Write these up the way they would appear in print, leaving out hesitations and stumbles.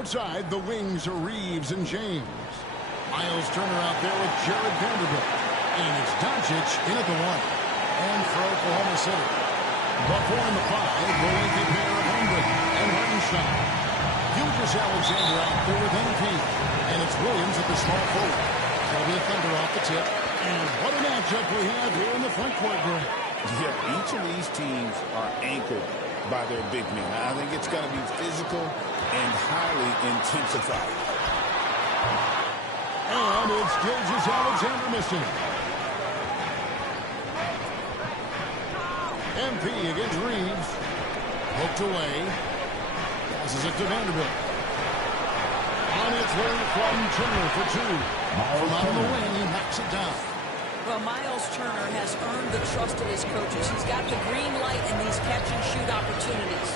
Outside, the wings are Reeves and James. Miles Turner out there with Jared Vanderbilt. And it's Doncic in at the 1. And for Oklahoma City. Before in the 5, the lengthy pair of Holmgren and Hartenstein. Gilgeous Alexander out there with MP. And it's Williams at the small forward. That'll be a Thunder off the tip. And what a matchup we have here in the front court, Greg. Yeah, each of these teams are anchored by their big men. I think it's going to be physical and highly intensified. And it's Gilgeous Alexander missing. MP against Reeves. Hooked away. Passes it to Vanderbilt. On its way from Turner for 2. From out of the wing, he knocks it down. Well, Miles Turner has earned the trust of his coaches. He's got the green light in these catch-and-shoot opportunities.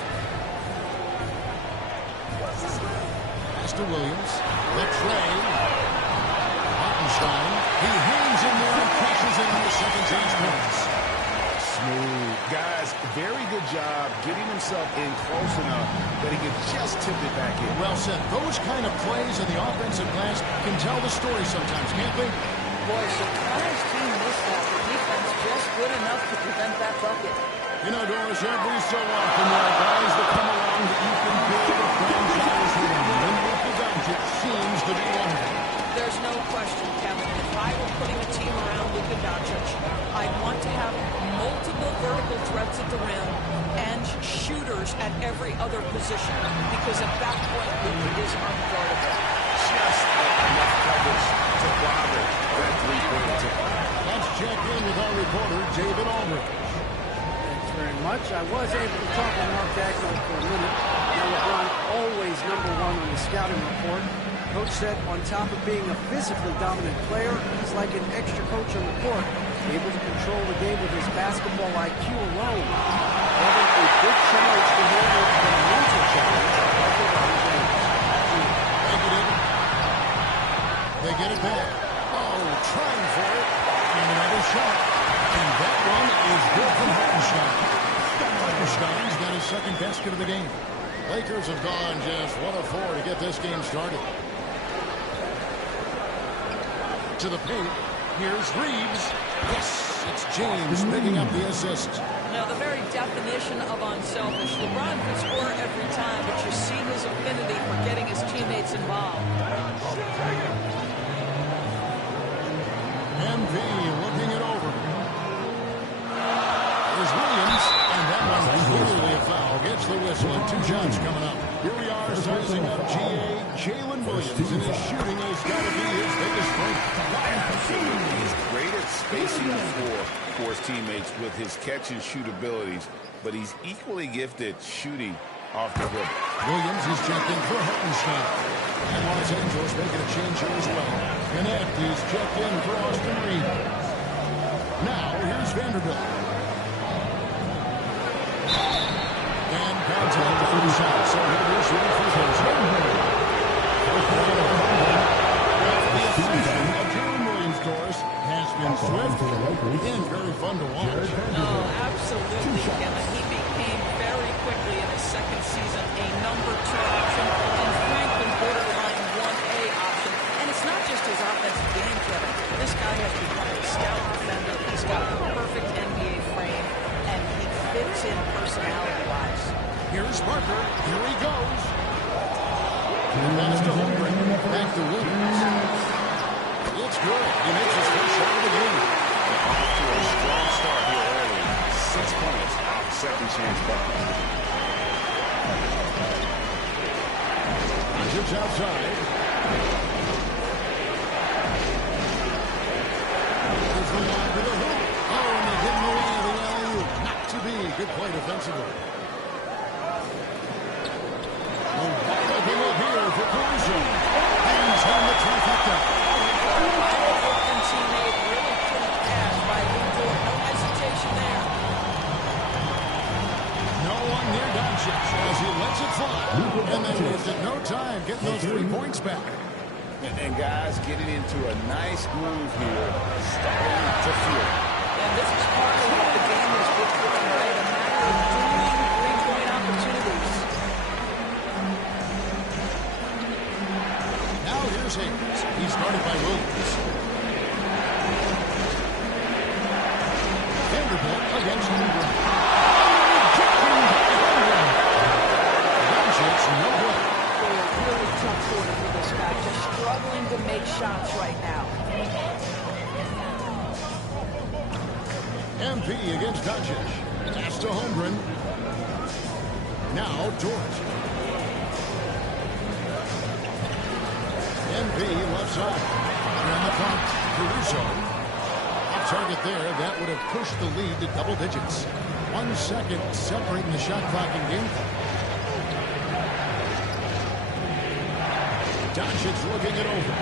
Pass to Williams. The tray. Hartenstein. He hangs in there and crashes in the second chance points. Smooth. Guys, very good job getting himself in close enough that he could just tip it back in. Well said. Those kind of plays in the offensive glass can tell the story sometimes, can't they? Boy, surprised he missed that. The defense just good enough to prevent that bucket. You know, Doris, every so often there are guys that come along that you can build a franchise with. And Luka Doncic seems to be one of them. There's no question, Kevin. If I were putting a team around Luka Doncic, I'd want to have multiple vertical threats at the rim and shooters at every other position. Because at that point, Luka is unguardable. Just enough coverage to bother that three-point attempt. Let's check in with our reporter, David Aldridge. Thanks very much. I was able to talk to Mark Dagnall for a minute. Now, LeBron always #1 on the scouting report. Coach said on top of being a physically dominant player, he's like an extra coach on the court, able to control the game with his basketball IQ alone. Having a big challenge to handle the mental challenge of LeBron James. Thank you, David. They get it back. Oh, trying for it. And another shot. And that one is good from Hartenstein. Hartenstein's got his second basket of the game. Lakers have gone just 1 of 4 to get this game started. To the paint. Here's Reeves. Yes, it's James picking up the assist. Now, the very definition of unselfish. LeBron can score every time, but you see his affinity for getting his teammates involved. MP looking it over. There's Williams, and that one's clearly a foul. Gets the whistle, and 2 shots coming up. Here we are sizing up GA Jalen Williams, and his shooting has got to be his biggest strength. He's great at spacing the floor for his teammates with his catch-and-shoot abilities, but he's equally gifted shooting off the rim. Williams is checked in for Hartenstein. And Los Angeles making a change here as well. Gannett is checked in for Austin Reeves. Now, here's Vanderbilt. And contact to the shot. So here it is shooting for Hartenstein. The ascension of Jalen Williams, Doris, has been swift and very fun to watch. Oh, absolutely, Kevin. He became very quickly in his second season a #2 option and frankly borderline 1A option. And it's not just his offensive game, Kevin. This guy has become a stout defender. He's got the perfect NBA frame, and he fits in personality-wise. Here's Parker. Here he goes. Pass to Holmgren. Back to Williams. It's good. He makes his first shot of the game. Off to a strong start here early. 6 points off second chance bucket. Just outside. There's the line to the hoop. Oh, and they get in the way of the alley-oop. Not to be. Good play defensively. A wide open look here for Caruso. Hangs home the trifecta. And teammate really couldn't pass by Luka. No hesitation there. No one near Doncic as he lets it fly. And they wasted no time getting those 3 points back. And guys getting into a nice groove here, starting to feel. And this is part of what the game was built for tonight, a matter of doing 3-point opportunities. is his. He's guarded by Williams. Vanderbilt against Holmgren. Doncic, no good. A really tough quarter for this guy, just struggling to make shots right now. MP against Doncic. Pass to Holmgren. Now Dort. MP left side. On the clock, Caruso. Off target there. That would have pushed the lead to double digits. 1 second separating the shot clock and game clock. Doncic looking it over.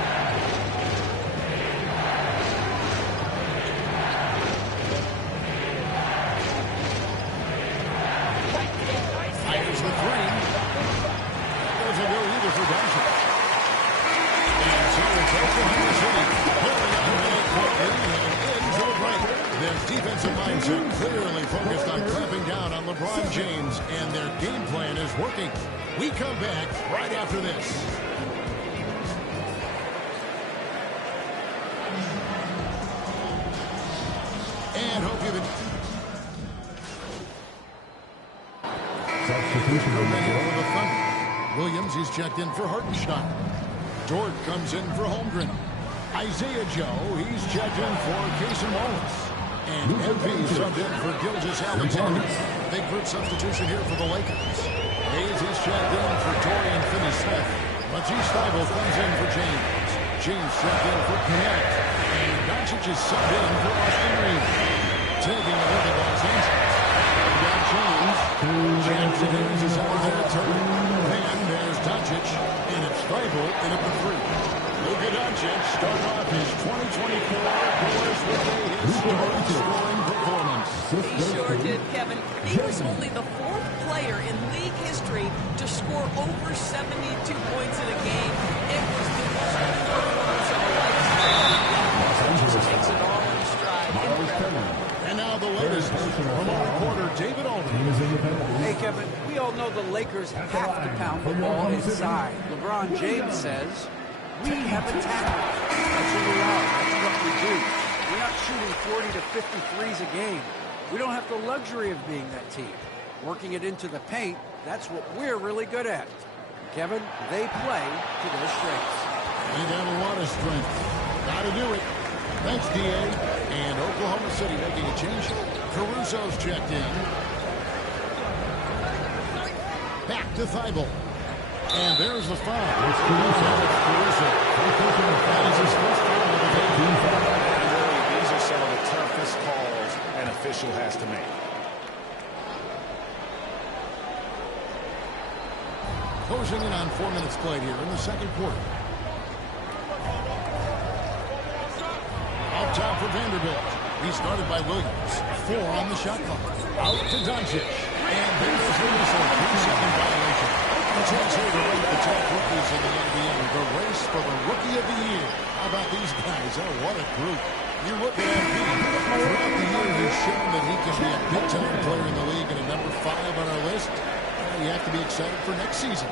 Fires the three. Doesn't go either for Doncic. And so it's Oklahoma City pulling on the 8-point lead and into the break. Their defensive mindset clearly focused on clamping down on LeBron James, and their game plan is working. We come back right after this. And hope you've been... Substitution for the Thunder. Williams, he's checked in for Hartenstein. Dort comes in for Holmgren. Isaiah Joe, he's checked in for Casey Wallace. And MP subbed in for Gilgeous-Alexander. Big group substitution here for the Lakers. Hayes, he's checked in for Dorian Finney-Smith. Matisse Thybulle comes in for James. James checked in for Connect. And Doncic is subbed in for Austin Reeves. Taking a look at Los Angeles. We got James. Jackson is out there at turn. Then there's Doncic. And it's Thybulle in at the three. Luka Doncic starting off his 2024 Bulls with a historic scoring performance. He sure did, Kevin. He was only the 4th player in league history to score over 72 points in a game. It was the most performance of a lifetime. He just takes it all in stride. Incredible. And now the latest from our reporter, David Aldridge. Hey, Kevin, we all know the Lakers have to pound the ball inside. LeBron James says, we have a tackle. That's who we are. That's what we do. We're not shooting 40 to 50 threes a game. We don't have the luxury of being that team. Working it into the paint, that's what we're really good at. Kevin, they play to their strengths. They have a lot of strength. Got to do it. Thanks, D.A. And Oklahoma City making a change. Caruso's checked in. Back to Thybulle. And there's the foul. It's Caruso. That is his first foul of the game. Really, these are some of the toughest calls an official has to make. Closing in on 4 minutes played here in the second quarter. Up top for Vanderbilt. He's guarded by Williams. 4 on the shot clock. Out to Doncic. And there's the whistle. 3-second violation. Chance here to rank the top rookies in the NBA. The race for the Rookie of the Year. How about these guys? Oh, what a group. You look at MP. Throughout the year, he's shown that he can be a big-time player in the league and a number 5 on our list. You have to be excited for next season.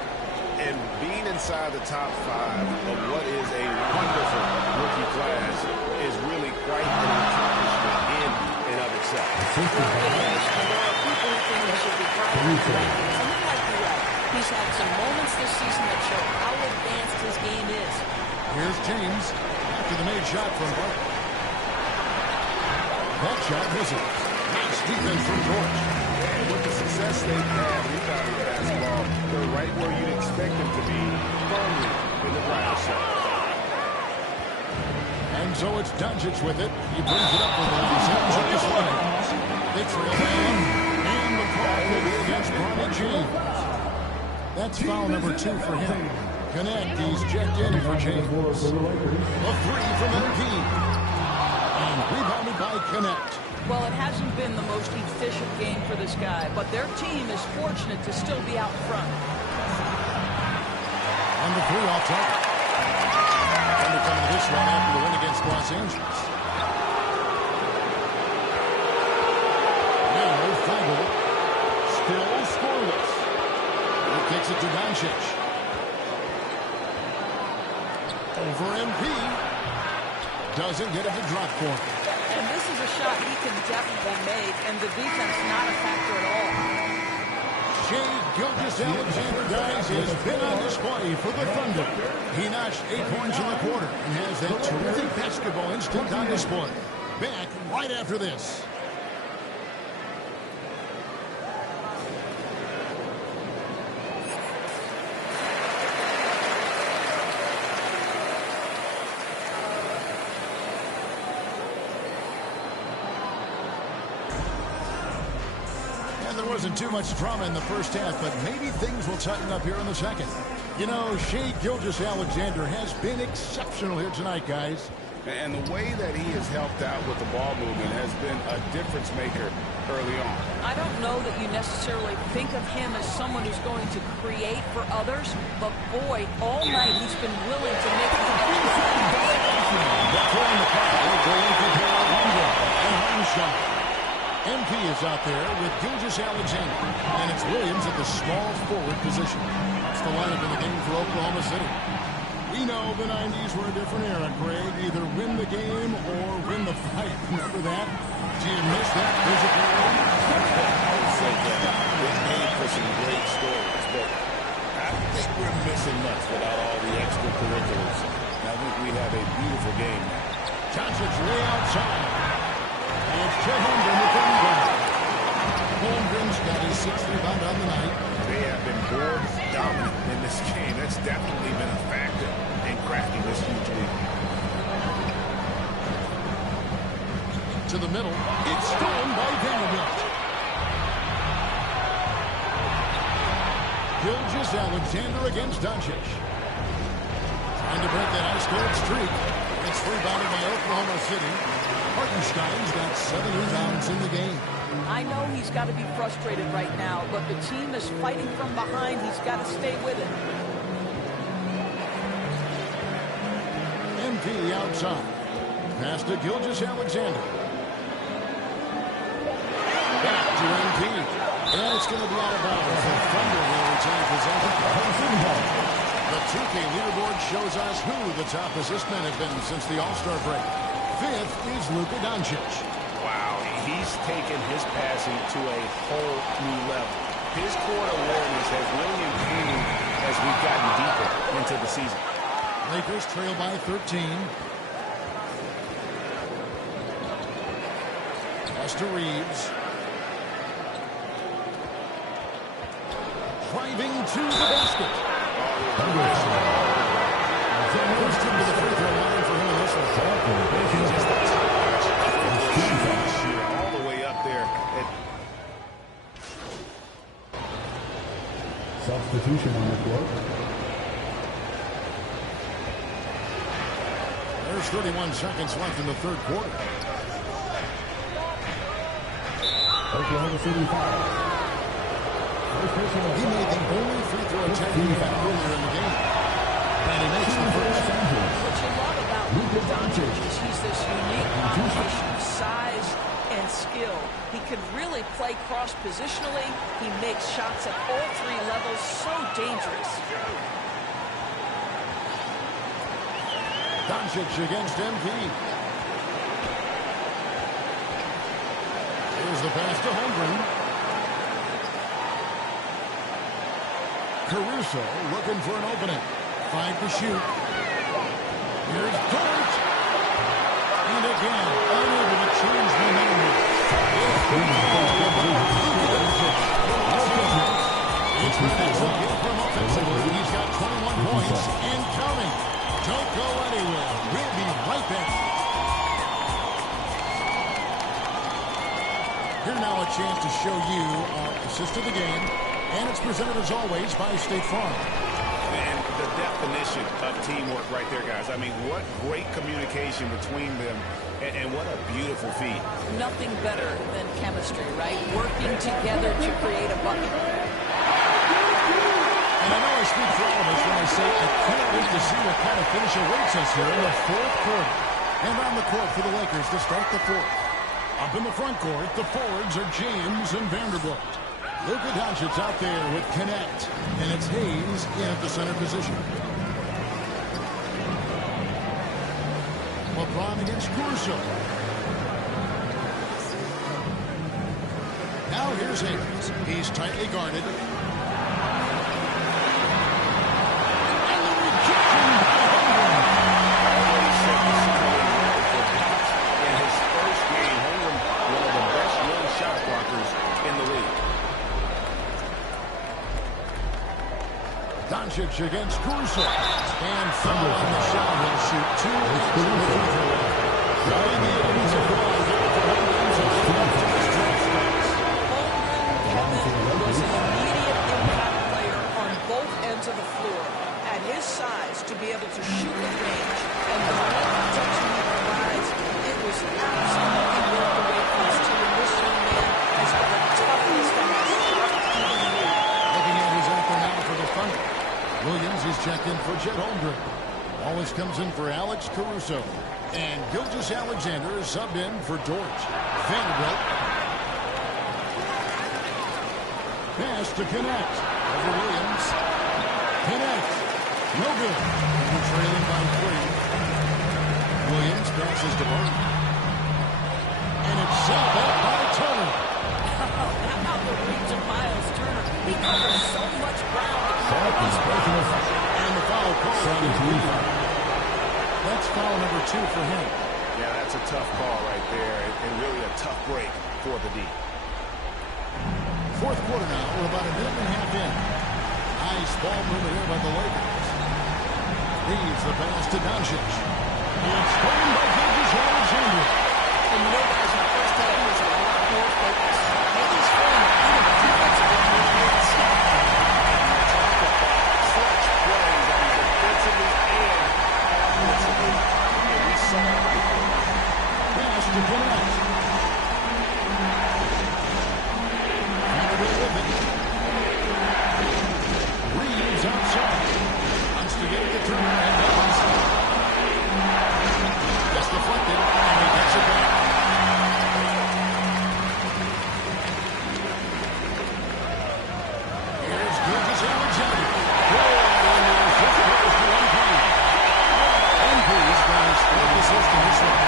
And being inside the top 5 of what is a wonderful rookie class is really quite an accomplishment in and of itself. There are people who think he should be proud of that, and he might be right. He's had some moments this season that show how advanced his game is. Here's James after the made shot from Barton. That shot misses. Nice defense from George. And with the success they've had rebounding basketball, they're right where you'd expect them to be, firmly in the driver's seat. And so it's Doncic with it. He brings it up for the Los Angeles Lakers. They trail down, and the call will be against Bronny James. That's foul number 2 for him. Connect, he's checked in for James. A 3 from MP. And rebounded by Connect. Well, it hasn't been the most efficient game for this guy, but their team is fortunate to still be out front. On the 3 off target. And to come to this one after the win against Los Angeles. Now, Thybulle still scoreless. He kicks it to Doncic. Over MP. Doesn't get it to drop for him. And this is a shot he can definitely make, and the defense not a factor at all. Shea Gilgeous-Alexander, guys, has been on display for the Thunder. He notched 8 points in the quarter and has that terrific basketball instinct on display. Back right after this. There wasn't too much drama in the first half, but maybe things will tighten up here in the second. You know, Shea Gilgeous-Alexander has been exceptional here tonight, guys. And the way that he has helped out with the ball movement has been a difference maker early on. I don't know that you necessarily think of him as someone who's going to create for others, but boy, all night he's been willing to make the extra. Throwing the puck, will go in for and Hardenstein. MP is out there with Gilgeous-Alexander, and it's Williams at the small forward position. That's the lineup in the game for Oklahoma City. We know the 90s were a different era, Greg. Either win the game or win the fight. Remember that? Do you miss that physical? I would say that it made for some great stories, but I think we're missing much without all the extracurriculars. I think we have a beautiful game now. Johnson's way outside. It's Chet Holmgren with the rebound. Holmgren's got his 6th rebound on the night. They have been board dominant in this game. That's definitely been a factor in crafting this huge lead. To the middle. It's stolen by Vanderbilt. Gilgeous-Alexander against Doncic. Trying to break that ice-cold streak. It's rebounded by Oklahoma City. Hartenstein's got 7 rebounds in the game. I know he's got to be frustrated right now, but the team is fighting from behind. He's got to stay with it. MP outside. Pass to Gilgeous-Alexander. Back to MP. And it's going to be out of bounds. The Thunder will retain possession. The 2K leaderboard shows us who the top assist men have been since the All-Star break. 5th is Luka Doncic. Wow, he's taken his passing to a whole new level. His court awareness has really improved as we've gotten deeper into the season. Lakers trail by 13. Pass to Reeves. Driving to the basket. First into the free throw line for him in this one. All the way up there. Substitution on the court. There's 31 seconds left in the third quarter. Oklahoma City foul. He made the only free throw attempt he had earlier in the game. And he makes the first. What you love about Luka Doncic is he's this unique combination of size and skill. He can really play cross-positionally. He makes shots at all 3 levels. So dangerous. Doncic against MP. Here's the pass to Holmgren. Caruso looking for an opening. 5 to shoot. Here's Dort. And again, unable to change momentum. It's an excellent game from offensively. He's got 21 points and counting. Don't go anywhere. We'll be right back. Here now a chance to show you our assist of the game. And it's presented, as always, by State Farm. And the definition of teamwork right there, guys. I mean, what great communication between them, and what a beautiful feat. Nothing better than chemistry, right? Working together to create a bucket. And I know I speak for all of us when I say I can't wait to see what kind of finish awaits us here in the fourth quarter. And on the court for the Lakers to start the fourth. Up in the front court, the forwards are James and Vanderbilt. Luka Doncic out there with Connect, and it's Hayes in at the center position. LeBron against Caruso. Now here's Hayes. He's tightly guarded. And the rejection by Holmgren. Already set the scoring record for blocks in his first game. Holmgren, one of the best young shot blockers in the league. Doncic against Caruso. And foul on the shot. He'll shoot two extra free throws. Driving the offensive ball here for Holmgren. So Kevin was an immediate impact player on both ends of the floor. At his size, to be able to shoot the range and the length protection he provides, it was absolutely worth the wait for his team. This young man has got a toughness that has struck even the league. looking at his ankle now for the Thunder. Williams is checked in for Chet Holmgren. Wallace comes in for Alex Caruso. And Gilgeous-Alexander is subbed in for Dort. Vanderbilt. Pass to Connect. Over Williams. Connect. No good. And we're trailing by 3. Williams passes to Barton. And it's set back by Turner. How about the reach of Miles Turner? He covers so much ground. And the foul call on his lead. That's foul number 2 for him. Yeah, that's a tough call right there, and really a tough break for the D. Fourth quarter now. We're about a minute and a half in. Nice ball movement here by the Lakers. Leaves the pass to Doncic. It's stolen by Gilgeous-Alexander. And you know, guys, in the first half, he was a lot more focused. Maybe he's feeling even the defensive one more than the second. Clutch plays, I mean, defensively and offensively, and we saw it before. Pass to Connect. Vanderbilt with it. Reeves outside. Wants to get it to Turner and does. That's deflected, and he gets it back. Here's Gilgeous-Alexander. Good, and there's just close to one point. One piece going to split the system this way.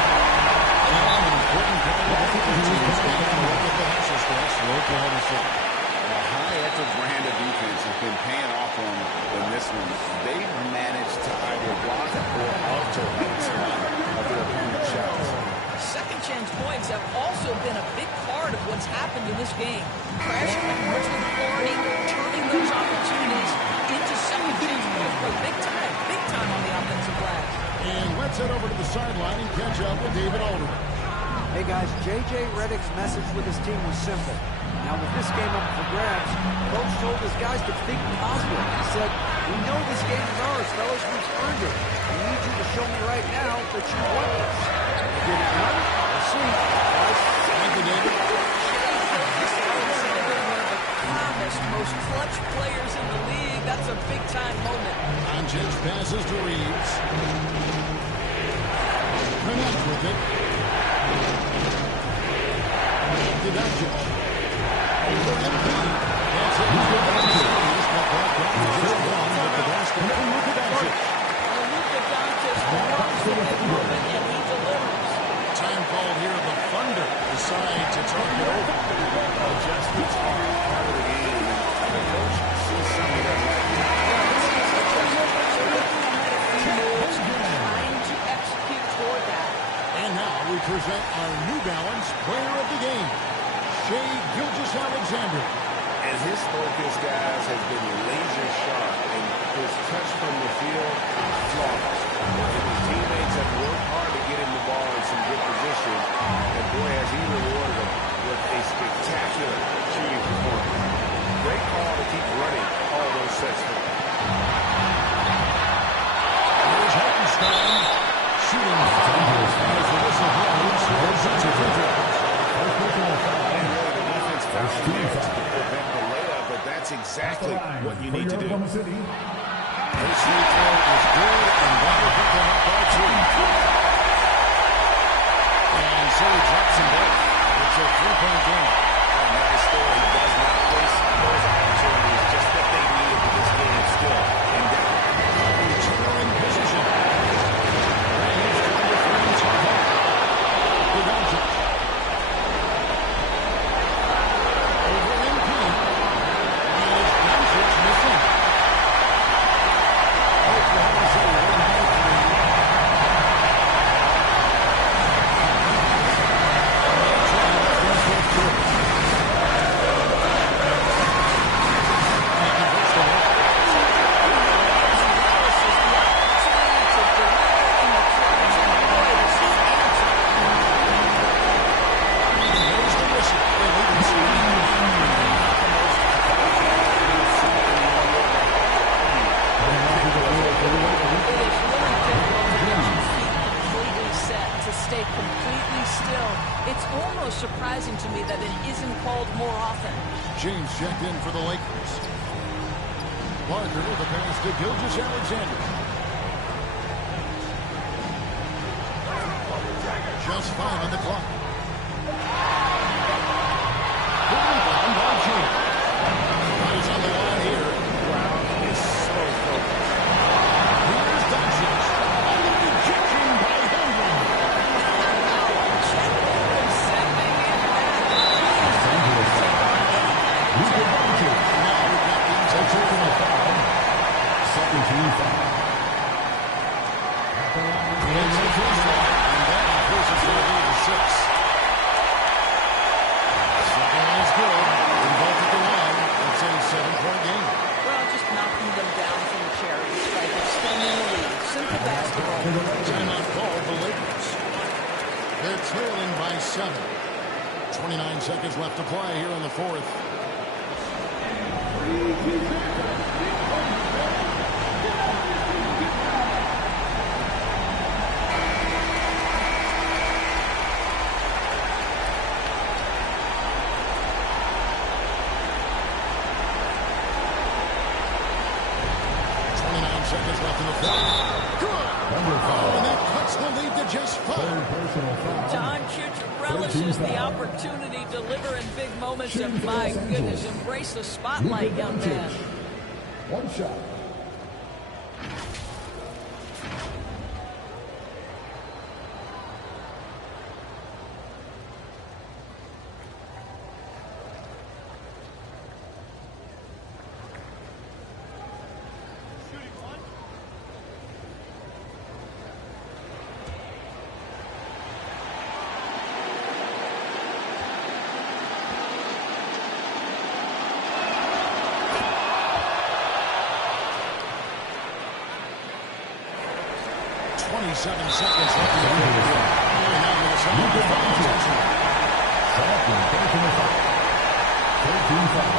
And an important part of the defense is taking a look at the hustle stress for Oklahoma City. A high-effort brand of defense has been paying off on them in this one. They've managed to either block or alter a ton of their opponent's shots. Second chance points have also been a big part of what's happened in this game. Crashing the boards with authority, turning those opportunities into second chance points. But big time on the offensive glass. And let's head over to the sideline and catch up with David Alderman. Hey guys, J.J. Redick's message with his team was simple. Now with this game up for grabs, Coach told his guys to think positive. He said, we know this game is ours, fellas. We've earned it. I need you to show me right now that you want this. Did it run? We'll see. Guys, Thank you, David. Most clutch players in the league. That's a big-time moment. Doncic passes to Reeves. Connect with it. To Doncic. Over MP. That's it. He's got one series, but that got the first one with the basket. And look at Doncic. Luka Doncic runs the big moment, and he delivers. Time called here. The Thunder decide to talk it over. Adjustments are part of the game, and the coach sees something that might be. Trying to execute toward that. And now we present our New Balance Player of the Game, Shai Gilgeous-Alexander. And his focus, guys, has been laser sharp, and his touch from the field, flawless. And his teammates have worked hard to get him the ball in some good position, and boy, has he rewarded them with a spectacular shooting performance. Great call to keep running all those sets for him. Here's Hartenstein shooting foul as the whistle blows. That's a free throw. And really, the defense found there to prevent the layup, but that's exactly what you need to do. This free throw is good, and that will pick them up by 2. And so he drops them both. It's a 3-point game. Nice score. He does not waste those opportunities. Just what they needed for this game still in doubt. Turner in position. Range from the free It's almost surprising to me that it isn't called more often. James checked in for the Lakers. Parker with the pass to Gilgeous-Alexander. Just 5 on the clock. The rebound by James. He's on the line here. Brown is so focused. Here's Doncic. And the rejection by Henry. Now we've got the intention of foul. Second team foul. It's the first one, and that increases their lead to 6. Second one is good. In both at the line, it's a 7-point game. Well, just knocking them down from the charity stripe, extending the lead. Simple basketball. Timeout called the Lakers. They're trailing by 7. 29 seconds left to play here in the fourth. Seconds left in the fourth. Good. Oh, and that cuts the lead to just 5. Doncic relishes the opportunity to deliver in big moments, and my goodness, embrace the spotlight, young man. One shot. Seconds left in the fourth. And now with a second to foul attention. Second personal foul. 13 foul.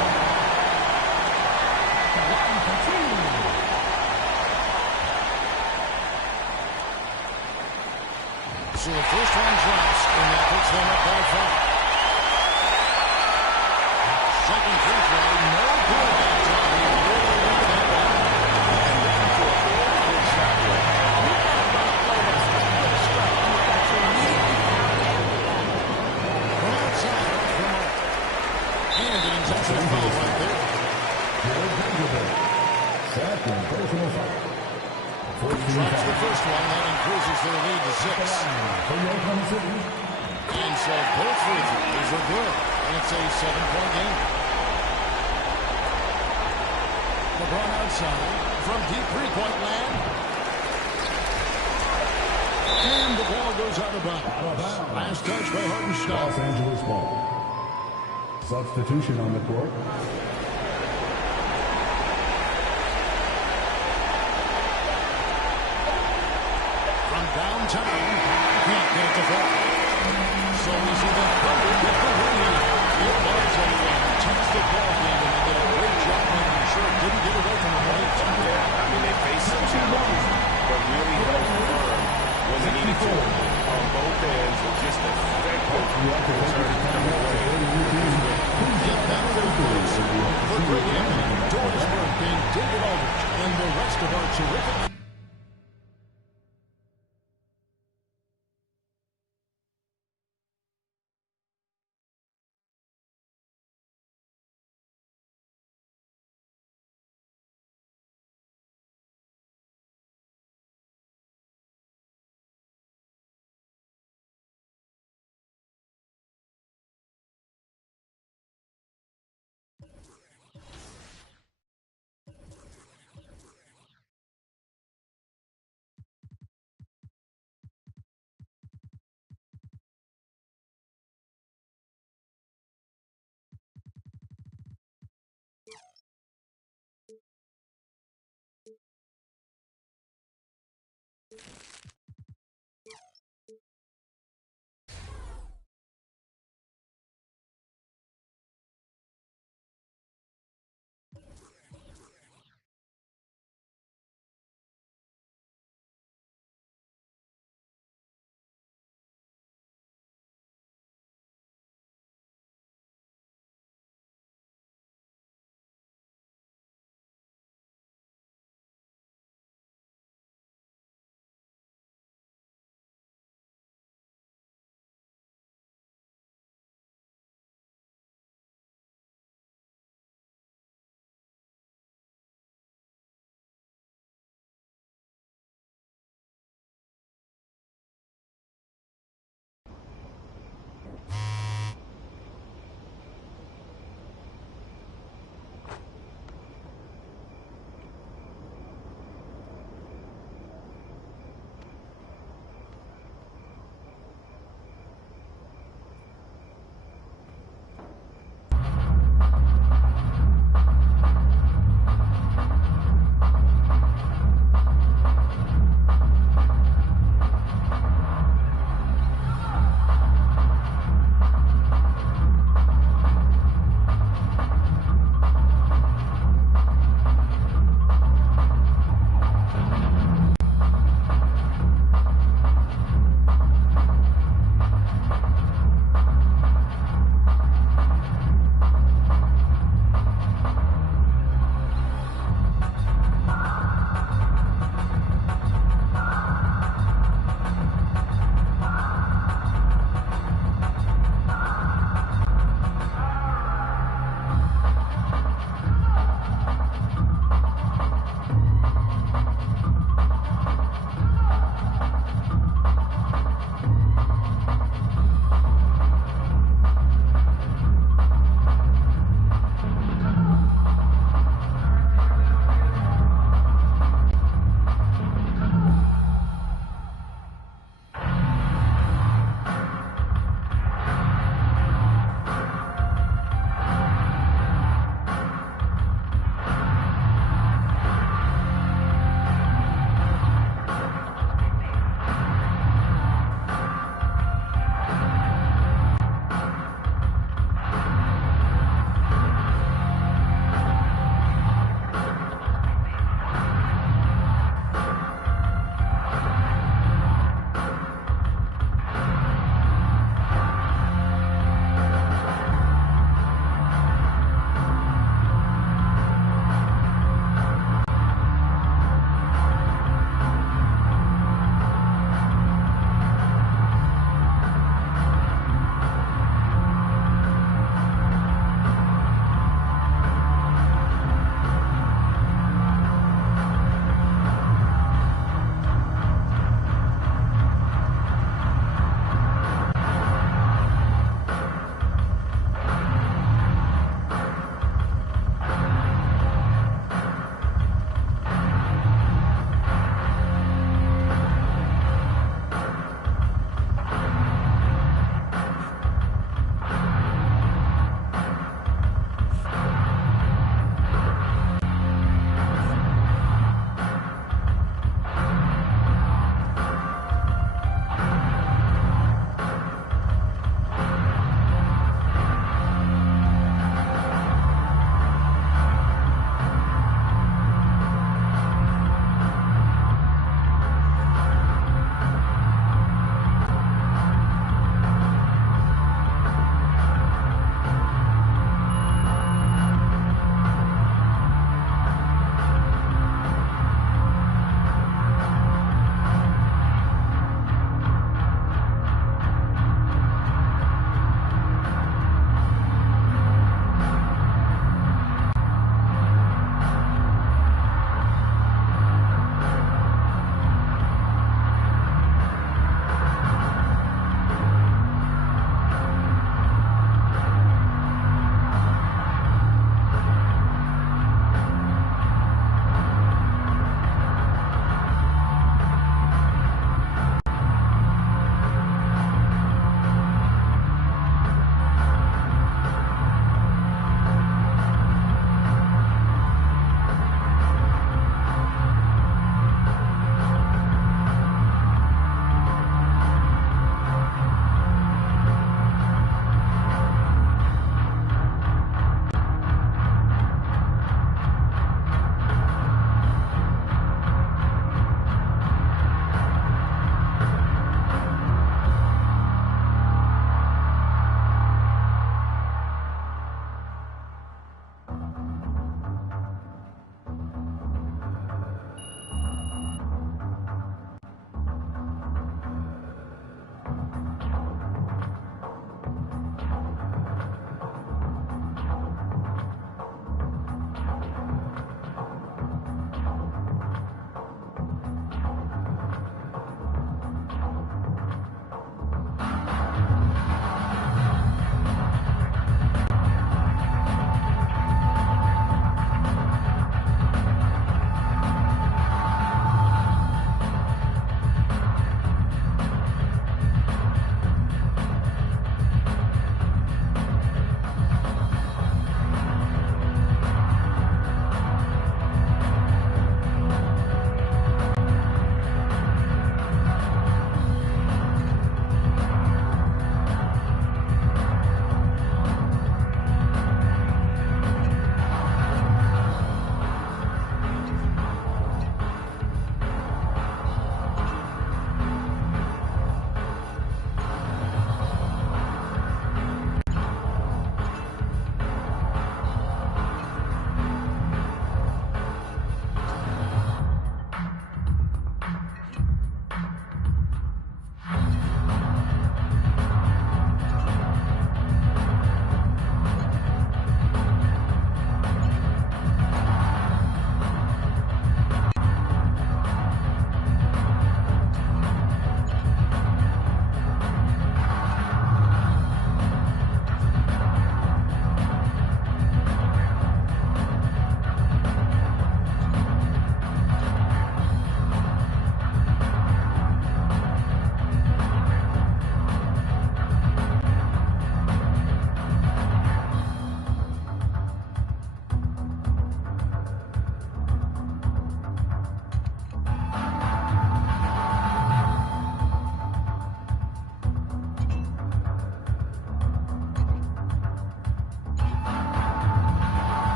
So the first one drops, and that puts them up by 5. Second free throw, no good. He really wanted that one. And looking for a good shot rate. Second personal foul. Drops the first one. That increases their lead to 6. And so both free throws are good. And it's a 7-point game. LeBron outside from deep three-point land. And the ball goes out of bounds. Last touch by Hartenstein. Los Angeles ball. Substitution on the court. From downtown, can't get it to fall. So we see the Thunder get the win here. It was a fantastic ball game, and they did a great job making sure it didn't get away from the late. Yeah, I mean, they faced some challenges, but really held firm when they needed to. On both ends, and just effective return coming away. Get that for Greg Anthony, Doris Burke, and David Aldridge, and the rest of our terrific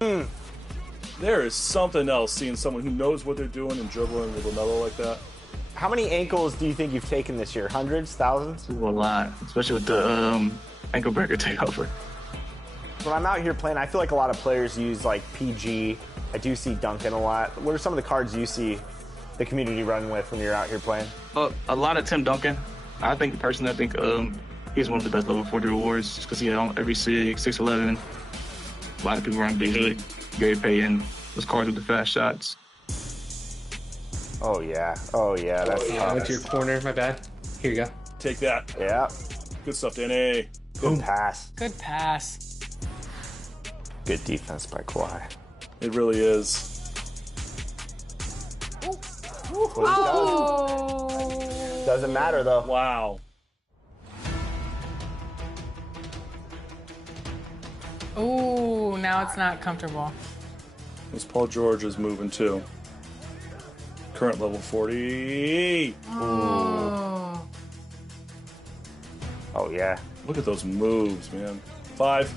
There is something else seeing someone who knows what they're doing and dribbling with LaMelo like that. How many ankles do you think you've taken this year? Hundreds? Thousands? A lot, especially with the ankle breaker takeover. When I'm out here playing, I feel like a lot of players use like PG. I do see Duncan a lot. What are some of the cards you see the community run with when you're out here playing? A lot of Tim Duncan. I think he's one of the best level 40 rewards just because he had on every 6'11". A lot of people run Big Hood, Gary Payton, those cards with the fast shots. Oh yeah. That's I went to your corner. My bad. Here you go. Take that. Yeah. Good stuff, Danny. Good pass. Good pass. Good defense by Kawhi. It really is. Oh. Doesn't matter though. Wow. Ooh, now it's not comfortable. This Paul George is moving too. Current level 40. Oh. Oh yeah. Look at those moves, man. 5.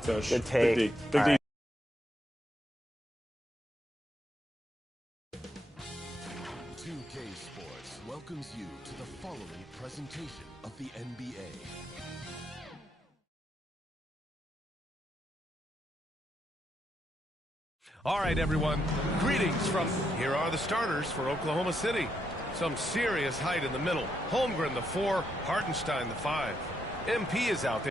Finish. Good take. Big D. Big All D. right. Sports welcomes you to the following presentation of the NBA. All right, everyone. Greetings from here are the starters for Oklahoma City. Some serious height in the middle. Holmgren, the 4. Hartenstein, the 5. MP is out there.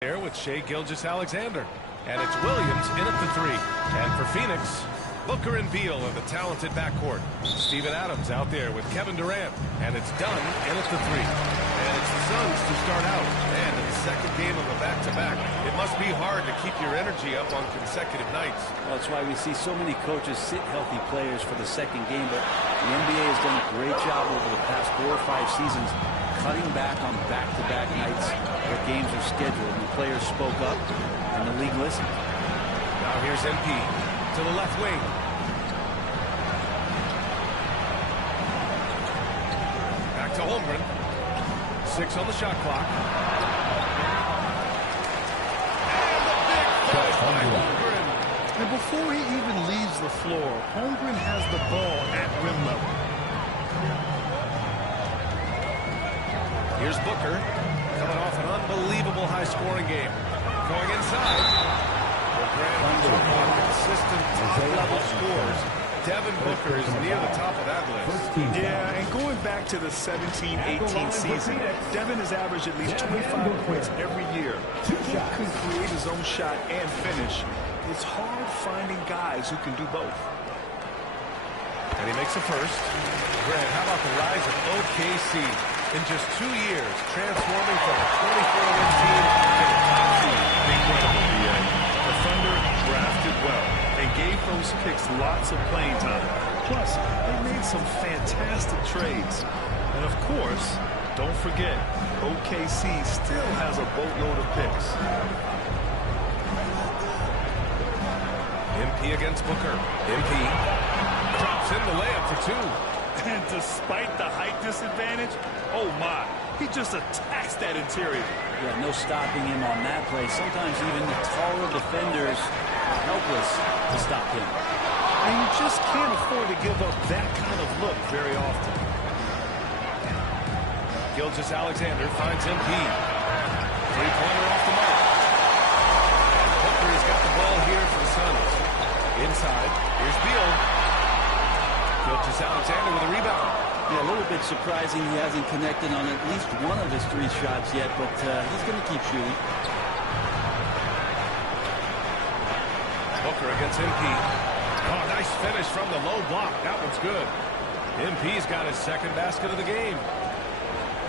There with Shai Gilgeous-Alexander. And it's Williams in at the 3. And for Phoenix, Booker and Beal are the talented backcourt. Steven Adams out there with Kevin Durant. And it's Dunn in at the 3. And it's the Suns to start out. And in the second game of a back-to-back, it must be hard to keep your energy up on consecutive nights. Well, that's why we see so many coaches sit healthy players for the second game. But the NBA has done a great job over the past 4 or 5 seasons cutting back on back-to-back nights where games are scheduled. And the players spoke up, and the league listened. Now here's MP to the left wing. Back to Holmgren. 6 on the shot clock. And the big finish by Holmgren. And before he even leaves the floor, Holmgren has the ball at rim level. Here's Booker, coming off an unbelievable high-scoring game. Going inside. The Grand consistent top-level scores. Devin Booker is near the top of that list. Yeah, and going back to the 17-18 season, Devin has averaged at least 25 points every year. He can create his own shot and finish. It's hard finding guys who can do both. And he makes the first. Grant, how about the rise of OKC? In just 2 years, transforming from a 24-win team to the top seed. Incredible, BA. The Thunder drafted well and gave those picks lots of playing time. Plus, they made some fantastic trades. And of course, don't forget, OKC still has a boatload of picks. MP against Booker. MP drops in the layup for two. And despite the height disadvantage, oh my, he just attacks that interior. Yeah, no stopping him on that play. Sometimes even the taller defenders are helpless to stop him. And you just can't afford to give up that kind of look very often. Gilgeous-Alexander finds MP. Three-pointer off the mark. Booker has got the ball here for the Suns. Inside, here's Beal. Gilgeous-Alexander with a rebound. Yeah, a little bit surprising he hasn't connected on at least one of his 3 shots yet, but he's going to keep shooting. Booker against MP. Oh, nice finish from the low block. That one's good. MP's got his second basket of the game.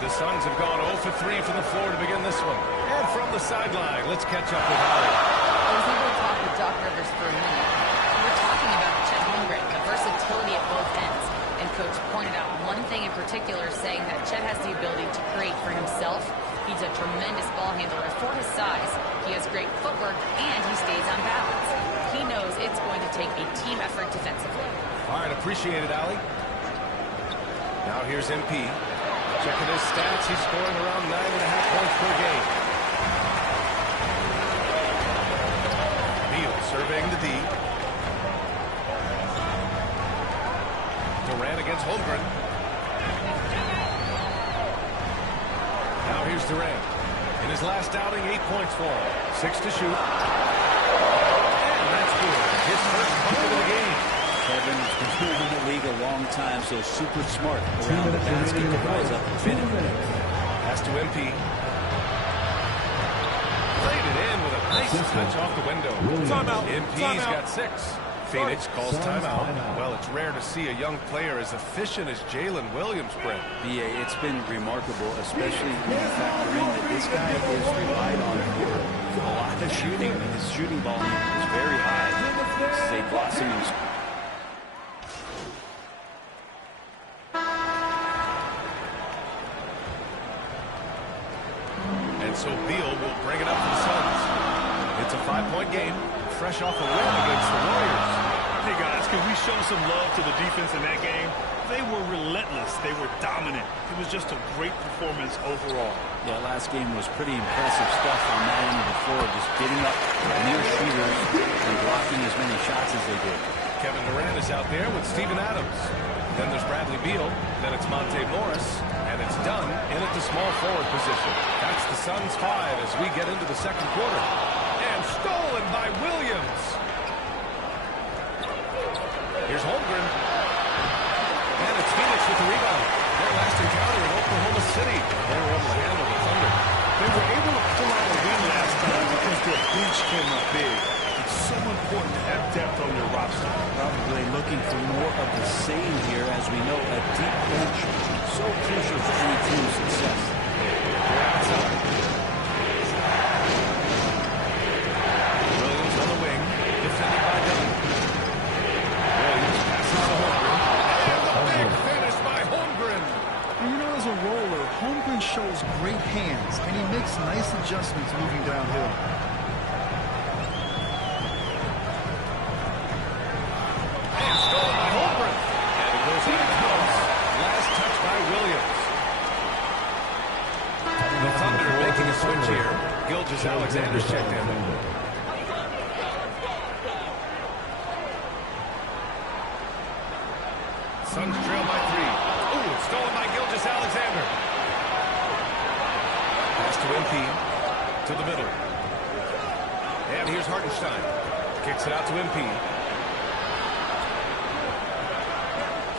The Suns have gone 0 for 3 from the floor to begin this one. And from the sideline, let's catch up with Holly. I was able to talk with Doc Rivers for a minute. We were talking about Chet Holmgren, the versatility at both ends. And Coach pointed out one thing in particular, saying that Chet has the ability to create for himself. He's a tremendous ball handler for his size. He has great footwork, and he stays on balance. He knows it's going to take a team effort defensively. All right, appreciate it, Allie. Now here's MP. Checking his stats, he's scoring around 9.5 points per game. Beal surveying the D. Durant against Holmgren. Now here's Durant. In his last outing, 8 points for him. 6 to shoot. And that's good. His first bucket of the game. Kevin has been in the league a long time, so super smart around the basket to rise up and finish. Pass to MP. Played it in with a nice touch off the window. Timeout. MP's got 6. Phoenix calls timeout. Well, it's rare to see a young player as efficient as Jalen Williams, Brent. BA, it's been remarkable, especially when you factor in that this guy is relied on for a lot of shooting. His shooting volume is very high. This is a blossoming score. And so Beal will bring it up for the Suns. It's a 5-point game, fresh off a win against the Warriors. Hey guys, can we show some love to the defense in that game? They were relentless. They were dominant. It was just a great performance overall. Yeah, last game was pretty impressive stuff on that end of the floor, just getting up near shooters and blocking as many shots as they did. Kevin Durant is out there with Steven Adams. Then there's Bradley Beal. Then it's Monte Morris. And it's done in at the small forward position. That's the Suns 5 as we get into the second quarter. And stolen by Williams. Here's Holmgren. And it's Phoenix with the rebound. Their last encounter in Oklahoma City. They were able to handle the Thunder. They were able to pull out a win last time because their bench came up big. It's so important to have depth on your roster. Probably looking for more of the same here, as we know a deep bench so crucial to any team's success. They're outside. Williams on the wing, defended by Dunn. Williams passes to Holmgren. And the big finish by Holmgren. And you know, as a roller, Holmgren shows great hands, and he makes nice adjustments moving downhill. And stolen by Holmgren. And it goes out of the house. Last touch by Williams. The Thunder making a switch here. Gilgeous-Alexander's checked in. Suns trail by 3. Ooh, it's stolen by Gilgeous-Alexander. Pass to MP. To the middle. And here's Hartenstein. Kicks it out to MP.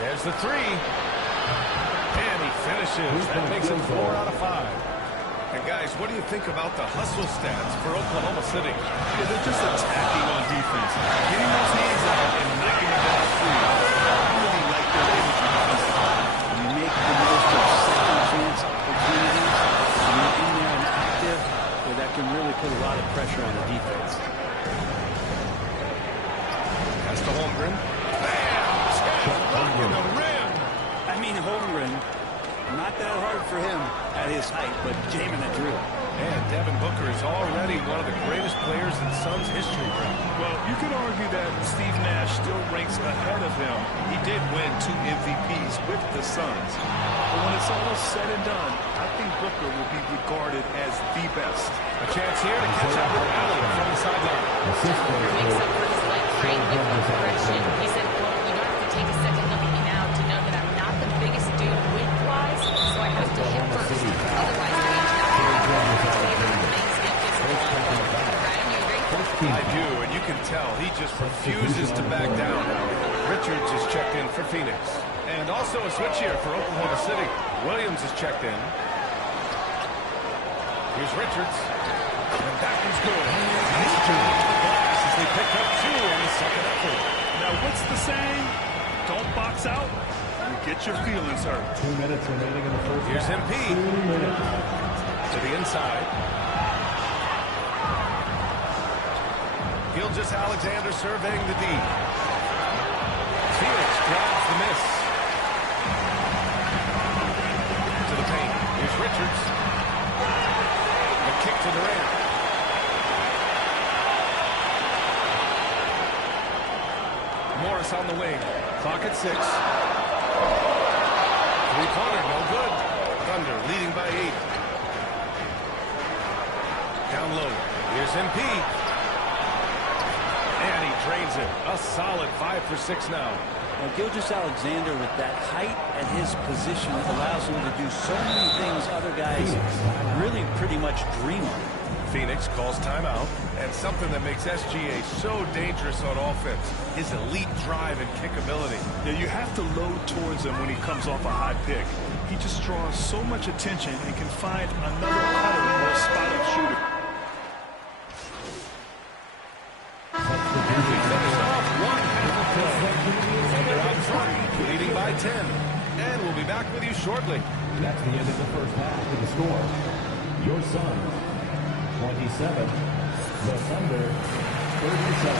There's the three. And he finishes. That makes it 4 out of 5. And guys, what do you think about the hustle stats for Oklahoma City? Yeah, they're just attacking on defense. Getting those hands out and knocking them down free. I really like their energy defensively. When you make the most of second chance opportunities, when you're in there and active, well, that can really put a lot of pressure on the defense. That's to Holmgren. Bam! Rocking the rim. I mean, Holmgren, not that hard for him at his height, but jamming it through. And Devin Booker is already one of the greatest players in Suns history. Well, you could argue that Steve Nash still ranks ahead of him. He did win 2 MVPs with the Suns. But when it's all said and done, I think Booker will be regarded as the best. A chance here to catch up with Allen from the sideline. Makes up for his leg frame with progression. He said, quote, "You don't have to take a second look at me now to know that I'm not the biggest dude width-wise, so I have to hit first. Otherwise, I mean, I do, and you can tell he just refuses to back down. Richards is checked in for Phoenix. And also a switch here for Oklahoma City. Williams is checked in. Here's Richards. And that one's good. Nice turn. As they pick up 2 on the second effort. Now, what's the saying? Don't box out. You get your feelings hurt. 2 minutes remaining in the first. Here's half. MP. 2 minutes. To the inside. Gilgeous-Alexander surveying the D. Phoenix grabs the miss. To the paint. Here's Richards. A kick to Durant. Morris on the wing. Clock at 6. Three-pointer, no good. Thunder leading by 8. Down low. Here's MP. And he drains it. A solid 5 for 6 now. Now, Gilgeous-Alexander, with that height and his position, allows him to do so many things other guys really pretty much dream of. Phoenix calls timeout, and something that makes SGA so dangerous on offense, his elite drive and kick ability. Yeah, you have to load towards him when he comes off a high pick. He just draws so much attention and can find another cutter or a spot-up shooter. We finish off 1 half of play. Thunder out front, leading by 10. And we'll be back with you shortly. That's the end of the first half with the score. Your Suns, 27. The Thunder, 37.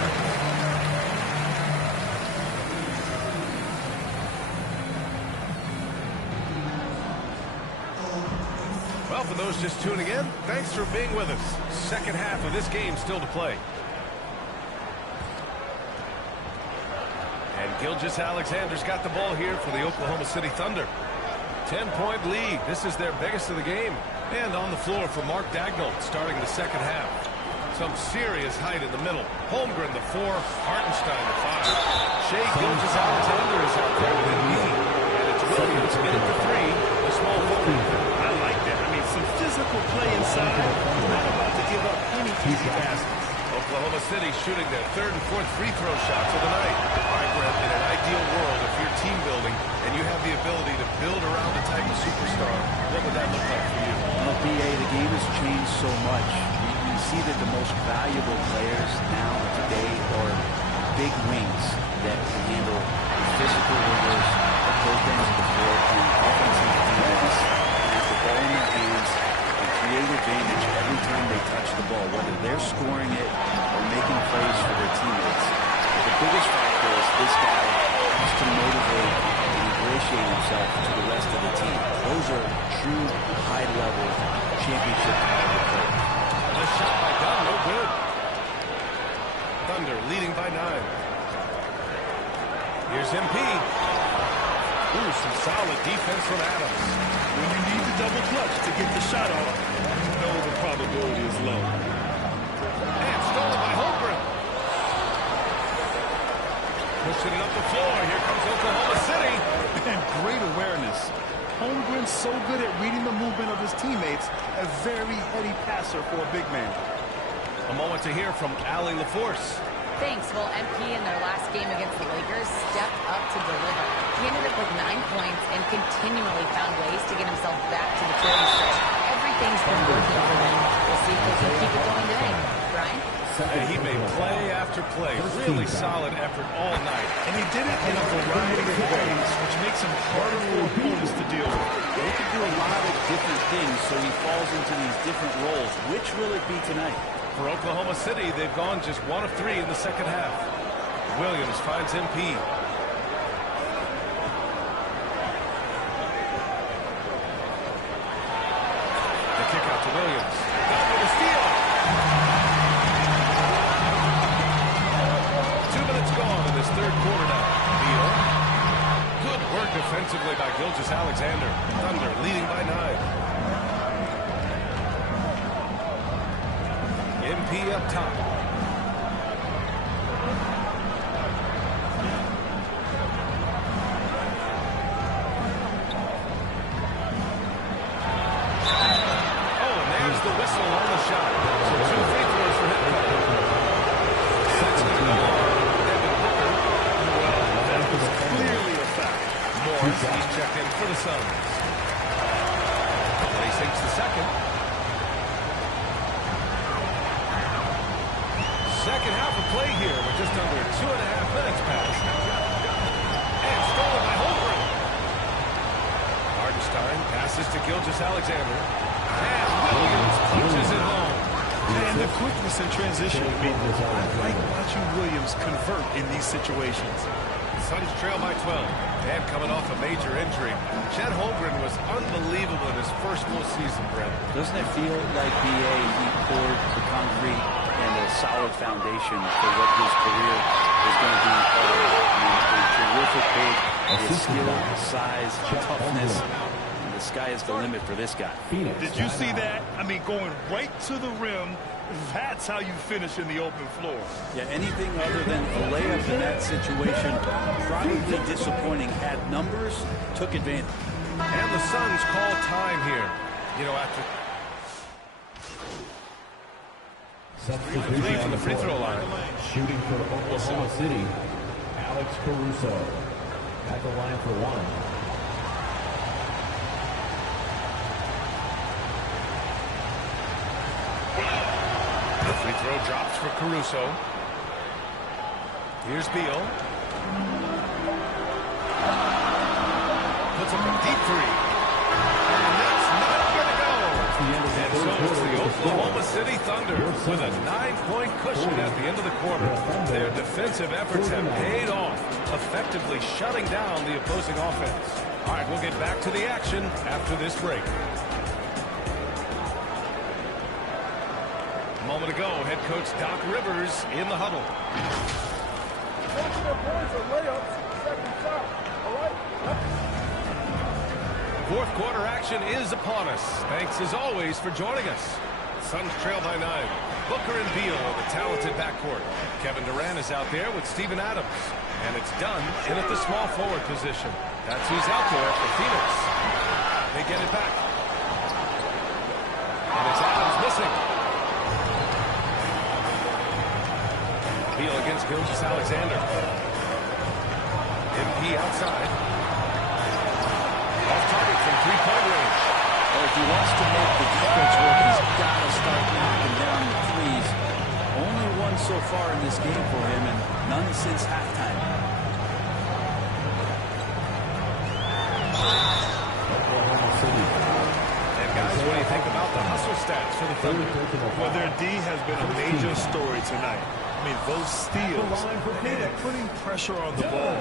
Well, for those just tuning in, thanks for being with us. Second half of this game still to play. And Gilgeous-Alexander's got the ball here for the Oklahoma City Thunder. 10-point lead. This is their biggest of the game. And on the floor for Mark Daigneault starting the second half. Some serious height in the middle. Holmgren, the 4. Hartenstein, the 5. Shai Gilgeous-Alexander is out there with the lead. And it's Williams in at the 3. The small forward. I like that. I mean, some physical play inside. Not about to give up any easy baskets. Oklahoma City shooting their 3rd and 4th free throw shots of the night. All right, Brent, in an ideal world, if you're team building and you have the ability to build around the type of superstar, what would that look like for you? Well, BA, the game has changed so much. You see that the most valuable players now today are big wings that can handle the physical rigors of both ends of the floor and offensive defense, have the ball in their hands, and create advantage every time they touch the ball, whether they're scoring it or making plays for their teammates. The biggest factor is this guy has to motivate and ingratiate himself to the rest of the team. Those are true high-level championship caliber players. The shot by Dunn, no good. Thunder leading by 9. Here's MP. Ooh, some solid defense from Adams. When you need the double clutch to get the shot off, you know the probability is low. And stolen by Holmgren. Pushing it up the floor. Here comes Oklahoma City. And great awareness. Holmgren's so good at reading the movement of his teammates. A very heady passer for a big man. A moment to hear from Allie LaForce. Thanks. Well, MP in their last game against the Lakers stepped up to deliver. He He ended up with 9 points and continually found ways to get himself back to the trailing stretch. Everything's been working for them. We'll see if they can keep it going today. Brian? And he made play after play. Really solid effort all night. And he did it in a variety of ways, which makes him harder for opponents to deal with. He can do a lot of different things, so he falls into these different roles. Which will it be tonight? For Oklahoma City, they've gone just 1 of 3 in the second half. Williams finds MP. The kick out to Williams. Down with a steal. 2 minutes gone in this third quarter now. Beal. Good work defensively by Gilgeous-Alexander. Thunder leading by 9. MP up top. Oh, and there's the whistle on the shot. So 2 free throws for him. Sets the ball. Devin Booker. Well, that was clearly a foul. Morris, he's checked in for the Suns. And he sinks the second. Second half of play here with just under 2.5 minutes passed. And stolen by Holmgren. Hardenstein passes to Gilgeous-Alexander. And Williams punches it home. And the quickness in transition. I like watching Williams convert in these situations. Suns trail by 12. And coming off a major injury, Chet Holmgren was unbelievable in his first full season, Brent. Doesn't it feel like BA, he poured the concrete and a solid foundation for what his career is going to be all about? I mean, a terrific big, his skill, size, toughness. And the sky is the limit for this guy. Did you see that? I mean, going right to the rim. That's how you finish in the open floor. Yeah, anything other than a layup in that situation, probably disappointing. Had numbers, took advantage. And the Suns call time here. You know, after... Substitution on the free throw line. Shooting for Oklahoma City, Alex Caruso. At the line for 1. The free throw drops for Caruso. Here's Beal. Puts up a deep 3. And that's not going to go. And so it's the Oklahoma City Thunder with a 9-point cushion at the end of the quarter. Their defensive efforts have paid off, effectively shutting down the opposing offense. All right, we'll get back to the action after this break. A moment ago, head coach Doc Rivers in the huddle. Fourth quarter action is upon us. Thanks as always for joining us. Suns trail by 9. Booker and Beal in the talented backcourt. Kevin Durant is out there with Steven Adams. And it's Dunn in at the small forward position. That's who's out there for Phoenix. They get it back. And it's Adams missing. Beal against Gilgeous-Alexander. MP outside. Off target from 3-point range. Well, if he wants to make the defense work, he's got to start knocking down the threes. Only one so far in this game for him, and none since halftime. Oklahoma City. And guys, what do you think about the hustle stats for the Thunder? Well, their D has been a major story tonight. I mean, those steals and putting pressure on the ball,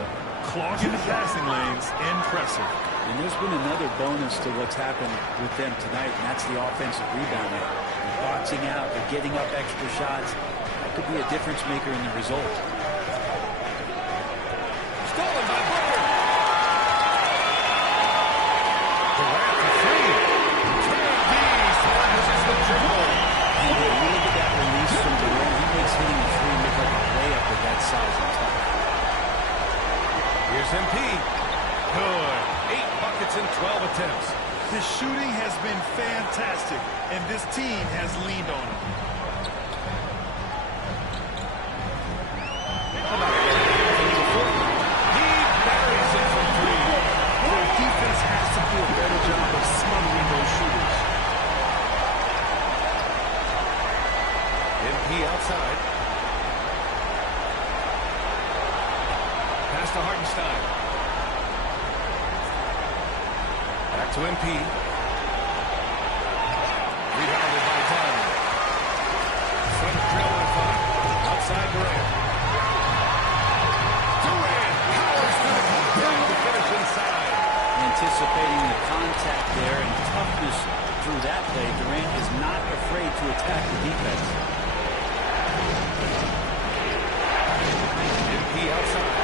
clogging the passing lanes, impressive. And there's been another bonus to what's happened with them tonight, and that's the offensive rebounding. They're boxing out, they're getting up extra shots. That could be a difference maker in the result. Stolen by Booker. Durant for 3. KD smashes the triple. And when you look at that release from Durant, he makes hitting the 3 look like a layup with that size and touch. Here's MP. Good. 8 buckets in 12 attempts. His shooting has been fantastic, and this team has leaned on him. He buries it from 3. to MP. Rebounded by Dunn. Thunder trail by 5. Outside Durant. Durant powers through the contact to finish inside. Anticipating the contact there and toughness through that play, Durant is not afraid to attack the defense. MP outside.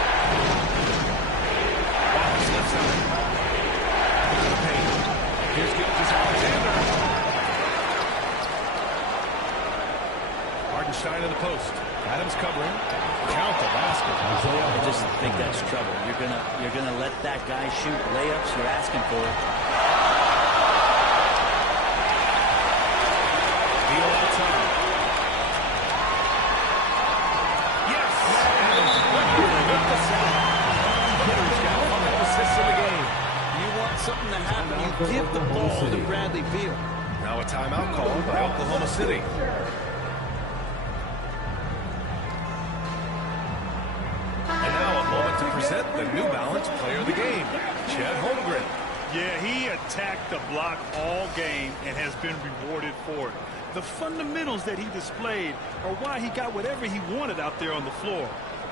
Lavish left side. Into the paint. Here's Gilgeous-Alexander. Hardenstein in the post. Adams covering. Count the basket. I just think that's trouble. You're gonna let that guy shoot layups. You're asking for it. Beal outside. Yes! Adams with the set. Hitter's got 5 assists in the game. You want something to happen, you give the ball to Bradley Beal. Now a timeout called by Oklahoma City. And now a moment to present the New Balance Player of the Game, Chet Holmgren. Yeah, he attacked the block all game and has been rewarded for it. The fundamentals that he displayed are why he got whatever he wanted out there on the floor.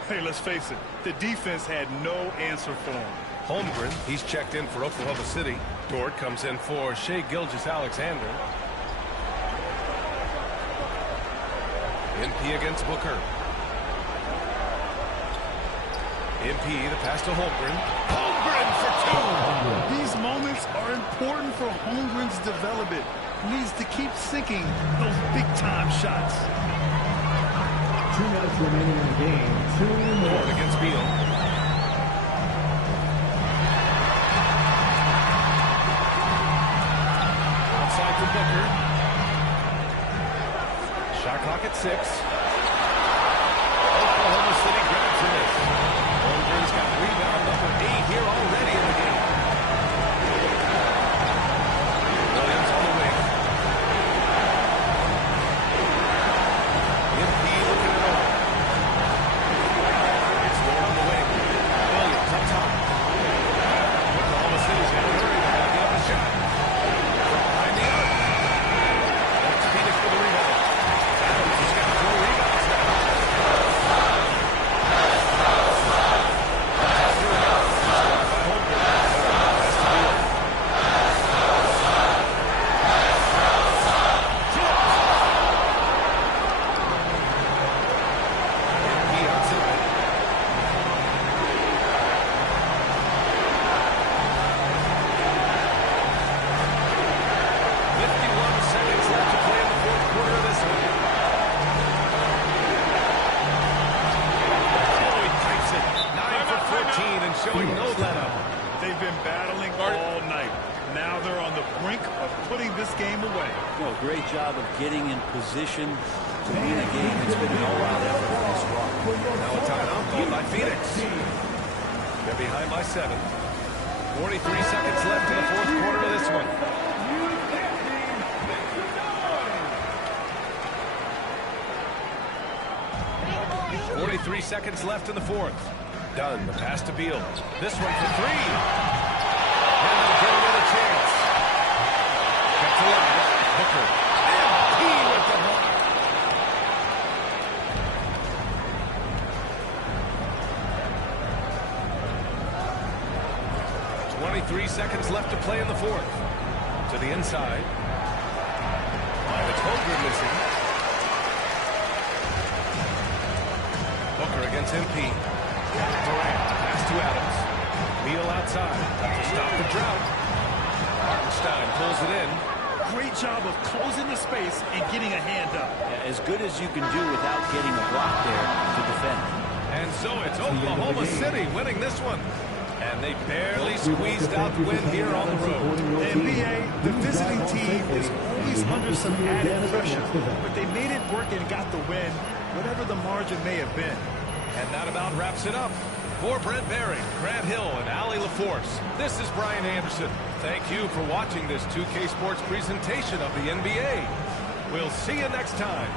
Hey, let's face it, the defense had no answer for him. Holmgren, he's checked in for Oklahoma City. Dort comes in for Shai Gilgeous-Alexander. MP against Booker. MP, the pass to Holmgren. Holmgren for 2! These moments are important for Holmgren's development. He needs to keep sinking those big-time shots. 2 minutes remaining in the game. 2 more. Dort against Beal. Outside for Booker. Shot clock at 6. Oklahoma City grabs the miss. Holmgren's got rebound number 8 here already in the game. Williams on the wing. MP looking it over. It's Ward on the wing. Williams up top. Oklahoma City's got to hurry. They're going to give up a shot. From behind the arc. That's Phoenix for the rebound. Adams has got 4 rebounds now. Showing no let-up. They've been battling all night. Now they're on the brink of putting this game away. No, great job of getting in position to win a game. It's been an all-out effort for this squad. Now a timeout called by Phoenix. They're behind by 7. 43 seconds left in the 4th quarter of this one. .43 seconds left in the 4th. Dunn, the pass to Beal. This one for 3. And they'll get another chance. Kept alive. Booker. MP with the block. 23 seconds left to play in the 4th. To the inside. And it's Holmgren missing. Booker against MP. Durant, pass to Adams. Beal outside to stop the drought. Hartenstein pulls it in. Great job of closing the space and getting a hand up. Yeah, as good as you can do without getting a block there to defend. And so it's Oklahoma City winning this one. And they barely squeezed out the win here on the road. NBA, the visiting team is always under some added pressure, but they made it work and got the win, whatever the margin may have been. And that about wraps it up. For Brent Barry, Grant Hill, and Allie LaForce, this is Brian Anderson. Thank you for watching this 2K Sports presentation of the NBA. We'll see you next time.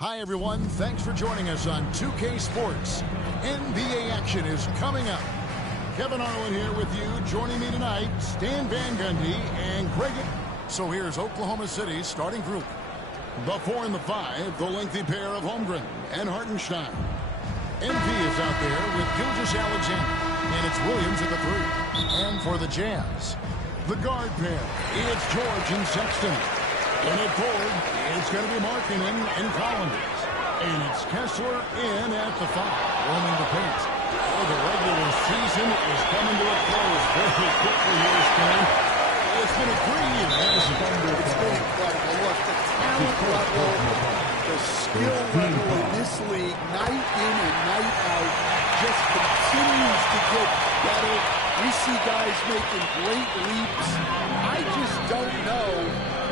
Hi, everyone. Thanks for joining us on 2K Sports. NBA action is coming up. Kevin Harlan here with you. Joining me tonight, Stan Van Gundy and Greg. So here's Oklahoma City's starting group. The 4 and the 5, the lengthy pair of Holmgren and Hartenstein. NP is out there with Gilgeous-Alexander, and it's Williams at the 3. And for the Jazz, the guard pair, it's George and Sexton. And at forward, it's going to be Markkanen and Collins. And it's Kessler in at the 5, roaming the paint. Oh, the regular season is coming to a close very quickly here, Stan. It's been a great year, hasn't it? It's been incredible. Look, the talent level, the skill level in this league, night in and night out, just continues to get better. We see guys making great leaps. I just don't know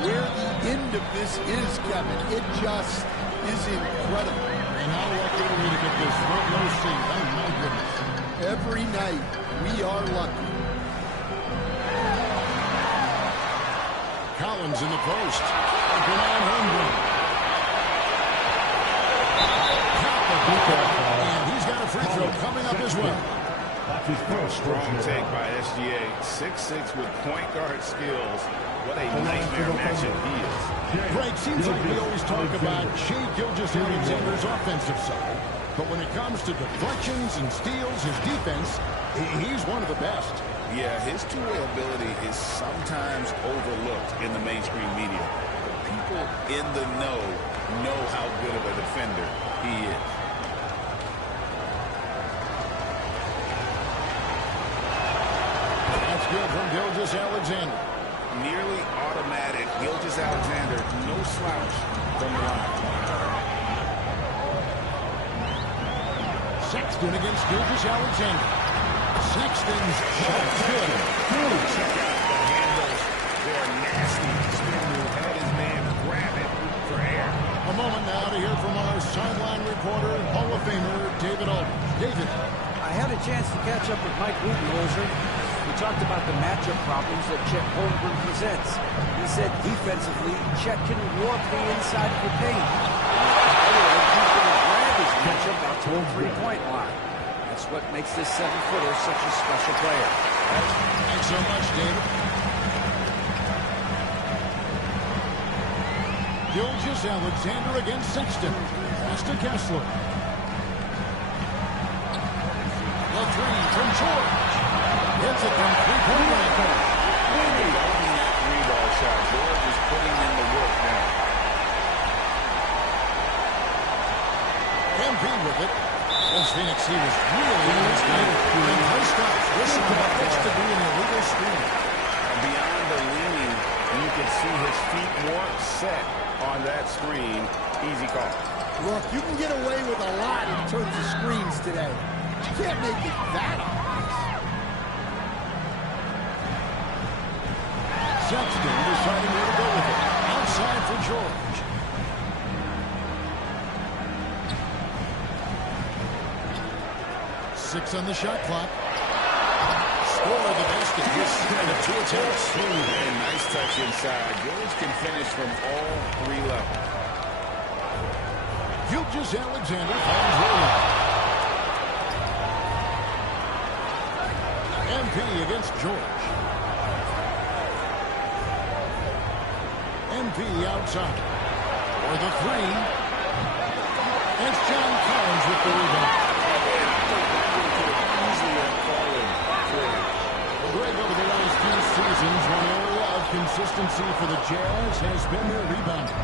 where the end of this is, Kevin. It just is incredible. And how lucky are we to get this front row seat? Oh, my goodness. Every night, we are lucky. Collins in the post. Open on Holmgren. And he's got a free throw coming up as well. Strong take by SGA. 6'6" with point guard skills. What a nightmare matchup he is. Greg, seems like we always talk about Shai Gilgeous-Alexander's offensive side. But when it comes to deflections and steals, his defense, he's one of the best. Yeah, his two-way ability is sometimes overlooked in the mainstream media. But people in the know how good of a defender he is. That's good from Gilgeous-Alexander. Nearly automatic. Gilgeous-Alexander, no slouch from the line. Sexton against Gilgeous-Alexander. Sexton's shot good. Check out the handles. They're nasty. Spin move. Had his man grab it for air. A moment now to hear from our sideline reporter, Hall of Famer David Aldridge. David. I had a chance to catch up with Mike Budenholzer. We talked about the matchup problems that Chet Holmgren presents. He said defensively, Chet can warp the inside of the paint. Otherwise, he's going to grab his matchup out to the three-point line. That's what makes this 7-footer such a special player. Thanks so much, David. Gilgeous-Alexander against Sexton. Pass to Kessler. The 3 from George. Hits it from three-point line. Developing that three-ball shot. George is putting in the work now. MP with it. Against Phoenix, he was really in this game. And high stops. Listen to that looks to be an illegal screen. Beyond the leaning, you can see his feet more set on that screen. Easy call. Look, you can get away with a lot in terms of screens today. You can't make it that obvious. Sexton deciding where to go with it. Outside for George. Six on the shot clock. Score the basket. He's got a 2 attempts. And nice touch inside. George can finish from all 3 levels. Gilgeous-Alexander finds Williams. MP against George. MP outside. For the 3. It's John Collins with the rebound. Greg, over the last few seasons, one area of consistency for the Jazz has been their rebounding.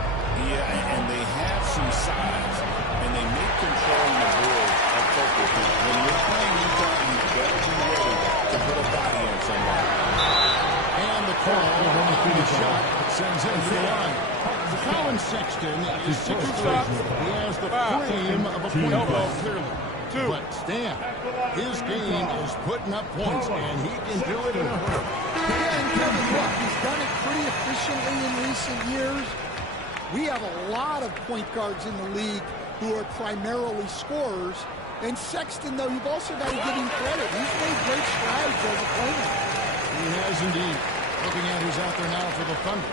Yeah, and they have some size, and they make controlling the board a focal point. When you're playing Utah, you better be ready to put a body on somebody. And the call on the shot sends him to the line. Colin Sexton is 6'3". He has the frame of a point guard, clearly. But Stan, his game is putting up points, and he can do it in a hurry. Yeah, and Kevin, look, he's done it pretty efficiently in recent years. We have a lot of point guards in the league who are primarily scorers. And Sexton, though, you've also got to give him credit. He's made great strides as a player. He has indeed. Looking at who's out there now for the Thunder.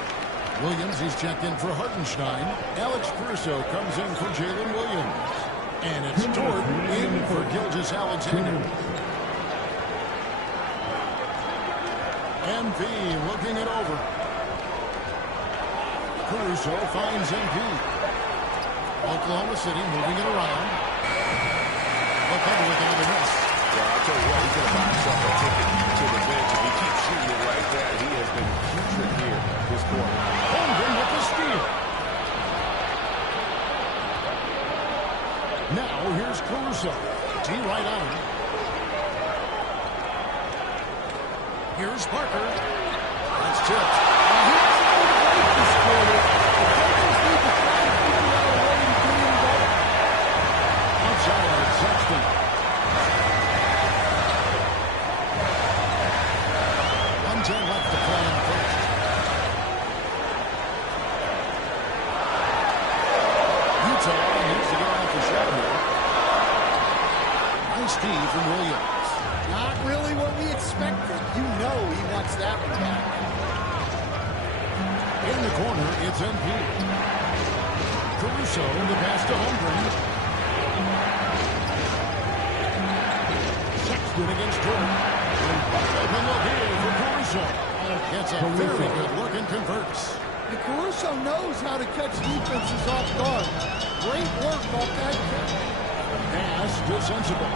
Williams, he's checked in for Hartenstein. Alex Caruso comes in for Jalen Williams. And it's Dort in for Gilgeous-Alexander. MP looking it over. Caruso finds MP. Oklahoma City moving it around. O'Connor with another miss. Well, I'll tell you what, he's going to buy himself a ticket to the bench. If he keeps shooting it like that, he has been putrid here this quarter. Holmgren with the steal. Now here's Caruso. T right on him. Here's Parker. That's tipped. This quarter. The coaches need to try to figure out a way to get him better. Outside, Sexton. Left to play in the first. Utah needs to get off the shot here. Nice D from Williams. Not really what we expected. You know he wants that one back. In the corner, it's MP. Caruso, the pass to Holmgren. Sexton against Jordan. Open look here for Caruso. Gets a very good look and converts. And Caruso knows how to catch defenses off guard. Great work off that catch. Pass to Sensible.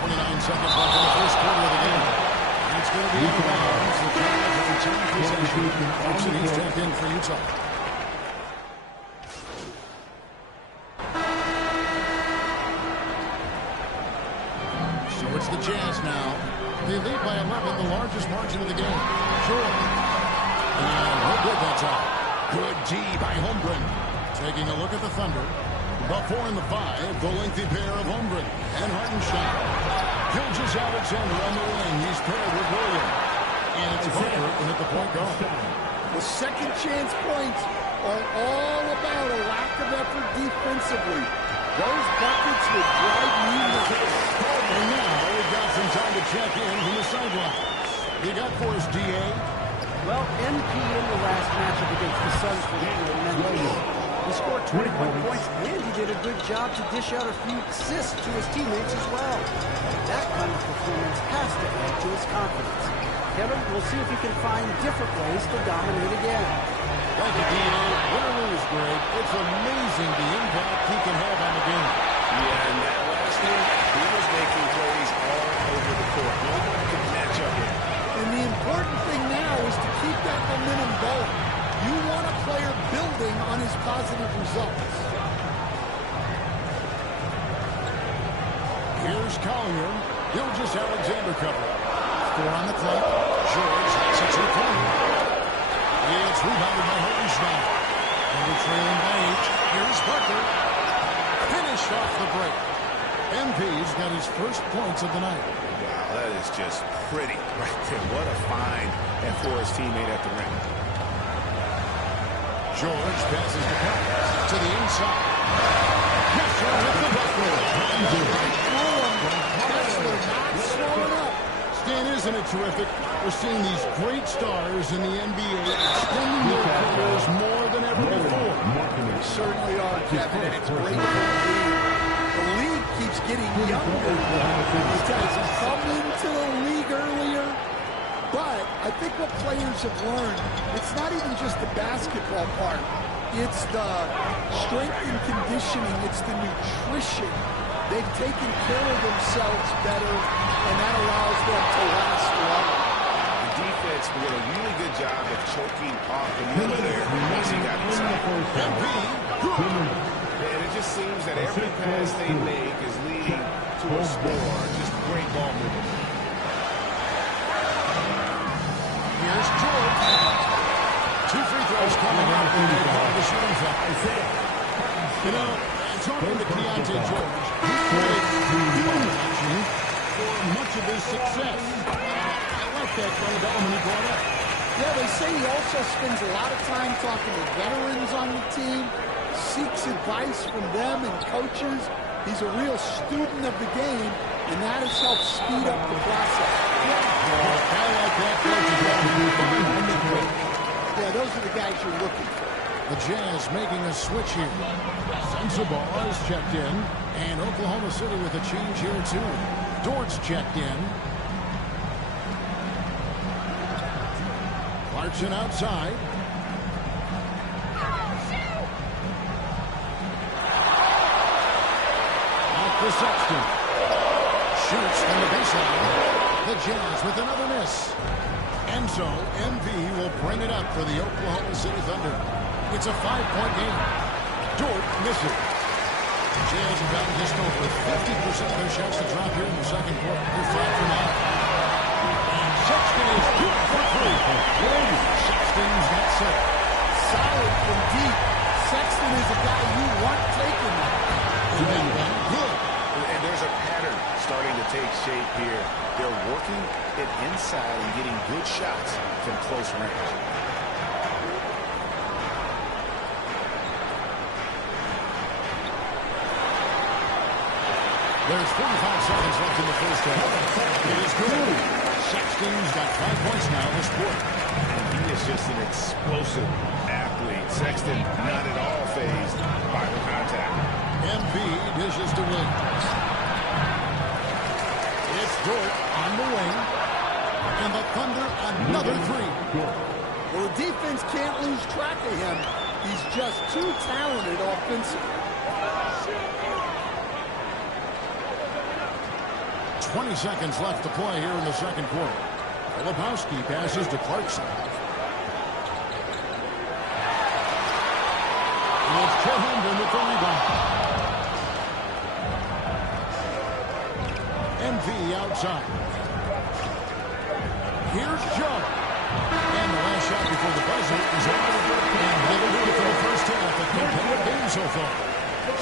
29 seconds left in the first quarter of the game. And it's going to be out of bounds. The Cavs will return possession. Clarkson, he's checked in for Utah. It's the Jazz now. They lead by 11, the largest margin of the game. Sure. And no good that time. Good D by Holmgren. Taking a look at the Thunder. The 4 and the 5, the lengthy pair of Holmgren and Hartenstein. Gilgeous-Alexander on the wing. He's paired with Williams. And it's Parker at the point guard. The second chance points are all about a lack of effort defensively. Those buckets would drive me nuts. And now we've got some time to check in from the sidelines. You got for us, D.A.? Well, MP in the last matchup against the Suns was tremendous. He scored 21 points, and he did a good job to dish out a few assists to his teammates as well. That kind of performance has to add to his confidence. Kevin, we'll see if he can find different ways to dominate again. Thank you, D.A. Win or lose, Greg, it's amazing the impact he can have on the game. Yeah, and that last game, he was making plays all over the court. No one could match up with him. And the important thing now is to keep that momentum going. You want a player building on his positive results. Here's Collier. Gilgeous-Alexander cover. 4 on the clock. George hits it to the corner. It's rebounded by Hartenstein. And we're trailing by 8. Here's Parker. Finished off the break. MP's got his first points of the night. Wow, that is just pretty right there. What a find and for his teammate at the rim. George passes the pass to the inside. Kessler with the bucket. Right through him. Kessler not slowing up. Stan, isn't it terrific? We're seeing these great stars in the NBA extending their careers more than ever before. They certainly are, Kevin, and it's great for the league. The league keeps getting younger. These guys have come into the league earlier. But I think what players have learned, it's not even just the basketball part. It's the strength and conditioning. It's the nutrition. They've taken care of themselves better, and that allows them to last longer. The defense did a really good job of choking off the middle there once he got inside. And it just seems that every pass they make is leading to a score. Just great ball movement. Here's George. 2 free throws coming up in the shooting foul. You know, talking to Keontae George, he played for much of his success. I like that kind of element he brought up. Yeah, they say he also spends a lot of time talking to veterans on the team, seeks advice from them and coaches. He's a real student of the game, and that has helped speed up the process. Yeah, those are the guys you're looking for. The Jazz making a switch here. Sensabaugh is checked in, and Oklahoma City with a change here too. Dort's checked in. Clarkson outside. Out for Sexton. Shoots from the baseline. The Jazz with another miss. And so MV will bring it up for the Oklahoma City Thunder. It's a 5-point game. Dort misses. The Jazz have gotten just over 50% of their shots to drop here in the second quarter. They're 5 for 9. And Sexton is good for 3. Sexton's got 7. Solid from deep. Sexton is a guy you want taking that. Good. And there's a pattern starting to take shape here. They're working it inside and getting good shots from close range. There's 45 seconds left in the first half. It is good. Sexton's got 5 points now this quarter. And he is just an explosive athlete. Sexton not at all fazed by the contact. MV dishes to win. It's Dort on the wing. And the Thunder another 3. Well, the defense can't lose track of him. He's just too talented offensively. 20 seconds left to play here in the second quarter. Filipowski passes to Clarkson. And it's Chet Holmgren with the rebound. MV outside. Here's Joe. And the last shot before the buzzer is over. And that'll do it for the first half of competitive game so far.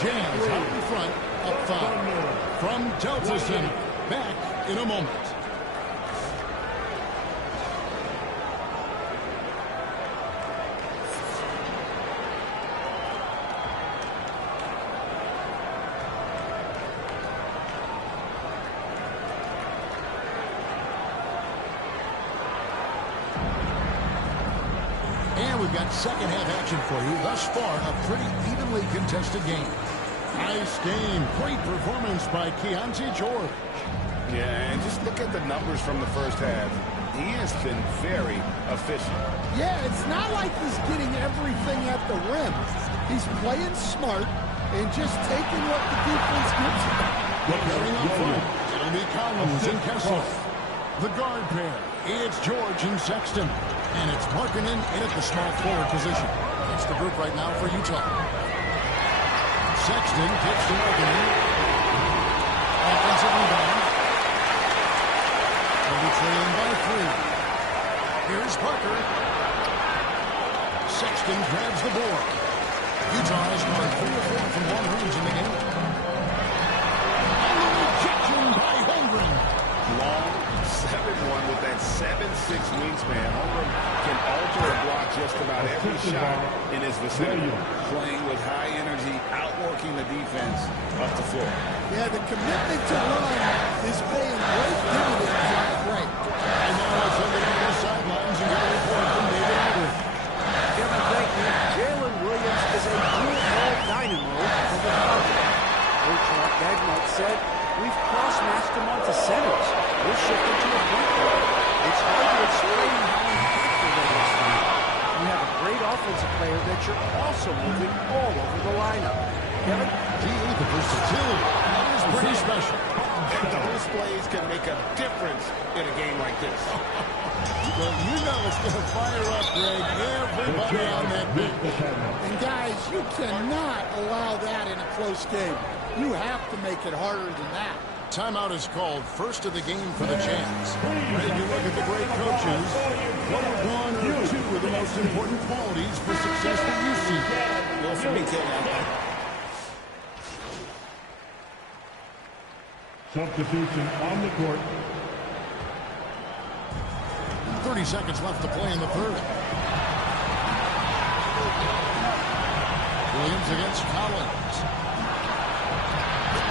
Jazz out in front, up 5. From Delta Center. Back in a moment. And we've got second half action for you. Thus far, a pretty evenly contested game. Nice game. Great performance by Keontae George. Yeah, and just look at the numbers from the first half. He has been very efficient. Yeah, it's not like he's getting everything at the rim. He's playing smart and just taking what the defense gives him. Going up front, it'll be Collins and Kessler. The guard pair, it's George and Sexton. And it's Markkanen in at the small forward position. That's the group right now for Utah. Sexton kicks to Markkanen. Offensive rebound. They'll be trailing by 3. Here's Parker. Sexton grabs the board. Utah has gone 3 or 4 from long range in the game. And the rejection by Holmgren. Long 7-1 with that 7'6" wingspan. Holmgren can alter a block just about every shot in his vicinity. Playing with high energy, outworking the defense up the floor. Yeah, the commitment to run is paying great dividends on the break. And now let's send it over the sidelines and get a report from David Aldridge. Kevin, thank you. Jalen Williams is a dual-ball dynamo for the Falcons. Coach Mark Dagnall said, we've cross-matched him onto centers. We're shifting to a point guard. It's hard to explain how impactful that is for you. You have a great offensive player that you're also moving all over the lineup. Kevin? Gee, the versatility. That is pretty special. And those plays can make a difference in a game like this. Well, you know it's going to fire up, Greg, everybody on that bench. And guys, you cannot allow that in a close game. You have to make it harder than that. Timeout is called. First of the game for the Jazz. Greg, you look at the great coaches. What are 1 or 2 of the most important qualities for success that you see? Well, for me, Substitution on the court. 30 seconds left to play in the third. Williams against Collins.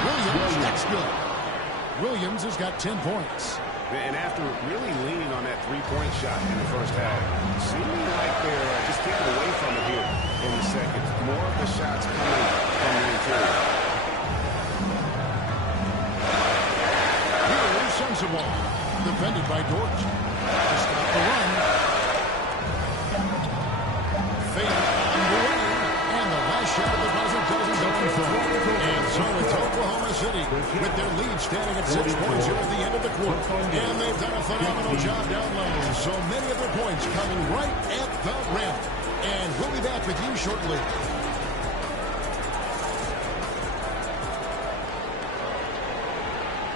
Williams, that's good. Williams has got 10 points. And after really leaning on that three-point shot in the first half, seeming like they're just taking away from it here in the second. More of the shots coming from the interior. Here's Sensible, defended by Dort. To stop the run. Fade on the way. And the last shot of the buzzer doesn't go in front. And so it's Oklahoma City with their lead standing at 6 points here at the end of the quarter. And they've done a phenomenal job down low. So many of their points coming right at the rim. And we'll be back with you shortly.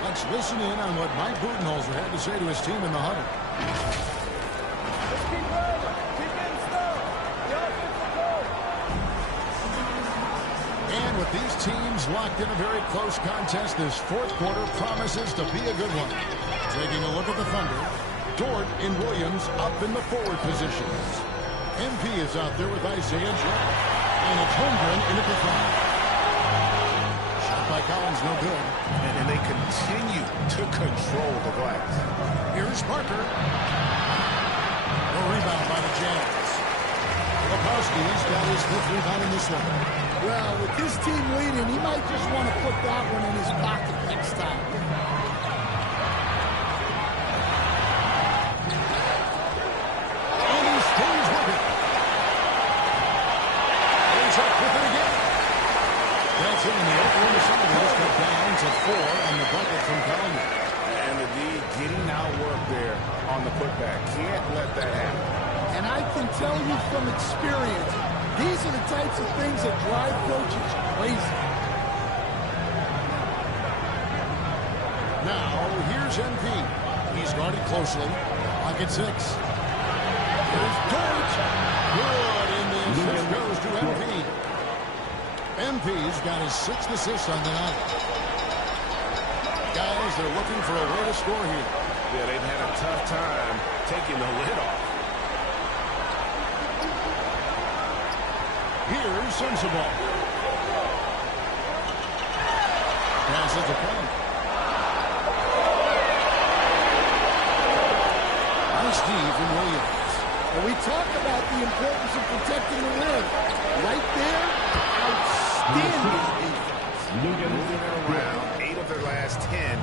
Let's listen in on what Mike Budenholzer had to say to his team in the huddle. And with these teams locked in a very close contest, this fourth quarter promises to be a good one. Taking a look at the Thunder, Dort and Williams up in the forward positions. MP is out there with Isaiah Joe. And it's Holmgren in at the front. Shot by Collins, no good. And they continue to control the glass. Here's Parker. A rebound by the Jazz. Lopowski's got his fifth rebound in this one. Well, with his team leading, he might just want to put that one in his pocket next time. And he stays with it. He's up with it again. That's it in the Oklahoma City. Just cut down to 4 on the bucket from Collins. And the D getting outworked there on the putback. Can't let that happen. And I can tell you from experience, these are the types of things that drive coaches crazy. Now, here's MP. He's guarded closely. Pocket 6. Here's Dort. Good, and the assist goes to MP. MP's got his 6th assist on the night. Guys, they're looking for a way to score here. Yeah, they've had a tough time taking the lid off. Here's Sensible. Passes the point. Nice D from Williams. And we talk about the importance of protecting the rim. Right there, outstanding defense. Moving it around. 8 of their last 10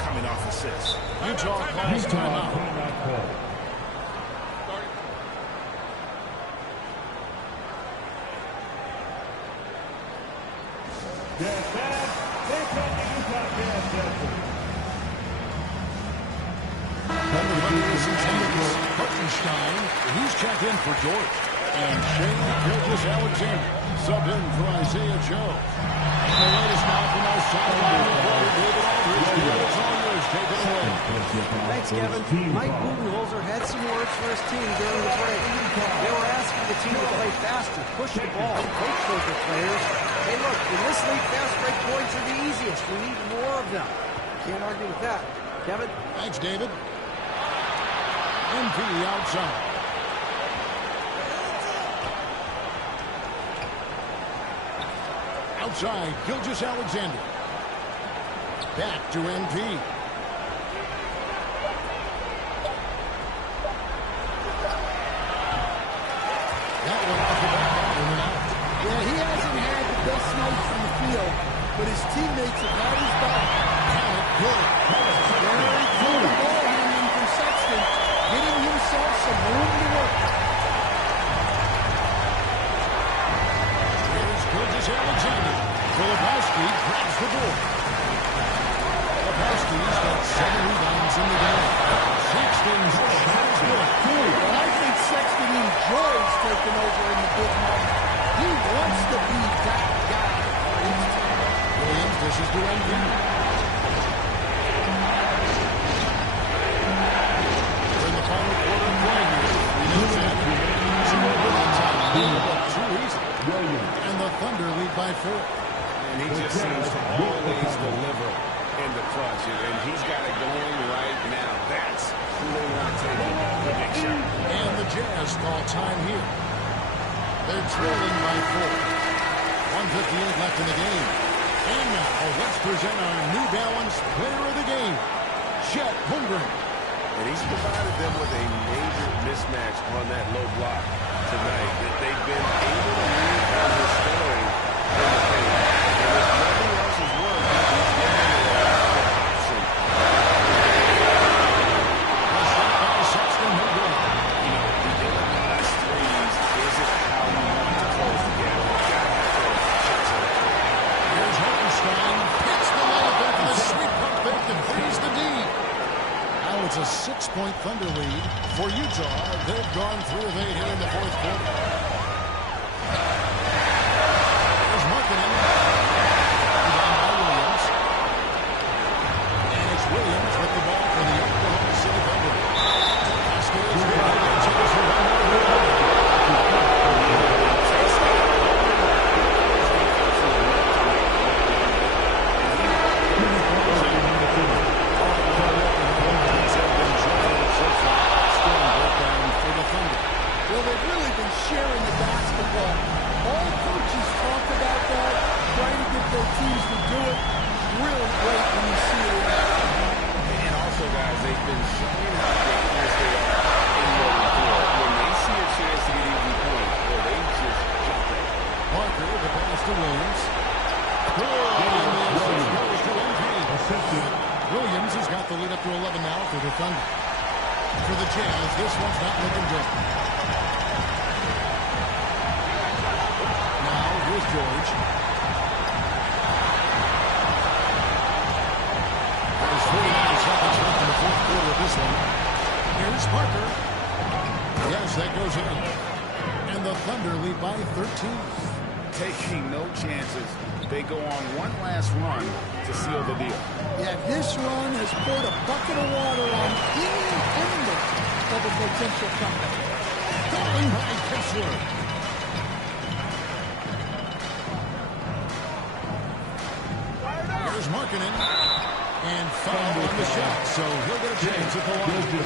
coming off assists. Utah calls timeout. Hartenstein, he's checked in for Dort. And Shea Gilgeous-Alexander subbed in for Isaiah Joe. And the latest now from our sideline reporter, David Aldridge. It's all yours. Take it away. Thanks, Kevin. Mike Budenholzer had some words for his team during the break. They were asking the team to play faster, push the ball, coach those players. Hey, look, in this league, fast break points are the easiest. We need more of them. Can't argue with that. Kevin? Thanks, David. MP outside. Outside, Gilgeous-Alexander. Back to MP. That one off the back in and out. Yeah, he hasn't had the best night from the field, but his teammates have had his back. Good. Very good ball handling from Sexton, getting himself some room to work. Here's Gilgeous-Alexander. Filipowski grabs the board. Filipowski's got 7 rebounds in the game. Sexton's shot is good. Well, I think Sexton enjoys taking over in the big moment. He wants to be that guy. Williams dishes to MP. We're in the final quarter of play here. 3 minutes in. Some overtime. Too easy. And the Thunder lead by 4. And he just seems to always deliver in the clutch. And he's got it going right now. That's who they want to take the big shot. And the Jazz call time here. They're trailing by 4. 1:58 left in the game. And now, let's do present our New Balance Player of the Game, Chet Holmgren. And he's provided them with a major mismatch on that low block tonight. That they've been able to lean on his scoring in the paint. And if nothing else has worked, he's given them an option. The shot by Sexton, no good. You know, the ill-advised threes isn't how you want to close the gap. You gotta have those shots on it. Here's Hartenstein. Hits the layup after the sweet pump fake and frees the D. Now it's a 6-point Thunder lead for Utah. They've gone 3 of 8 here in the fourth quarter. There's Markkanen. Down by Williams. And it's Williams with the ball for the Oklahoma City Thunder. Vasquez will get a chance for one more. Well, they've really been sharing the basketball. All coaches talk about that, trying to get their teams to do it. Really great when you see it in action. And also, guys, they've been showing how dangerous they are in rolling forward. When they see a chance to get easy points, well, they just jump it. Parker, the pass to Williams. Good. And the assist goes to MP. Williams has got the lead up to 11 now for the Thunder. For the Jazz, this one's not looking good. Now, here's George. There's 49 seconds left in the fourth quarter of this one. Here's Parker. Yes, that goes in. And the Thunder lead by 13. Taking no chances. They go on one last run to seal the deal. Yeah, this run has poured a bucket of water on any end of a potential comeback. Going by Kessler. Here's Markkanen. And foul on the shot, so he'll get a chance at the line.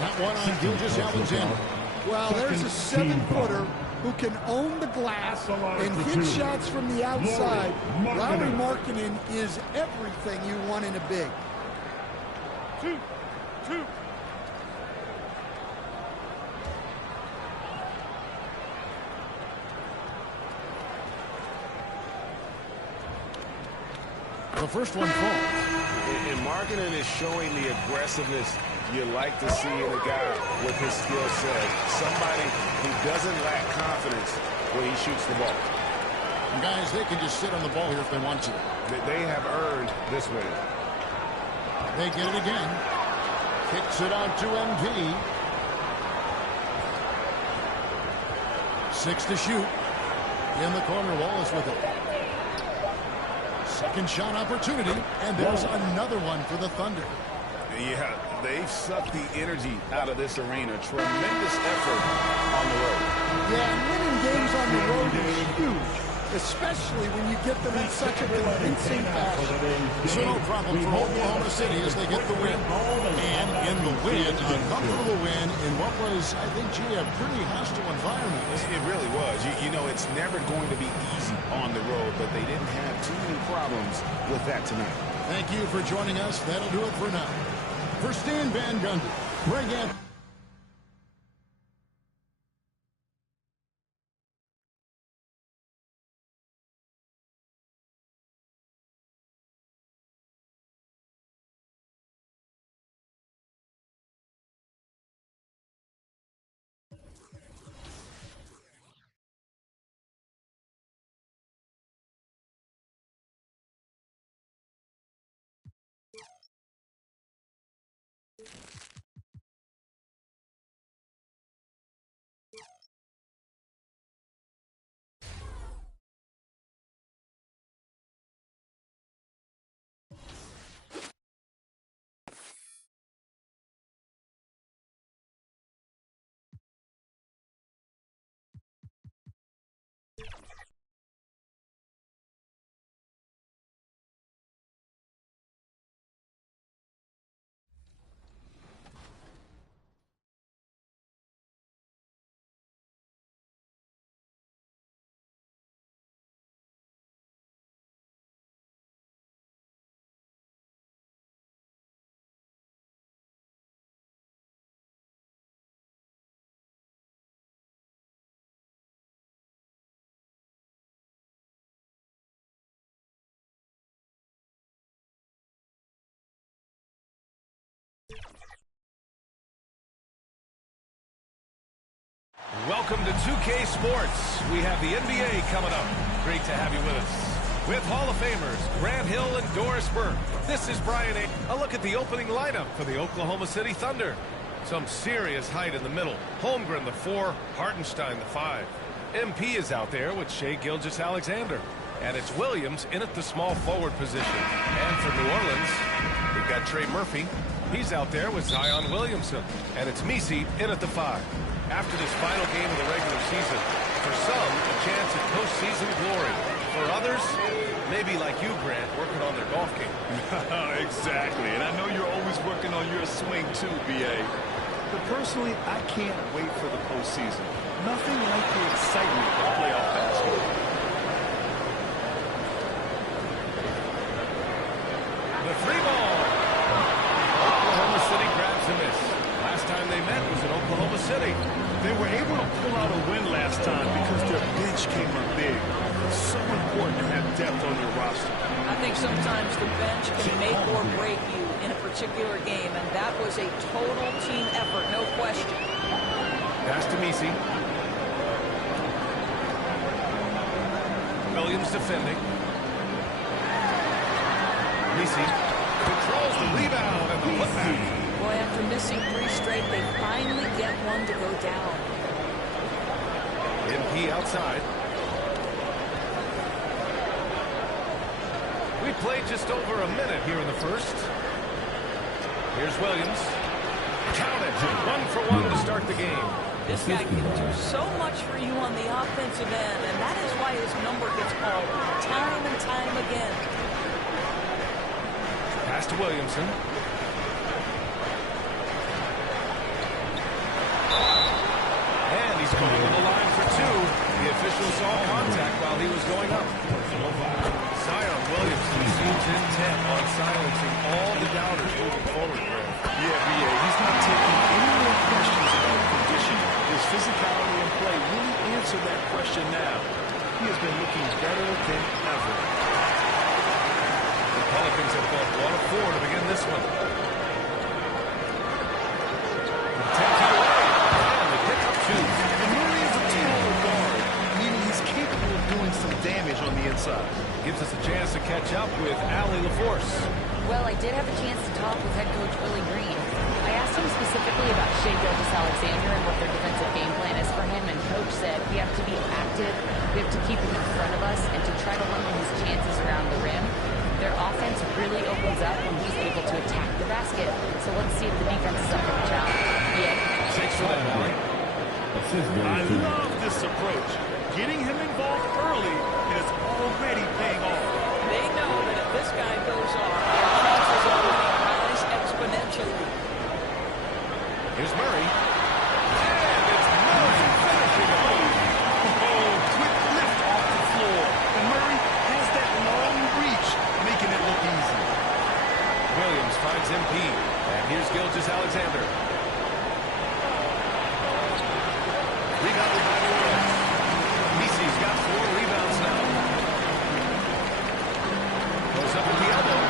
That one on Gilgeous Alexander. Well, there's a 7-footer who can own the glass and hit shots from the outside. Lauri Markkanen is everything you want in a big. Two. The first one falls. And Markkanen is showing the aggressiveness you like to see in a guy with his skill set. Somebody who doesn't lack confidence when he shoots the ball. And guys, they can just sit on the ball here if they want to. They have earned this win. They get it again. Kicks it out to MP. 6 to shoot. In the corner, Wallace with it. Second shot opportunity, and there's another one for the Thunder. Yeah, they've sucked the energy out of this arena. Tremendous effort on the road. Yeah, and winning games on the road is huge, especially when you get them in such a convincing fashion. So no problem for Oklahoma City as they get the win. And in the win, a comfortable win in what was, I think, a pretty hostile environment. It really was. You know, it's never going to be easy on the road, but they didn't have too many problems with that tonight. Thank you for joining us. That'll do it for now. For Stan Van Gundy, Greg Anthony. Welcome to 2K Sports. We have the NBA coming up. Great to have you with us. With Hall of Famers Grant Hill and Doris Burke. This is Brian A. A look at the opening lineup for the Oklahoma City Thunder. Some serious height in the middle. Holmgren, the 4. Hartenstein, the 5. MP is out there with Shai Gilgeous-Alexander. And it's Williams in at the small forward position. And for New Orleans, we've got Trey Murphy. He's out there with Zion Williamson. And it's Messi in at the 5. After this final game of the regular season, for some, a chance at postseason glory. For others, maybe like you, Grant, working on their golf game. Exactly, and I know you're always working on your swing too, B.A. But personally, I can't wait for the postseason. Nothing like the excitement of playoff basketball. The 3 ball. Oklahoma City grabs a miss. Last time they met was in Oklahoma City. They were able to pull out a win last time because their bench came up big. It's so important to have depth on your roster. I think sometimes the bench can make or break you in a particular game, and that was a total team effort, no question. Pass to Messi. Williams defending. Messi controls the rebound and the putback. Boy, after missing 3 straight, they finally get one to go down. MP outside. We played just over a minute here in the first. Here's Williams. Count it. 1 for 1 to start the game. This guy can do so much for you on the offensive end, and that is why his number gets called time and time again. Pass to Williamson. And he's going to the line for 2. The official saw contact while he was going up. Zion Williamson seems intent on silencing all the doubters moving forward, Greg. Yeah, B.A. He's not taking any more questions about conditioning. His physicality and play really answer that question now. He has been looking better than ever. The Pelicans have gone 1 of 4 to begin this one. Damage on the inside. Gives us a chance to catch up with Allie LaForce. Well, I did have a chance to talk with head coach Willie Green. I asked him specifically about Shai Gilgeous-Alexander and what their defensive game plan is for him, and coach said we have to be active, we have to keep him in front of us, and to try to limit his chances around the rim. Their offense really opens up when he's able to attack the basket. So let's see if the defense is up for the challenge. Yeah. 6 for that, Allie. I love this approach. Getting him involved early is already paying off. They know that if this guy goes off, their chances of winning rise exponentially. Here's Murray. And it's Murray finishing it home. Oh, quick lift off the floor. And Murray has that long reach, making it look easy. Williams finds MP. And here's Gilgeous-Alexander. Rebounded by New Orleans. Messi's got 4 rebounds now. Goes up at the elbow.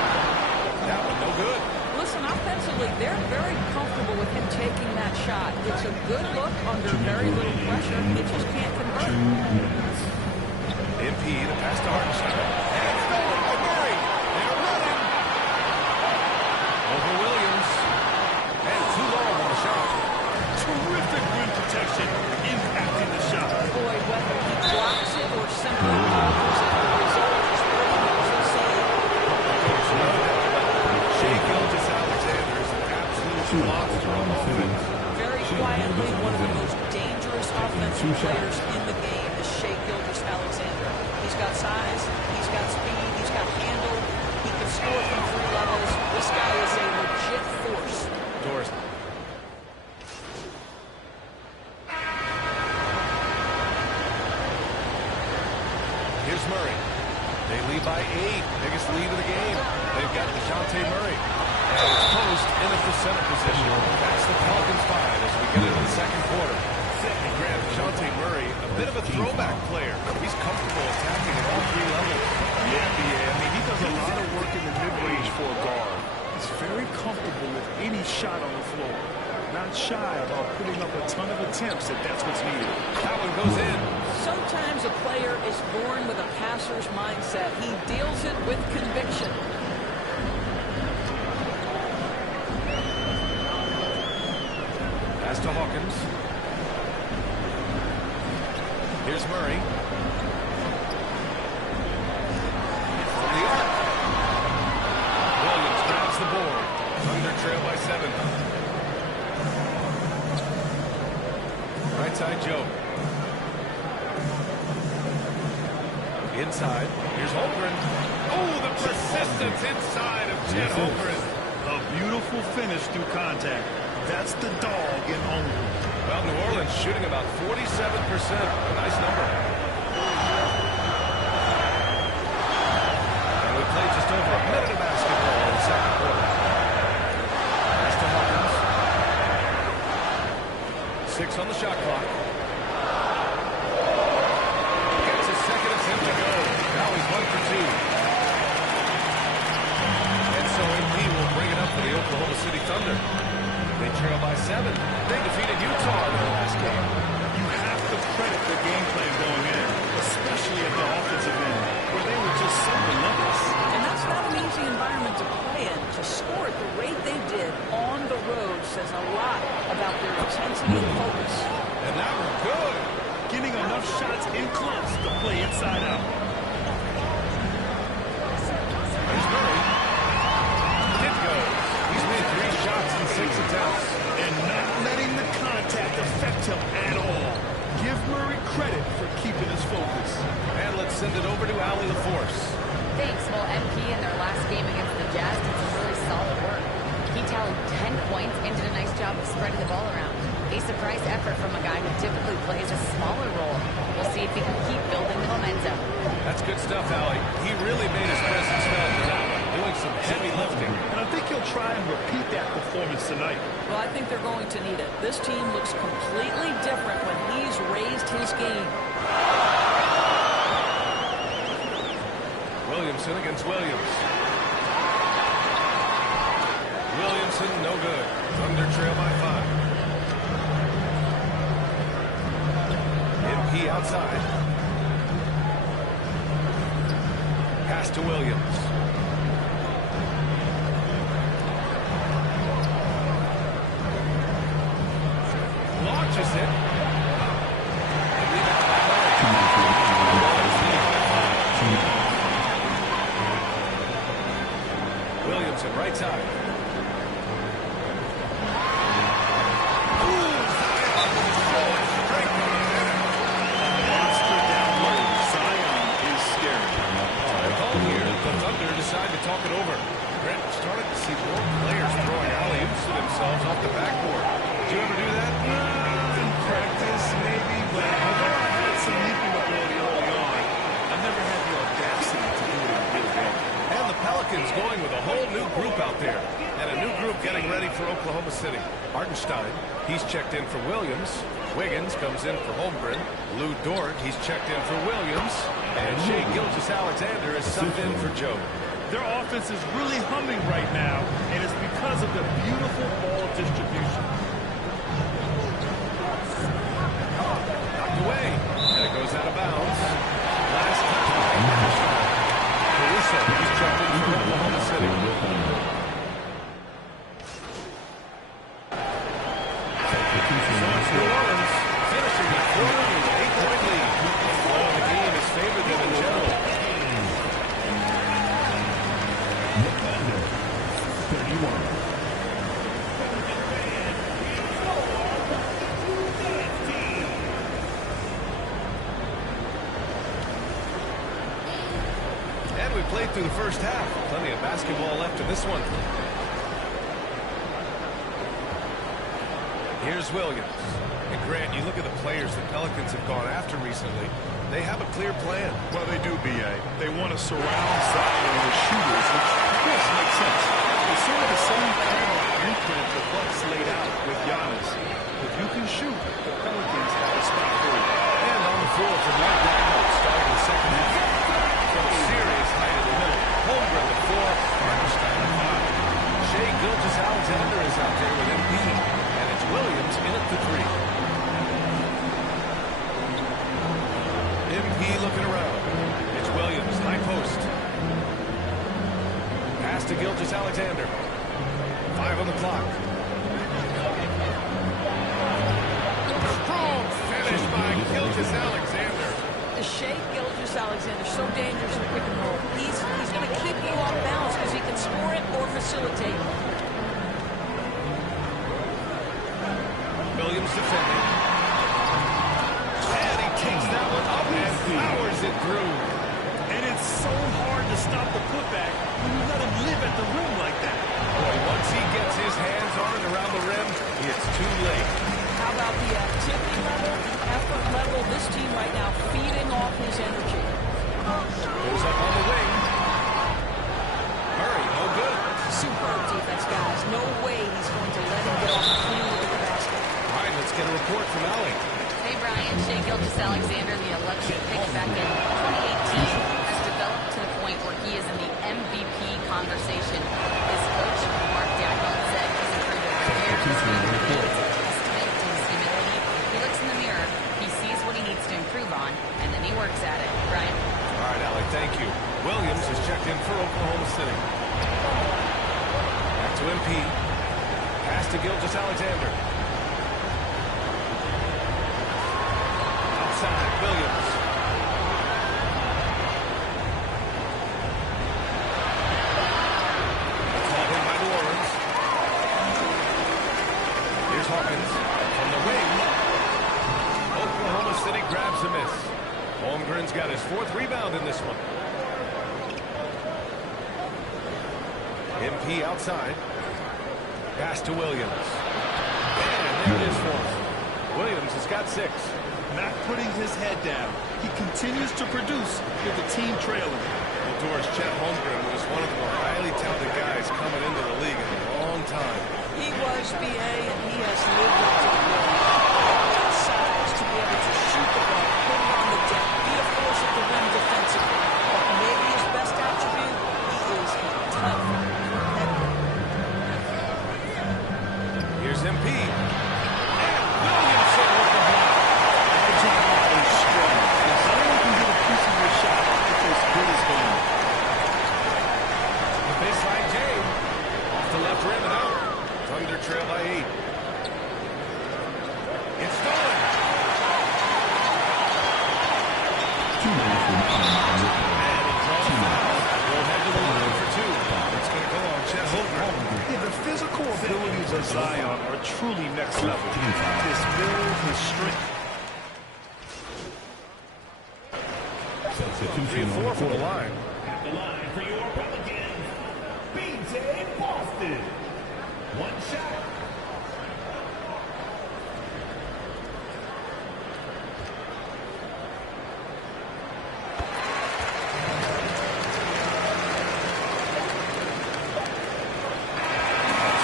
That one no good. Listen, offensively, they're very comfortable with him taking that shot. It's a good look under very little pressure. They just can't convert. MP to pass to Hartenstein. And stolen by Murray. They're running. Over Williams. And too long on the shot. Terrific rim protection, impacting the shot. Boy, whether he blocks it or simply covers it, the result is pretty much the same. Shai Gilgeous-Alexander is an absolute monster on offense. Very quietly, one of the most dangerous offensive players in the game is Shai Gilgeous-Alexander. He's got size, he's got speed, he's got handle, he can score from 3 levels. This guy is a legit force. Doris. Here's Murray. They lead by 8. Biggest lead of the game. They've got DeJounte Murray. And it's post in at the center position. That's the Pelicans 5 as we get into the second quarter. And Grant, DeJounte Murray, a bit of a throwback player. He's comfortable attacking at all 3 levels. Yeah, I mean, he does a lot of work in the mid-range for a guard. He's very comfortable with any shot on the floor. Not shy about putting up a ton of attempts if that's what's needed. That one goes in. Sometimes a player is born with a passer's mindset. He deals it with conviction. Pass to Hawkins. Here's Murray. From the arc. Williams grabs the board. Thunder trail by 7. Right side, Joe. Inside. Here's Holmgren. Oh, the persistence inside of Chet Holmgren. A beautiful finish through contact. That's the dog in Holmgren. Well, New Orleans shooting about 47%. A nice number. And we played just over a minute of basketball in the second quarter. Pass to Hawkins. 6 on the shot clock. Gets his second attempt to go. Now he's 1 for 2. And so MP will bring it up for the Oklahoma City Thunder. They trail by 7. They defeated Utah in their last game. You have to credit the game plan going in, especially at the offensive end, where they were just so relentless. And that's not an easy environment to play in. To score at the rate they did on the road says a lot about their intensity and focus. And that was good. Getting enough shots in close to play inside out. There's Murray. It goes. He's made 3 shots in 6 attempts. And not letting the contact affect him at all. Give Murray credit for keeping his focus. And let's send it over to Allie LaForce. Thanks. Well, MP in their last game against the Jazz did some really solid work. He tallied 10 points and did a nice job of spreading the ball around. A surprise effort from a guy who typically plays a smaller role. We'll see if he can keep building the momentum. That's good stuff, Allie. He really made his presence felt in that one, doing some heavy lifting. And I think he'll try and repeat that performance tonight. Well, I think they're going to need it. This team looks completely different when he's raised his game. Williamson against Williams. Williamson, no good. Thunder trail by 5. MP outside. Pass to Williams. Launches it. Williamson, right side. Decide to talk it over. Brett started to see more players throwing alley-oops to themselves off the backboard. Did you ever do that? In practice, maybe, but although I had some leaping ability early on, I never had the audacity to do it in a real game. And the Pelicans going with a whole new group out there. And a new group getting ready for Oklahoma City. Hartenstein, he's checked in for Williams. Wiggins comes in for Holmgren. Lou Dort, he's checked in for Williams. And Shai Gilgeous-Alexander is subbed in for Joe. Their offense is really humming right now, and it's because of the beautiful ball distribution. Knocked away. And it goes out of bounds. Last touch by Hartenstein. Caruso, he's checked in for Oklahoma City. So it's New Orleans finishing the quarter with an 8-point lead. Flow of the game has favored them in general. And we played through the first half. Plenty of basketball left in this one. Here's Williams. And Grant, you look at the players the Pelicans have gone after recently. They have a clear plan. Well, they do, B.A. They want to surround Zion with shooters, which, of course, makes sense. It's sort of the same kind of blueprint the Bucks laid out with Giannis. If you can shoot, the Pelicans have a spot for you. And on the floor from Mike Blackmore starting the second half. From serious height in the middle. Holmgren to 4, Hartenstein to 5. Shai Gilgeous-Alexander is out there with MP. And it's Williams in at the 3. MP looking around. It's Williams, high post. Pass to Gilgeous-Alexander. 5 on the clock. Strong finish by Gilgeous-Alexander. Shea Gilgeous-Alexander, so dangerous in pick and roll. He's going to keep you off balance because he can score it or facilitate. Williams defending. And he takes that one up and powers it through. And it's so hard to stop the putback when you let him live at the rim like that. Boy, once he gets his hands on it around the rim, it's too late. How about the activity level, effort level? This team right now feeding off his energy. Goes up on the wing. Murray, no good. Superb defense, guys. No way he's going to let him get off clean with the basket. All right, let's get a report from Allie. Hey, Brian. Shea Gilgeous-Alexander, the 11th pick back in 2018, has developed to the point where he is in the MVP conversation. His coach, Mark Daniel, said he's improved every year. He sees what he needs to improve on, and then he works at it. Brian? All right, Allie, thank you. Williams has checked in for Oklahoma City. Back to MP. Pass to Gilgeous-Alexander. Outside, Williams. Called in by New Orleans. Here's Hawkins from the wing. Oklahoma City grabs a miss. Holmgren's got his 4th rebound in this one. MP outside. Pass to Williams. And there it is for him. Williams has got 6. Not putting his head down. He continues to produce with the team trailing. Well, Doris, Chet Holmgren was one of the more highly touted guys coming into the league in a long time. He was BA, and he has lived up to the billing. Size to be able to shoot the ball, put it on the deck, be a force at the rim defensively. But maybe his best attribute, he is a tough competitor. Here's MP. And Williamson with the block. John is strong. If someone can get a piece of your shot, it's as good as gone. The baseline James. Off the left rim and out. Thunder trail by 8. It's stolen. And he draws a foul. We'll head to the line for 2. It's going to go on Chet Holmgren. Yeah, the physical abilities of Zion are truly next level. His build, his strength. 3 and 4 from the line. At the line for your Pelicans, BJ Boston. 1 shot.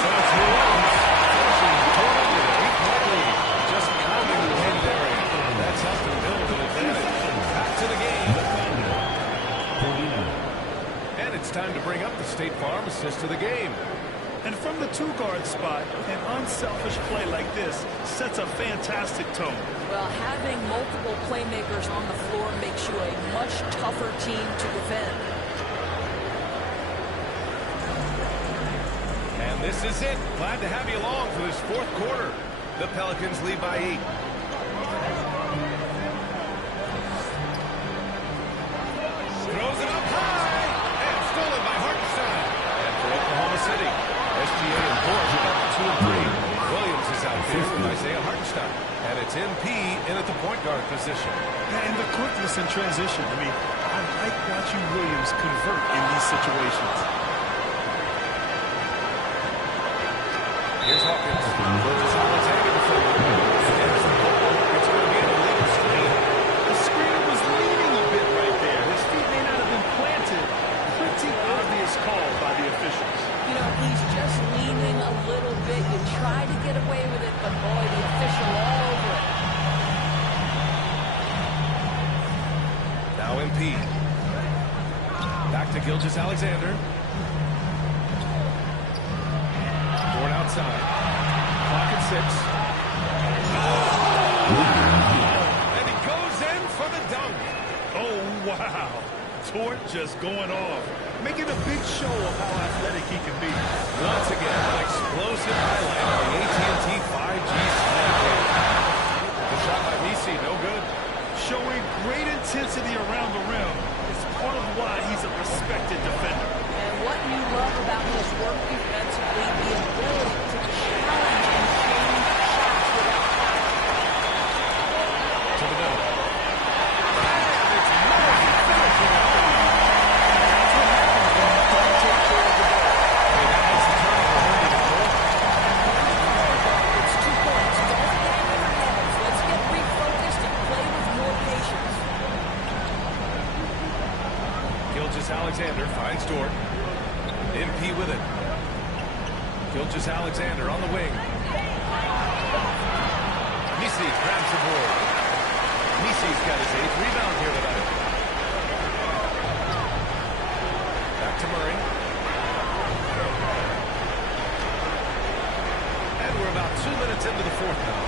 So it's New Orleans finishing the total with an 8-point lead. Just pounding the paint area. That's helped them build an advantage. Back to the game. And it's time to bring up the State Farm assist of the game. And from the 2-guard spot, an unselfish play like this sets a fantastic tone. Well, having multiple playmakers on the floor makes you a much tougher team to defend. And this is it. Glad to have you along for this 4th quarter. The Pelicans lead by 8. Throws it up high. And stolen by Hartenstein. And for Oklahoma City, SGA and George are 2 and 3. Williams is out there with Isaiah Hartenstein. And it's MP in at the point guard position. Yeah, and the quickness in transition. I mean, I like watching Williams convert in these situations. Here's Hawkins. Gilgeous-Alexander defending. There's the ball. It's going to be an illegal screen. The screener was leaning a bit right there. His feet may not have been planted. Pretty obvious call by the officials. You know, he's just leaning a little bit. You try to get away with it, but boy, the official all over it. Now MP. Back to Gilgeous-Alexander. Board out inside. Clock at 6. And he goes in for the dunk. Oh, wow. Tort just going off, making a big show of how athletic he can be. Once again, an explosive highlight of the AT&T 5G slam game. The shot by Misi, no good. Showing great intensity around the rim. It's part of why he's a respected defender. And what you love about his work defensively, the ability to challenge and change shots without foul. To the middle. Alexander finds Dort. MP with it. Gilgeous-Alexander on the wing. Misi grabs the board. Misi's got his 8th rebound here tonight. Back to Murray. And we're about 2 minutes into the 4th now.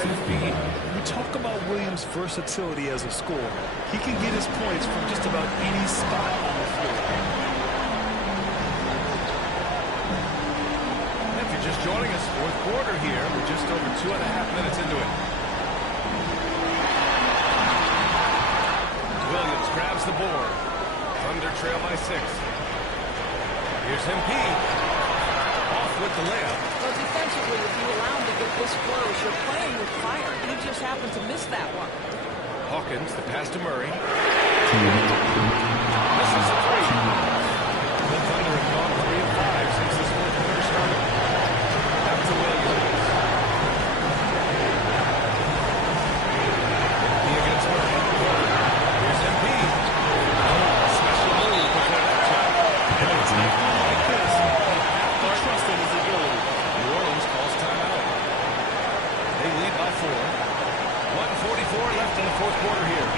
We talk about Williams' versatility as a scorer. He can get his points from just about any spot on the floor. If you're just joining us, 4th quarter here. We're just over 2.5 minutes into it. Williams grabs the board. Thunder trail by 6. Here's MP. Off with the layup. Well, defensively, if you allow him to get this close, you're playing with fire. He just happened to miss that one. Hawkins, the pass to Murray. Misses a 3. The Thunder have gone 3 of 5 since this 4th quarter started. Back to Williams. MP against Murray. Here's MP. Special move before that shot. Like this, you trust in his ability. New Orleans calls timeout. They lead by 4. 1:44 left in the 4th quarter here.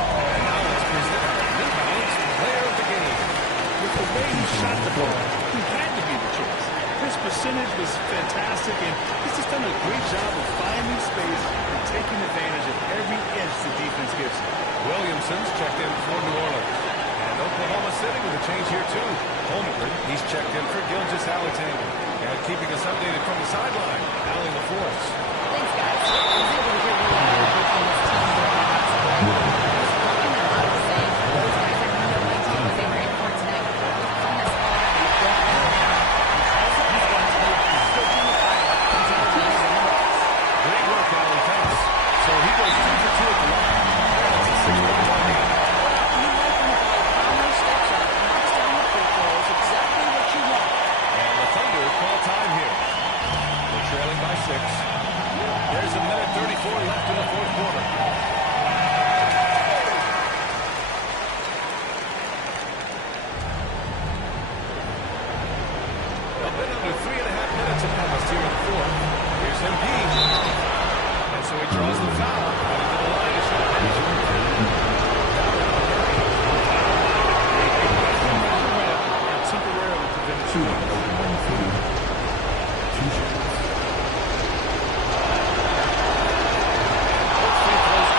And now let's present Newhound's player of the game. With the way he shot the ball, he had to be the choice. His percentage was fantastic, and he's just done a great job of finding space and taking advantage of every inch the defense gives him. Williamson's checked in for New Orleans. And Oklahoma City with a change here, too. Holmgren, he's checked in for Gilgeous-Alexander. And keeping us updated from the sideline, Allie LaForce. Thanks, guys. I was able to hear really well between his team and the was talking a lot of saying those guys are going to know my team they were in for tonight. From this already, don't know now. Also, he's going to be stoking the fire until the team is in the mix. Great work, Allie. Thanks. So he goes 2 for 2 at the line. That's a 6-point target. You like when the guy finally steps up, knocks down the free throws, exactly what you want. And the Thunder call time here. They're trailing by 6. There's a minute 34 left in the 4th quarter. A bit under 3.5 minutes have passed here in the 4th. Here's MP. And so he draws the foul. Headed to the line to shoot. Temporarily prevented. Both free throws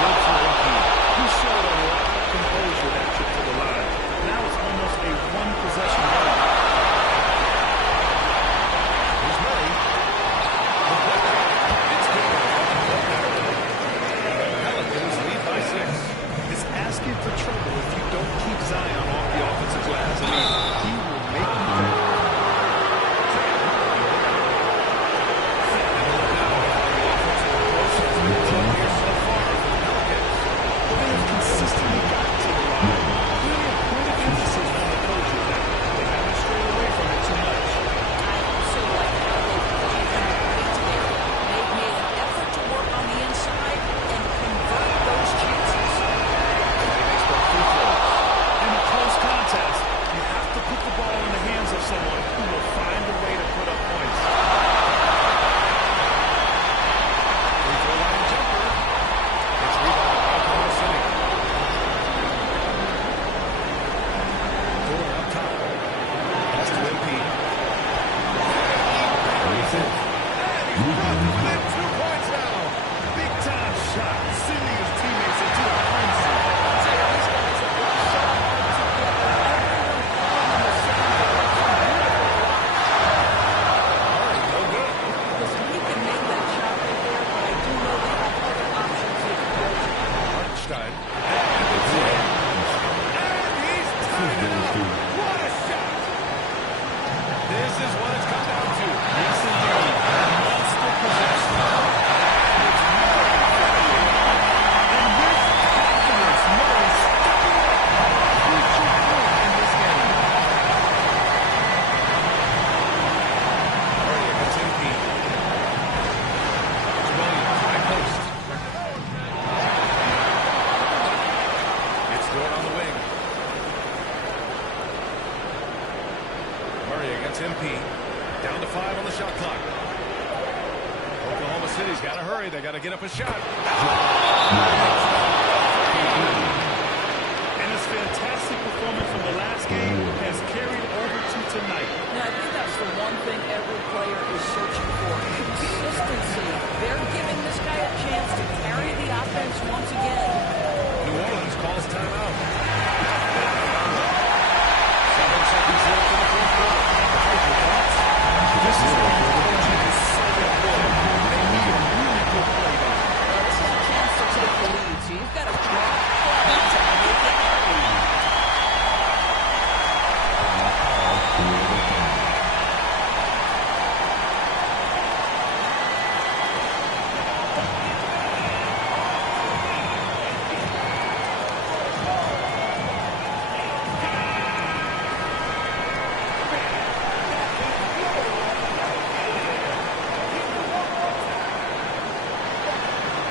And he's brought to within 2 points now. Big time shot, sending his teammates into a frenzy. Listen, he can make that shot right there, but I do know they have other options they can go to. Hartenstein. And it's in. And he's tied it up. What a shot. This is what it's come down to. Yes, indeed. Monster possession. It's Murray. And with confidence, Murray stepping up. Crucial point in this game. Murray against MP. It's Williams, high post. It's Dort on the wing. Murray against MP. Down to 5 on the shot clock. Oklahoma City's got to hurry. They got to get up a shot. And his fantastic performance from the last game has carried over to tonight. Now, I think that's the one thing every player is searching for. Consistency. They're giving this guy a chance to carry the offense once again. New Orleans calls timeout. 7 seconds left in the fourth quarter. This is why coaching is so important. They need a really good play by. This is a chance to take the lead, so you've got to drop play to make it happen.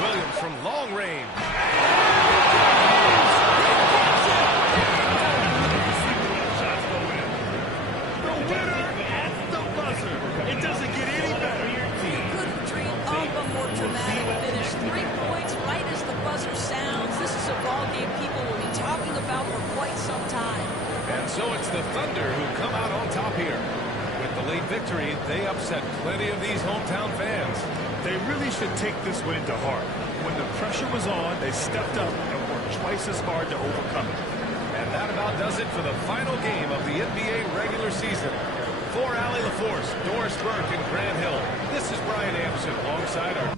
Williams from long range. Shots go in. The winner at the buzzer. It doesn't get any better. You couldn't dream of a more dramatic finish. 3 points right as the buzzer sounds. This is a ball game people will be talking about for quite some time. And so it's the Thunder who come out on top here. With the late victory, they upset plenty of these hometown fans. They really should take this win to heart. When the pressure was on, they stepped up and worked twice as hard to overcome it. And that about does it for the final game of the NBA regular season. For Allie LaForce, Doris Burke, and Grant Hill, this is Brian Anderson alongside our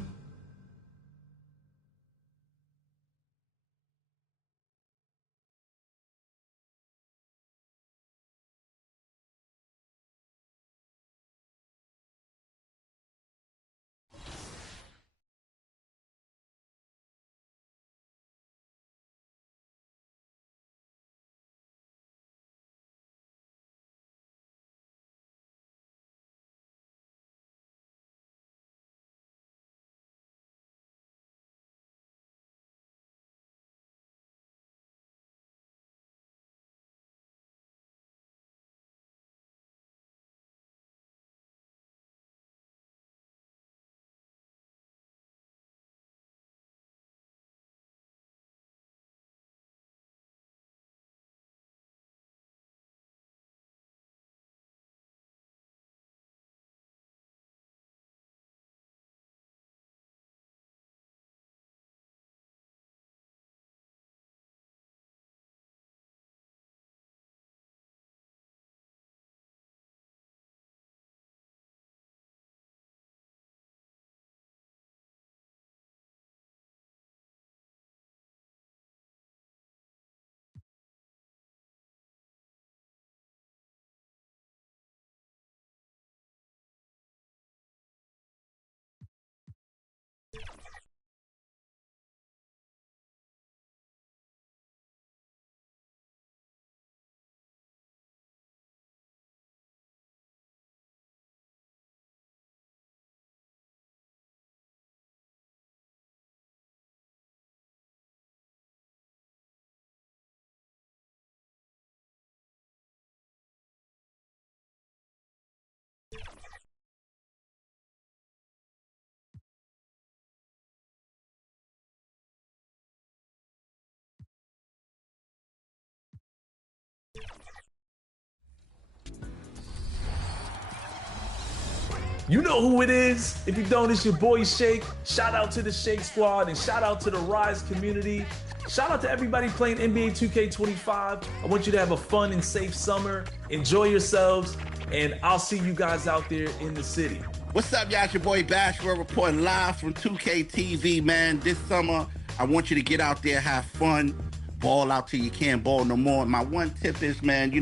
You know who it is. If you don't, it's your boy Shake. Shout out to the Shake Squad and shout out to the Rise community. Shout out to everybody playing NBA 2K25. I want you to have a fun and safe summer. Enjoy yourselves, and I'll see you guys out there in the city. What's up, y'all? It's your boy Bashwell reporting live from 2K TV, man. This summer, I want you to get out there, have fun, ball out till you can't ball no more. My one tip is, man,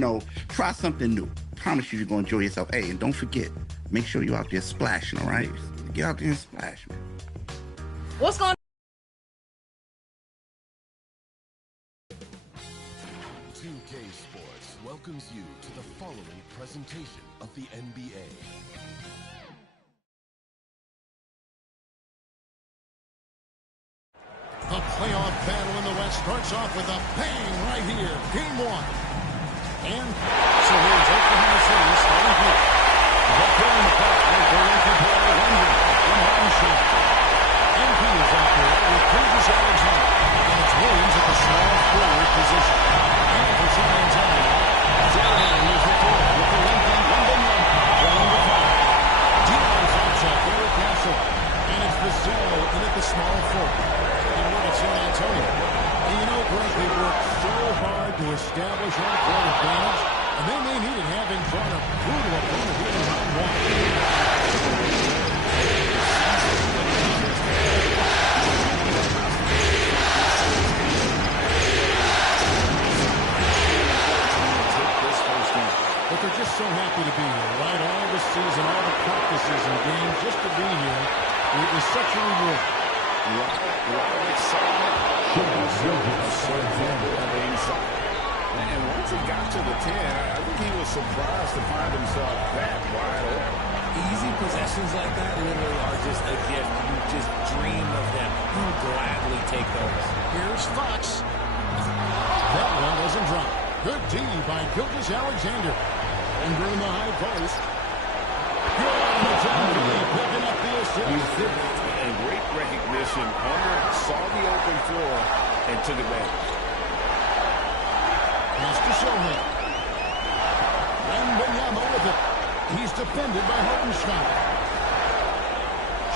try something new. Promise you're going to enjoy yourself. Hey, and don't forget, make sure you're out there splashing, all right? Get out there and splash, man. What's going on? 2K Sports welcomes you to the following presentation of the NBA. The playoff battle in the West starts off with a bang right here. Game one. And so here's Oklahoma City starting here. Before in the park, they're going for ball 100 from Hardenshire. MP is out there with Curtis Alexander. And it's Williams at the small forward position. And for San Antonio, Jordan is the third with the lengthy Wembanyama going to five. Dion Fox out there with Castle. And it's Vazzell in at the small forward. San Antonio. And Greg, they worked so hard to establish home court advantage, and they may need it having drawn a brutal opponent here in round one. But they're just so happy to be here, right? All the season, all the practices and games, just to be here, it was such a reward. A lot of excitement. And once he got to the 10, I think he was surprised to find himself that wide open. Easy possessions like that literally are just a gift. You just dream of them. You gladly take those. Here's Fox. That one doesn't drop. Good D by Gilgeous Alexander. And in the high post. Good on the jump. Picking up the assist. And great recognition. Hunter saw the open floor and took advantage. Pass to Sohan. Wembanyama with it. He's defended by Hartenstein.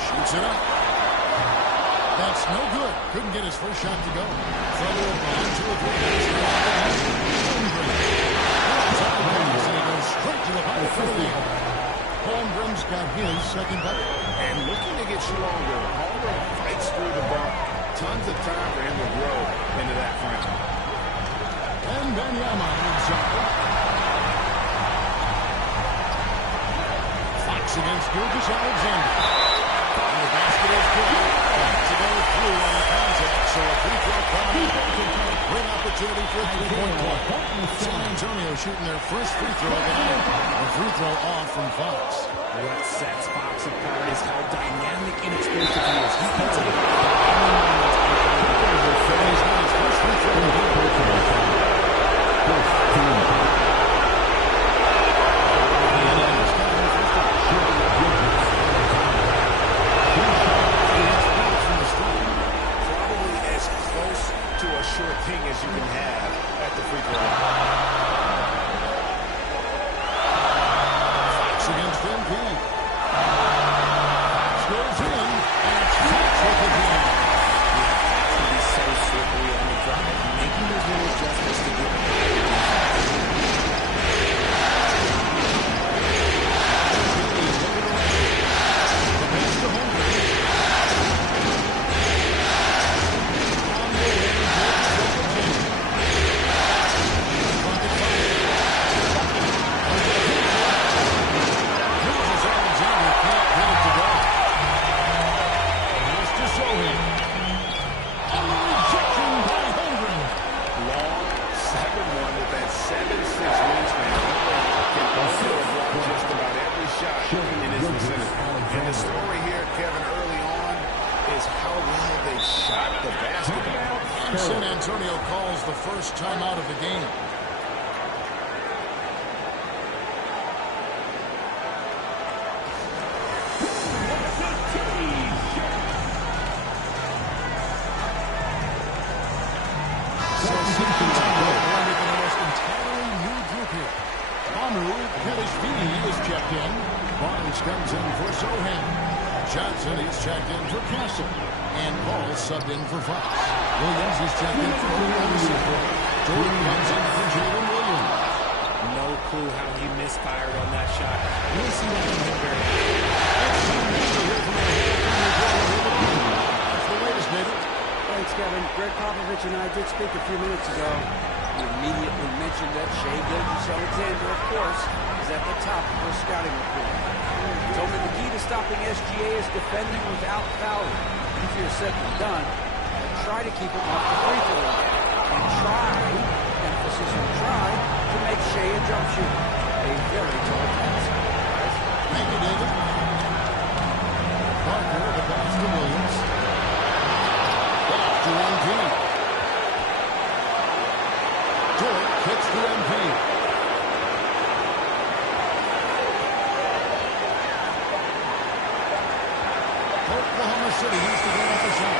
Shoots it up. That's no good. Couldn't get his first shot to go. Trouble on 2 or 3 guys. And he goes straight to the bottom for the lead. Holmgren's got his second bucket. And looking to get stronger, Holmgren fights through the bump. Tons of time for him to grow into that frame. And Wembanyama moves up. Fox against Gilgeous Alexander. And the basket is good. To go through on the contact, so a free throw coming. Great opportunity for a three-point play. San Antonio shooting their first free throw of the night. A free throw off from Fox. What sets Fox apart is how dynamic and explosive he is. He can take He's got his first free throw of the night. Short thing as you can have at the free throw line. Fox against MP. Goes in, and it's Fox with the game. to be so slippery on the drive, making those little adjustments to get San Antonio calls the first timeout of the game. Is checked in. Barnes comes in for Sohan. Johnson is checked in for Castle. And Paul subbed in for Fox. Williams is checked in for Williams. Jordan comes in for Jalen Williams. No clue how he misfired on that shot. We'll see that in him very That's the latest, David. Thanks, Kevin. Greg Popovich and I did speak a few minutes ago. He immediately mentioned that Shai Gilgeous-Alexander, of course, is at the top of their scouting report. He told me the key to stopping SGA is defending without fouling. Easier said than done. Try to keep him off the free throw line. And try, emphasis on try, to make Shai a jump shooter. A very tall task. Thank you, David. Parker, the pass to Williams. Off to MP. Dort kicks to MP. Oklahoma City needs to get off the shot.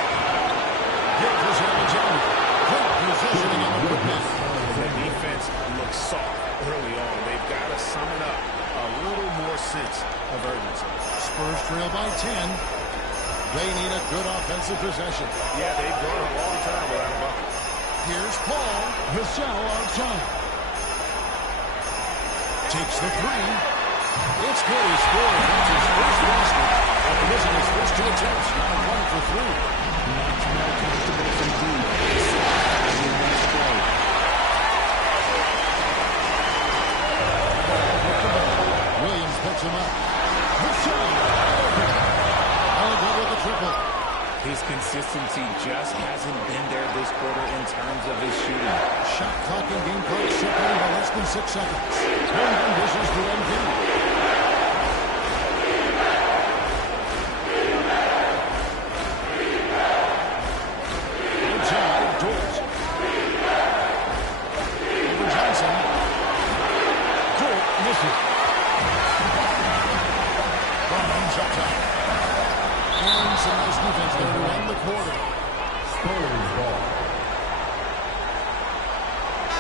Gilgeous-Alexander. Great positioning in the woodman. The defense looks soft early on. They've got to sum it up. A little more sense of urgency. Spurs trail by 10. They need a good offensive possession. Yeah, they've gone a long time without a bucket. Here's Paul. Vassell outside. Takes the three. It's good. He scored. That's his first basket. After missing his first 2 attempts, now 1 for 3. Much more comfortable from deep. Nice play. Williams picks him up. Vassell. All good with the triple. His consistency just hasn't been there this quarter in terms of his shooting. Shot clock in game clock separated by less than 6 seconds. Holmgren dishes to MP. Inside, Dort. Over Johnson. Dort misses. Barnes up top. And some nice defense there to end the quarter. Spurs ball.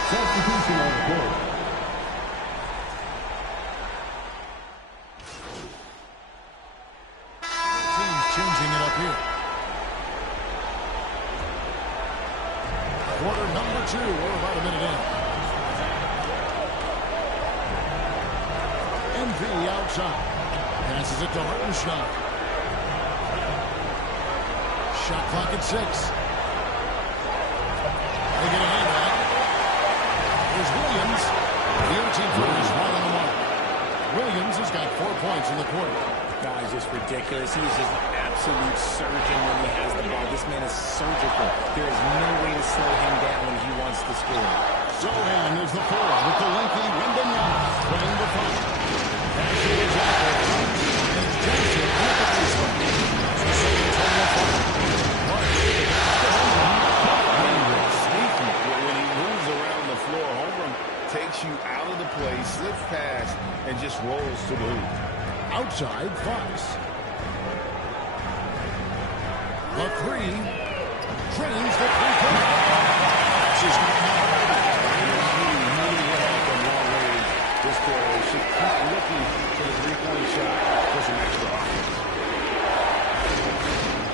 Substitution on the court. Teams changing it up here. Quarter number 2. We're about a minute in. MV outside. Passes it to Hartenstein. Shot clock at 6. They get a hand back. Here's Williams. The 18-footer is right on the mark. Williams has got 4 points in the quarter. Guy's just ridiculous. He's just an absolute surgeon when he has the ball. This man is surgical. There is no way to slow him down when he wants to score. Sohan is the 4 with the lengthy Wembanyama playing the 5. Ashley is out there. And it's Johnson at the free throw. So second total of 5. Sneaky. When he moves around the floor, Holmgren takes you out of the play, slips past, and just rolls to the hoop. Outside, Fox. The 3. Trains the 3-point. She's got This quarter should keep looking for the 3-point shot for some extra offense.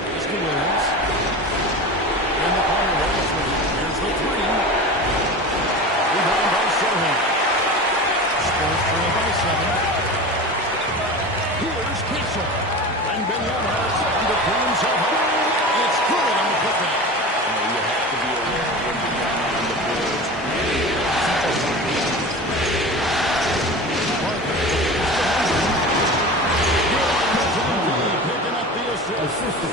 Mr. Williams. In the corner, here's the 3. Rebound by Sohan. Spurs trail by 7. Here's Castle. And Benyama trying to pull himself up. It's good on the putback. You have to be aware of when Benyama on the boards. Picking up the assist.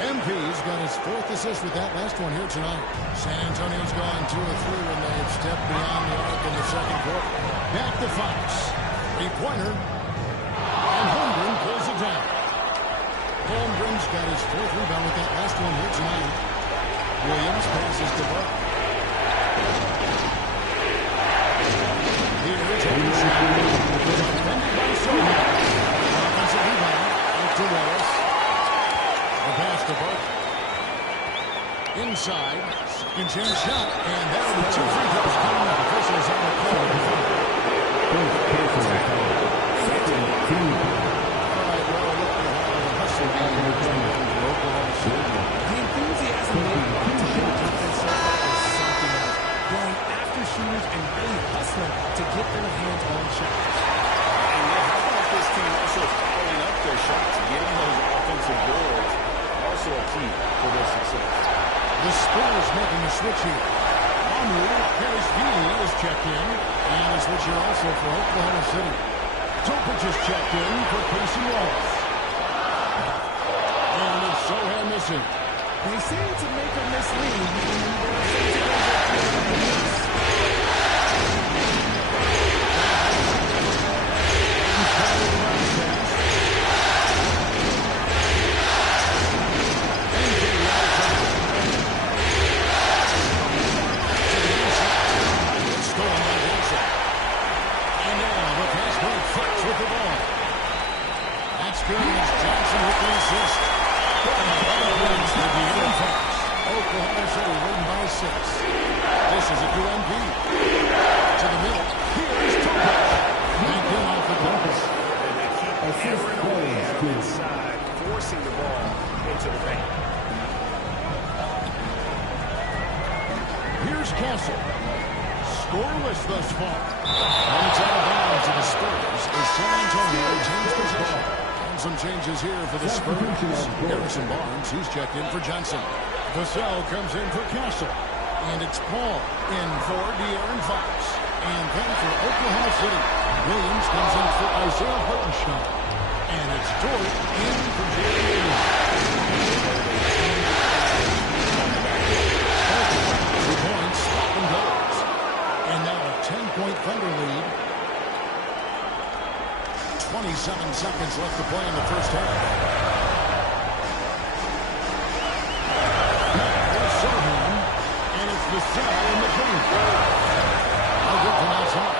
MP's got his 4th assist with that last one here tonight. San Antonio's gone 2 of 3 when they've stepped beyond the arc in the second quarter. Back to Fox. 3-pointer. And Holmgren pulls it down. Holmgren's got his 4th rebound with that last one here tonight. Williams passes to Buck. Here is Holmgren. Defended by Sohan. Offensive rebound. Out to Wallace. The pass to Buck. Inside. Second chance shot. And that'll be 2 free throws coming up. Officials on the call. First personal foul. Second team. key for their success. The Spurs making a switch here. Harris-Vili is checked in. And a switch here also for Oklahoma City. Topic is checked in for Casey Wallace. And it's Sohan missing. They seem to make a mislead. With the ball. That's good. It's Johnson with the assist. Oklahoma City leading by 6. This is a 2-MP. To the middle. Here's Topic. Back in off the glass. And they keep hammering away at the inside, forcing the ball into the paint. Here's Castle. Scoreless thus far. And it's out of bounds to the Spurs as San Antonio retains possession. And some changes here for the Spurs. Harrison Barnes, he's checked in for Johnson. Vassell comes in for Castle. And it's Paul in for De'Aaron Fox. And then for Oklahoma City, Williams comes in for Isaiah Hartenstein. And it's Dort in for Jalen Williams. 2 points, stop and goes. And now a 10-point Thunder lead. 27 seconds left to play in the first half. There's Sohan, and it's Vassell in the paint. No good from outside.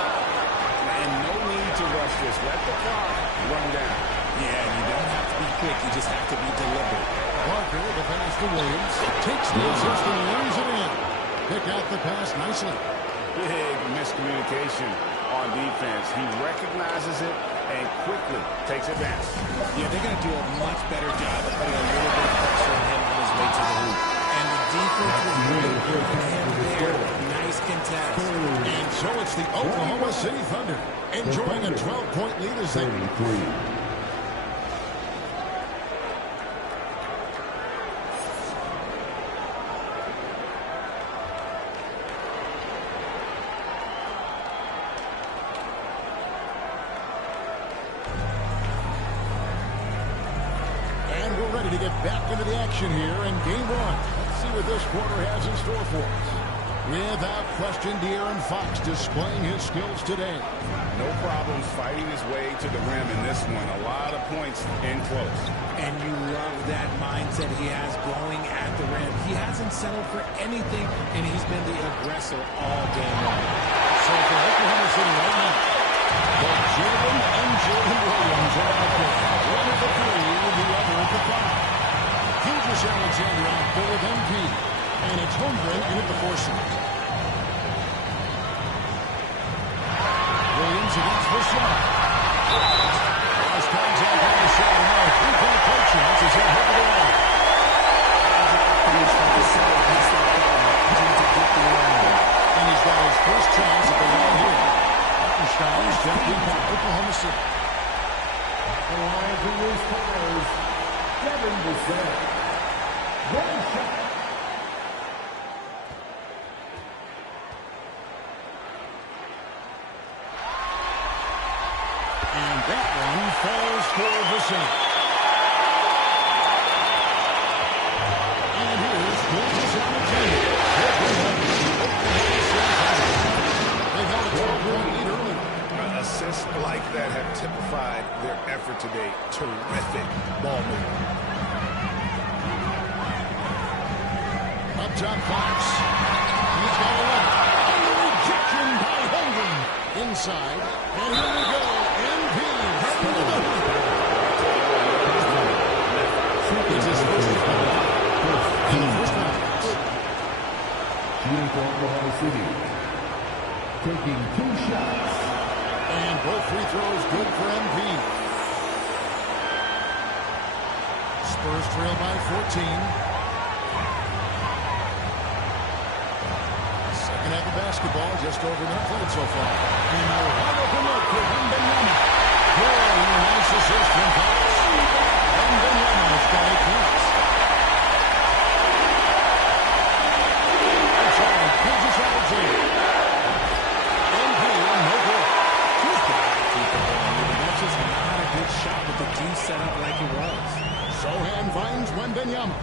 And no need to rush this. Let the clock run down. Yeah, you don't have to be quick. You just have to be deliberate. Parker, the pass to Williams, takes the assist and lays it in. Pick out the pass nicely. Big miscommunication on defense. He recognizes it and quickly takes advantage. Yeah, they're going to do a much better job of putting a little bit of pressure on him on his way to the hoop. And the defense was really good on him there. Nice contest. And so it's the Oklahoma City Thunder enjoying a 12-point lead as they... to get back into the action here in game 1. Let's see what this quarter has in store for us. Without question, De'Aaron Fox displaying his skills today. No problems fighting his way to the rim in this one. A lot of points in close. And you love that mindset he has going at the rim. He hasn't settled for anything, and he's been the aggressor all game long. So for Oklahoma City right now, both Jalen and Jordan Williams are out there. One at the 3, the other at the 5. Gilgeous Alexander out there with MP. And it's Holmgren in at the 4 slot. Williams against Vassell. Last contact on the shot. And now a 3-point play chance as he'll hit it away. And he's got his first chance at the line here. Hartenstein's checked in by Oklahoma City. The line to lose players, Devin Vassell. One shot. And that one falls for Vassell. And here's Gilgeous Alexander. They've held a 12-point lead early. Assists like that have typified their effort today. Terrific ball movement. Up top, Fox. He's got 11. And the rejection by Holmgren. Inside. And here we go. MP heading to the hoop. It's his first foul. And the first one. Shooting for Oklahoma City. Taking 2 shots. And both free throws good for MP. Spurs trail by 14. Second half of basketball, just over a minute played so far. And a wide open look for Wembanyama. Boy, a nice assist from Fox. Wembanyama's got 8 points. he was. Sohan finds Wembanyama.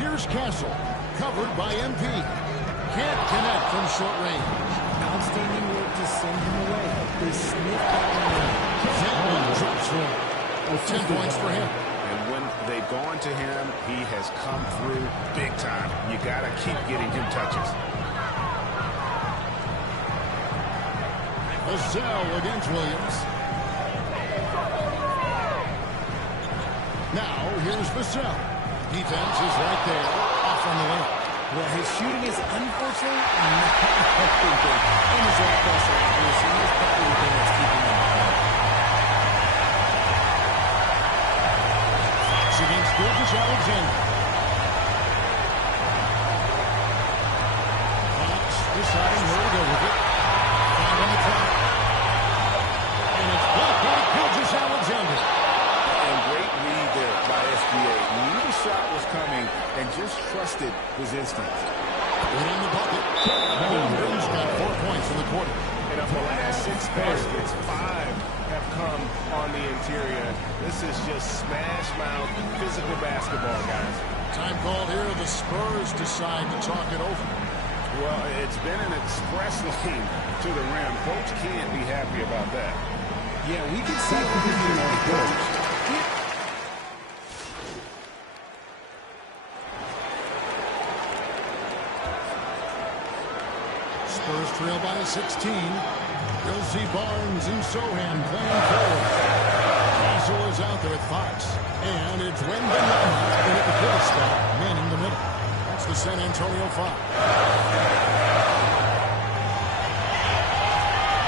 Here's Castle, covered by MP. Can't connect from short range. Outstanding work to send him away. They sniffed that one. Zetman drops one. 10 points for him. And when they've gone to him, he has come through big time. You got to keep getting him touches. Vassell against Williams. Now, here's Vassell. Defense is right there, off on the wing. Well, his shooting is unfortunately not very good. And his lackluster accuracy is probably the thing that's keeping him back. Fox against Gilgeous-Alexander. Fox deciding where to go with it. 5 on the clock. And it's blocked by Gilgeous-Alexander. And great read there by SGA. Knew the shot was coming and just trusted his instincts. Put in the bucket. Holmgren's got 4 points in the quarter. And of the last 6 baskets, 5 have come on the interior. This is just smash mouth physical basketball, guys. Time called here. The Spurs decide to talk it over. Well, it's been an express lane to the rim. Coach can't be happy about that. Yeah, we can see what we're doing on the coach. Spurs trail by 16. You'll see Barnes and Sohan playing forward. Castle is out there with Fox. And it's Wembanyama in at the pivot spot, manning the middle. That's the San Antonio 5.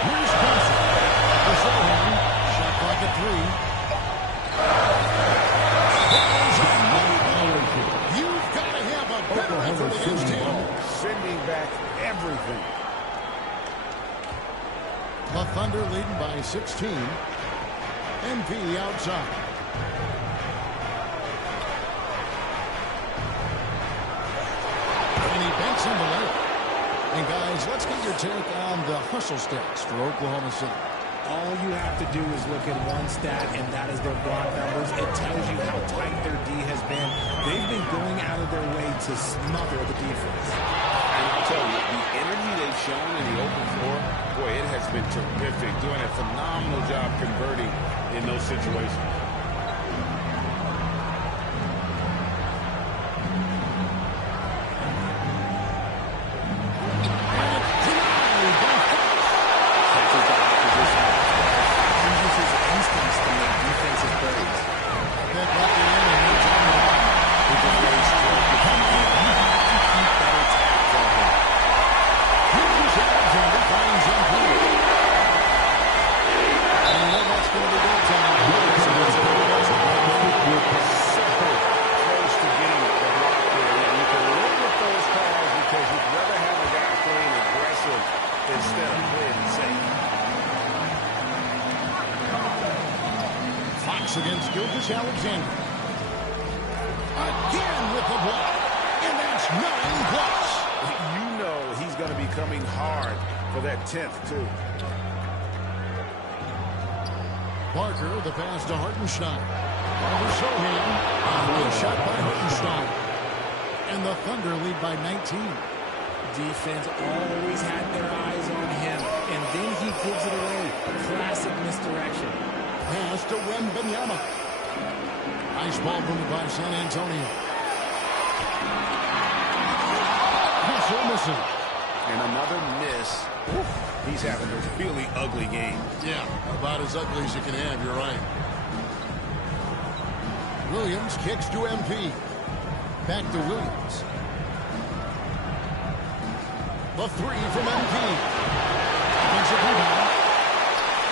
Here's Castle. For Sohan. Shot clock at 3. You've got to have a better effort against him. Sending back everything. The Thunder leading by 16. MP outside. And he banks in the layup. And guys, let's get your take on the hustle stats for Oklahoma City. All you have to do is look at one stat, and that is their block numbers. It tells you how tight their D has been. They've been going out of their way to smother the defense. And I'll tell you, the energy they've shown in the open floor, boy, it has been terrific. Doing a phenomenal job converting in those situations. Against Gilgeous-Alexander. Again with the block. And that's 9 blocks. You know he's going to be coming hard for that 10th, too. Parker, the pass to Hartenstein. Over Sohan. Good shot by Hartenstein. And the Thunder lead by 19. Defense always had their eyes on him, and then he gives it away. Classic misdirection. Pass to Wembanyama. Nice ball moved by San Antonio. Castle missing. And another miss. He's having a really ugly game. Yeah, about as ugly as you can have, you're right. Williams kicks to MP. Back to Williams. The 3 from MP. Offensive rebound.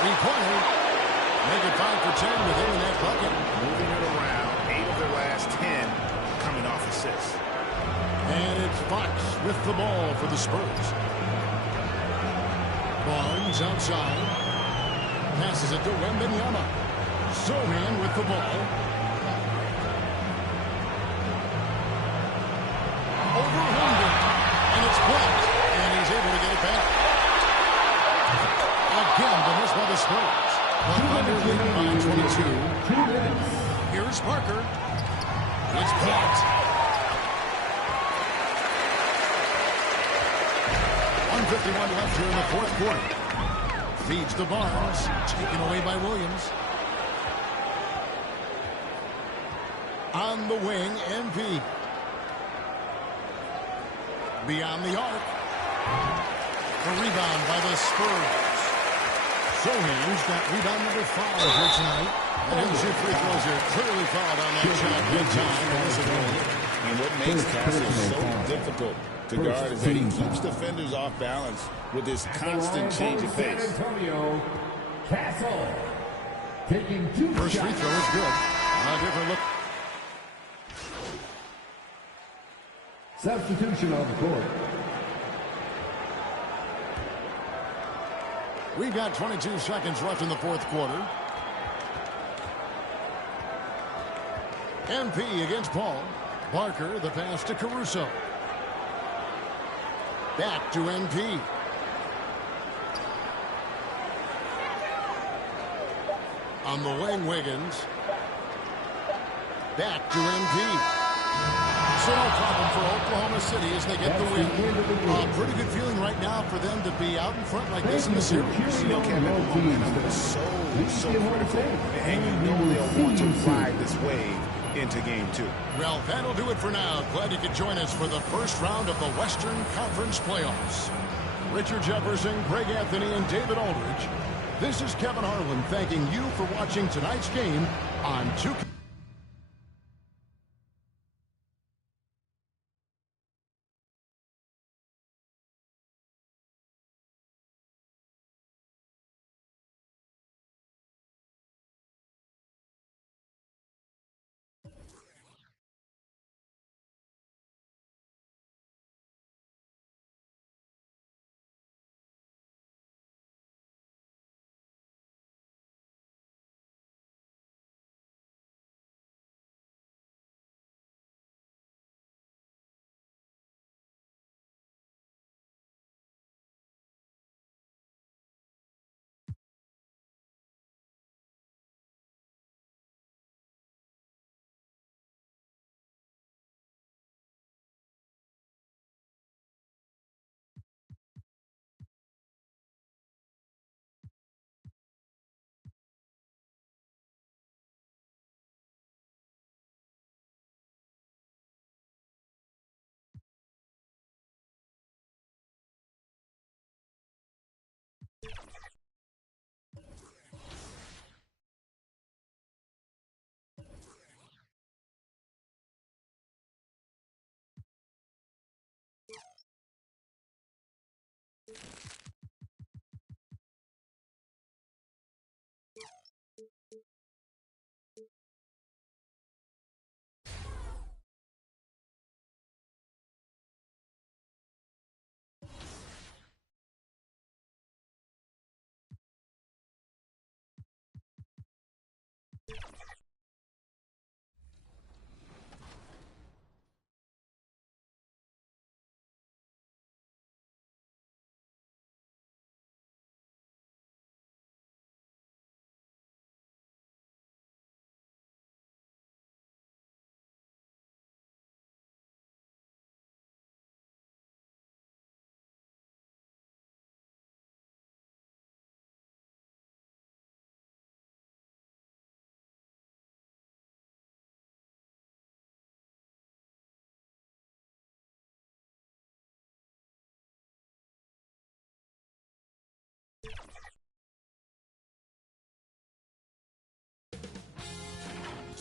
3-pointer. Make it 5 for 10 with him in that bucket. Moving it around. 8 of their last 10 coming off assists. And it's Fox with the ball for the Spurs. Barnes outside. Passes it to Wembanyama. Sohan with the ball. Over Holmgren. And it's blocked. And he's able to get it back. Again, the miss by the Spurs. The Thunder lead by 22. Here's Parker. It's blocked. 1:51 left here in the fourth quarter. Feeds to Barnes. Taken away by Williams. On the wing, MP. Beyond the arc. The rebound by the Spurs. Sohan's got rebound number 5 here tonight. And his free throws here clearly fouled on that shot big time. And this is one. And what makes Castle so difficult to guard is that he keeps defenders off balance with this constant change of pace. Antonio, Castle, taking 2 First free throw is good. A different look. Substitution on the court. We've got 22 seconds left in the fourth quarter. MP against Paul. Barker, the pass to Caruso. Back to MP. On the wing, Wiggins. Back to MP. So no problem for Oklahoma City as they get the win. Pretty good feeling right now for them to be out in front like this in the series. You know, Kevin, momentum is so critical. And you know they'll want to ride this wave into game 2. Well, that'll do it for now. Glad you could join us for the first round of the Western Conference playoffs. Richard Jefferson, Greg Anthony, and David Aldridge. This is Kevin Harlan thanking you for watching tonight's game on 2K.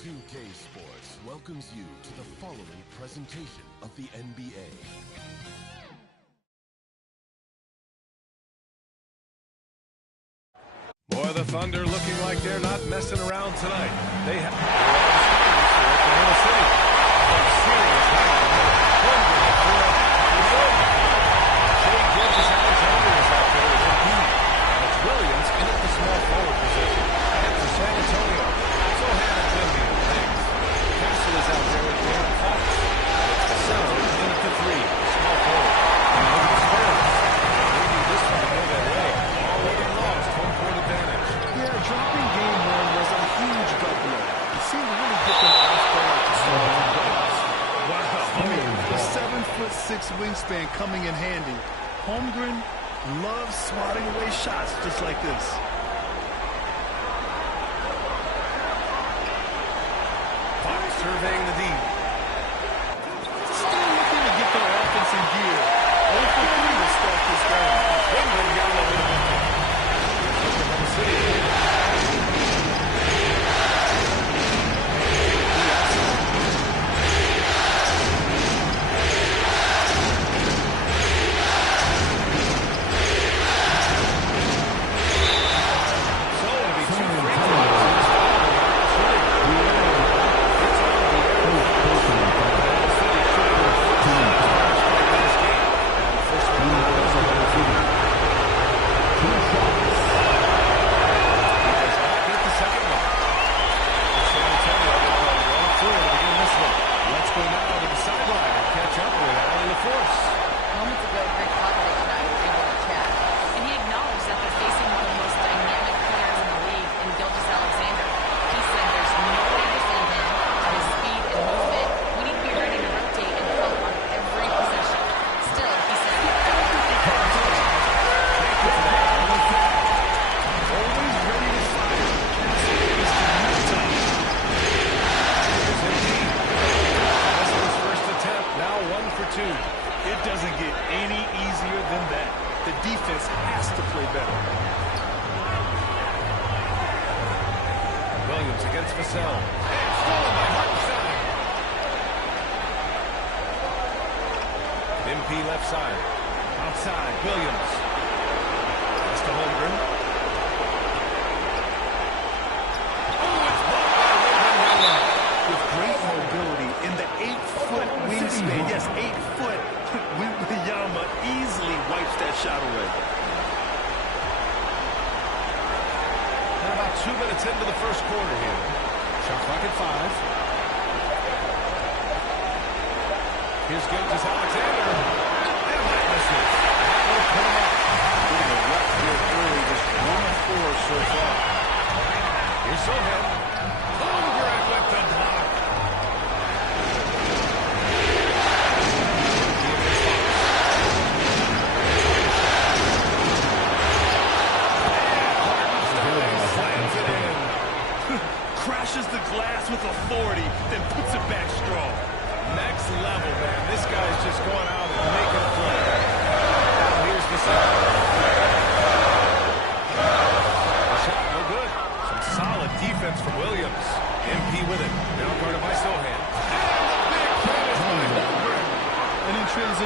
UK Sports welcomes you to the following presentation of the NBA. Boy, the Thunder looking like they're not messing around tonight. They have Oklahoma City. Some serious Shea Gilgeous-Alexander is out there with MP. It's Williams in at the small forward position. And for San Antonio, Sohan and Wimby and things. Castle is out there with Darren Fox. It's Cassell in at the 3, small forward. And look at the Spurs. Maybe this one go their way. Already lost home court advantage. Yeah, John, wingspan coming in handy. Holmgren loves swatting away shots just like this. Fox surveying the D. Still looking to get their offense in gear. 0 for 3 to start this game. Wembanyama with a bucket. Oklahoma City.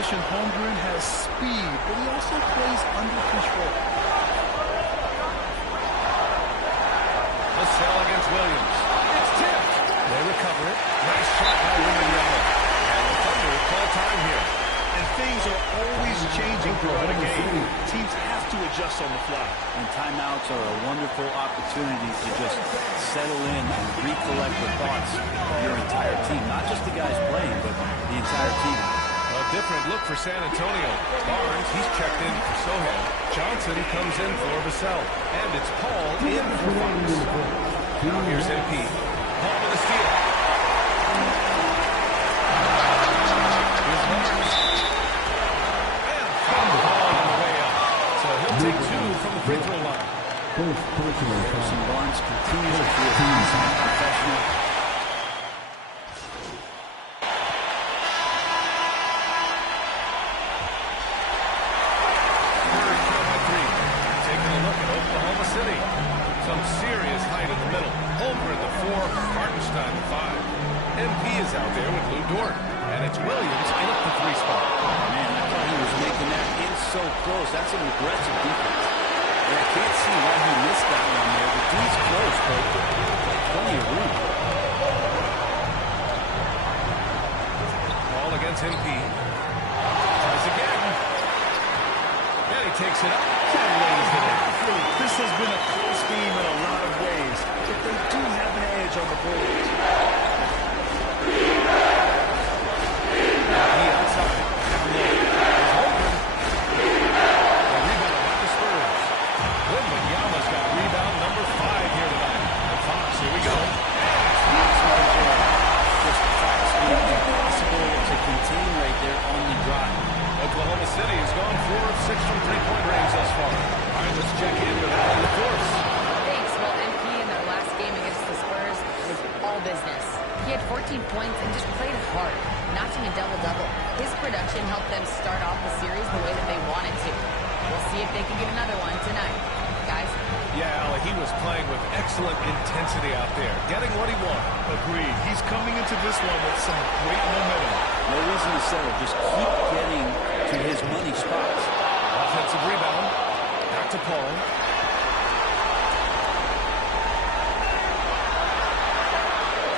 Holmgren has speed, but he also plays under control. Vassell against Williams. It's tipped. They recover it. Nice shot by Wembanyama. And the Thunder call time here. And things are always changing throughout a game. Teams have to adjust on the fly. And timeouts are a wonderful opportunity to just settle in and recollect the thoughts of your entire team. Not just the guys playing, but the entire team. A different look for San Antonio. Barnes, he's checked in for Sohan. Johnson comes in for Vassell. And it's Paul in for Fox. Now here's MP. Paul with the steal. Here's Barnes. And found the ball on the way up. So he'll take two from the free throw line. Harrison Barnes continues to be a professional. Some serious height in the middle. Holmgren the 4, Hartenstein the 5. MP is out there with Lou Dort. And it's Williams in at the 3 spot. Man, I thought he was making that in so close. That's an aggressive defense. And I can't see why he missed that one there. The D's close, but plenty of room. Ball against MP. Tries again. And he takes it up and lays it in. This has been a close game in a lot of ways, but they do have an edge on the boards. Now he outside. Down low. There's Holmgren. The rebound by the Spurs. Wembanyama's got rebound number 5 here tonight. And Fox, here we go. Just Fox being impossible to contain right there on the drive. business. He had 14 points and just played hard, notching a double-double. His production helped them start off the series the way that they wanted to. We'll see if they can get another one tonight. Guys? Yeah, Allie, he was playing with excellent intensity out there, getting what he wanted. Agreed. He's coming into this one with some great momentum. No reason to settle. Just keep getting to his money spots. Offensive rebound. Back to Paul.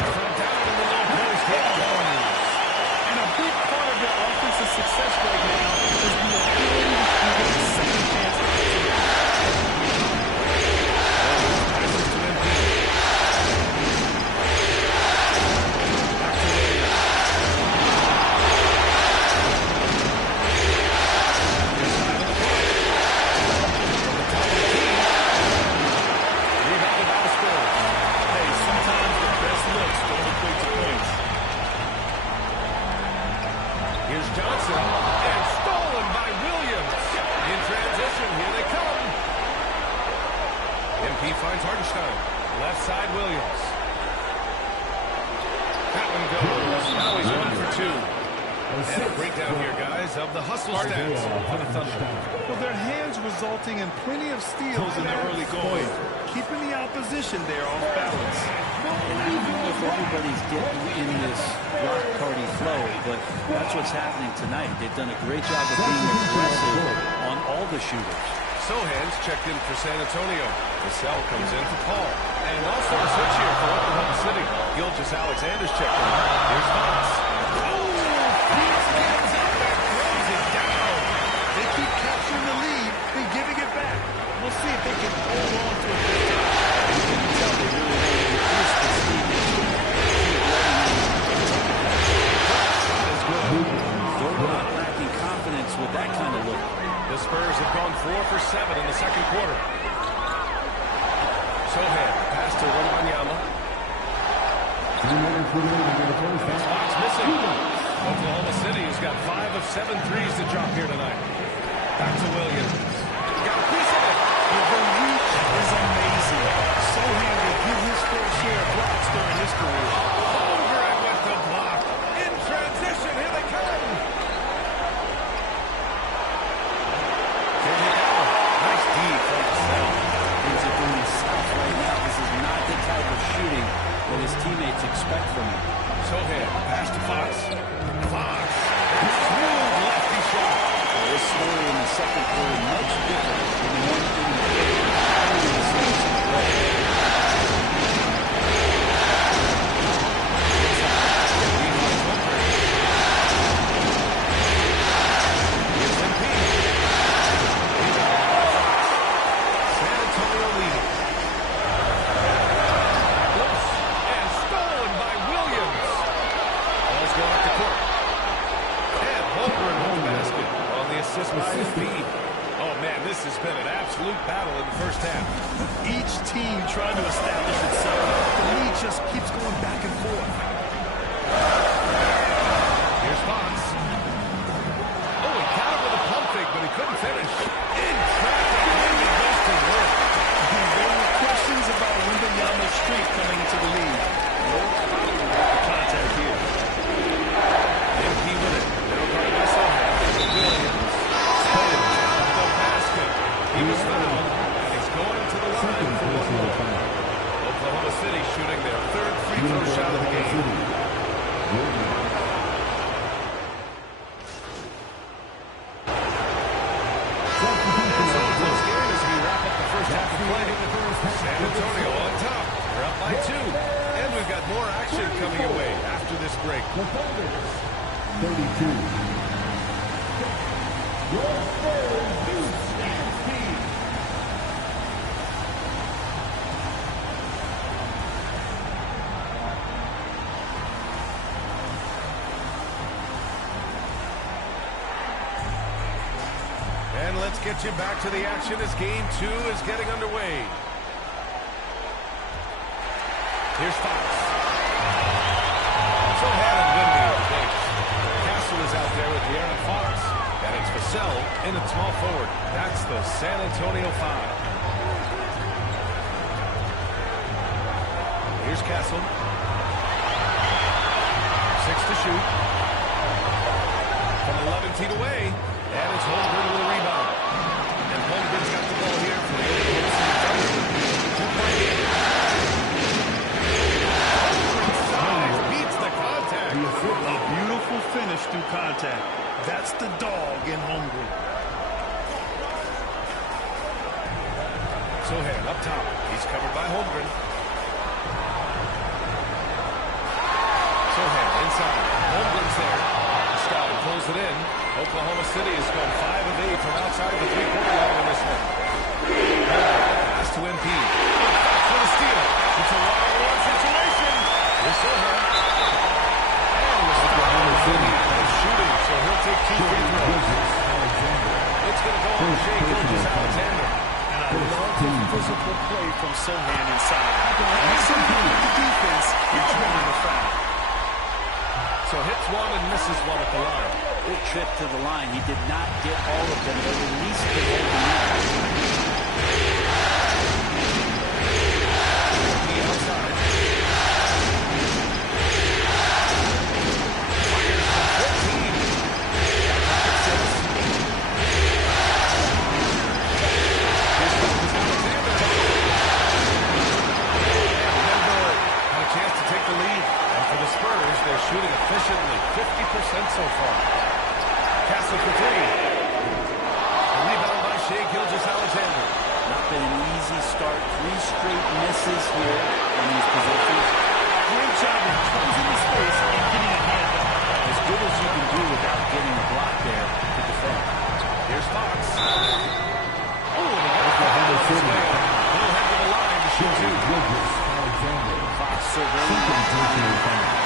From down in the low post, it goes. And a big part of their offensive success right now is the ability to get a second chance opportunity. Passes to MP. Back to Williams. Inside of the paint. From the top of the key. Rebounded by the Spurs. Hey, sometimes the best looks don't equate to points. Here's Johnson. And stolen by Williams. In transition, here they come. MP finds Hartenstein. Left side, Williams. That one goes. Now he's 1 for 2. And a breakdown here, guys, of the hustle stats for the Thunder. Well, their hands resulting in plenty of steals in the early going, keeping the opposition there off balance. And I don't know if everybody's getting in this rock party flow, but that's what's happening tonight. They've done a great job of being aggressive on all the shooters. Sohan's checked in for San Antonio. Vassell comes in for Paul. And also a switch here for Oklahoma City. Gilgeous-Alexander's checked in. Here's Fox. They keep capturing the lead and giving it back. We'll see if they can hold on to it this time. You can tell they really want to reduce this lead. They're not lacking confidence with that kind of look. The Spurs have gone 4 for 7 in the second quarter. Sohan, pass to Wembanyama. Fox missing. Oklahoma City has got 5 of 7 threes to drop here tonight. Back to Williams. Got a piece of it. The reach is amazing. Sohan will get his fair share of blocks during his career. Over and with the block. In transition, here they come. Nice D from Vassell. Things are going south right now. This is not the type of shooting that his teammates expect from him. Sohan, pass to Fox. Fox. Smooth lefty shot. This story in the second quarter much different than the one in the first. Assist by Embiid. Oh, man, this has been an absolute battle in the first half. Each team trying to establish itself. The lead just keeps going back and forth. Here's Fox. Oh, he got it with a pump fake, but he couldn't finish. In traffic, and he goes to work. There were questions about Wembanyama's streak coming into the lead. No problem with the contact here. MP with it. Middle part whistle. Williams. The basket. He was fouled, and he's going to the line for one more. Oklahoma City shooting their third free throw shot of the game. It's a close game as we wrap up the first half of play. San Antonio on top. They're up by 2. And we've got more action coming your way after this break. 32. Your Spurs new stat team. And let's get you back to the action as game 2 is getting underway. Here's Fox. Sohan and Wemby are the bench. Castle is out there with De'Aaron Fox. And it's Vassell in at small forward. That's the San Antonio 5. Here's Castle. looks to shoot. From 11 feet away. And it's Holmgren with a rebound. And Holmgren's got the ball here for the Oklahoma City Thunder. 2-point game. Holmgren's size beats the contact. A beautiful finish through contact. That's the dog in Holmgren. Sohan up top. He's covered by Holmgren. Sohan inside. Holmgren's there. Stout pulls it in. Oklahoma City has gone 5 of 8 from outside the three-quarter line in this one. Pass to MP. For the steal. It's a one-on-one situation. Here's Sohan. And with Oklahoma City shooting, so he'll take 2 free throws. It's going to go on Shea Gilgeous-Alexander. And I love the physical play from Sohan inside. He's something with the defense and drawing the foul. So hits one and misses one at the line. Good trip to the line. He did not get all of them, but at least they hold the lead. The outside. Spurs, they're shooting efficiently, 50% so far. Castle for 3. A rebound by Shea Gilgeous-Alexander. Not been an easy start. 3 straight misses here on these possessions. Great job of closing the space and getting a hand up. As good as you can do without getting a block there to defend. Here's Fox. Oh, and he got Oklahoma City. He'll head to the line to shoot 2. Fox surveying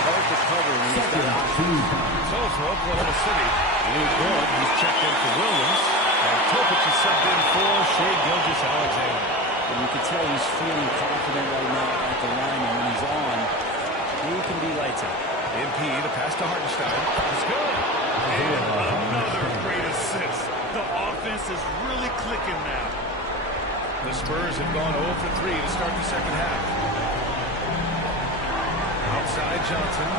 hard to cover when he's got options. So for Oklahoma City, Lou Dort, who's checked in for Williams, and Topic is subbed in for Shea Gilgeous-Alexander. And you can tell he's feeling confident right now at the line, and when he's on, he can be lights out. MP, the pass to Hartenstein. It's good. And another great assist. The offense is really clicking now. The Spurs have gone 0 for 3 to start the second half. Outside Johnson.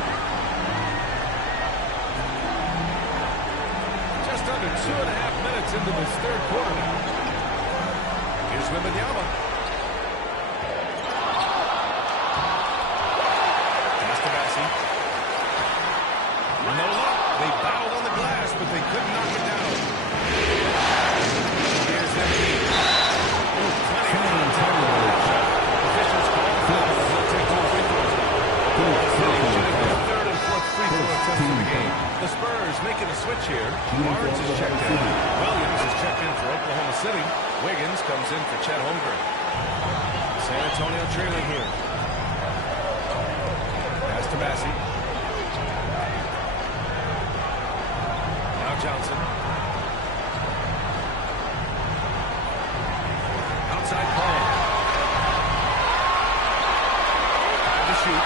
Just under 2.5 minutes into this third quarter now. Here's Wembanyama. Pass to Bassi. No luck. They battled on the glass, but they couldn't knock it down. Here's MP. Plenty of contact with that shot. Officials call the foul. He'll take 2 free throws now. City shooting their third and fourth free throw attempts in the game. The Spurs making a switch here. Barnes is checked in. Williams is checked in for Oklahoma City. Wiggins comes in for Chet Holmgren. San Antonio trailing here. Pass to Bassi. Now Johnson. Outside Paul. Time to shoot.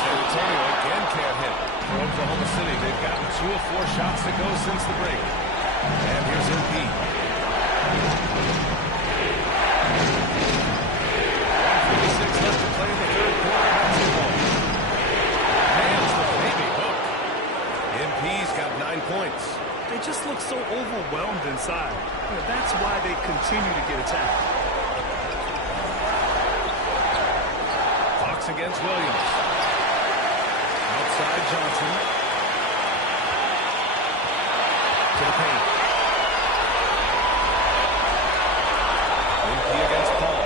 San Antonio again can't hit. For Oklahoma City, they've gotten 2 of 4 shots to go since the break. And here's MP. 1:46 left to play in the third quarter of basketball. Nails the baby hook. MP's got 9 points. They just look so overwhelmed inside. That's why they continue to get attacked. Fox against Williams. Outside Johnson. To the paint. MP against Paul.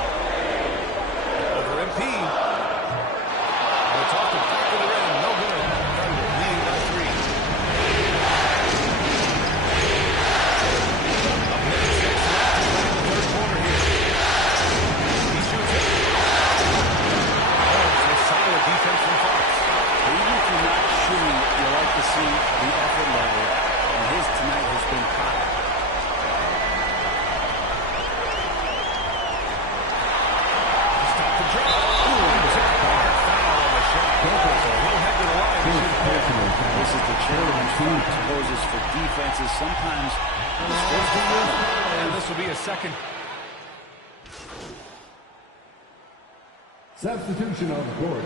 Over MP. And it's off the back of the rim. No good. Thunder leading by 3. A minute 6 left to play in the third quarter here. He shoots it. Solid defense from Fox. Even if you're not shooting, you like to see the effort level, and his tonight has been high. Stop the drop. Ooh, took a hard foul on the shot. So he'll head to the line. This is the challenge Fox poses for defenses. Sometimes and this will be a second. Substitution on the court.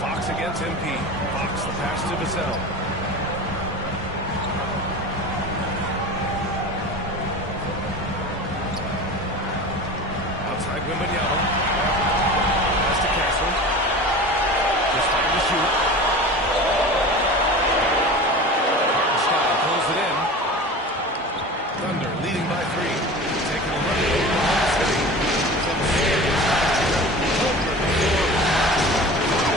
Fox against MP. Fox the pass to Vassell. Outside Wembanyama. Pass to Castle. Just trying to shoot. Hartenstein pulls it in. Thunder leading by 3. Taking a look at Oklahoma City. Some serious action. Over the floor.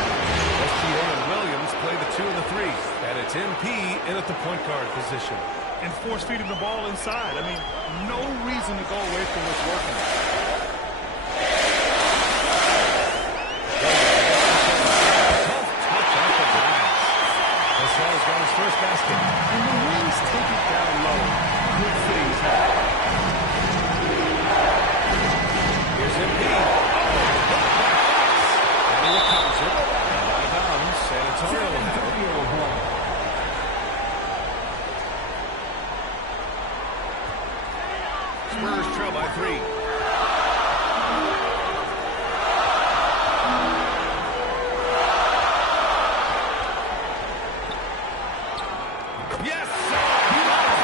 SGA and Williams play the 2 and the 3. And it's MP in at the point guard position. And force feeding the ball inside. I mean, no reason to go away from what's working. Vassell's got his first basket. And the wings take it down low. Good things happen. Here's MP. Oh, blocked by Fox. And he recovers it. And out of bounds, San Antonio will have it. Spurs trail by 3. Yes, sir!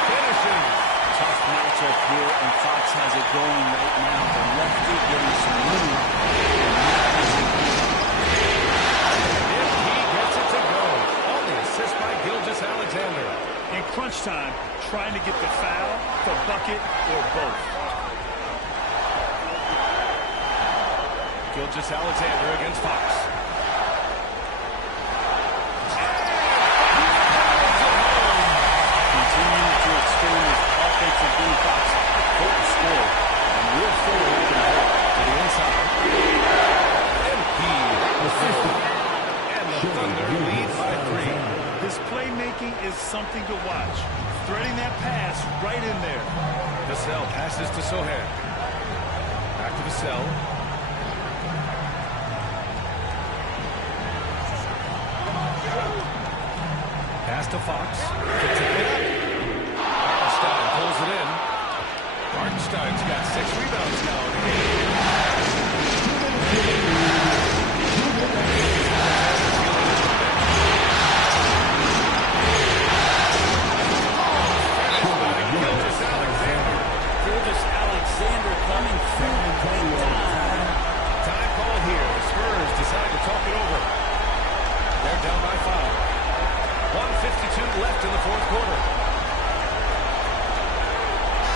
Finishes. Tough matchup here, and Fox has it going right now. The lefty getting some room. If he gets it to go. On the assist by Gilgeous-Alexander. In crunch time, trying to get the foul, the bucket, or both. Gilgeous-Alexander against Fox. Continue to expand his offensive game. Fox total score. And real forward to the inside. MP assisted. And the Thunder lead by 3. His playmaking is something to watch. Threading that pass right in there. Vassell passes to Sohan. Back to Vassell. Pass to Fox. Hartenstein pulls it in. Hartenstein's got 6 rebounds now in the game. Gilgeous-Alexander coming through big time. Time call here. The Spurs decide to talk it over. They're down by 5. 1:52 left in the fourth quarter.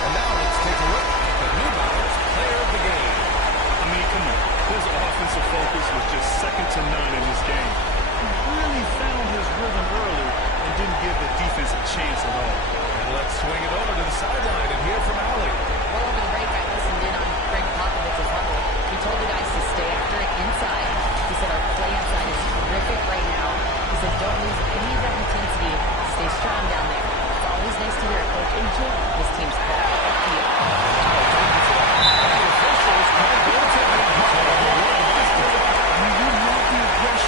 And now let's take a look at the New Balance player of the game. I mean, come on. His offensive focus was just second to none in this game. He really found his rhythm early and didn't give the defense a chance at all. And let's swing it over to the sideline and hear from Allie. Well, over the break, I listened in on Greg Popovich's huddle. He told the guys to stay after it inside. He said our play inside is terrific right now. He said don't lose any of that intensity. Stay strong down there. It's always nice to hear a coach enjoy his team's play. I mean, you love the aggression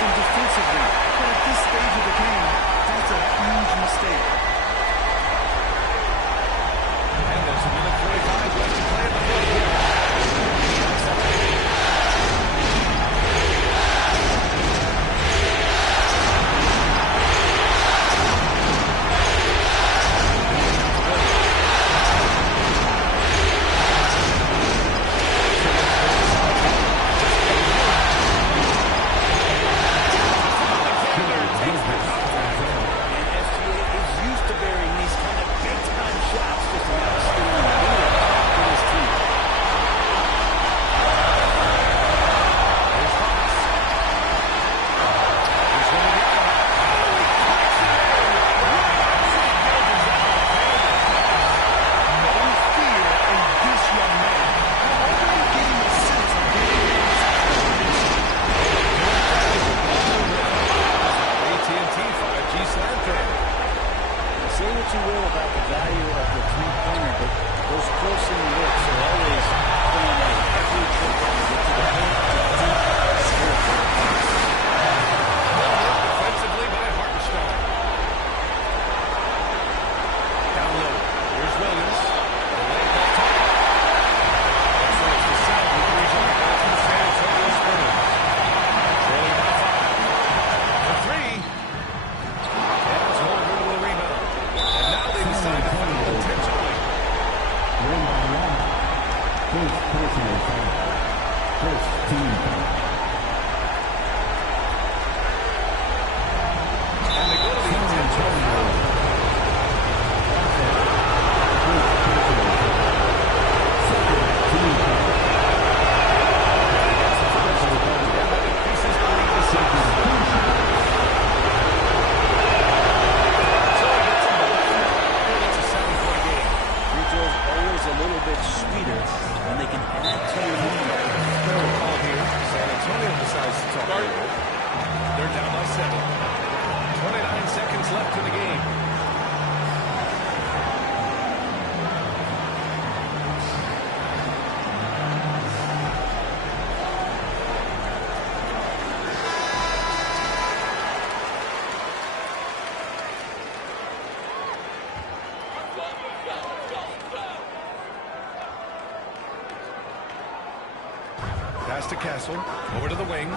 Hassel. Over to the wing.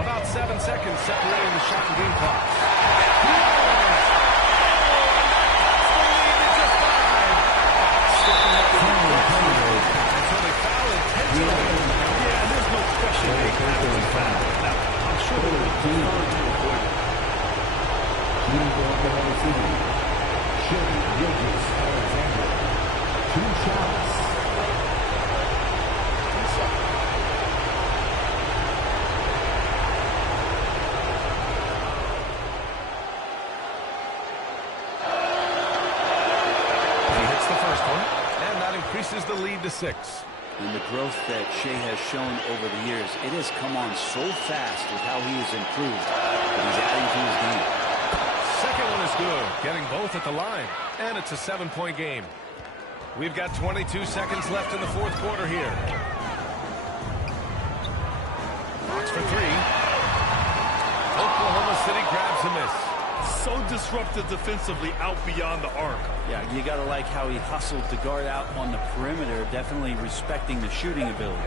About 7 seconds separating the shot and game clock. Stepping up to the until they foul intentionally. Yeah, there's no question they have to foul. Now, I'm sure they would have preferred to avoid it. Leading for Oklahoma City, Shea Gilgeous-Alexander. 2 shots. Increases the lead to 6. And the growth that Shea has shown over the years, it has come on so fast with how he has improved that he's adding to his game. Second one is good, getting both at the line, and it's a 7-point game. We've got 22 seconds left in the fourth quarter here. Box for 3. Oklahoma City grabs a miss. So disruptive defensively out beyond the arc. Yeah, you got to like how he hustled to guard out on the perimeter, definitely respecting the shooting ability.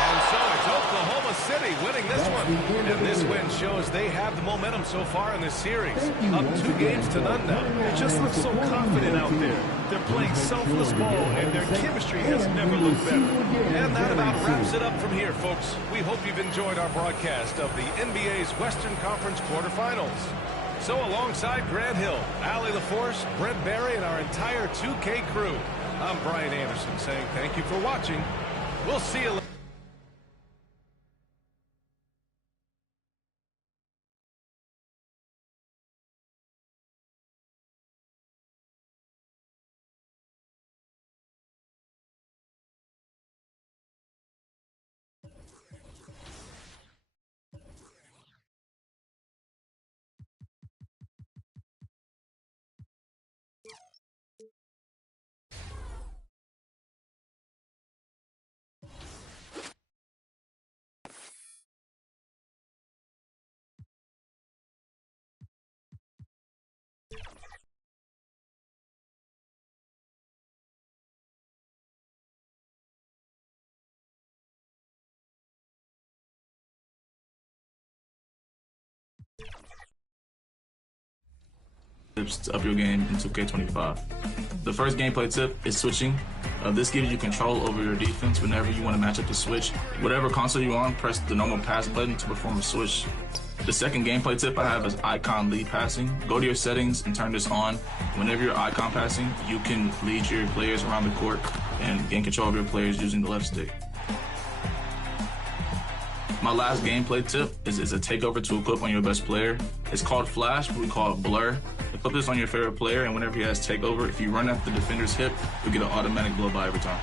And so it's Oklahoma City winning this one. And this win shows they have the momentum so far in this series. Up 2 games to none now. They just look so confident out there. They're playing selfless ball, and their chemistry has never looked better. And that about wraps it up from here, folks. We hope you've enjoyed our broadcast of the NBA's Western Conference quarterfinals. So alongside Grant Hill, Allie LaForce, Brent Barry, and our entire 2K crew, I'm Brian Anderson saying thank you for watching. We'll see you later. Tips to up your game in 2K25. The first gameplay tip is switching. This gives you control over your defense whenever you want to match up the switch. Whatever console you're on, press the normal pass button to perform a switch. The second gameplay tip I have is icon lead passing. Go to your settings and turn this on. Whenever you're icon passing, you can lead your players around the court and gain control of your players using the left stick. My last gameplay tip is a takeover to equip on your best player. It's called Flash, but we call it Blur. Equip this on your favorite player, and whenever he has takeover, if you run at the defender's hip, you'll get an automatic blow-by every time.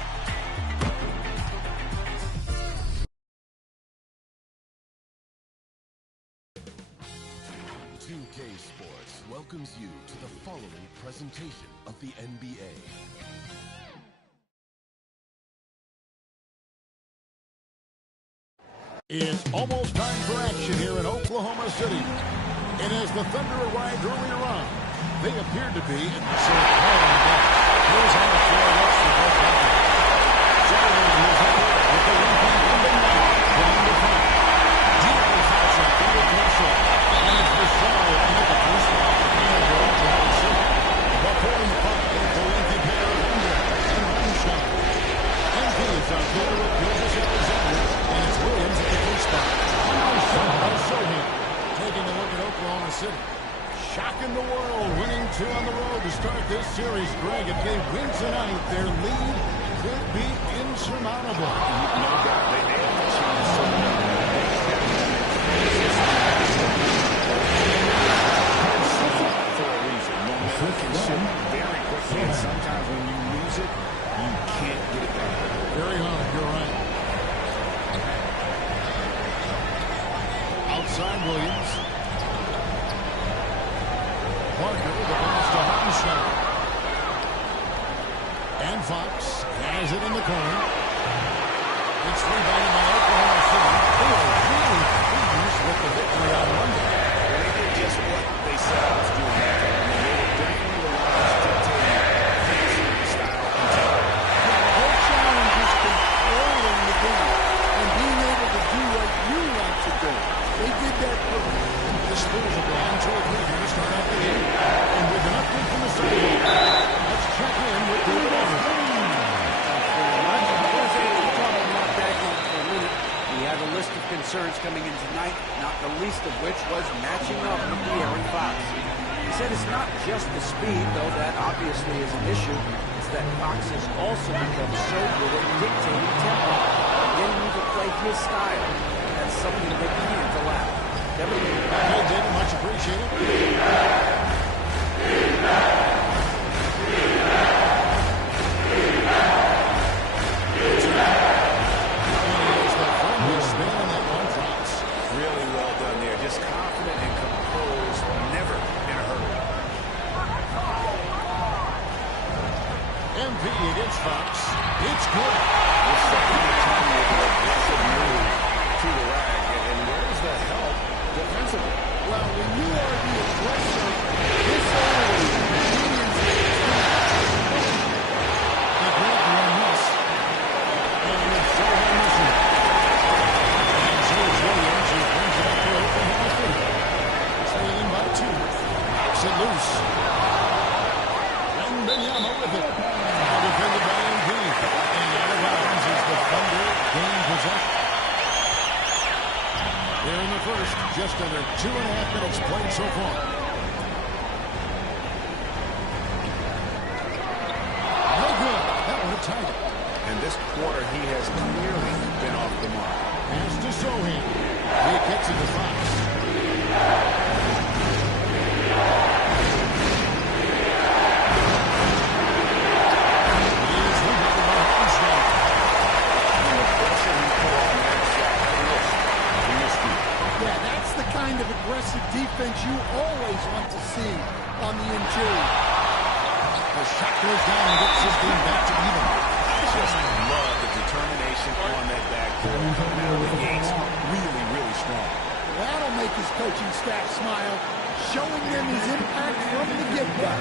Sports welcomes you to the following presentation of the NBA. It's almost time for action here in Oklahoma City. And as the Thunder arrived earlier on, they appeared to be in the same hard on deck. Here's on the floor, looks for both companies. Jordan is up here with the one-point number 9, putting the front. Dion Foxen under pressure. And it's the foul to make a first one. And go to Oklahoma City. Before the puck, it's the lengthy pair of Under and Reinstein. MP is out there with Gilgeous-Alexander. And it's Williams at the first spot. Taking a look at Oklahoma City. Shocking the world, winning 2 on the road to start this series. Greg, if they win tonight, their lead could be insurmountable. No doubt. They have the chance to win. For a reason. Momentum can shift very quickly, and sometimes when you lose it, you can't get it back. Very hard, you're right. Outside Williams. Parker with the pass to Hartenstein. And Fox has it in the corner. It's rebounded by Oklahoma City. They are really pleased with the victory on Monday. Well, they did just what they set out to do in that game. I mean, they were definitely the ones dictating pace, style, and tempo. concerns coming in tonight, not the least of which was matching up with De'Aaron Fox. He said it's not just the speed, though that obviously is an issue. It's that Fox has also become so good at dictating tempo, getting you to play his style. That's something they can't allow. Kevin? Hey, David, much appreciated. Really well done there. Just confident and composed, never in a hurry. MP against Fox. It's good. This second time with an aggressive move to the rack. And where's the help defensively? Well, when you are the aggressor, this always means They grab the one miss. And it's so missing. And George Williams who brings it up to Oklahoma City. Trailing by 2. Knocks it loose. And Benyama with it. Now defended by MP. And out of bounds as the Thunder gain possession. They're in the first. Just under 2.5 minutes played so far. No good. That would have tied it. And this quarter, he has clearly been off the mark. Pass to Sohan. He kicks it to Fox. He's rebounded by Hartenstein. And the pressure he put on that shot, he missed it. Yeah, that's the kind of aggressive defense you always want to see on the interior. The shot goes down and gets his team back to even. Just love the determination on that backcourt. Coming out of the gates really, really strong. That'll make his coaching staff smile, showing them his impact from the get-go.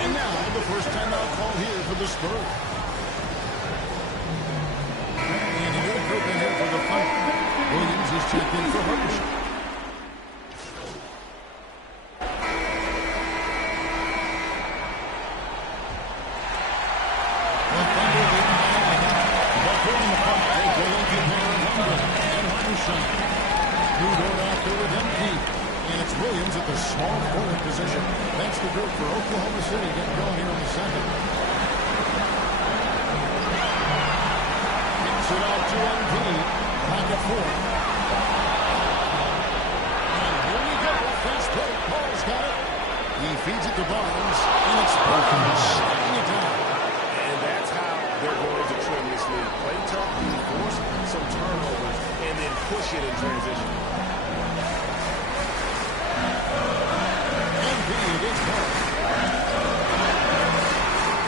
And now the first timeout call here for the Spurs. And a new improvement here for the Thunder. Williams is checked in for Hartenstein. The Thunder lead by 9. Before in the front, they go into pair of Hunger and Hartenstein. New door out there with MP. And it's Williams at the small forward position. That's the group for Oklahoma City getting going here in the second. Kicks it out to MP. Back at 4. And here we go. Fast break. Paul's got it. He feeds it to Barnes. And it's Barnes sliding it down. And that's how they're going to trim this league. Play tough, force some turnovers, and then push it in transition. MP against Paul.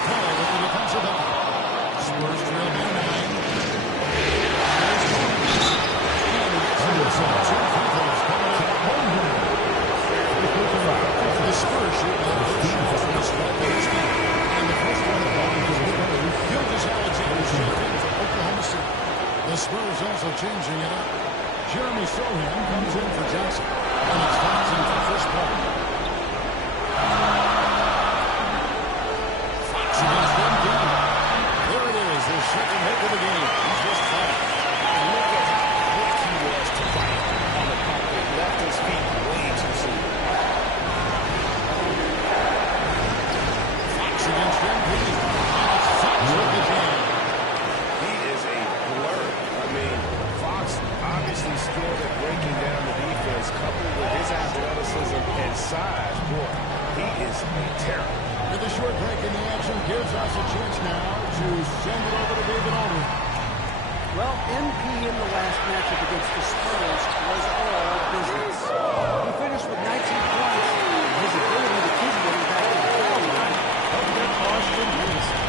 Paul with the defensive effort. Spurs trail by 9. There's Barnes. And he gets the whistle. 2 free throws coming up. The Spurs shoot out of 2 shots from the spot by this game. And the first one of Barnes is good. Gildas Alexander's checked in for Oklahoma City. The Spurs also changing it up. Jeremy Sohan comes in for Johnson. And it's Fox in for Chris Paul. Fox against MP. There it is, his second hit of the game. He's just 5. And look at how quick he was to fight on the pump. He left his feet way too soon. Fox against MP. And it's Fox with the jam. He is a blur. I mean, Fox obviously skilled at breaking down the defense, coupled with his athleticism and size. Boy, he is a terror. With a short break in the action gives us a chance now to send it over to David Aldridge. Well, MP in the last matchup against the Spurs was all business. He finished with 19 points, and his ability to keep getting back to the foul line helped their cause tremendously.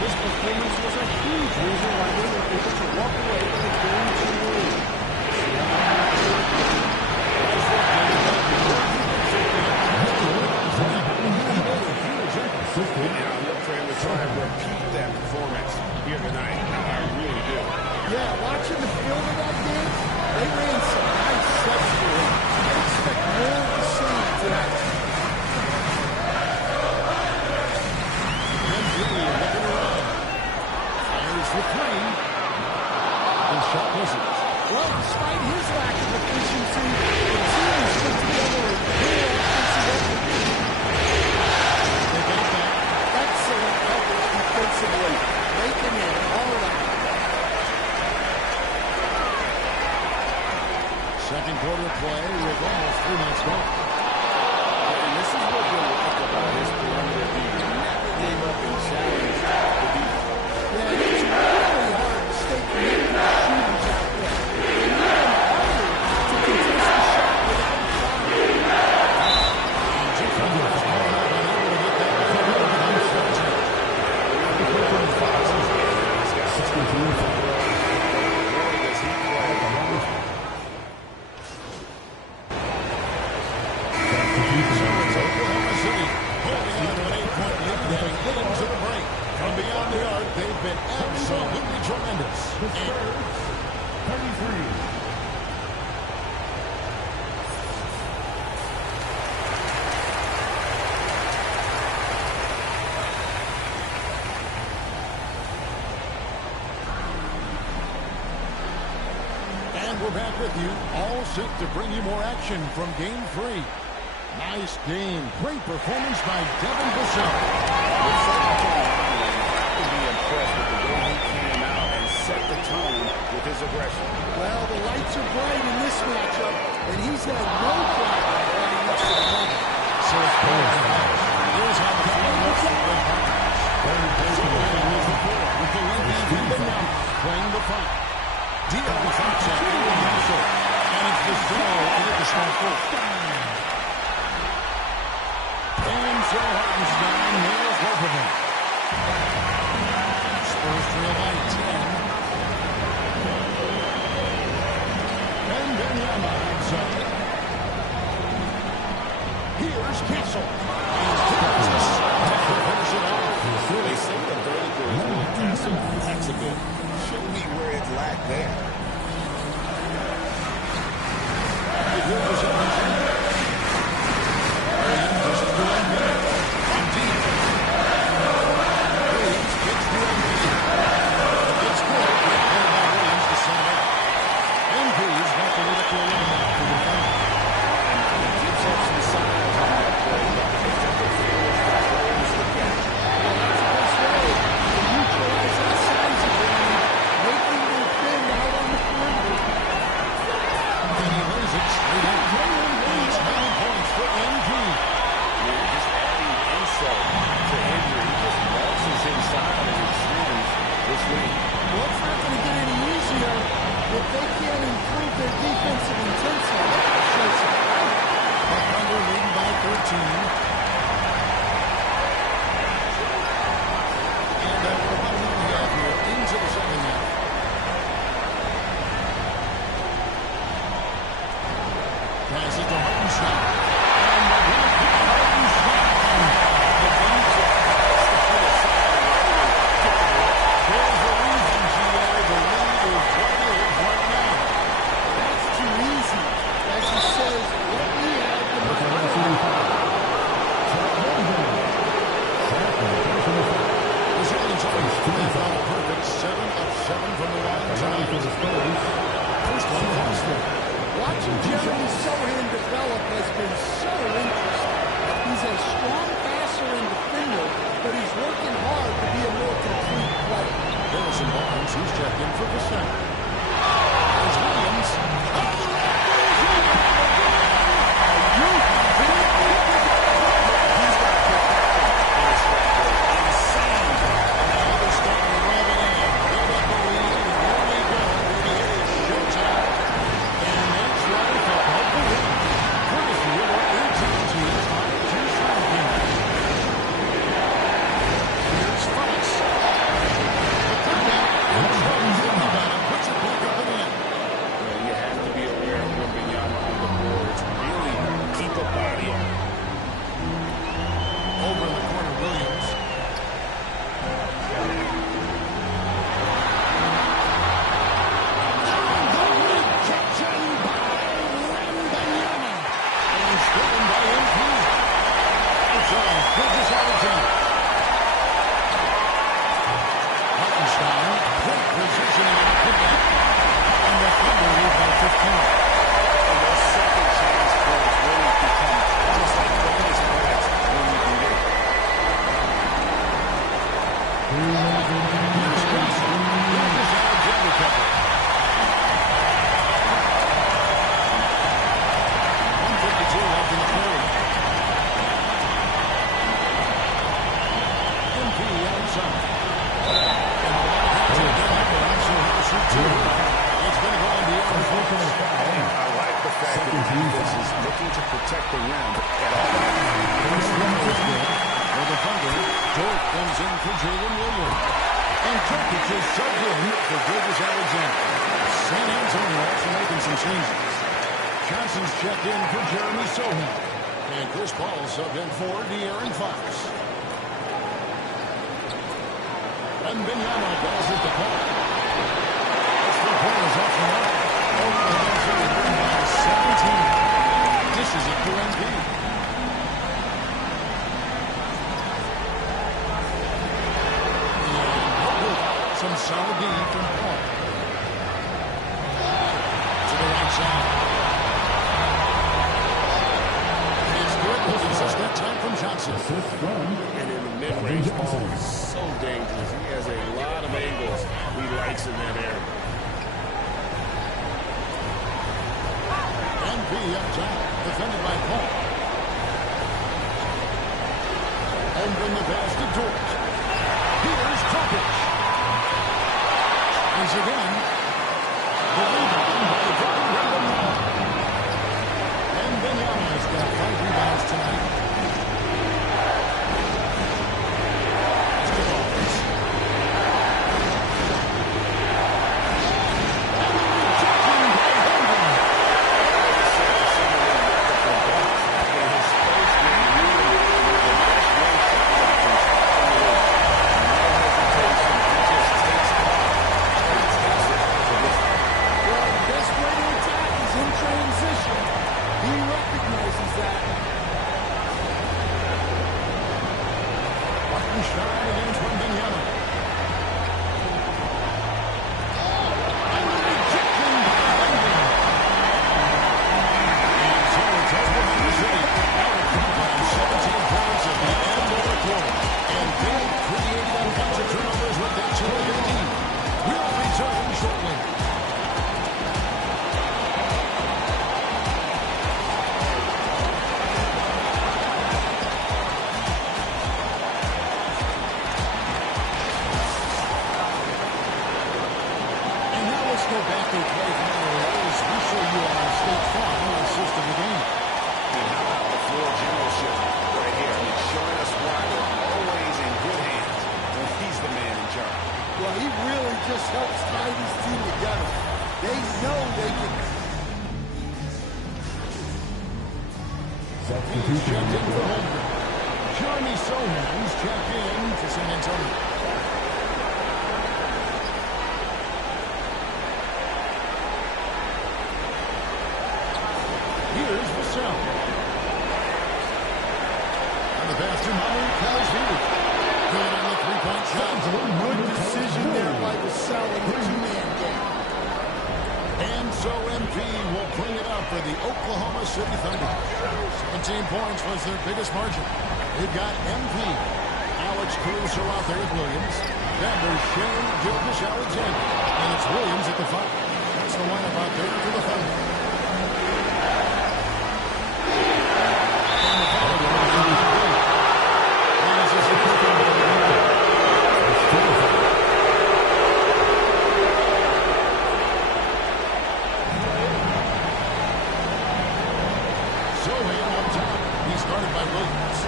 His performance was a huge reason why they were able to walk away with a game-2 lead. And I look for him to try and repeat that performance here tonight. I really do. Yeah, watching the film of that game, they Second quarter play with almost 3 minutes gone. And this is what you like about his perimeter. He never gave up and challenged the defense. Yeah, it's really hard to stay connected with shooters out there. And even harder to contest the shot without a foul. Defenders coming up and able to get that recovery behind the center. He's got 63. From beyond the arc, they've been absolutely tremendous. Third, 33. And we're back with you, all set to bring you more action from Game 3. Nice game. Great performance by Devin Vassell. Impressed with the way he came out and set the tone with his aggression. Well, the lights are bright in this matchup, and he's had no problem running up to the line. So it's here's how the play looks for the Buckeyes. With the length and playing the front. Dion drops it into Marshall, and it's the throw into the small court. And Joe Hartenstein nails both of them. Spurs trail by 10. And Benyama outside. Here's Castle. Finish it off. They say the vertical is really Castle. That's a bit. Show me where it's lacked there. Watching Jeremy Sohan develop has been I like the fact that the defense is looking to protect the rim at all. For the Thunder, Dort comes in for Jalen Williams. And Jokic is subbed in for Gilgeous Alexander. San Antonio also making some changes. Johnson's checked in for Jeremy Sohan. And Chris Paul subbed in for De'Aaron Fox. And Bignano passes the ball. That's 3 pointers off the mark. Oklahoma City win by 17. This is a QMP. Some solid D from Paul. To the right side. It's good. We'll assist that time from Johnson. And in the mid-range ball is so dangerous. He has a lot of angles he likes in that area. MP up top. Defended by Paul. And bring the pass to Dort. Here's Jokic. Once again, the rebound by the Brandon Miller. And Bignano's got 5 rebounds tonight. Stevens. Jeremy Sohan's checked in for San Antonio. Here's Vassell. And the pass to Mamu Kelly. Good on the three-point shot. Good decision there by Vassell in the two-man game. And so MP will bring it up for the Oklahoma City Thunder. 17 points was their biggest margin. They've got MP, Alex Caruso out there with Williams. Then there's Shane Gilgeous Alexander. And it's Williams at the 5. That's the lineup out there for the Thunder. And the foul goes to the play. And it's just a quick one. Started by Williams.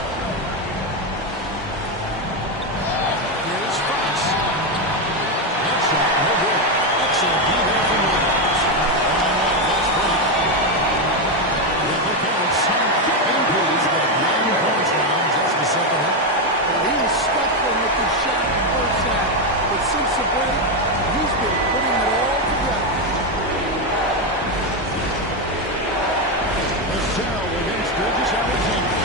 Here's Fox. That shot, no good. Excellent D there from Williams. One-on-one fast break. The counts. MP's got 9 points now in just the second half. Well, he was stuck there with the shot in the first half. But since the break, he's been putting it all together. Vassell against Gilgeous Alexander.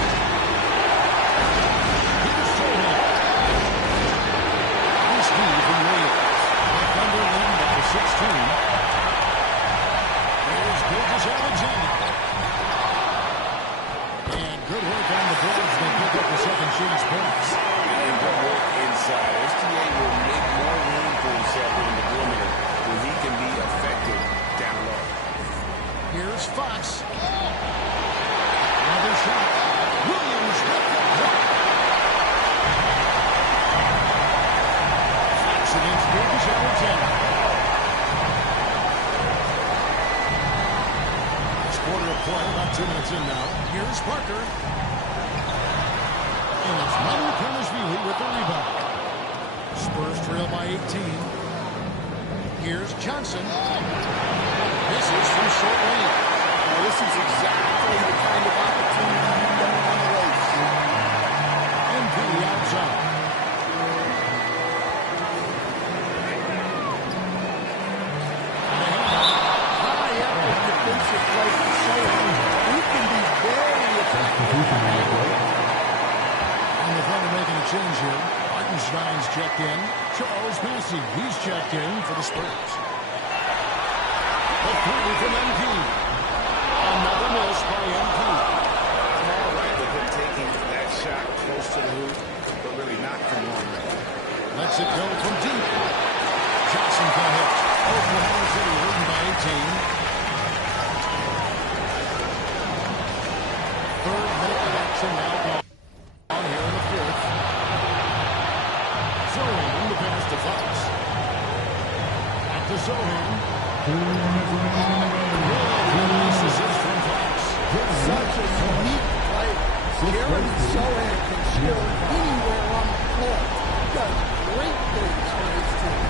There's Gilgeous Alexander. And good work on the boards. They pick up the second chance points. And good work inside. SGA will make more room for himself on the perimeter where he can be effective down low. Here's Fox. Another shot. Williams with the block. Fox against Gilgeous Alexander. quarter of play, about 2 minutes in now. Here's Parker. And it's Manu Kanashvili with the rebound. Spurs trail by 18. Here's Johnson. This is from short range. Now, this is exactly the kind of opportunity you don't want to waste. MP outside. High effort defensive play from Sohan. He can be very effective. And the Thunder making a change here. Hartenstein's checked in. Charles Massey, he's checked in for the Spurs. The three from MP. Another miss by MP. I'm all right with him taking that shot close to the hoop, but really not from long range. Lets it go from deep. Johnson can hit. Oklahoma City leading by 18. Third minute of action now gone on here in the fourth. Zohan the pass to Fox. Back to Zohan. This is from Fox. Such a unique play. Jeremy Sohan can score anywhere on the floor. He does great things for his team.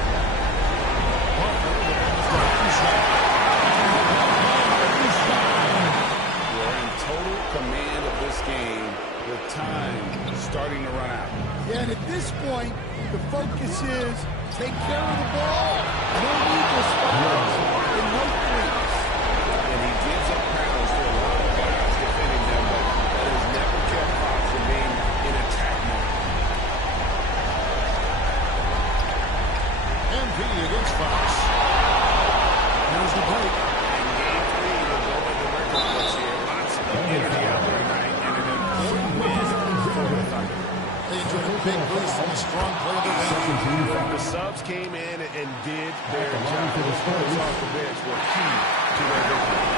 We're in total command of this game with time starting to run out. Yeah, and at this point, the focus is take care of the ball. No needless fouls and no threes. And he gives up pounds to a lot of guys defending them, but that has never kept Fox from being in attack mode. MP against Fox. Here's the break. And game 3 will go in the record books here. Lots of energy out there tonight, and an important win for the Thunder. They enjoyed a big boost from a strong play of the game. The subs came in and did their job. Those players off the bench were key to their victory.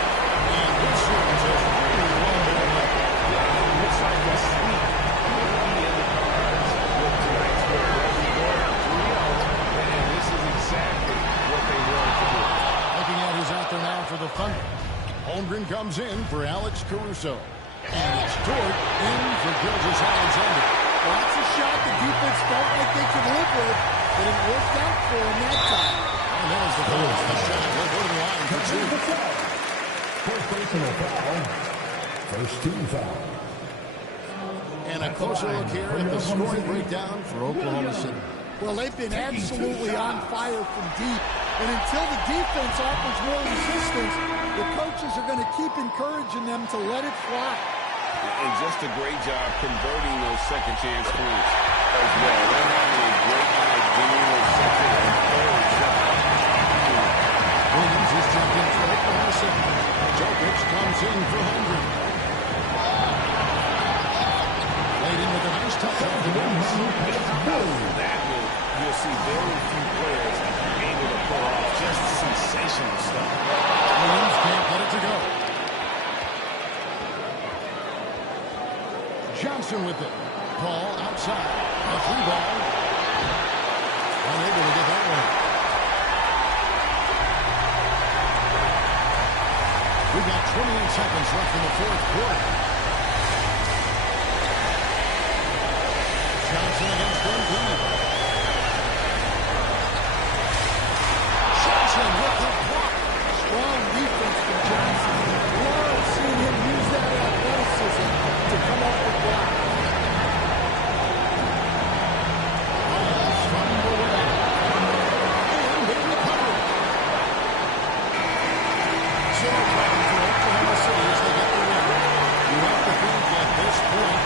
And this series has really won their night. Looks like a sweep maybe in the cards with tonight's win. They'll be going out 3-0, and this is exactly what they wanted to do. Looking at who's out there now for the Thunder. Holmgren comes in for Alex Caruso. And it's Dort in for Gilgeous Alexander. That's a shot the defense felt like they could live with, but it worked out for him that time. And there's the foul. The shot will go to the line for two. First personal foul. First team foul. And a closer look here at the scoring breakdown for Oklahoma City. Well, they've been absolutely on fire from deep. And until the defense offers more resistance, the coaches are going to keep encouraging them to let it fly. And just a great job converting those second chance points as well. They're having a great night getting those second and third shots. Williams is jumped in for Oklahoma City. Jokic comes in for Holmgren. Laid in with a nice touch-up to Williams. That move, you'll see very few players able to pull off just sensational stuff. Williams can't get it to go. Johnson with it. Ball outside. A three ball. Unable to get that one. We've got 28 seconds left in the fourth quarter. Johnson against MP. Johnson with the block. Strong defense from Johnson. Love seeing him use that athleticism to come up with blocks. Miles from the way. And they recover. Zero problem for Oklahoma City as they get the win. You have to think at this point,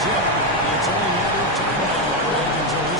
3-0. It's only a matter of time now, Greg, until this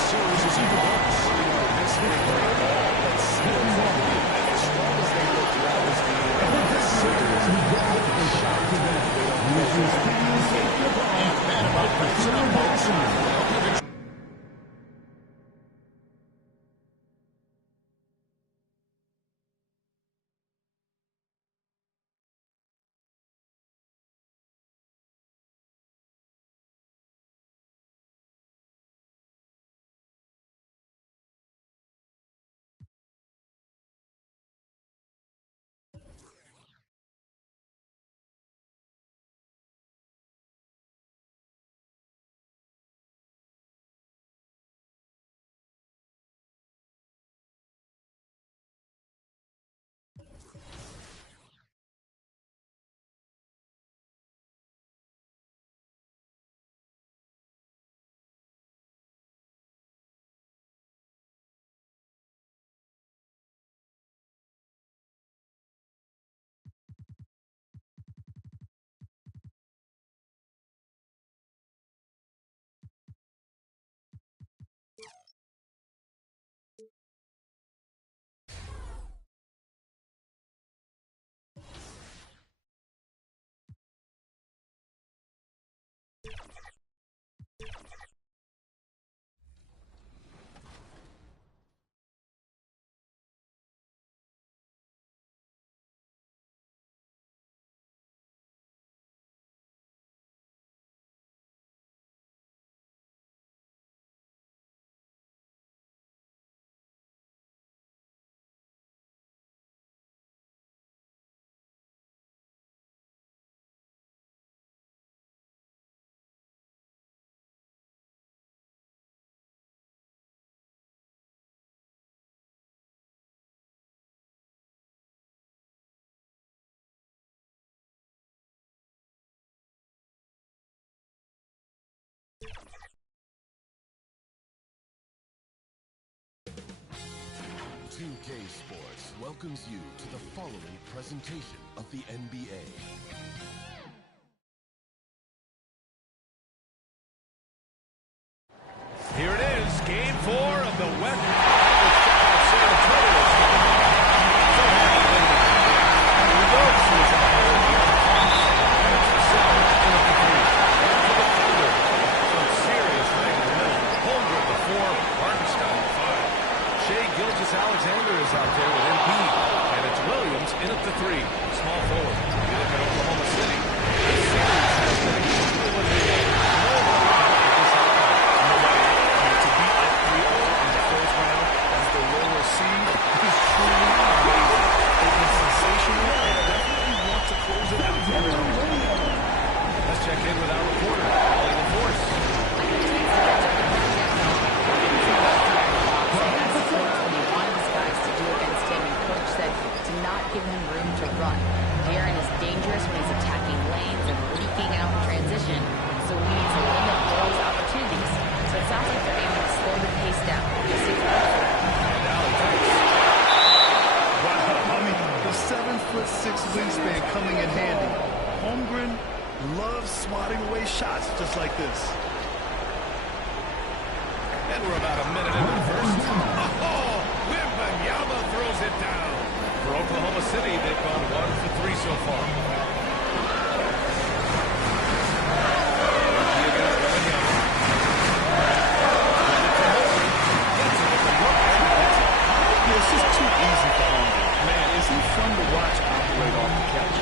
2K Sports welcomes you to the following presentation of the NBA. Here it is, Game 4 of the West. Alexander is out there with MP, and it's Williams in at the 3, small forward. You look at Oklahoma City, the series has been exactly what they want. To be up 3-0 in the first round as the lower seed is truly amazing. They've been sensational and definitely want to close it out. Let's check in with our reporter, Ollie LaForce. To not give him room to run. De'Aaron is dangerous when he's attacking lanes and leaking out in transition, so we need to limit those opportunities. So it sounds like they're aiming to slow the pace down. We'll see Wow, I mean, the 7'6" wingspan coming in handy. Holmgren loves swatting away shots just like this. And we're about a minute into the first. Oh, Wembanyama throws it down. For Oklahoma City, they've gone 1 for 3 so far. It's just too easy for Holmgren. Man, is he fun to watch operate off the catch.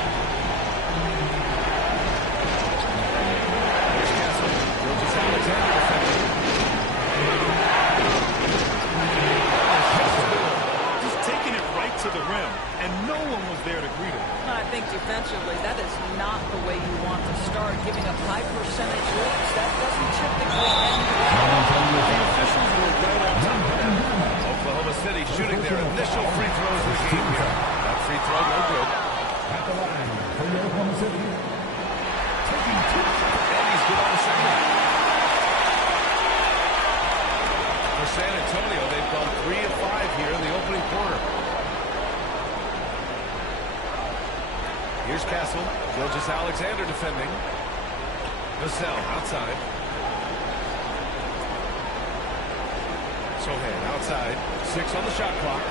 Here's Castle. Gilgis Alexander defending. To the rim, and no one was there to greet him. I think defensively, that is not the way you want to start. Giving up high percentage looks, that doesn't typically end well. The officials were right on top of that. Oklahoma City shooting their initial free throws of the game here. That free throw, no good. At the line for Oklahoma City, taking 2 shots. And he's good on the second. For San Antonio, they've gone 3 of 5 here in the opening quarter. Here's Castle. Gilgis Alexander defending. Vassell outside. Sohan outside. 6 on the shot clock.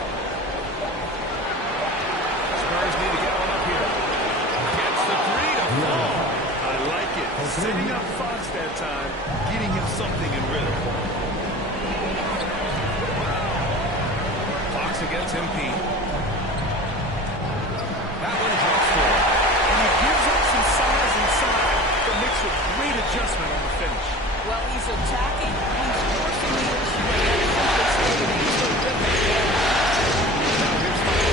Spurs need to get one up here. Gets the 3 to fall. I like it. Setting up Fox that time, getting him something in rhythm. Fox against MP. That one drops for him. And he gives up some size inside, but makes a great adjustment on the finish. Well, he's attacking, he's forcing the issue, and that's simply stating he's a rhythm. Now here's Fox.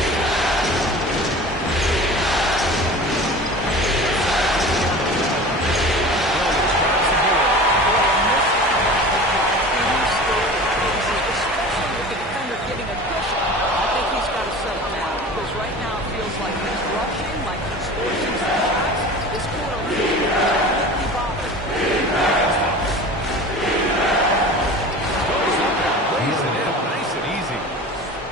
Especially with the defender getting a cushion, I think he's got to settle down, because right now it feels like he's rushing, like he's forcing some shots. This quarter is completely bothered. Goes up and lays it in, nice and easy.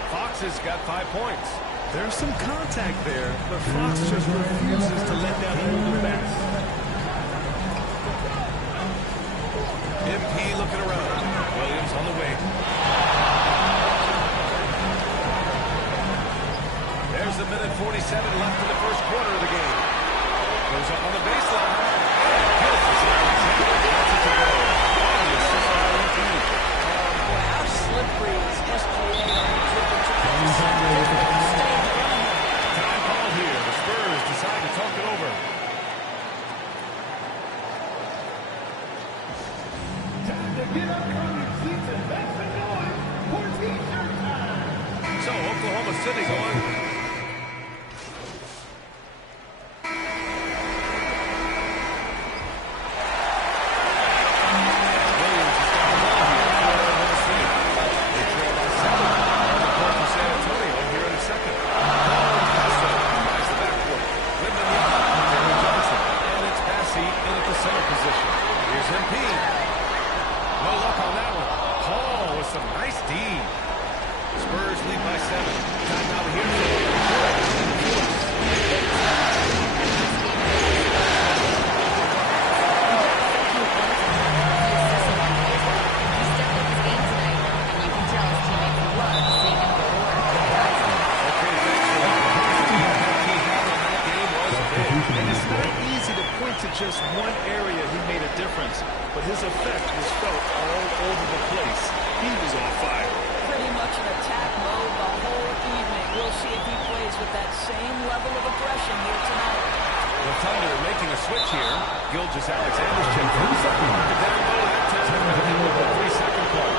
Fox has got 5 points. There's some contact there, but Fox just refuses to let that hold him back. MP looking around. Williams on the wing. There's a minute 47 left in the first quarter of the game. Goes up on the baseline. Boy, how slippery is SGA on the triple Time call here. The Spurs decide to talk it over. Time to get up from your seats and make some noise for T-shirt time. So Oklahoma City going. Some nice D. Spurs lead by 7. just one area he made a difference, but his effect was felt all over the place. He was on fire. Pretty much in attack mode the whole evening. We'll see if he plays with that same level of aggression here tonight. The Thunder making a switch here. Gilgeous-Alexander's check in. Marked down low that time. With the 3-second call.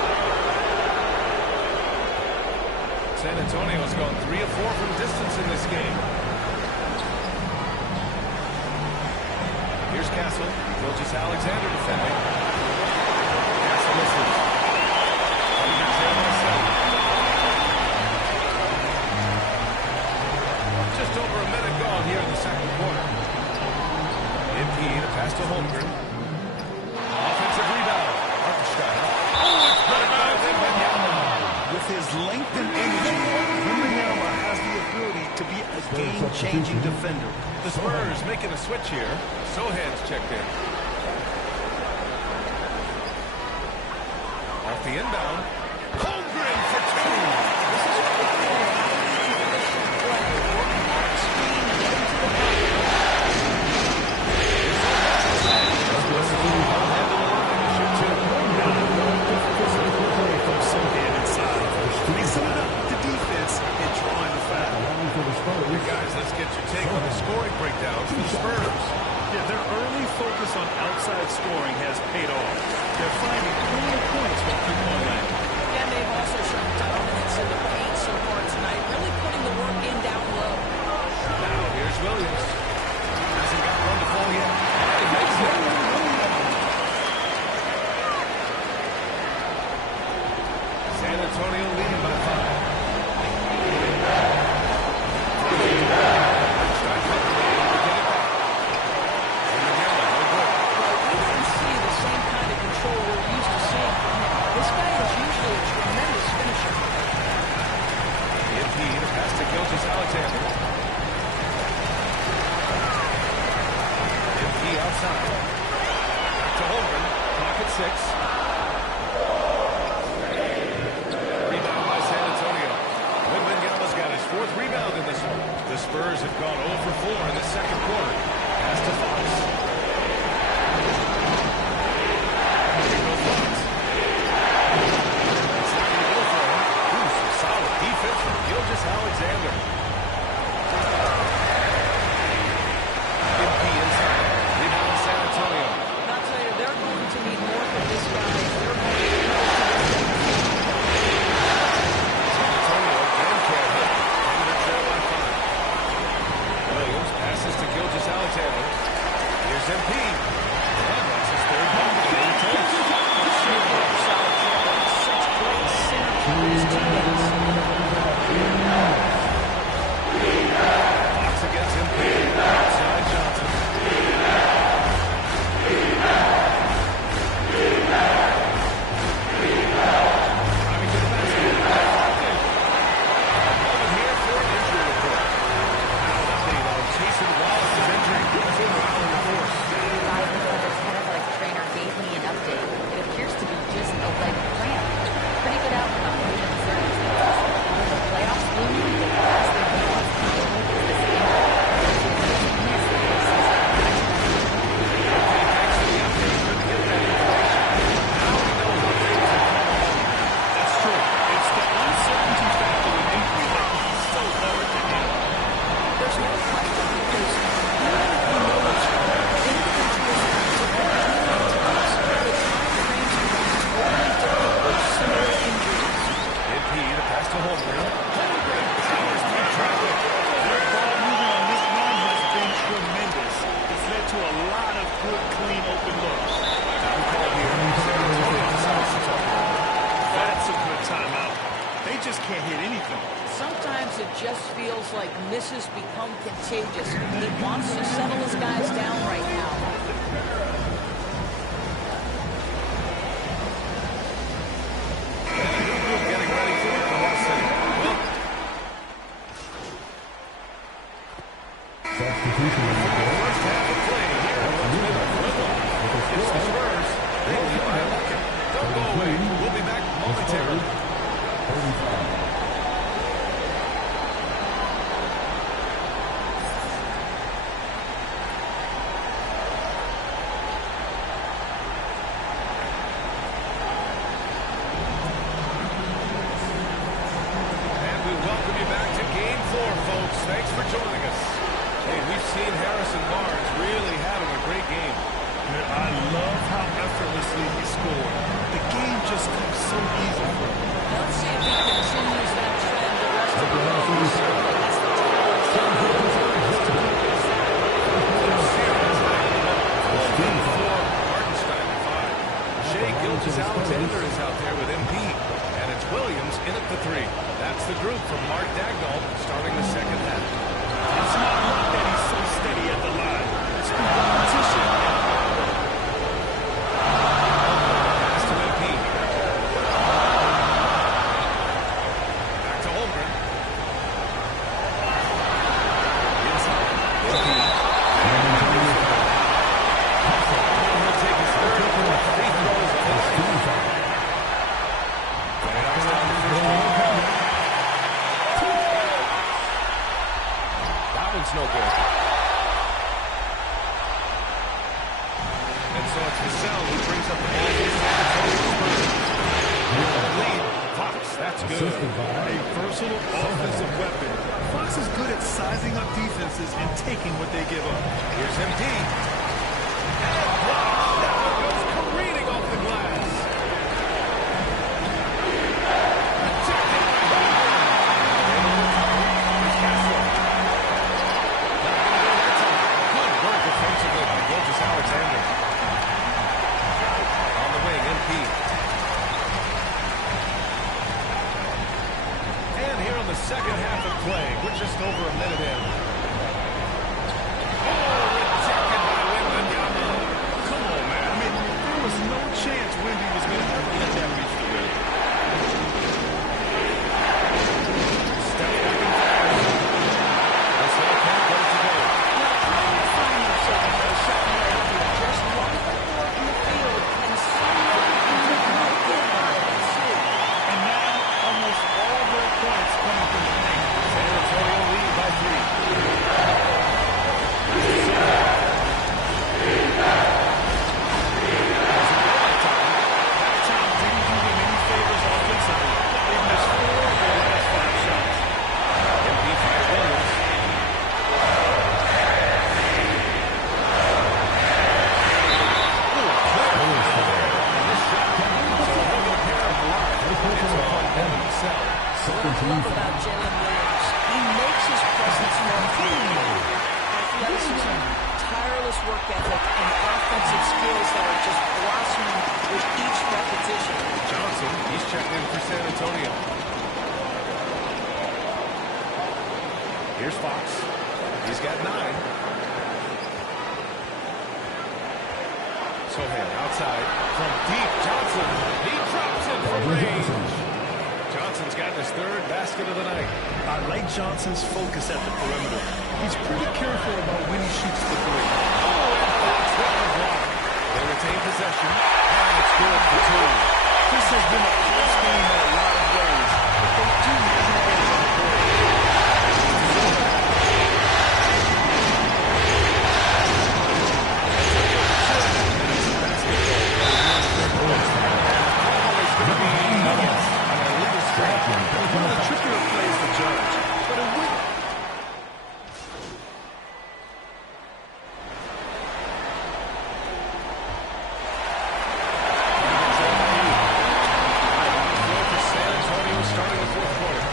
San Antonio's gone 3 of 4 from distance in this game. Here's Castle. Gilgeous-Alexander defending. Castle misses. Thunder's there by 7. Just over a minute gone here in the second quarter. MP to pass to Holmgren. Offensive rebound. Hartenstein. Oh, it's better than Wembanyama. With his length and energy, Wembanyama has the ability to be a game-changing defender. The Spurs making a switch here. Sohan's checked in. Off the inbound. Holmgren for 2. Guys, let's get your take on the scoring breakdown for the Spurs. Yeah, their early focus on outside scoring has paid off. They're finding plenty of points from three-point land. And they've also shown dominance in the paint so far tonight, really putting the work in down low. Now, here's Williams. Hasn't got one to fall yet. He makes it. San Antonio leading by 5. Gilgeous-Alexander. MP outside. Back to Holmgren. Clock at 6. Rebound by San Antonio. Wembanyama's got his 4th rebound in this one. The Spurs have gone 0 for 4 in the second quarter. Pass to Fox. Here goes Fox. It's not going to go for him. Ooh, some solid defense from Gilgeous-Alexander. MP inside. Rebound San Antonio. And I'll tell you, they're going to need more from this guy. They're going to need more San Antonio again can't hit. Thunder trail by 5. Williams passes to Gilgeous-Alexander. Here's MP. And that's his 3rd ball game. such great synergy with his teammates. Fox against MP. Outside Johnson. Driving to the basket. Over here for an injury report. Now an update on Jason Wallace's injury. Brings in Riley LaForce. Athletic trainer gave me an update. It appears to be just a leg cramp. Pretty good outcome given the circumstances. With the playoffs looming, the last thing he wants to deal with is this injury. That's true. It's the uncertainty factor in injury that is so hard to handle. There's no question because even if we know it's individuals have different healing times, the time frames can be totally different with similar injuries. MP to pass to Holmgren. Holmgren powers through traffic. Their ball moving on this run has been tremendous. It's led to a lot of good, clean, open looks. Time call here. San Antonio decides to talk about it. That's a good timeout. They just can't hit anything. Sometimes it just feels like misses become contagious. He wants to settle his guys down right now. And a new group getting ready for Oklahoma City. Well, Substitution. first half of play here in what's been a good one. It's the Spurs. They lead by a bucket. Don't go away. We'll be back momentarily. 35. seen Harrison Barnes really having a great game. I love how effortlessly he scored. The game just comes so easy for him. Let's see if he continues that trend the rest of the way. That's the talent. Shea Gilgeous-Alexander is out there with MP, and it's Williams in at the 3. That's the group from Mark Dagnall starting the second half. It's not luck that he's so steady at the line. It's the competition. Pass to MP. Back to Holmgren. Inside. MP. He'll take his third free throws of this season. That one's no good. And so it's Vassell who brings up the ball for San Antonio Spurs. Lead. Fox, that's good. A versatile offensive weapon. Fox is good at sizing up defenses and taking what they give up. Here's MD. And blocked. That one goes careening off the glass. Protected by Holmgren. Here's Castle. Not going to go that time. Good work defensively by Gilgeous-Alexander. On the wing, MP. And here on the second half of play, we're just over a minute in. Rejected by Wembanyama. Come on, man. I mean, there was no chance Wemby was going to ever let that reach the rim. Step back and fast. Vassell can't get it to go. Trying to find yourself in the second half here. Just one foot in the field, and someone you might get by and see. And now, almost all their points coming from the paint. San Antonio lead by 3. Halftime didn't do them any favors offensively. They missed 4 of their last 5 shots. MP finds Williams. This shot so he'll get a pair of blocks. It's on Vassell. What I love about Jalen Williams, he makes his presence known clearly. Athleticism, tireless work ethic, and offensive skills that are just blossoming with each repetition. Johnson, he's checked in for San Antonio. Here's Fox. He's got 9. Sohan outside from deep. Johnson, he drops it from range. Johnson's gotten his 3rd basket of the night. I like Johnson's focus at the perimeter. He's pretty careful about when he shoots the 3. Oh, and Fox hit the block. They retain possession, and it's good for 2. This has been a close game in a lot of ways, but they do have an edge on the court. One of the trickier plays to judge, but it would. San Antonio starting the 4th quarter.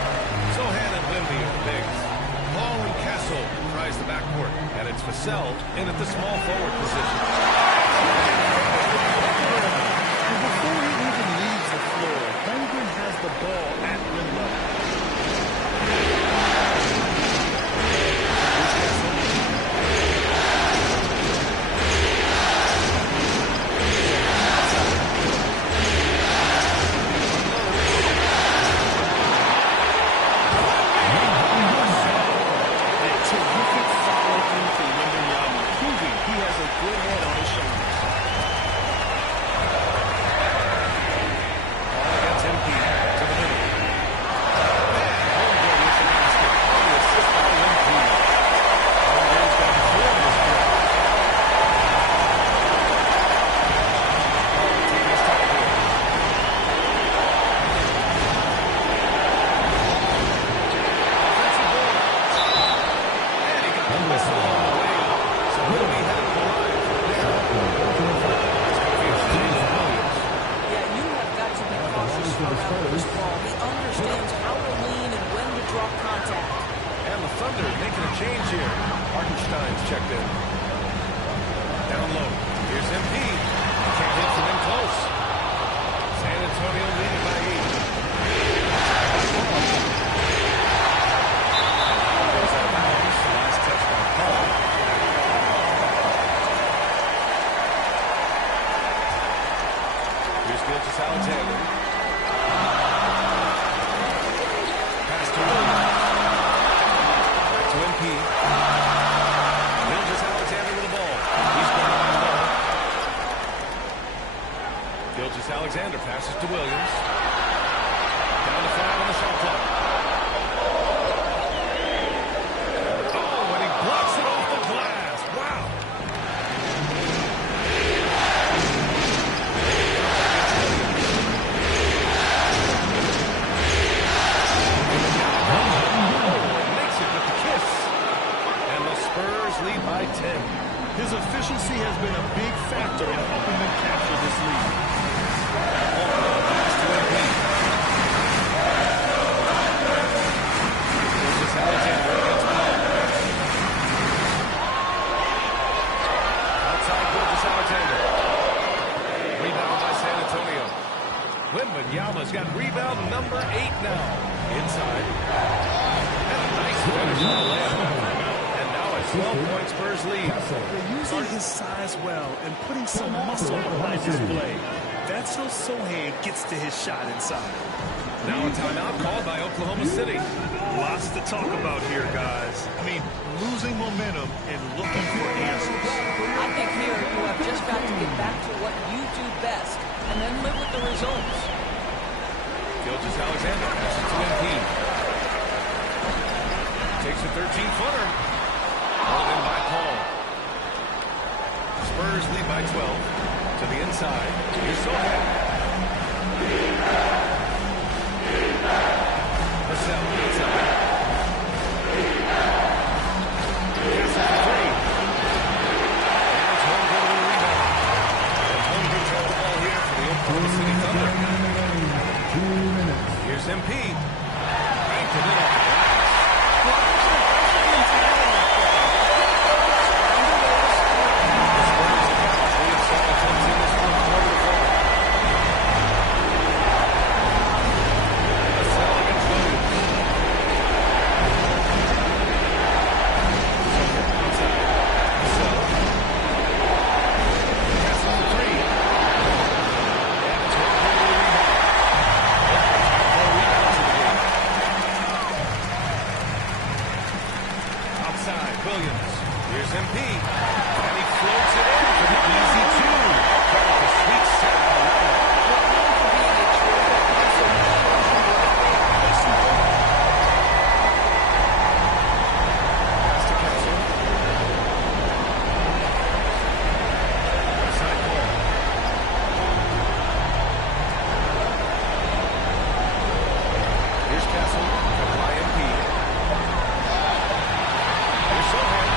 Sohan and Wemby are the bigs. Hall and Castle comprise the backcourt, and it's Vassell in at the small forward position. And before he even leaves the floor, Holmgren has the ball at rim level. Terrific follow-through from Wembanyama, proving he has a good head on his shoulders. Ball against MP to the middle. checked in. Down low. Here's MP. Can't hit from in close. San Antonio leading by 8. Goes out of bounds. Last touch by Paul. Here's Gilgeous Alexander. Pass to Williams. Back to MP. Gilgeous Alexander with the ball. He's going on low. Gilgeous Alexander passes to Williams. Down to 5 on the shot clock. Oh, and he blocks it off the glass. Wow. Makes it with the kiss. And the Spurs lead by 10. His efficiency has been a big factor in helping them capture this lead. Pass to MP. Gilgeous Alexander against Paul. Outside Gilgeous Alexander. Rebound by San Antonio. Wembanyama's got rebound number 8 now. Inside. And a nice finish on the layup. And now a 12-point Spurs lead. They're using his size well and putting some muscle behind his play. That's how Sohan gets to his shot inside. Now a timeout called by Oklahoma City. Lots to talk about here, guys. I mean, losing momentum and looking for answers. I think here you have just got to get back to what you do best and then live with the results. Gilgeous Alexander passes to MP. Takes a 13-footer. Held in by Paul. Spurs lead by 12. To the inside. Here's Sohan. Vassell inside. Passes for 3. And it's Holmgren with a rebound. And Holmgren's got the ball here for the Oklahoma City Thunder. 2 minutes. Here's MP. Banked it in off the glass. The Spurs have got 3 of 7 points in this fourth quarter to go. Vassell against Williams. Inside. Vassell. Passes for 3. And it's Holmgren with a rebound. Outside, Williams. Here's MP. And he floats it in for the easy 2. Got a sweet set on that one. Pass to Castle. Outside ball. Here's Castle. Covered by MP. Here's Sohan.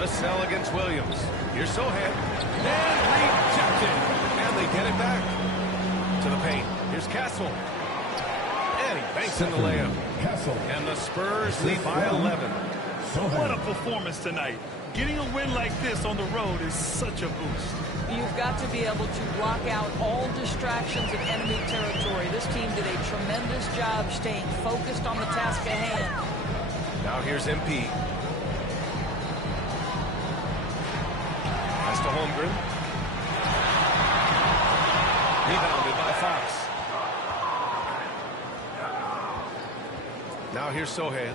Vassell against Williams. Here's Sohan. And rejected. And they get it back. To the paint. Here's Castle. And he banks in the layup. Castle. And the Spurs lead by 11. What a performance tonight. Getting a win like this on the road is such a boost. You've got to be able to block out all distractions in enemy territory. This team did a tremendous job staying focused on the task at hand. Now here's MP. Pass to Holmgren. Rebounded by Fox. Now here's Sohan.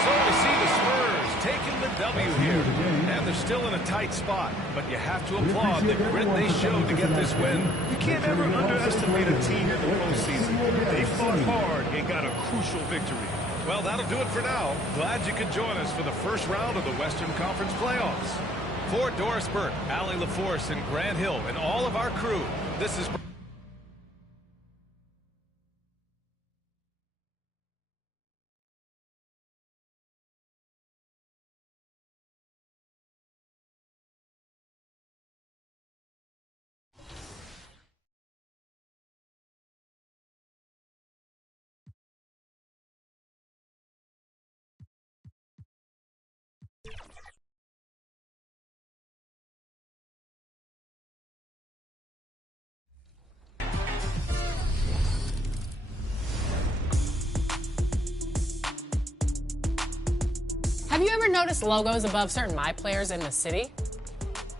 So we see the Spurs taking the W here. And they're still in a tight spot, but you have to applaud the grit they showed to get this win. You can't ever underestimate a team in the postseason. They fought hard and got a crucial victory. Well, that'll do it for now. Glad you could join us for the first round of the Western Conference playoffs. For Doris Burke, Allie LaForce, and Grant Hill, and all of our crew, this is... Have you ever noticed logos above certain My Players in the city?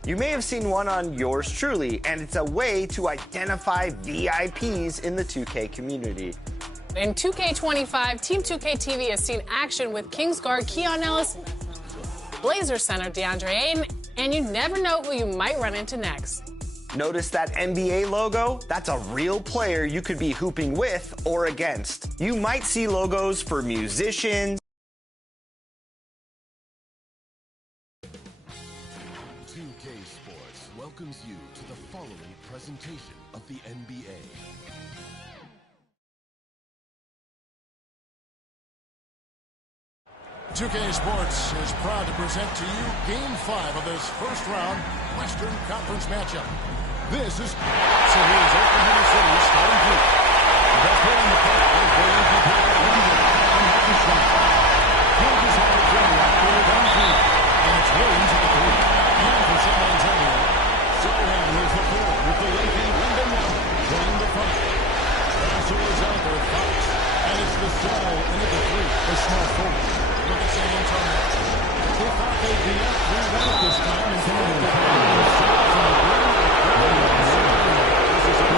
You may have seen one on yours truly, and it's a way to identify VIPs in the 2K community. In 2K25, Team 2K TV has seen action with Kingsguard Keon Ellis, Blazer center DeAndre Ayton, and you never know who you might run into next. Notice that NBA logo? That's a real player you could be hooping with or against. You might see logos for musicians. 2K Sports welcomes you to the following presentation of the NBA. .2K Sports is proud to present to you Game 5 of this first-round Western Conference matchup. This is... So here's Oklahoma City starting group. They're pulling the play. They're going to play on the shot. Kansas has a play out there down three. And it's Williams at the three. And for San Antonio, Sohan is the four with the lengthy Wyndham Young playing the front. Russell is out there with Fox. And it's the small into the three. The small forward. Look at San Antonio. They thought they'd be up 3-1 this time and come in the shot from the rim. This is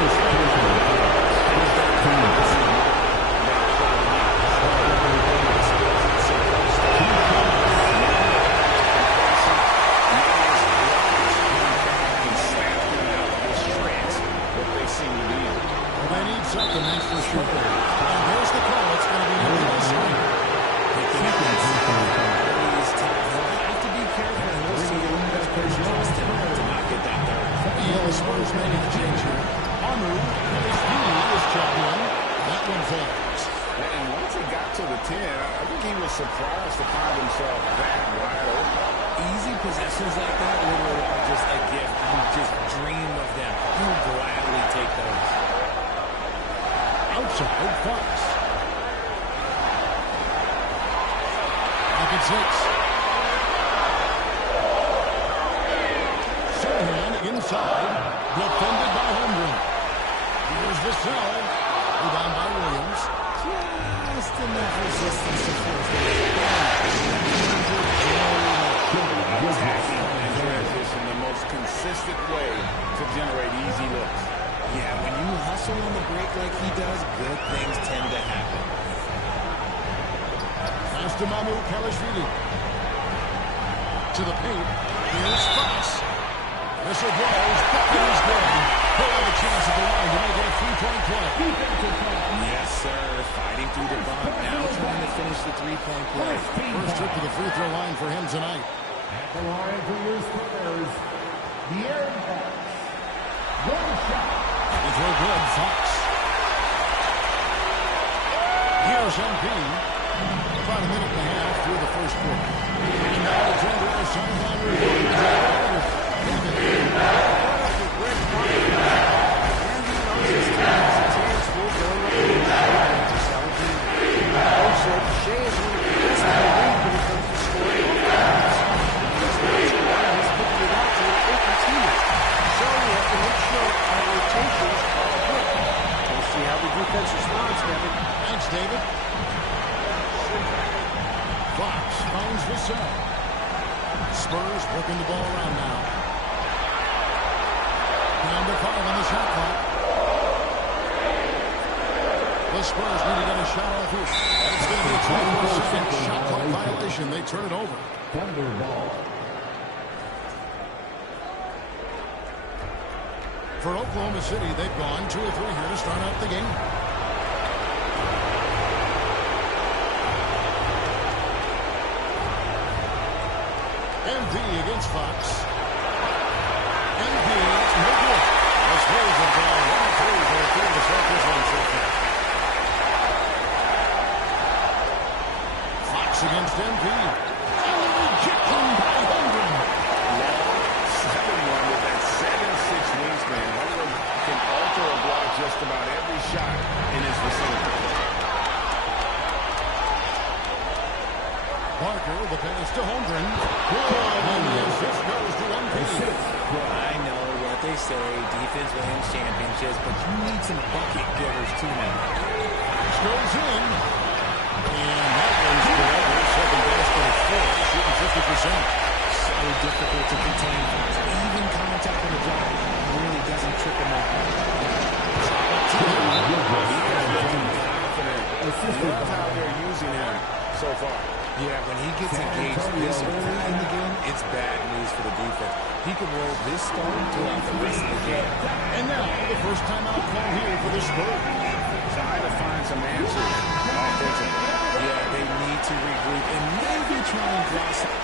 they need something, that's for sure. And there's the call. It's going to be a little screen. The Spurs making a change here. Amu, his beauty is checked in. That one falls. And once he got to the 10, I think he was surprised to find himself that wide open. Easy possessions like that literally are just a gift. You just dream of them. You'll gladly take those. Outside, Fox. Back at 6. Sohan inside, defended by Holmgren. Here's Vassell, rebound by Williams. Just enough resistance to force the Attacking and transition, the most consistent way to generate easy looks. Yeah, when you hustle on the break like he does, good things tend to happen. Pass to Mamu Kalashvili. To the paint. Here's Fox. Missile blows. Bucket is good. He'll have a chance at the line to make it a three-point play. Yes, sir. Fighting through the bump. Now trying to finish the three-point play. First trip to the free throw line for him tonight. At the line for your Spurs, the Aaron Fox. One shot. It's real good, Fox. Here's MP. About a minute and a half through the first quarter. And now the trend with the sideline review. Defense response, Kevin. Thanks, David. Fox finds Vassell. Spurs working the ball around now. Down to 5 on the shot clock. The Spurs need to get a shot off here. It's going to be a 24-second shot clock violation. They turn it over. Thunderball. For Oklahoma City, they've gone 2 of 3 here to start out the game. MP against Fox. MP, no good. As Bulls have gone 1-3 for a field to start this one so far. Fox against MP. And the rejection by Holmgren. Long 7-1 with that 7'6" wingspan. Holmgren can alter a block just about every shot in his vicinity. Parker, the pass to Holmgren. And the assist goes to MP. I know what they say, defense wins championships, but you need some bucket getters too now. Goes in. And that one's good. Second basket is full, shooting 50%. So difficult to contain. Even contact on the drop really doesn't trip him up. Love how they're using him so far. Yeah, when he gets engaged this early in the game, it's bad news for the defense. He can roll this start throughout the rest of the game. And now, the first timeout call here for the Spurs. Trying to find some answers offensively. Yeah, they need to regroup and maybe try and draw some.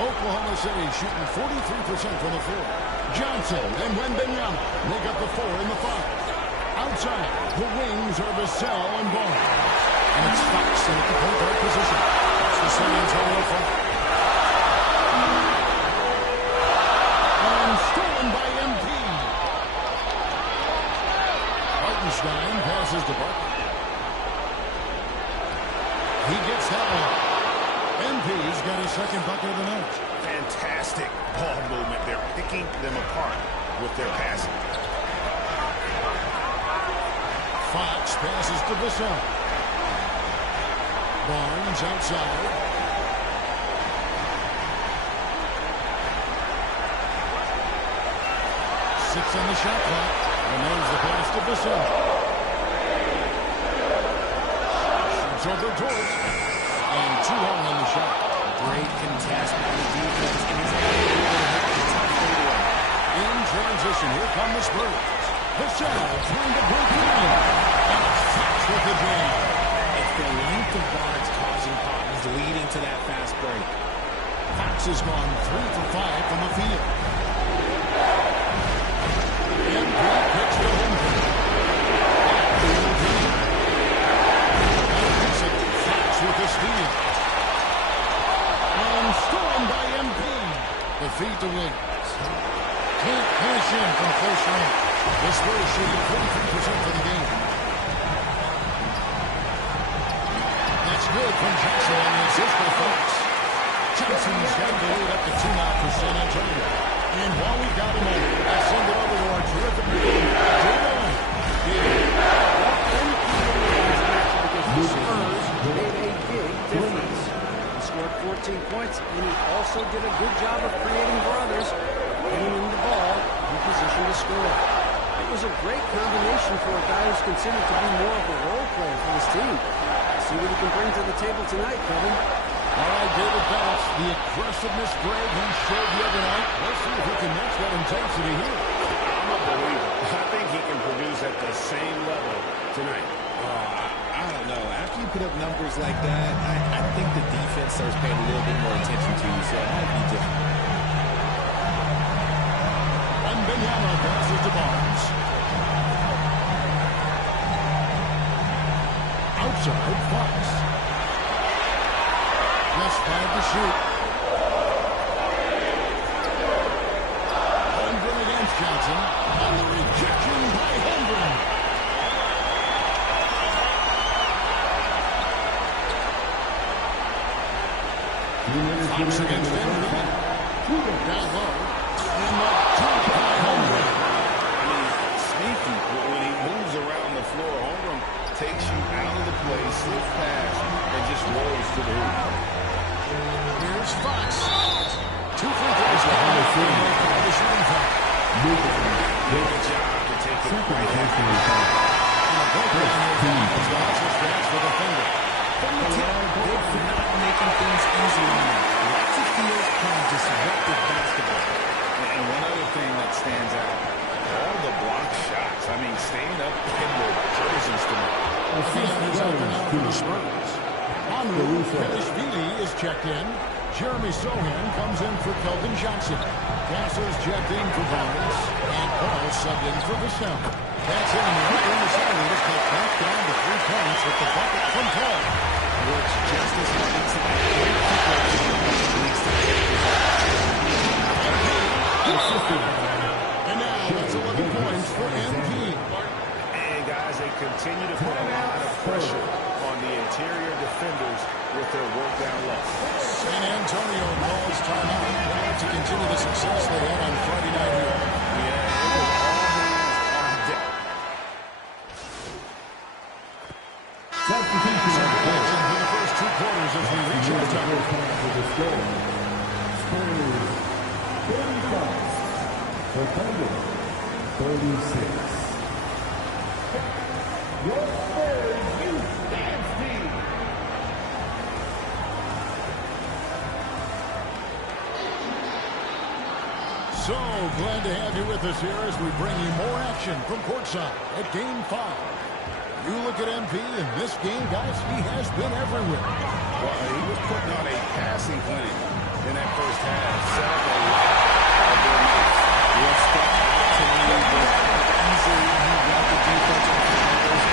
Oklahoma City shooting 43% from the floor. Johnson and Wembanyama make up the 4 in the 5. Outside, the wings are Vassell and Barnes. And it's Fox in at the point guard position. That's the San Antonio front. And stolen by MP. Hartenstein passes to Barker. He gets that one. MP's got his second bucket of the night. Fantastic ball movement. They're picking them apart with their passing. Fox passes to Vassell. Barnes outside. Six on the shot clock. And there's the pass to Vassell. Shoots over George. And 2 on the shot. Great contest by the defense. And he's able to hit the top fadeaway. In transition, here come the Spurs. Vassell trying to break in. And it's Fox with the jam. It's the length of Barnes causing problems leading to that fast break. Fox has gone 3 for 5 from the field. And pitch to Holmgren. Fox with the steal. And stolen by MP. The feed to Williams. Can't finish in from close range. The Spurs shooting 43% for the game. That's good from Johnson on the assist by Fox. Johnson's got the lead up to 2 now for San Antonio. And while we've got him on, I'll send it over to our terrific reporter, Jay. The Spurs made a big difference. He scored 14 points, and he also did a good job of creating for others, getting him the ball in position to score. It was a great combination for a guy who's considered to be more of a role player for this team. See what he can bring to the table tonight, Kevin. All right, David Bellis, the aggressiveness Greg he showed the other night. Let's see if he can match that intensity here. I'm a believer. I think he can produce at the same level tonight. I don't know. After you put up numbers like that, I think the defense starts paying a little bit more attention to you, so it might be different. Wembanyama passes to Barnes. Outside, Fox. Just 5 to shoot. Holmgren against Johnson. And the rejection by Holmgren. Fox against Denver. Down low. And the dunk by Holmgren. I mean, sneaky. When he moves around the floor, Holmgren takes you out of the play, slips past, and just rolls to the hoop. Here's Fox. 2 free throws down the shooting foul. Good job to take it right back. From the tip, they're not making things easy on them. Lots of steals playing disruptive basketball. And one other thing that stands out, all the block shots. I mean, staying up in the jerseys tonight. Is out there now for the Spurs. Lavish is checked in. Jeremy Sohan comes in for Keldon Johnson. Castle's checked in for Barnes. And Paul subbed in for Vashon. That's in the right in the Sounders cut back down to 3 points with the bucket from Paul. Works just as hard as that. Great And now that's 11 points for MP. And guys, they continue to put a lot of pressure on the interior defenders with their work down low. San Antonio calls timeout to continue the success they had on Friday night here. Yeah, it was all hands on deck. Substitution for the first 2 quarters as we reach halftime. Spurs 35, the Thunder 36. Your Spurs Youth Dance Team. So glad to have you with us here as we bring you more action from courtside at Game 5. You look at MP in this game, guys, he has been everywhere. Well, he was putting on a passing clinic in that first half. Set up a lot of their nights. He'll step out to lead with easily. He got the defense on the numbers.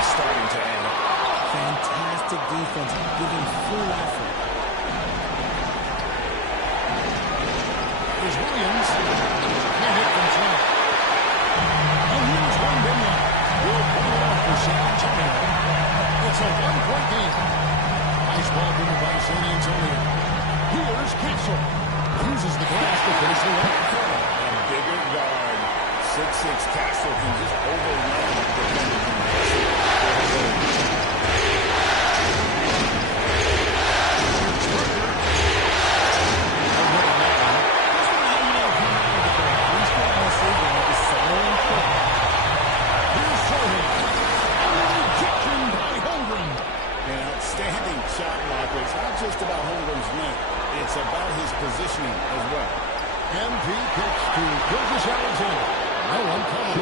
Starting to add up. Fantastic defense, giving full effort. Here's Williams. Can't hit from 20. And here's Wembanyama. Will pull it off for San Antonio. It's a 1-point game. Nice ball given by San Antonio. Here's Castle. Uses the glass to finish the line. A bigger guard, 6'6" Castle can just overrun the defender. Outstanding shot blocker. It's not just about Holmgren's length. It's about his positioning as well. MP kicks to Gilgeous-Alexander. No one called.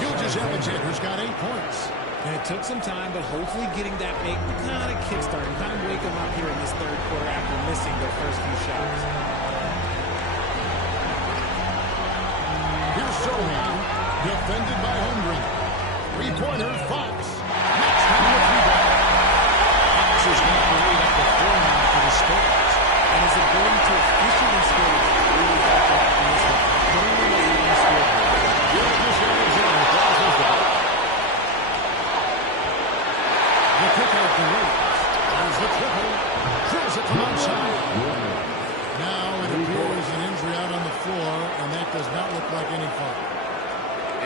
Gilgeous-Alexander's got 8 points. And it took some time, but hopefully getting that make kind of kickstart and kind of wake them up here in this third quarter after missing their first few shots. Here's Sohan, defended by Holmgren. 3-pointer, Fox. Next time with rebound. Fox is going to lead up the 4 now for the Spurs. And his ability to efficiently score really helped out in this one. Putting in the lead in the scoreboard. Gilgeous-Alexander crosses the ball. The kick out the Williams. There's the triple. Drills it from outside. Now it appears an injury out on the floor, and that does not look like any fun.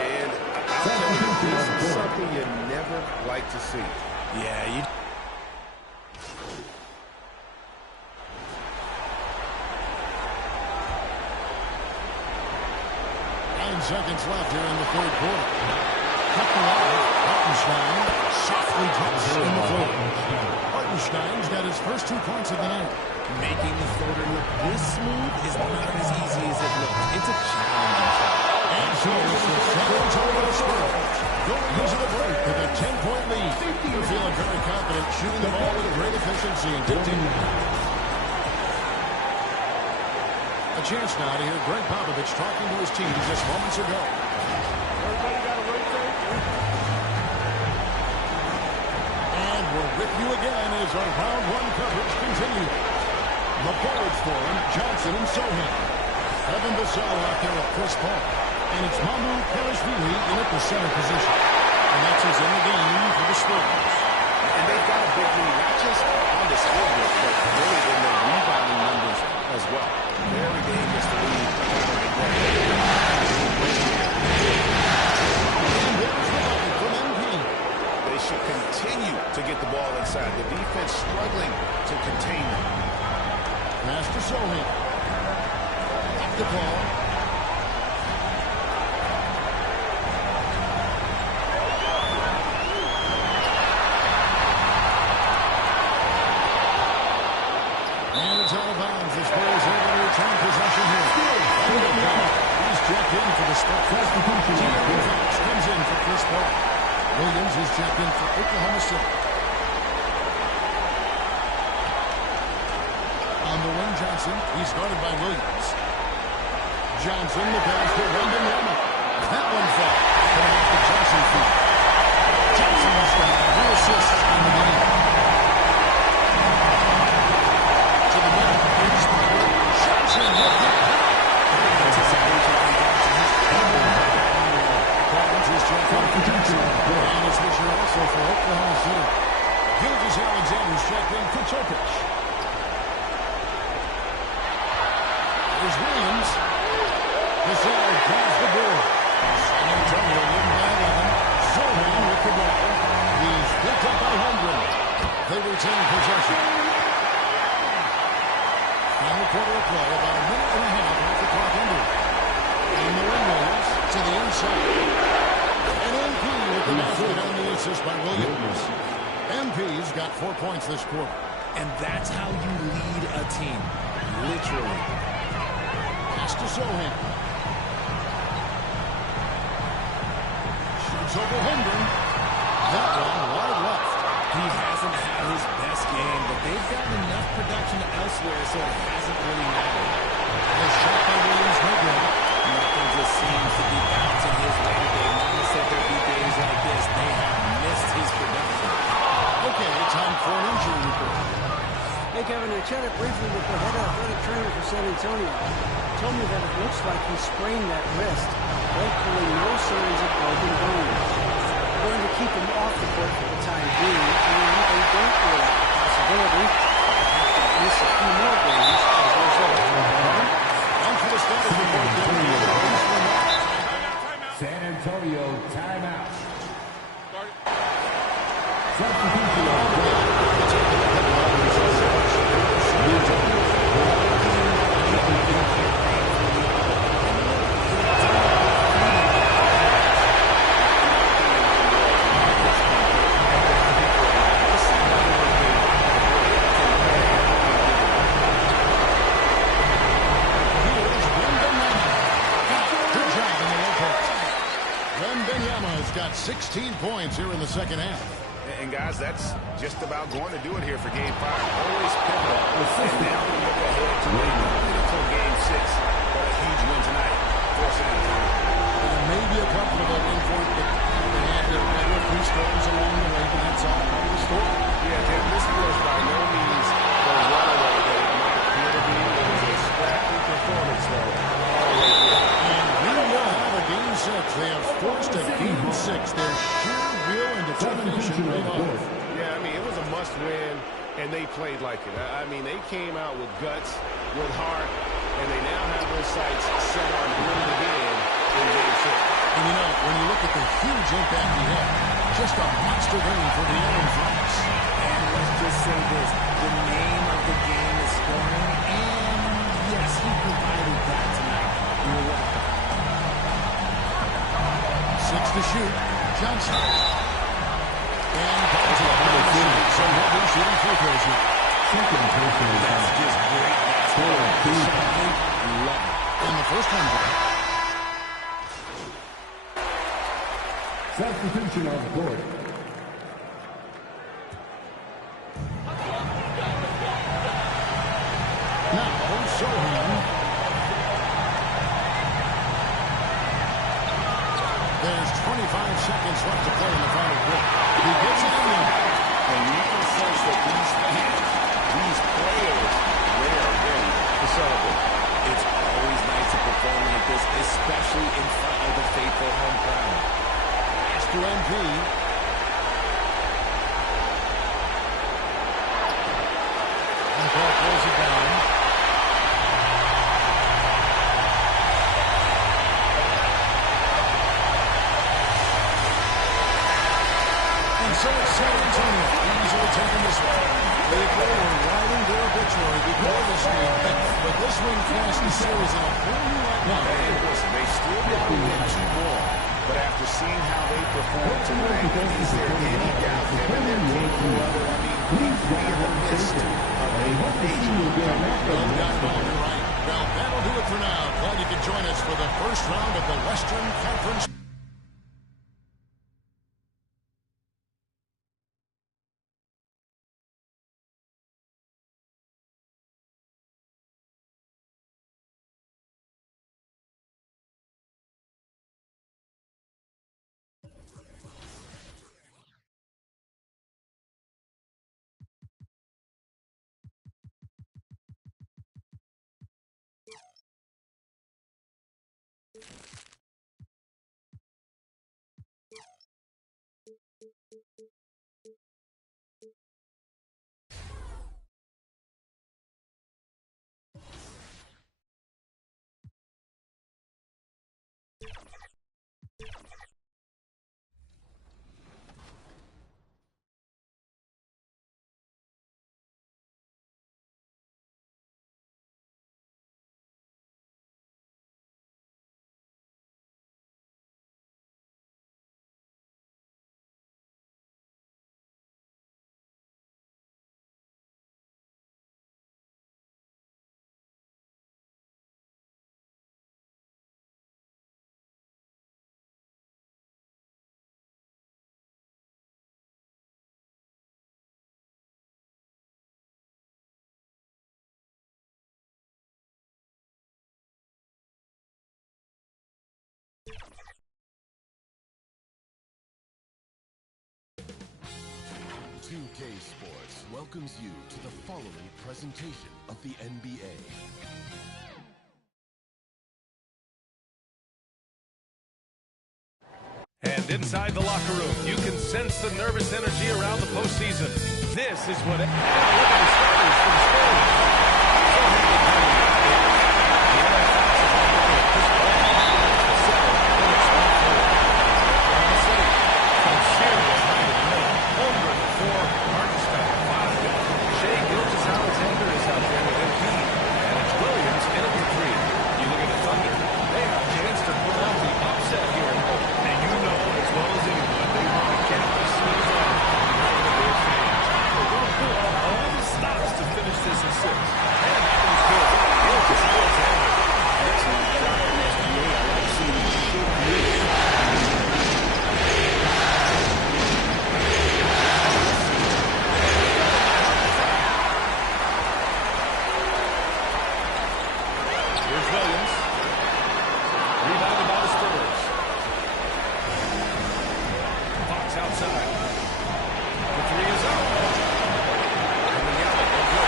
And I'll tell you, this is something you never like to see. Yeah, you... 9 seconds left here in the third quarter. Cut the line. Hartenstein softly drops in the floor. Hartenstein's got his first 2 points of the night. Making the floater look this smooth is not as easy as it looks. It's a challenging shot. And so it's the San Antonio Spurs going into the break with a 10-point lead. They're feeling very confident, shooting the ball with great efficiency and continuing. A chance now to hear Greg Popovich talking to his team just moments ago. Everybody got a rotate. And we're with you again as our round 1 coverage continues. The forwards for him, Johnson and Sohan. Evan Vassell out there with Chris Paul. And it's Mamu Kelishvili in at the center position. And that's his in the game for the Spurs. And they've got a big lead, not just on the scoreboard, but really in the rebounding numbers as well. Very dangerous to lead right there. And there's the bucket from MP. They should continue to get the ball inside. The defense struggling to contain them. Pass to Sohi. Up the ball. And it's out of bounds. The Spurs are going to return possession here. He's checked in for the start. De'Aaron Fox comes in for Chris Paul. Williams is checked in for Oklahoma City. On the wing, Johnson. He's guarded by Williams. Johnson, the pass to Wembanyama. That one fell. Coming off the Johnson feet. Johnson's got 4 assists in the game. To the middle. Johnson with the Collins is checked in for Johnson. And it's Fisher also for Oklahoma City. Gilgeous-Alexander's checked in for Topic. Is Williams. Gasol grabs the board. San Antonio win by 11. Zoran with the ball. He's picked up by Holmgren. They retain possession. Final quarter of play, about a minute and a half off the clock ended. And the windows to the inside. And MP with the basket and the assist by Williams. MP's got 4 points this quarter. And that's how you lead a team. Literally. Pass to Sohan. Shoots over Holmgren. That one wide left. He hasn't had his best game, but they've gotten enough production elsewhere, so it hasn't really mattered. The shot by Williams, no good. Nothing just seems to be bouncing his way today. Mama said there'd be days like this. They have missed his production. Okay, time for an injury report. Hey, Kevin, I chatted briefly with the head athletic trainer for San Antonio. He told me that it looks like he sprained that wrist. Thankfully, no signs of broken bones. We're going to keep him off the court for the time being, and they don't rule out the possibility that he'll have to miss a few more games as a result. And for the status report, San Antonio timeout. Substitution on Wembanyama's got 16 points here in the second half. And guys, that's just about going to do it here for Game 5. Always pivotal. And now we look ahead to a critical Game 6. But a huge win tonight for San Antonio. And maybe a comfortable win for it, but they had their regular free throws along the way, but that's all part of the story. Yeah, Tim, this was by no means the runaway that it might appear to be. It was a scrappy performance, though, all the way through. And we will have a Game 6. They have forced a Game 6. Their sheer will and determination paid off. Yeah, I mean, it was a must-win, and they played like it. I mean, they came out with guts, with heart, and they now have their sights set on winning again in Game 6. And you know, when you look at the huge impact he had, just a monster game for the Aaron Fox. And let's just say this, the name of the game is scoring, and yes, he provided that tonight. You're welcome. 6 to shoot. Johnson. And comes up on the shooting. So he'll be shooting free throws here. That's just great basketball. Love it. And the first one back. substitution on the court. Now, Sohan. There's 25 seconds left to play in the final quarter. He gets it in there. And you can sense that these fans, these players, they are ready to celebrate. It's always nice to perform like this, especially in front of the faithful home crowd. Pass to MP. And Paul pulls it down. So it's San Antonio easily taking this one. People were riding their obituary before this game, but this win crashed the series in a whole new light now. Hey, listen, they still got to win 2 more, but after seeing how they performed tonight, is there any doubt that they're capable of it? I mean, we are in the midst of a major comeback. No doubt at all, you're right. Well, that'll do it for now. Glad you could join us for the first round of the Western Conference. Sports welcomes you to the following presentation of the NBA. And inside the locker room, you can sense the nervous energy around the postseason. This is what look at the starters for the Spurs. So happy to have you back in. The Atlanta Fox is on the way. Chris Paul to settle in its front court. Oklahoma City, some serious height in the middle. Holmgren for Hartenstein, 5. Shea Gilgeous-Alexander is out there with Embiid. And it's Williams in at the 3. You look at the Thunder, they have a chance to pull out the upset here at home. And you know as well as anyone, they want to cap this series off in front of their fans. They're going to pull off all the stops to finish this in 6. And that one's good. Gilgeous-Alexander. Excellent job from SGA. I like seeing him shake loose. Here's Williams. Rebounded by the Spurs. Fox outside. The 3 is up. And the yellow, no good.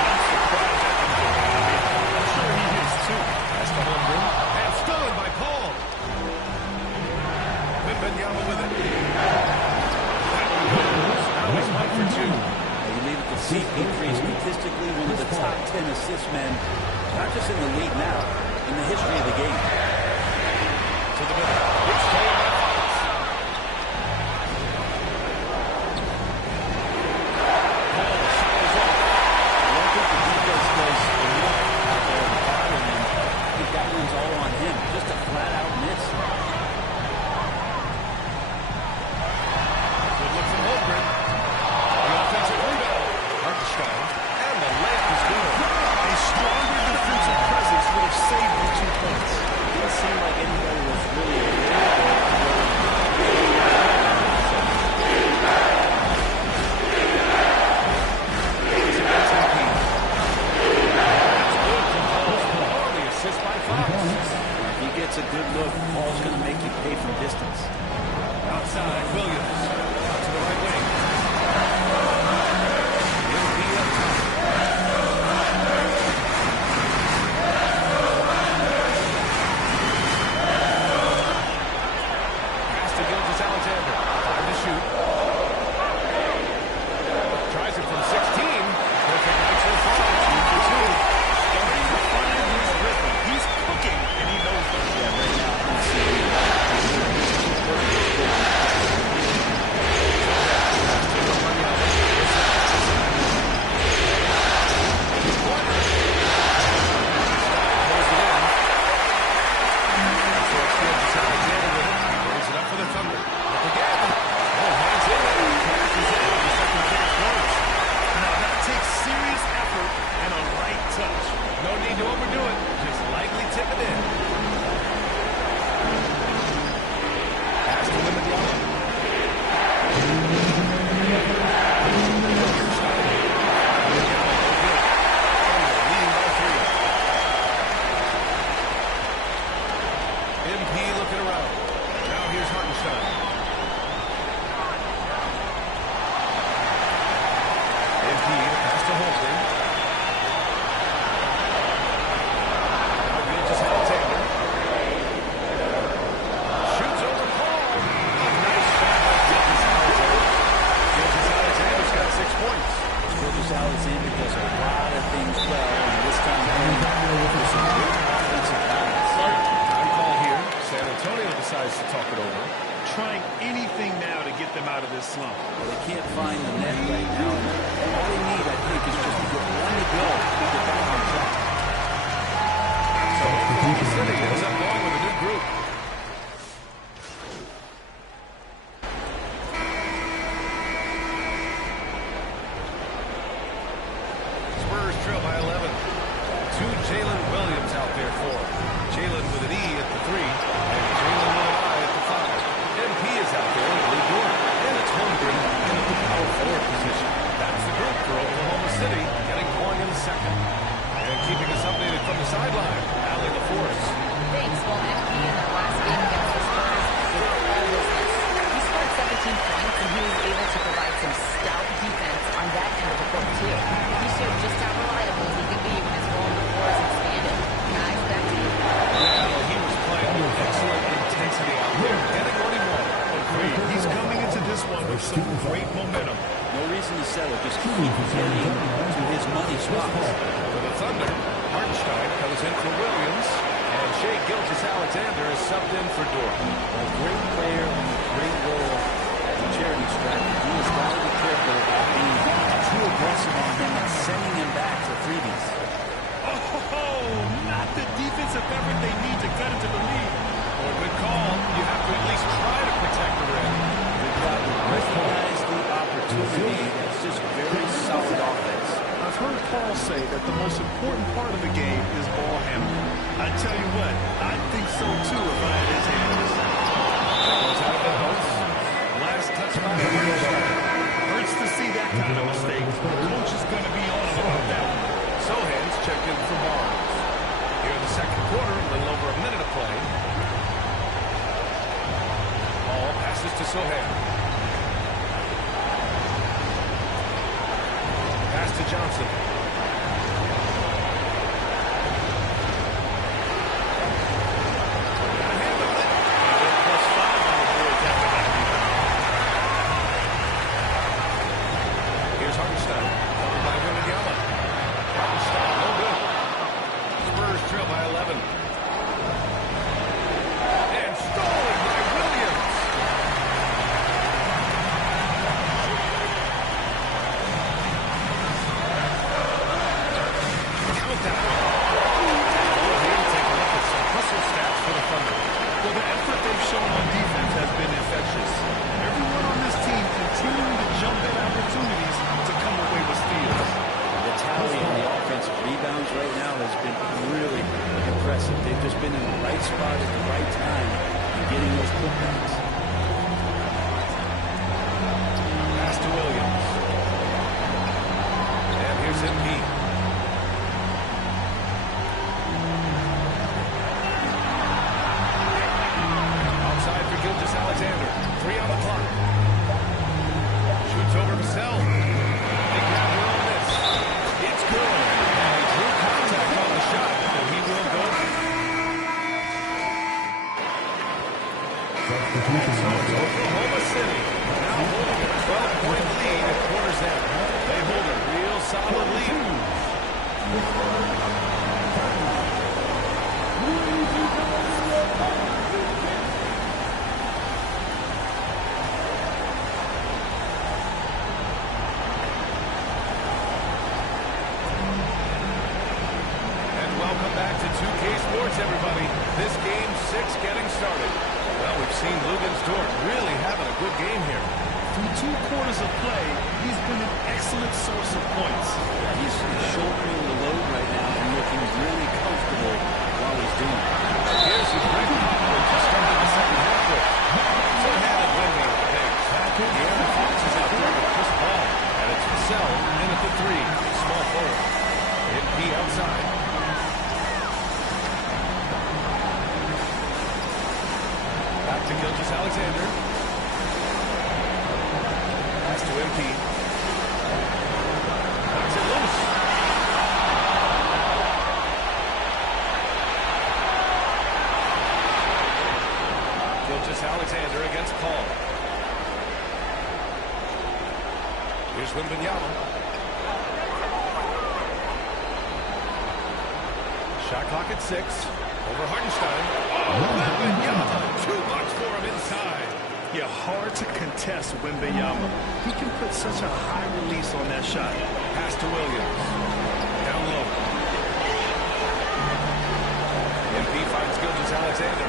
I'm surprised that didn't go in. I mean, I'm sure he is too. That's the Holmgren. And stolen by Paul. Wembanyama with it. That one goes. Now he's 1 for 2. You leave it to CP3, statistically one of the top 10 assist men, not just in the league now, in the history of the game. To the middle. It's stolen by Fox. Paul, shot is off. I don't think the defense does enough out there to bother him. I think that one's all on him. Just a flat-out miss. Good look from Holmgren. The offensive rebound. Hartenstein. And the layup is good. A stronger defensive presence would have saved the 2 points. Didn't seem like anybody was really aware of It's against Embiid. That's good from Paul. Oh, the assist by Fox. If he gets a good look, Paul's going to make you pay from distance. Outside, Williams. Out to the right wing. It'll be up top. Pass to Gilgeous-Alexander. 5 to shoot. Tries it from 16. Perfect night so far. 2 for 2. Starting to find his rhythm. He's cooking, and he knows it. Yeah, right now, I don't see any MP looking around. Now here's Hartenstein. MP pass to Holmgren. Now Gilgis Alexander. Shoots over Paul. A nice shot by Gilgis Alexander. Gilgis Alexander's got 6 points. Gilgis Alexander does a lot of things well, and this time with some great offensive balance. Time call here. San Antonio decides to talk it over. Trying anything now to get them out of this slump. Well, they can't find the net right now. All they need, I think, is just to get one to go to get back on track. So Oklahoma City ends up going with a new group. Spurs trail by 11. 2 Jalen Williams out there for. Jalen with an E at the 3, and Jalen with an I at the 5. MP is out there in the blue door, and it's Holmgren in the power forward position. That's the group for Oklahoma City, getting going in the second. And keeping us updated from the sideline, Allie LaForce. Thanks. Well, MP in their last game against the Spurs did all business. He scored 17 points, and he was able to provide some stout defense on that end of the court, too. He showed just how reliable he can be when his role on the floor is expanded. Guys, back to you. Yeah, he was playing with excellent intensity out there, getting what he wanted. Agreed. He's coming into this one with some great momentum. No reason to settle. Just keep getting to his money spots. For the Thunder, Hartenstein comes in for Williams, and Shai Gilgeous-Alexander is subbed in for Dort. A great player, great role as a charity striker. He has got to be careful about being too aggressive on him and sending him back to freebies. Oh, not the defensive effort they need to cut into the lead. Well, good call. You have to at least try to protect the rim. Good job to recognize the opportunity. That's just very solid offense. I've heard Paul say that the most important part of the game is ball handling. I tell you what, I think so too if I had his hands. That goes out of bounds. Last touch by Hartenstein. Hurts to see that kind of mistake. The coach is going to be on him about that one. Sohan's checked in for Barnes. Here in the second quarter, a little over a minute of play. Ball passes to Sohan. Pass to Johnson. Got a hand on it. +5 on the boards after that rebound. Here's Hartenstein, covered by Villanella. Hartenstein, no good. Spurs trail by 11. And stolen by Williams. Countdown. We'll here to take a look at some hustle stats for the Thunder. Well, the effort they've shown on defense has been infectious. Everyone on this team continuing to jump at opportunities to come away with steals. The tally on the offensive rebounds right now has been really impressive. They've just been in the right spot at the right time and getting those putbacks. Pass to Williams. And here's MP. Outside for Gilgeous-Alexander. 3 on the clock. Shoots over Vassell. They grab their own miss. It's good. And he drew contact on the shot, and he will go. So it's Oklahoma City now holding a 12-point lead at quarter's end. They hold a real solid lead. And welcome back to 2K Sports, everybody. This game 6 getting started. Well, we've seen Lugans-Dort really having a good game here. Through 2 quarters of play, he's been an excellent source of points. Yeah, he's shouldering the load right now and looking really comfortable while he's doing it. Here's the break to start the second half with. So had it Wendy with the pace. De'Aaron Fox is out there with Chris Paul. And it's Vassell in at the 3. Small forward. MP outside. to Gilgeous Alexander. Pass to MP. Knocks it loose. Gilgeous Alexander against Paul. Here's Wembanyama. Shot clock at 6. Over Hartenstein. Oh, Wembanyama. Too much for him inside. Yeah, hard to contest Wembanyama. He can put such a high release on that shot. Pass to Williams. Down low. MP finds Gilgeous Alexander.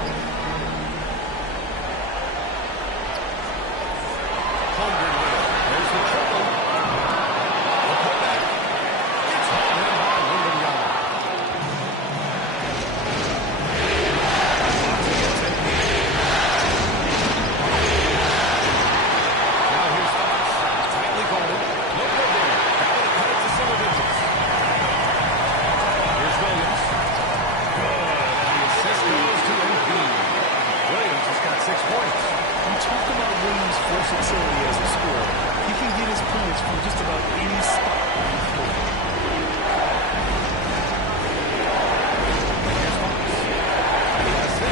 Holmgren with it. There's the triple. The putback. It's hauled in by Wembanyama. Fox against MP. Now here's Fox. Tightly guarded. No good there. That would have cut it to single digits. Here's Williams. Good. The assist goes to MP. Williams has got 6 points. You talk about Williams' versatility as a scorer. He can get his points from just about any spot on the floor. Here's Fox. He has 6.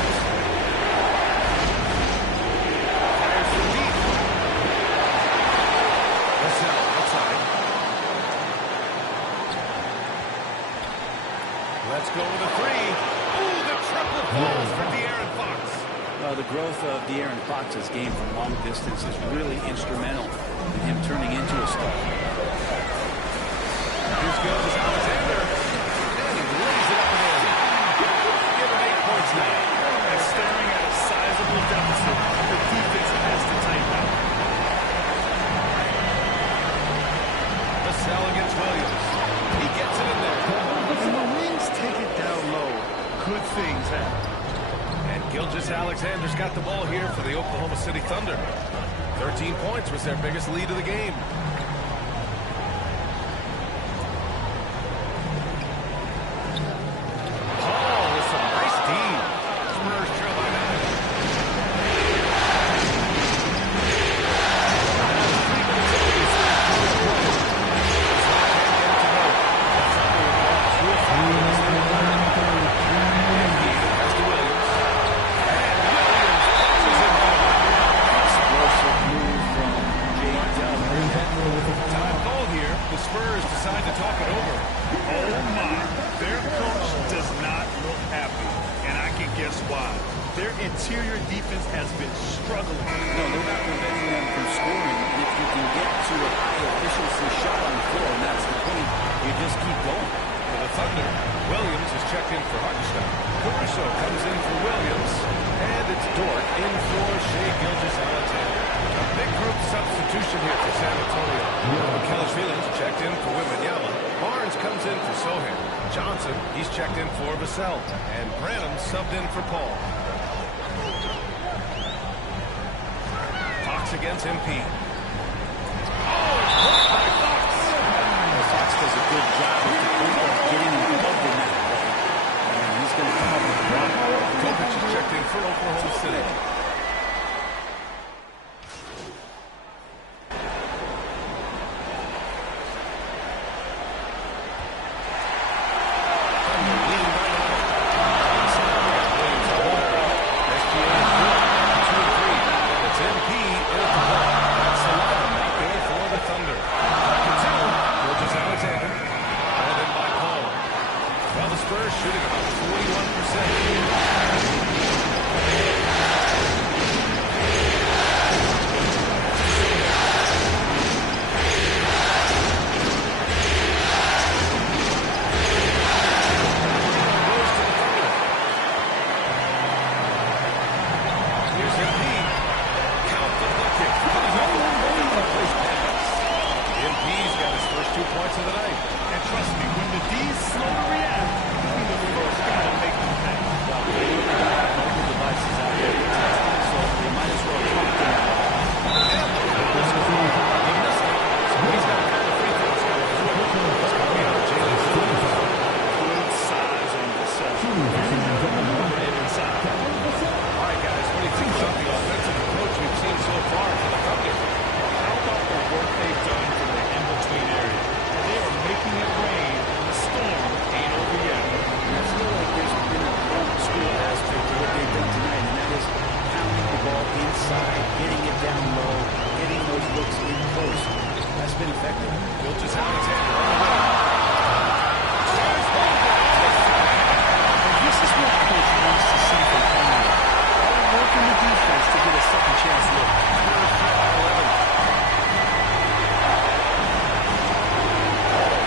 Fires from deep. Russell outside. Let's go with a 3. Ooh, the triple falls for De'Aaron Fox. The growth of De'Aaron Fox's game from long distance is really instrumental in him turning into a star. Here's Gilgeous Alexander. And he lays it up and in. Give him 8 points now. And staring at a sizable deficit, the defense has to tighten up. Russell against Williams. He gets it in there. When the Wings take it down low, good things happen. And Gilgeous Alexander's got the ball here for the Oklahoma City Thunder. 13 points was their biggest lead of the game. Paul with some nice D. Spurs trail by 9. 3 minutes into this third quarter. It's not a game to go. The Thunder will go 2 of 5 in this third quarter. Pass to Williams. And Williams punches it home. Explosive move from Jake Delver. Time call here. The Spurs decide to talk it over. Oh my, their coach does not look happy, and I can guess why. Their interior defense has been struggling. No, they're not preventing them from scoring. And if you can get to a high efficiency shot on the floor, and that's the point, you just keep going. For the Thunder, Williams is checked in for Hartenstein. Caruso comes in for Williams. And it's Dort in for Shai Gilgeous-Alexander. A big group substitution here for San Antonio. Kelishvili's checked in for Wembanyama. Barnes comes in for Sohan. Johnson, he's checked in for Vassell. And Branham subbed in for Paul. Fox against MP. Oh, it's blocked by Fox. Fox does a good job with the point of getting involved in that play. And he's going to come up with a block. Kovic is checked in for Oklahoma City. Spurs shooting about 41%. been effective. Gilgeous Alexander on the way. This is what coach wants to see from Conley. Working the defense to get a second chance look. First down, 11.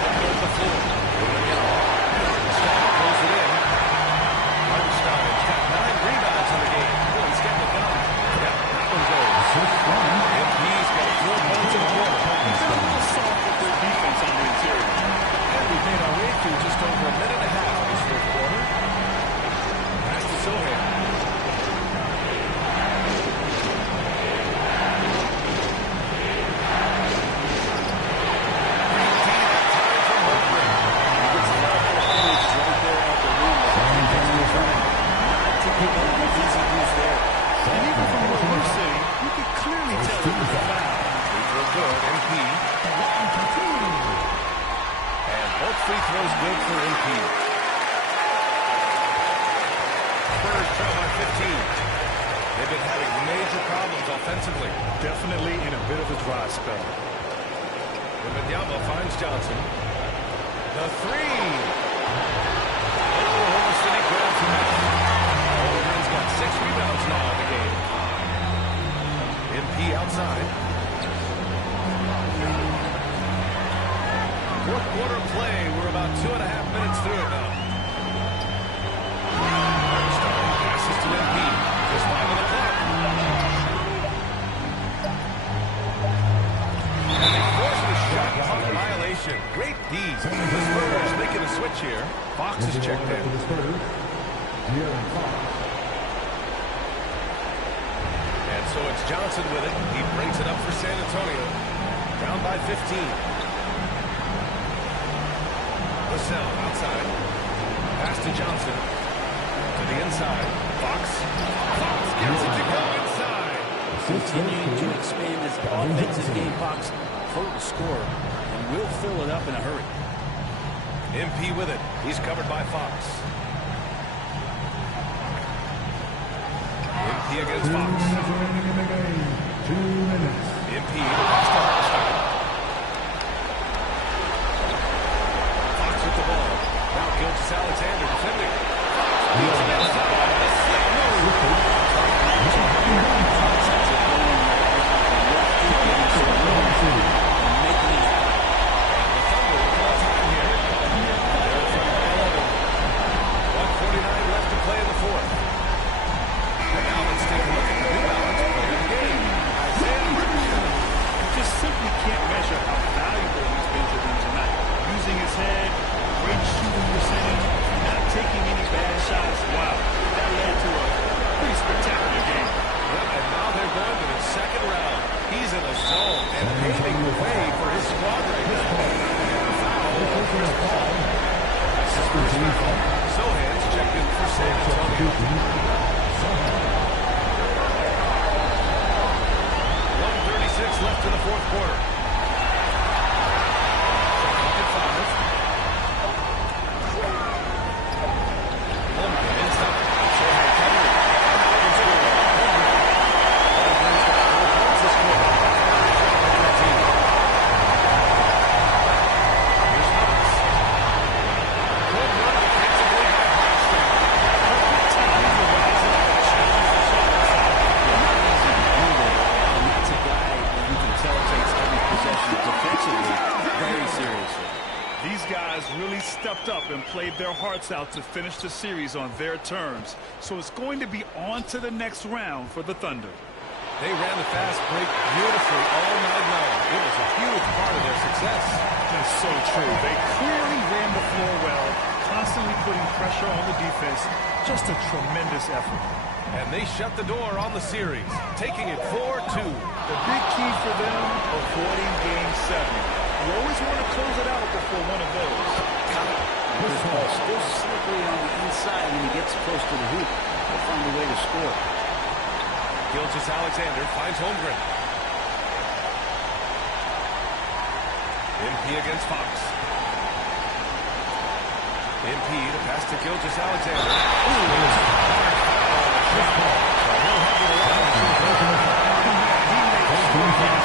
Looking over the floor. Stein pulls it in. Hartenstein's got 9 rebounds in the game. Boy, he's getting it done. Yeah, that one goes. MP's got 4 points in the quarter. They're a little soft with their defense on the interior. And we've made our way through just over a minute and a half of this fourth quarter. Pass to Sohan. Free throws good for MP. Spurs trail by 15. They've been having major problems offensively. Definitely in a bit of a dry spell. Wembanyama finds Johnson. The three. Oklahoma City grabs the miss. Holmgren's got 6 rebounds now in the game. MP outside. Fourth quarter play. We're about 2.5 minutes through it now. Hartenstein passes to MP. Just 5 on the clock. And they force the shot clock violation. Great D's. The Spurs making a switch here. Fox is checked in. And so it's Johnson with it. He brings it up for San Antonio. Down by 15. Vassell outside. Pass to Johnson. To the inside. Fox gets it to go inside. Continuing to expand his offensive game, Fox total score, and will fill it up in a hurry. MP with it. He's covered by Fox. MP against Fox. 2 minutes. MP pass to Hartenstein. The ball. Now Gilgeous Alexander defending. Beats him inside. The slip move. Making it happen. The Thunder call time here. They're in front by 11. 1:49 left to play in the fourth. And now let's take a look at the New Balance player of the game. Isaiah Hartenstein. You just simply can't measure how valuable he's been to them tonight. Using his head, great shooting percentage, not taking any bad shots. Wow, that led to a pretty spectacular game. Yep, and now they're going to the second round. He's in a zone and paving the way for his squad right now. Foul on Chris Paul. That's his first foul. Sohan's checked in for San Antonio. 1:36 left in the fourth quarter. Up and played their hearts out to finish the series on their terms. So it's going to be on to the next round for the Thunder. They ran the fast break beautifully all night long. It was a huge part of their success. That's so true. They clearly ran the floor well, constantly putting pressure on the defense. Just a tremendous effort. And they shut the door on the series, taking it 4-2. The big key for them, avoiding Game 7. You always want to close it out before one of those. Chris Paul still slippery on the inside when he gets close to the hoop. He'll find a way to score. Gilgeous Alexander finds Holmgren. MP against Fox. MP to pass to Gilgeous Alexander. Ooh, it was a hard foul on the shot. So he'll head to the line. He made 4 games.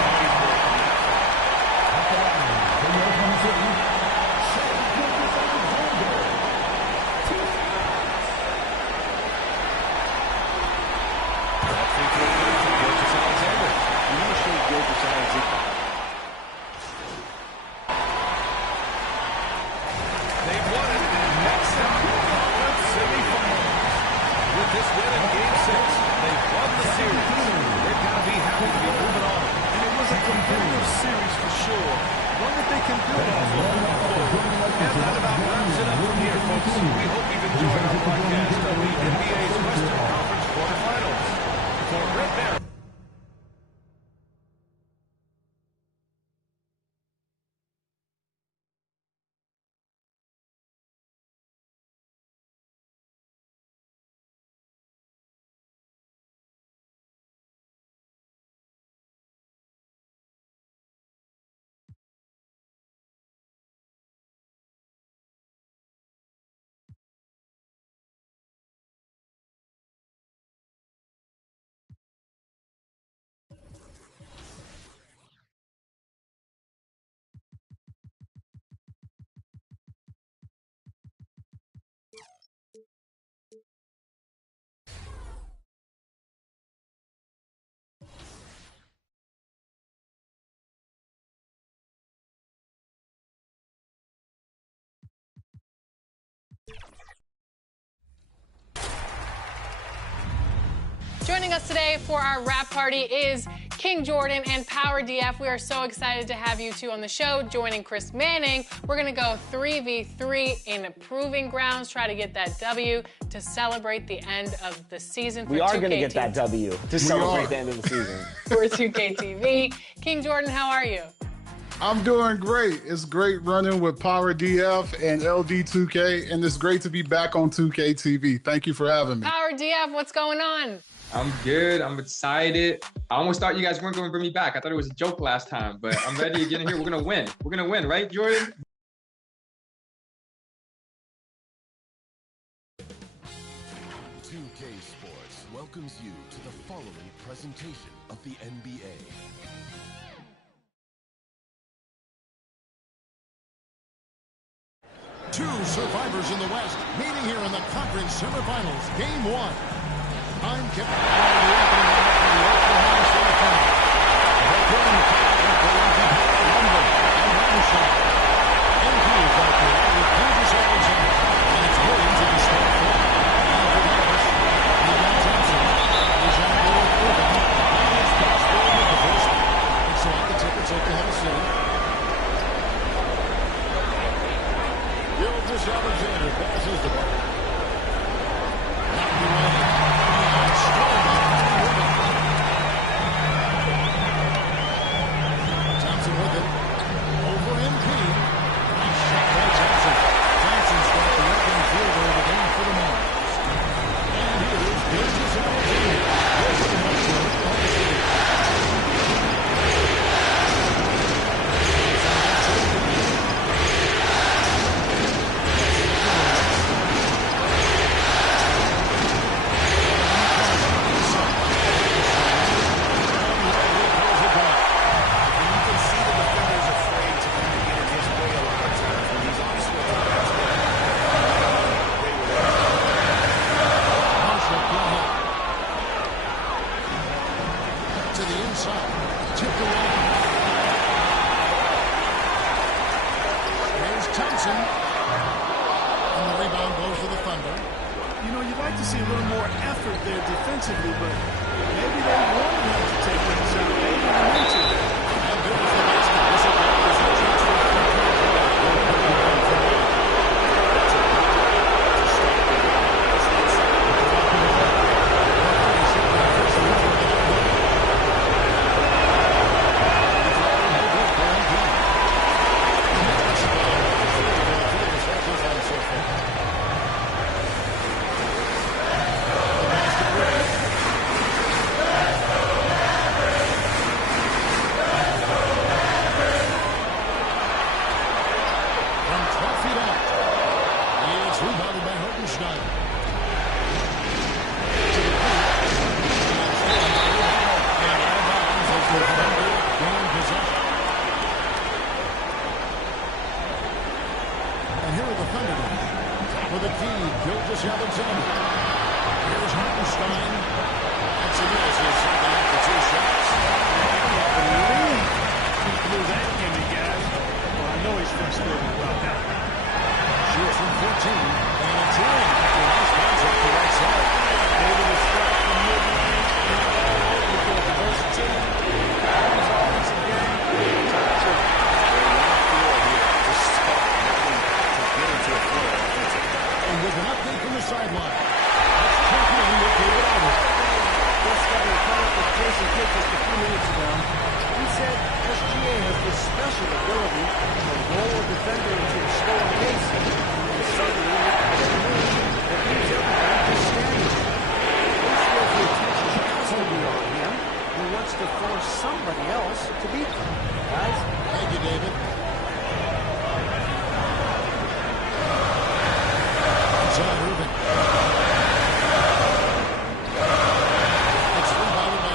Joining us today for our wrap party is King Jordan and Power DF. We are so excited to have you two on the show. Joining Chris Manning, we're going to go 3v3 in a proving grounds, try to get that W to celebrate the end of the season. We are going to get that W to celebrate the end of the season. For 2K TV. King Jordan, how are you? I'm doing great. It's great running with Power DF and LD2K, and it's great to be back on 2K TV. Thank you for having me. Power DF, what's going on? I'm good. I'm excited. I almost thought you guys weren't going to bring me back. I thought it was a joke last time, but I'm ready to get in here. We're going to win. We're going to win, right, Jordan? Sports welcomes you to the following presentation of the NBA. Two survivors in the West meeting here in the conference semifinals. Game 1. I'm kept out of the opening round for the Oklahoma City Thunder. They're in the top with the Lucky Power Lumber and Lavish. MP's out there with Davis Alexander. And it's Williams at the start floor. Now for Lavish. Leon Johnson. He's out there with Irvin. And it's pass forward with the first. And so at the tip, it's Oklahoma City. Gilgis Alexander passes the ball. Knocked away. Johnson with it. Over MP. Nice shot by Johnson. Johnson's got the opening field goal of the game for the Mavs. And here's Gilgis Alexander. This is much for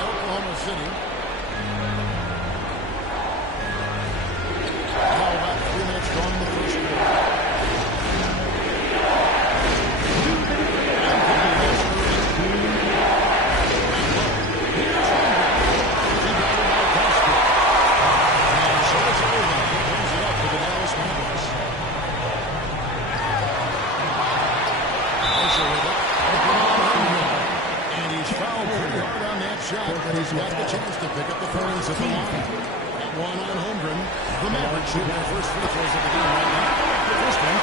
Oklahoma City. shot, but he's got the chance to pick up the points at the line. One on Holmgren. The Mavericks shoot their first free throws of the game right now. The first one.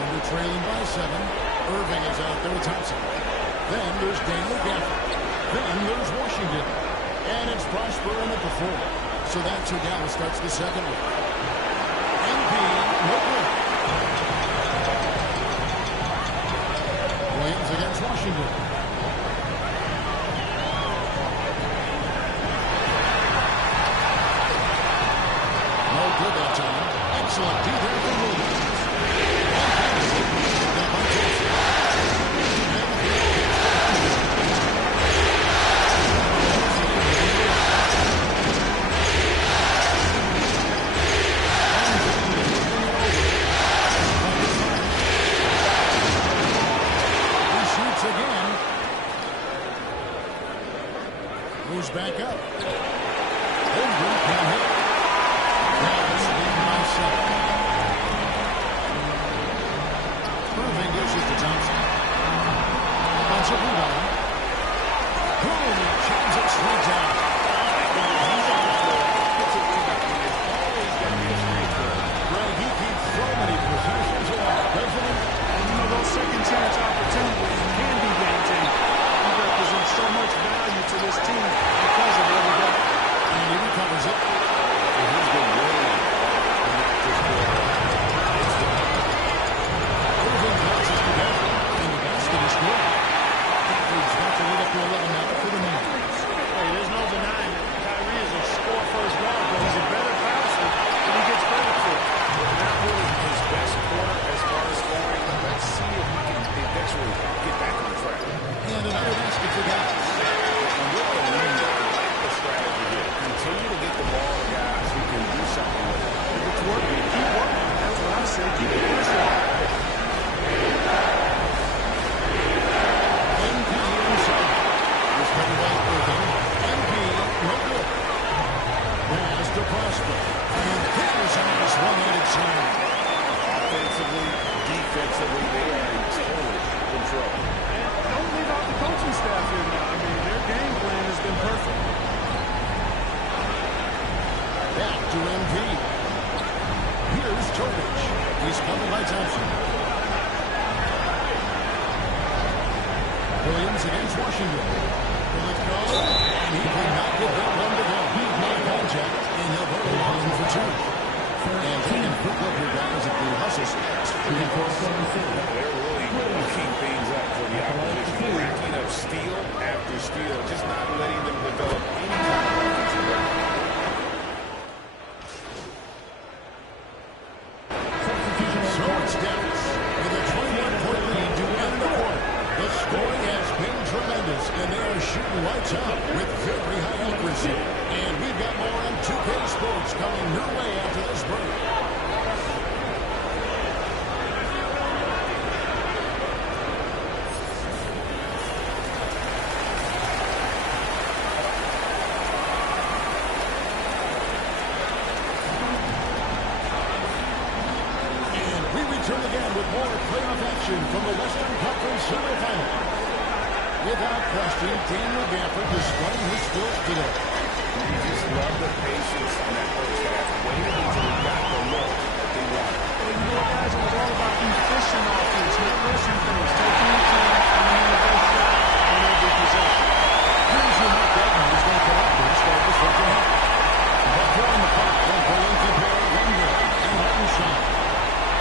And they're trailing by 7. Irving is out there with Thompson. Then there's Daniel Gafford. Then there's Washington. And it's Prosper in at the 4. So that's who Dallas starts the second one. MP, no good. Williams against Washington. No good that time. Excellent defense from Williams. Now by Thompson. Again. Moves back up. Holmgren can't hit. Dallas leading by 7. Irving gives it to Thompson. Offensive rebound. Boom! Chains it straight down. Greg, he keeps so many possessions alive, doesn't he? And you know, those second chance opportunities can be game-changing. He represents so much value to this team because of what he does. And he recovers it. And he's been waiting to knock this ball out. It's done. Irving passes to Gafford, and the basket is good. Gafford's got to lead up to 11 now for the Mavericks. Hey, there's no denying it. Kyrie is a score-first guard, but he's a better passer, and he gets credit for it. Not really his best quarter as far as scoring. Let's see if we can eventually get back on track. And another basket for Dallas. And with the lead, I like the strategy here. Continue to get the ball to guys who can do something with it. It's working. Keep working. That's what I say. Keep it pushing. MP inside. Was covered by Irving. MP, no good. Pass to Prosper. And there's a nice one-handed slam. Offensively, defensively, they are in total control. And don't leave out the coaching staff here now. I mean, their game plan has been perfect. Back to MP. Here's Tobic. He's covered by Thompson. Williams against Washington. Will it go? And he cannot get that one to go. No contact, and he'll go along for 2. And taking a quick look here, guys, at the hustle stats. They're really looking things up for the opposition. Racking up steal after steal, just not letting them develop any kind of offensive record. So it's Dallas with a 21-point lead to end the quarter. The scoring has been tremendous, and they are shooting lights out with very high accuracy. And we've got more on 2K Sports coming your way after this break. Return again with more playoff action from the Western Conference semifinal. Without question, Daniel Gafford displaying his skills today. You just love the patience in that first half. Waited until he got the look that they wanted. Well, you know, guys, it was all about efficient offense, not rushing things, taking your time, and then the best shot on every possession. Here's who Mark Gagnon is going to put up to start the second half. Before in the foul, for Lincoln Bear, Wenger, and Hartenstein.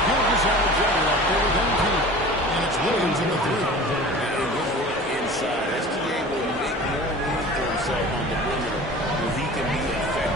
Gilgis Alexander up there with MP. And it's Williams in the 3. And good work inside. SGA will make more room for himself on the perimeter where he can be effective.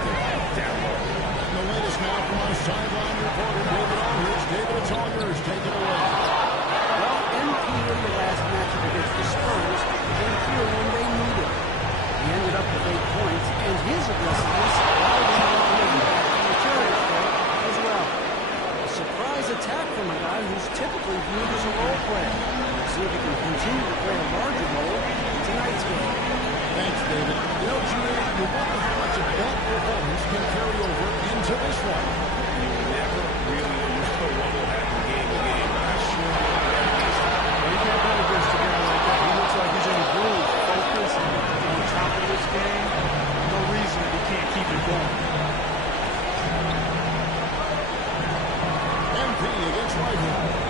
Irving.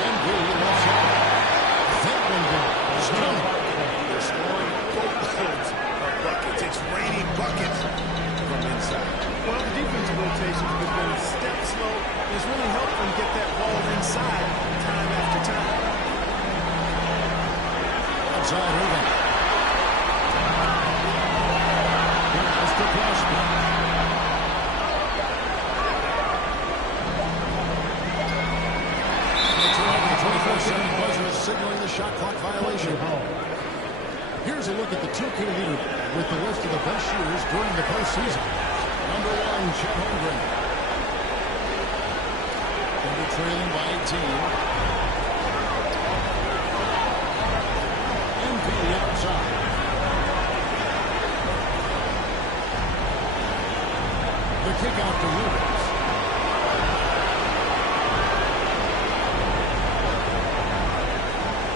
MV left side. That one goes. They're scoring boatloads of buckets. It's raining buckets from inside. Well, the defensive rotations have been step slow. It's really helped them get that ball inside time after time. Outside Irving. Here's the Crosby. The 24-second buzzer is signaling the shot clock violation. Here's a look at the 2K leader with the list of the best shooters during the postseason. Number 1, Chet Holmgren. They're trailing by 18. MV outside. The kick out to Rubens.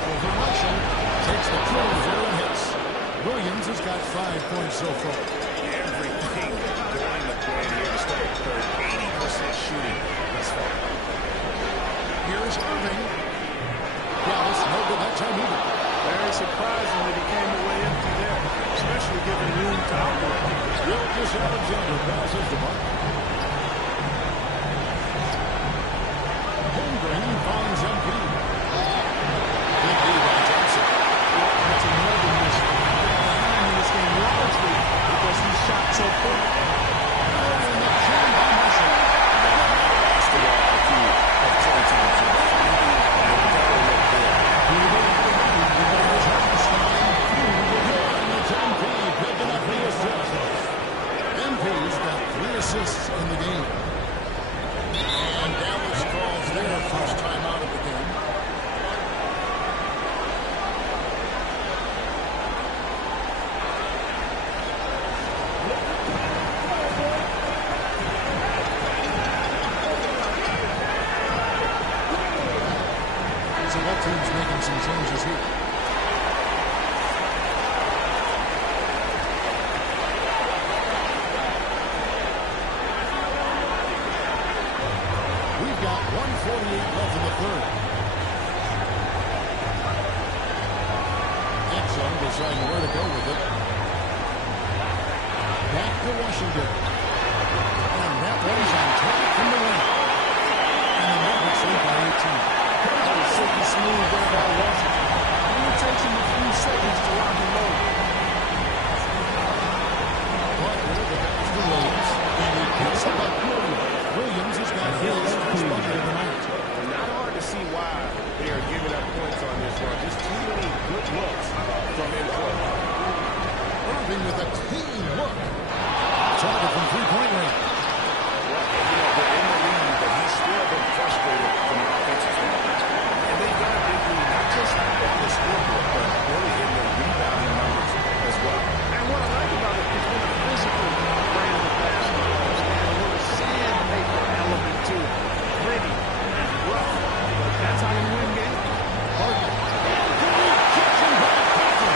Over Russian. Takes the closer and hits. Williams has got 5 points so far. Everything going the plan here to start the third. 80% shooting thus far. Here's Irving. Dallas no good that time either. Very surprising that he came away empty there, especially given room to outwork. Wilkes Alexander passes to Mark. Holmgren finds MP. Big lead by Johnson. That's more than this. Behind in this game largely because he shot so quick. And the jam by Marshall. Basketball IQ of Trey Thompson. There's Hartenstein. And it's MP picking up the assist. MP's got 3 assists in the game. And Dallas calls their first timeout of the game. So that team's making some changes here. We've got 1:48 left in the third. Exxon deciding where to go with it. Back to Washington. And that one's on top from the wing. And the Mavericks lead by 18. That was silky smooth there by Washington. It only takes him a few seconds to lock and load. Butler, the pass to Williams. And he picks it up. Williams has got his first bucket of the night. Not hard to see why they are giving up points on this run. Just too many good looks from in-play. Irving with a clean look. Target from three-point range. Well, they're in the lead, but he's still been frustrated from an offensive standpoint. And they've got a big lead, not just on the scoreboard, but really in their rebounding numbers as well. And what I like about it is when a physical brand of basketball is got a little sandpaper element to it. Gritty and rough. But that's how you win games. Harden. Kitchen by Parker.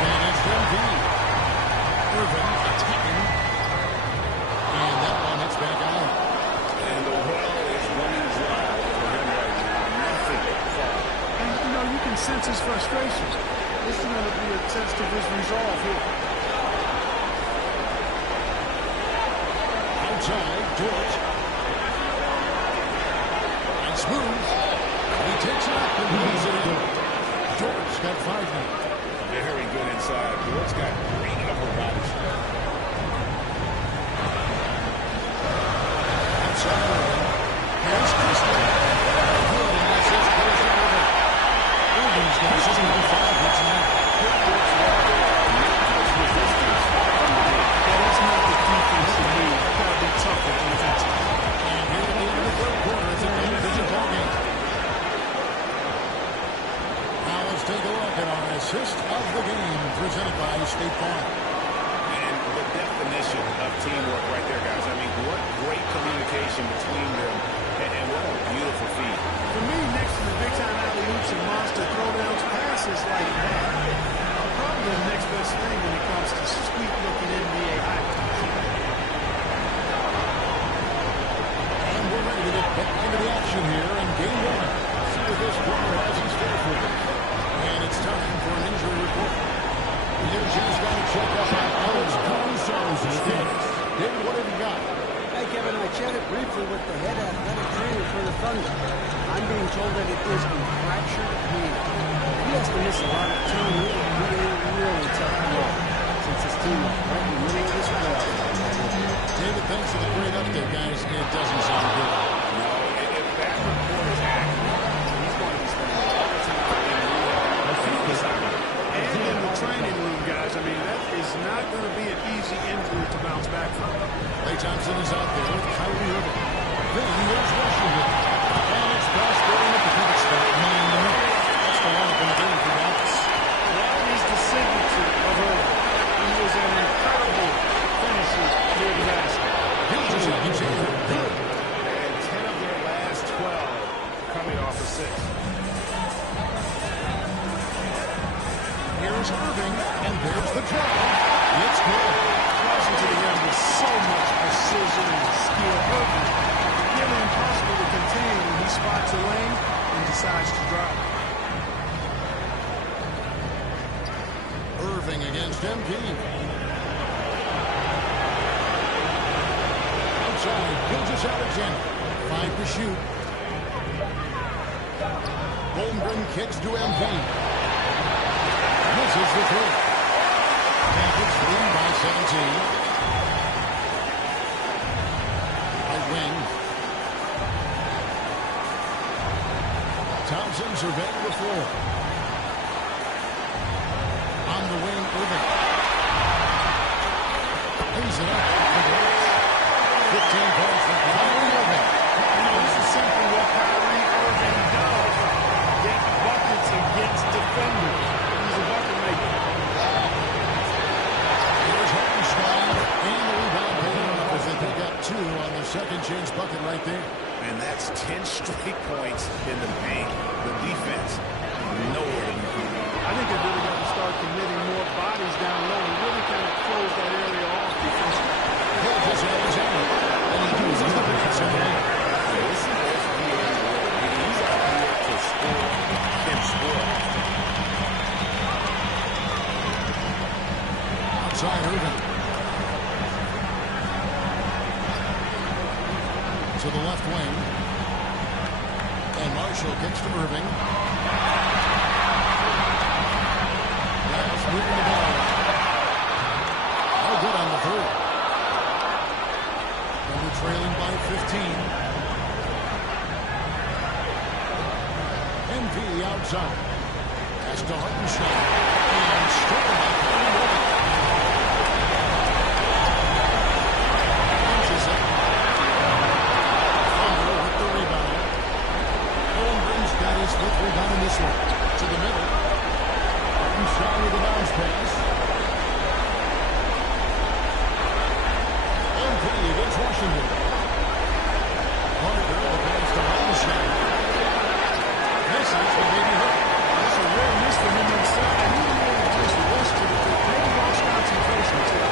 And it's MV. Irving attacking. And that one hits back out. And the well is running dry for him right now. Nothing falling. And, you can sense his frustration. This is going to be a test of his resolve here. Outside, George. And smooth. He takes it up and lays it in. George got 5 now. Very good inside. George got great upper body strength. Outside Irving. Here's Christian. Good, and that's his first Irving. Irving's got 65 hits now. That's not the defense you need. You've got to be tougher defensively. And here at the end of the third quarter, it's a one-division ball game. Now let's take a look at our assist of the game presented by State Farm. And the definition of teamwork right there, guys. I mean, what great communication between them, and what a beautiful feed. For me, next to the big-time alley-oops and monster throwdowns, passes like that are probably the next best thing when it comes to sweet-looking NBA chatted briefly with the head athletic trainer for the Thunder. I'm being told that it is a fractured hand. He has to miss a lot of time. It will be a really tough blow since his team is right in the middle of this playoff. David, thanks for the great update, guys. It doesn't sound good. No, if that report is accurate, he's going to be spending a lot of time in rehab. And in the training room, guys, I mean, that is not going to be an easy injury to bounce back from. Klay Thompson is out there with Kyrie Irving. Then here's Washington. And it's crossed going at the pivot spot. That's the lineup in the game for Dallas. That is the signature of Irving. He was an incredible finisher near the basket. Good. And 10 of their last 12 coming off assist. Here's Irving, and there's the drive. It's good. Crossing to the rim with so much precision and skill. Irving, nearly impossible to contain when he spots a lane and decides to drive. Irving against MP. Outside, Gilgeous-Alexander. 5 to shoot. Holmgren kicks to MP. Misses the three. Package lead by 17. Right wing. Thompson surveying the floor. On the wing, Irving. Lays it up for the Bucks. 15 points for Kyrie Irving. This is simply what Kyrie Irving does. Get buckets against defenders. He's a bucket maker. Here's Hartenstein. And the rebound paid off as they pick up 2 on the second chance bucket right there. And that's 10 straight points in the paint. The defense, nowhere to improve. I think they really got to start committing more bodies down low and really kind of close that area off defensively. Gilgeous-Alexander. And he uses the pass in the lane. This is SBA work. He's out here to score and score. Outside Irving. To the left wing. And Marshall kicks to Irving. That's moving the ball. No good on the third. And we're trailing by 15. MV outside. Pass to Hartenstein. And stolen by Kyrie Irving. Punches it. Thunder with the rebound. Holmgren's got his 5th rebound in this one. To the middle. Hartenstein with the bounce pass. MP against Washington. Parker with the pass to Hartenstein. Misses, but maybe hurt. That's a rare miss for him inside. He didn't really just rush to the tip. Maybe lost concentration too.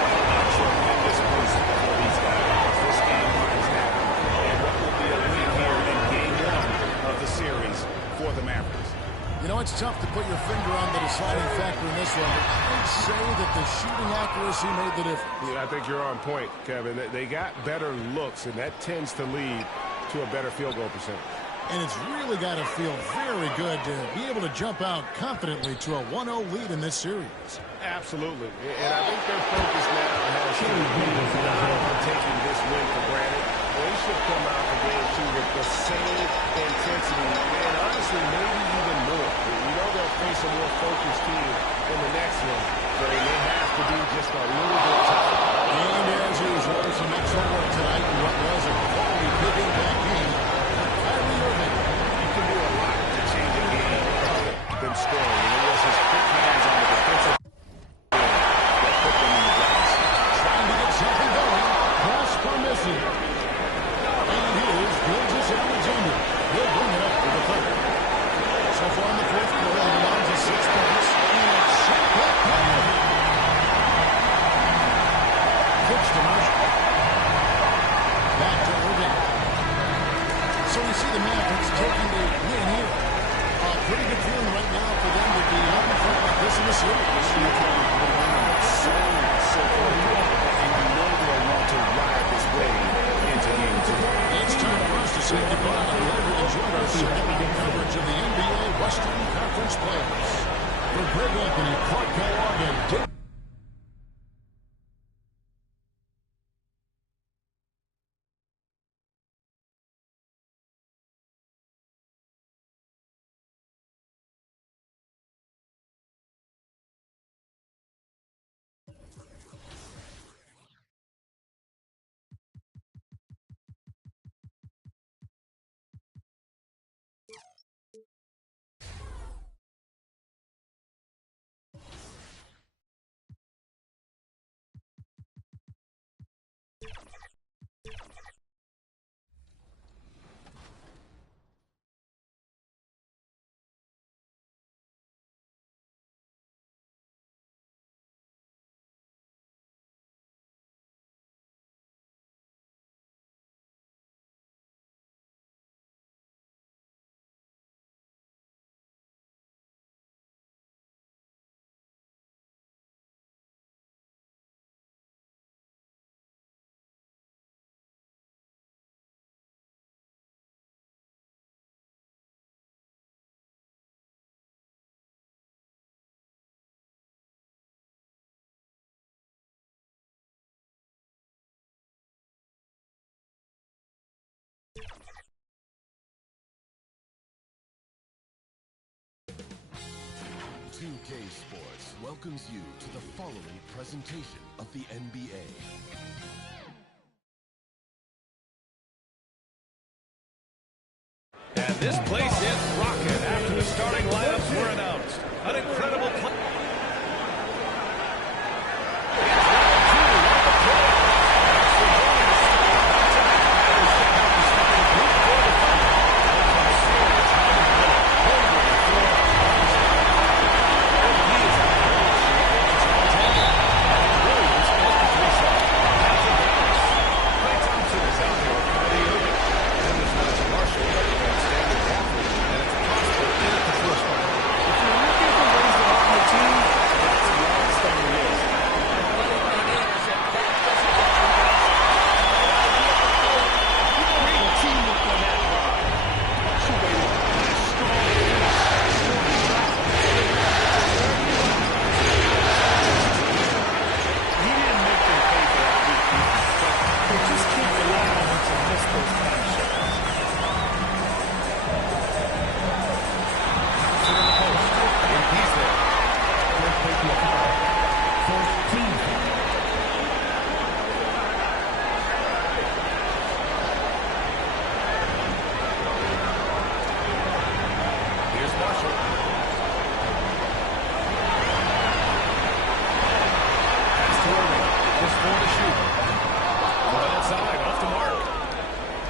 Tremendous boost for these guys. This game winds down. And what will be a lead here in game 1 of the series for the Mavericks. You know, it's tough to put your finger on the deciding factor in this one, but I'd say that the shooting accuracy made the difference. Yeah, I think you're on point, Kevin. They got better looks, and that tends to lead to a better field goal percentage. And it's really got to feel very good to be able to jump out confidently to a 1-0 lead in this series. Absolutely. And I think their focus now has to be not on taking this win for granted. They should come out for game 2 with the same intensity and honestly maybe even more. You know they'll face a more focused team in the next one, so they may have to be just a little bit tougher. And as usual, some excellent work tonight in what was a quality big impact game. Kyrie Irving. You can do a lot to change a game than scoring. And it was his quick hands on the defensive that put them in the glass. Trying to get something going. Prosper missing. And here's Gilgeous-Alexander. He'll bring it up for the third. So far in the fourth quarter, they're down to 6 points. And it's shot clock by Irving. Pitch to Marshall. Back to Irving. So we see the Mavericks taking the win here. A pretty good feeling right now for them to be up in front like this in the series. So quick. And you know they'll want to ride this wave into game 2. 65. We've enjoyed our second coverage of the NBA Western Conference playoffs. For Greg Anthony, Clark Kellogg, and Dave. Sports welcomes you to the following presentation of the NBA. And this place is rocking after the starting lineups were announced. An incredible play.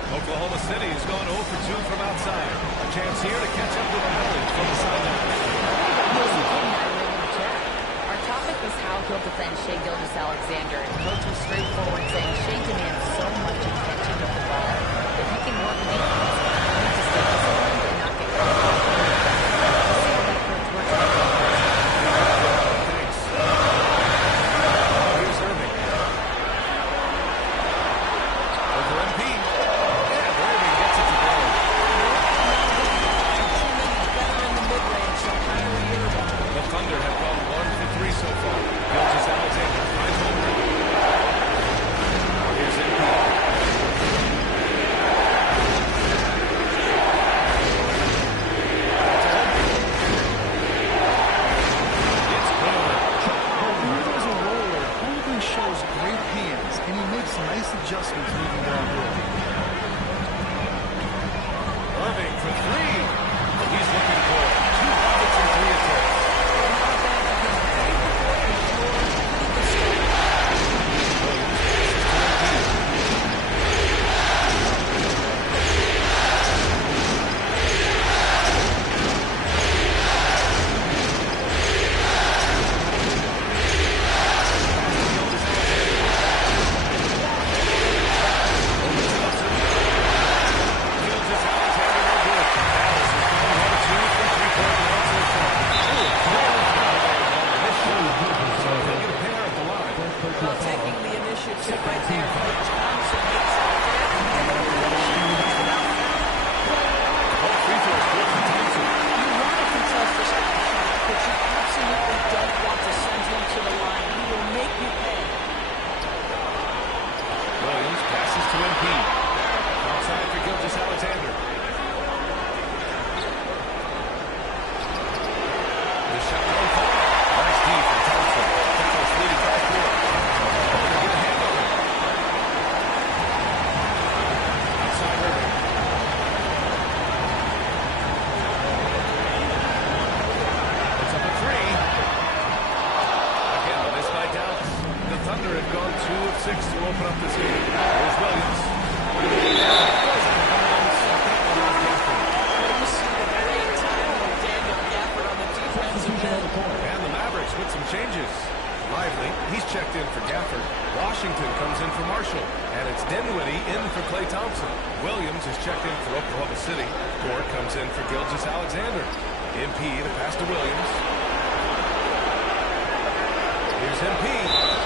Oklahoma City has gone 0 for 2 from outside. A chance here to catch up with the Hellies from the sideline. Our topic was how he'll defend Shai Gilgeous-Alexander. The coach was straightforward, saying Shai demands so much attention with the ball. If he can work defense, he needs to stay disciplined and not get caught off. We'll see how that approach works out. Here's Irving. Over MP. The Thunder have gone 1 for 3 so far. Gilgeous-Alexander finds home. Here's MP. 6 to open up this game. Here's Williams. Goes out of bounds. You see the great time of Daniel Gafford on the defensive end. And the Mavericks with some changes. Lively, he's checked in for Gafford. Washington comes in for Marshall. And it's Dinwiddie in for Klay Thompson. Williams is checked in for Oklahoma City. Gord comes in for Gilgeous-Alexander. MP, the pass to Williams. Here's MP.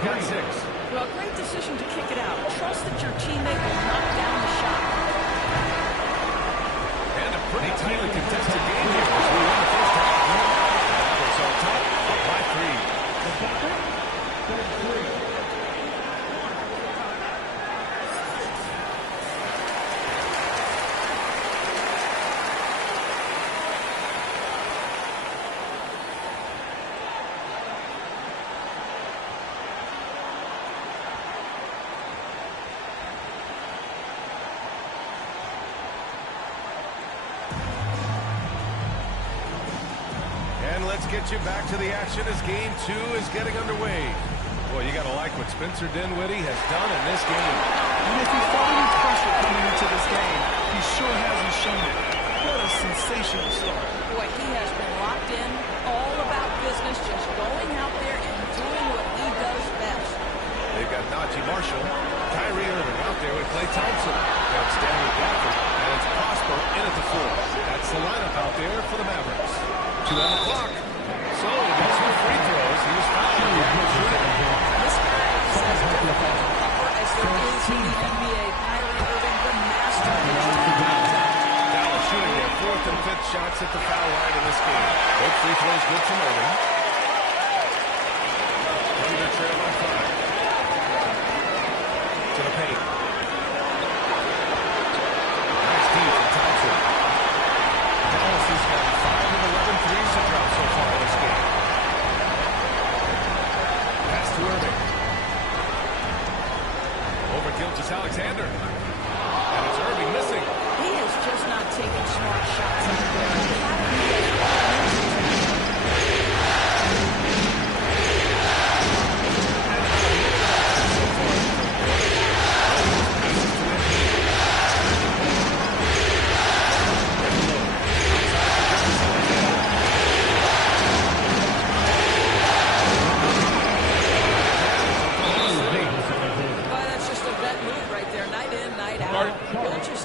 He's got 6. Well, great decision to kick it out. Trust that your teammate will knock down the shot. And a pretty tightly contested game here as we win the first half. Mavericks on top, up by 3. Let's get you back to the action as game 2 is getting underway. Boy, you got to like what Spencer Dinwiddie has done in this game. And if he fought any pressure coming into this game, he sure hasn't shown it. What a sensational start. Boy, he has been locked in, all about business, just going out there and doing what he does best. They've got Najee Marshall, Kyrie Irving out there with Klay Thompson. Got Stanley Gafford, and it's Prosper in at the 4. That's the lineup out there for the Mavericks. 2 on the clock. So, with 2 free throws, he was fouled. This guy is as difficult to cover as there is in the NBA. Kyrie Irving, the master of his time. Dallas shooting their 4th and 5th shots at the foul line in this game. Both free throws good from Irving. Thunder trail by 5. To the paint. Nice D from Thompson. Dallas has got 5 of 11 threes to drop so far in this game. Pass to Irving. Overkill to Alexander. And it's Irving missing. He is just not taking smart shots in the game.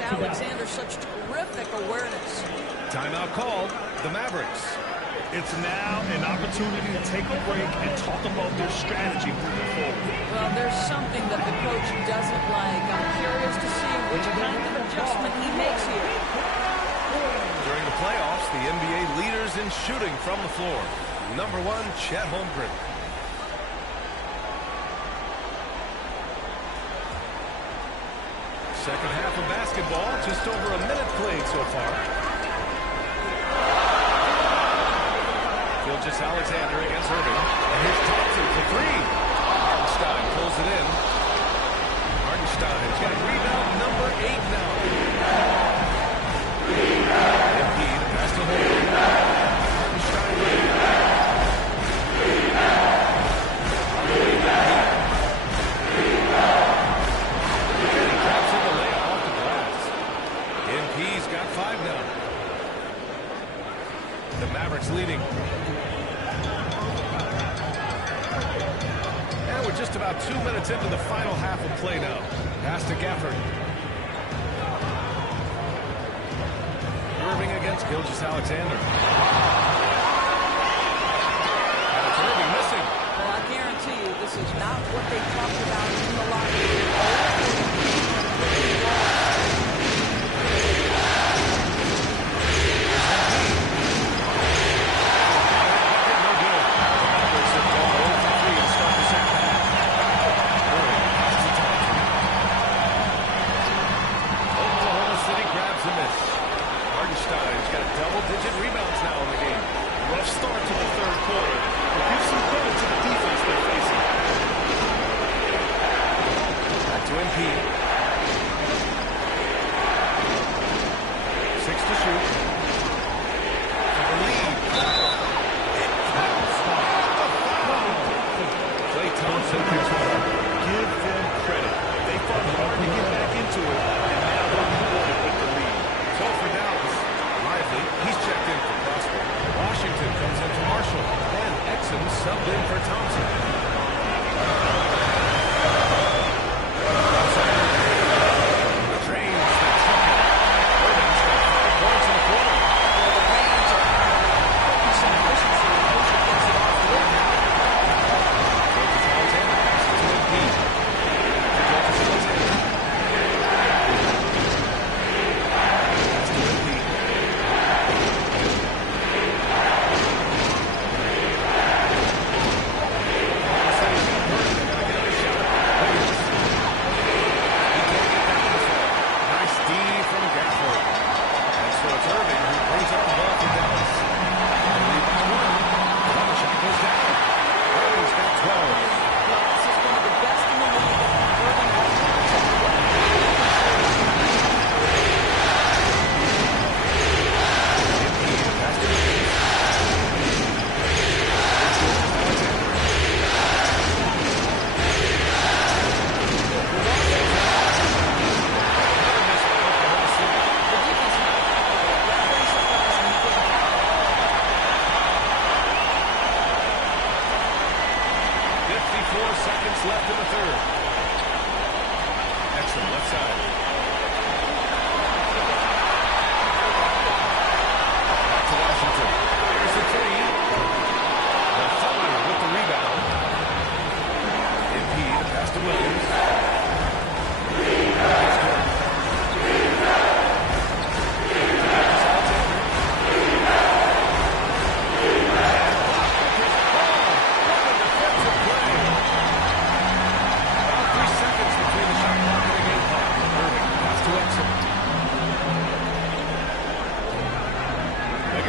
Alexander, such terrific awareness. Timeout called. The Mavericks. It's now an opportunity to take a break and talk about their strategy moving forward. Well, there's something that the coach doesn't like. I'm curious to see which kind of adjustment he makes here. During the playoffs, the NBA leaders in shooting from the floor. Number 1, Chet Holmgren. Second half of basketball, just over a minute played so far. Gilgeous Alexander against Irving. And here's Thompson for 3. Hartenstein pulls it in. Hartenstein's got rebound number 8 now. Embiid, pass to Holmgren. Hartenstein ready. On the way back. He's got 5 now. The Mavericks leading. And we're just about 2 minutes into the final half of play now. Pass to Gafford. Irving against Gilgeous Alexander. And it's Irving missing. Well, I guarantee you this is not what they talked about in the locker room. Hartenstein's got double-digit rebounds now in the game. Rough start to the third quarter, but give some credit to the defense they're facing. Back to Embiid. 6 to shoot. For the lead. Klay Thompson picks one up. Give them credit. They fought hard to get back into it, and now they're rewarded with the lead. So for Dallas, Lively, he's checked in for Prosper. Washington comes in for Marshall. And Exum subbed in for Thompson. The trains that truck it. Irving's got 5 points in the quarter. Some efficiency. Alexander pass to seconds left in the third. Excellent left side. Back to Washington. There's the three. The Thunder with the rebound. Impede, pass to Williams.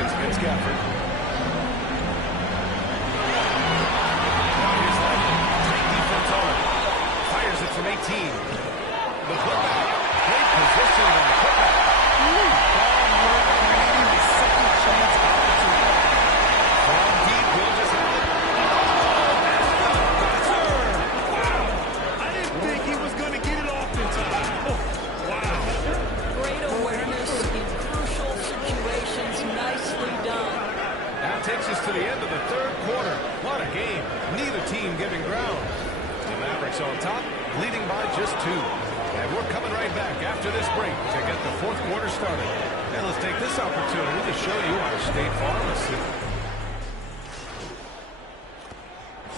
Against Gafford. Now here's Lavish. Tight defense on it. Fires it from 18. The putback. Great position on the putback. Ball work creating the second chance opportunity. From deep, we'll just have it. Wow! I didn't think he was going to get it off in time. Oh, wow. Great awareness in crucial situations. Nicely done. That takes us to the end of the third quarter. What a game. Neither team giving ground. The Mavericks on top, leading by just 2. And we're coming right back after this break to get the fourth quarter started. And let's take this opportunity to show you our State Farm assistant.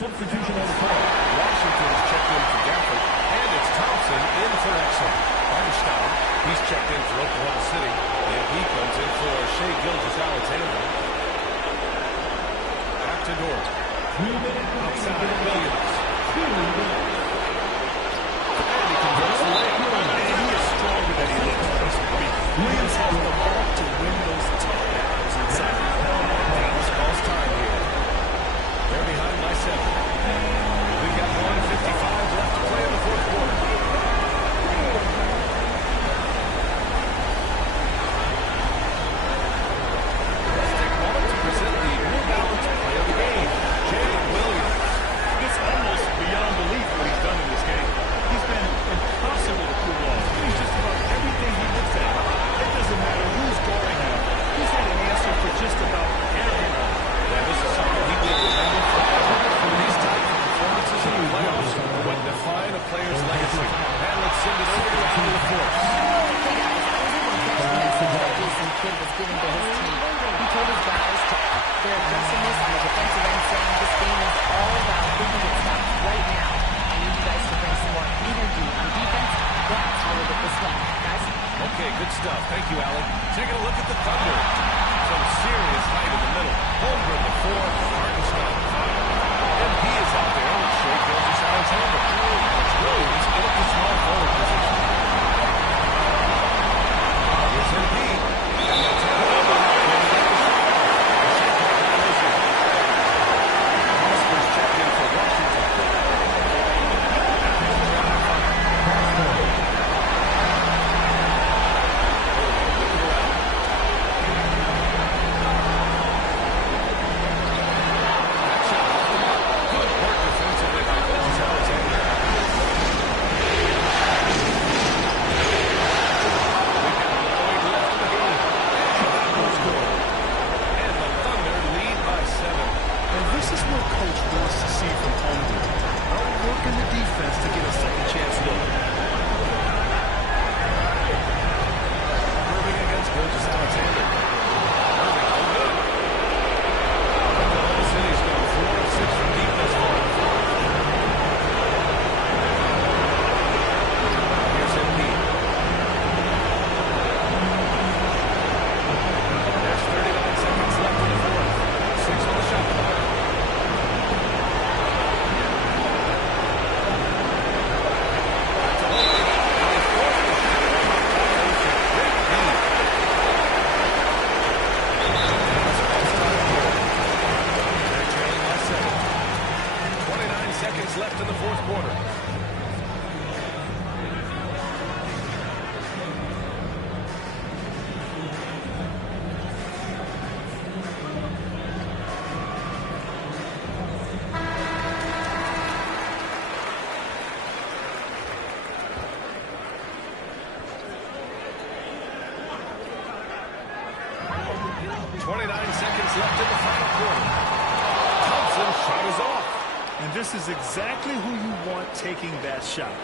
Substitution on the court. Washington's checked in for Gafford, and it's Thompson in for Exum. Armstrong, he's checked in for Oklahoma City, and he comes in for Shai Gilgeous-Alexander. Back to Dort. Outside, Williams. And he converts the layup. And he is stronger than he looks. Williams has the ball to win those tough battles inside. Dallas calls time here. They're behind by 7. We've got 1:55 left to play in the fourth quarter. Let's take a moment to present the New Balance Play of the Game, Jalen Williams. It's almost beyond belief what he's done in this game. He's been impossible to pull off. He's just about everything he looks at. It doesn't matter who's guarding him. He's had an answer for just about everyone. Yeah, this is something he did remember forever. These type of performances in the playoffs are what define a player's legacy. And let's send it over to Allie LaForce. Hey guys, I was able to catch the message that Jason Kidd was giving to his team. He told his guys to up their aggressiveness on the defensive end, saying this game is all about who can get stops right now. I need you guys to bring some more energy on defense. That's how we get this one, guys. Okay, good stuff. Thank you, Allie. Taking a look at the Thunder. Some serious height in the middle. Holmgren the 4, Hartenstein the 5. MP is out there with Shai Gilgeous-Alexander. Alex Williams in at the small forward position. Here's MP. And they'll turn it over. Can he get the shot? The shot clock goes in. Oscar's checked in for Washington. left in the fourth quarter. And this is exactly who you want taking that shot.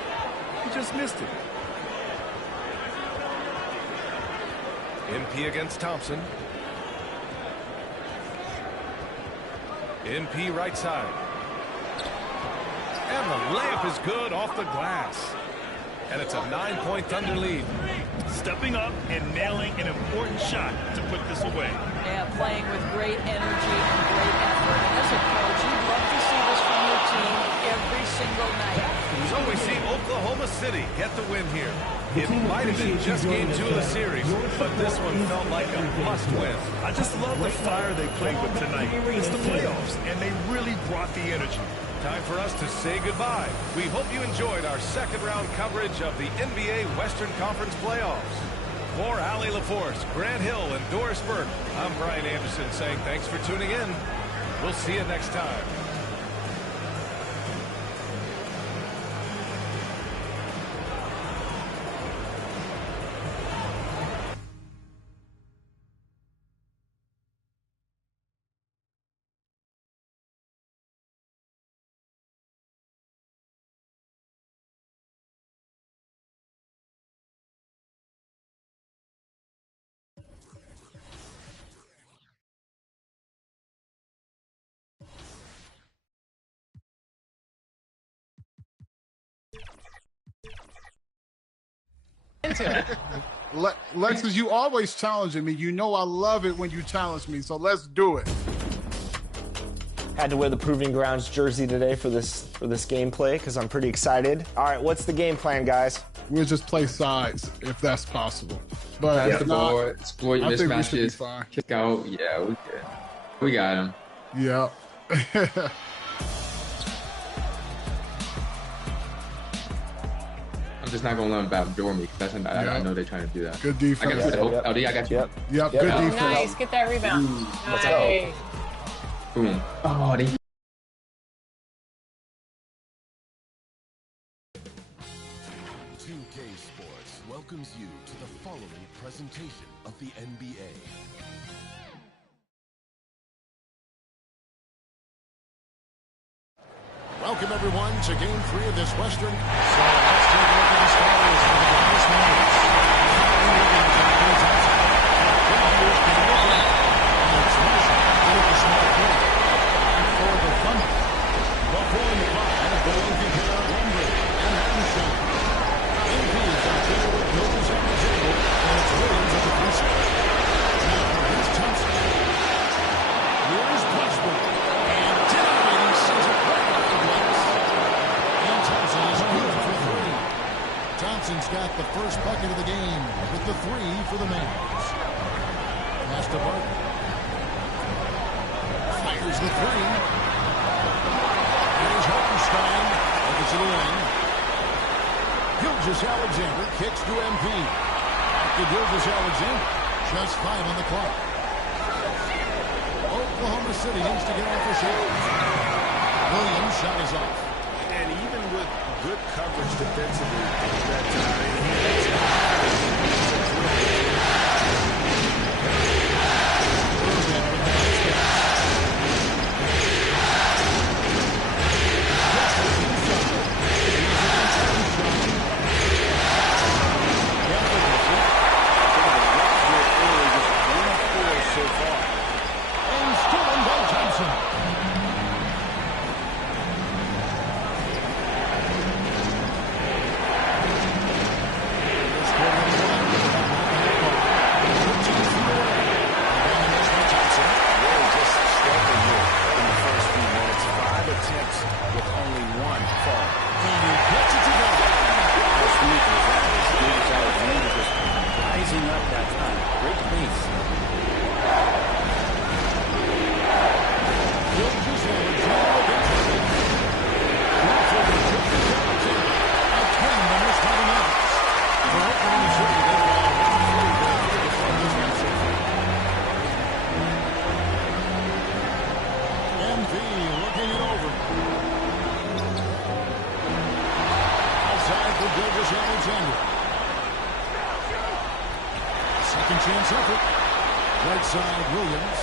He just missed it. MP against Thompson. MP right side. And the layup is good off the glass. And it's a 9-point Thunder lead. Stepping up and nailing an important shot to put this away. Yeah, playing with great energy and great effort. And as a coach, you'd love to see this from your team every single night. So we see Oklahoma City get the win here. It might have been just game 2 of the series, but this one felt like a must-win. I just love the fire they played with tonight. It's the playoffs, and they really brought the energy. Time for us to say goodbye. We hope you enjoyed our second-round coverage of the NBA Western Conference playoffs. For Allie LaForce, Grant Hill, and Doris Burke, I'm Brian Anderson saying thanks for tuning in. We'll see you next time. Lexus, you always challenging me. You know I love it when you challenge me, so let's do it. Had to wear the Proving Grounds jersey today for this gameplay because I'm pretty excited. All right, what's the game plan, guys? We'll just play sides if that's possible. But if not, exploit I think we should be mismatches, fine. kick out. Yeah, we got him. Yeah. I'm just not gonna let them backdoor me because I know they're trying to do that. Good defense. I got you. LD, I got you. Yep. Good defense. Nice. Get that rebound. Let's Nice. go. Boom. Oh, they. 2K Sports welcomes you to the following presentation of the NBA. Welcome, everyone, to Game 3 of this Western. So let's take a look at the starters for the Dallas Mavericks. For the Thunder, before the five, going to get out Lumber and Hartenstein. MP is out there with Gilgis Alexander, and it's Williams at the free throw. Now, here's Thompson. Here's Westbrook. And tonight, he sends it right off the glass. And Thompson is good for three. Thompson's got the first bucket of the game with the three for the Mavs. Pass to Barton. Fires the three. Here's Hartenstein. Opens it away. Gilgis Alexander kicks to MP. Back to Gilgis Alexander. Just 5 on the clock. Oklahoma City needs to get off the shot. Williams' shot is off. And even with good coverage defensively that time, so far. And stolen by Thompson. With only one fall. And he gets it together. How smooth was that? Gilgis Alexander just rising up that time. Great pace. Gilgis Alexander gets it. That's over Gilgis Alexander. A 10-minute timeouts. For Oklahoma City, they've got MV looking it over. Outside for Gilgis Alexander. Second chance effort. Right side, Williams.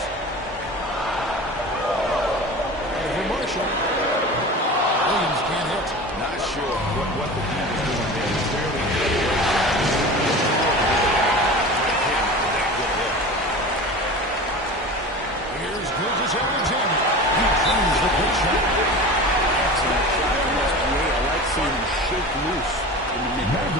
Over Marshall. sure what the team is doing there. Clearly, here's Gilgis Alexander. He cleans the quick shot. Excellent shot from SGA. I like seeing him shake loose in the mid-range.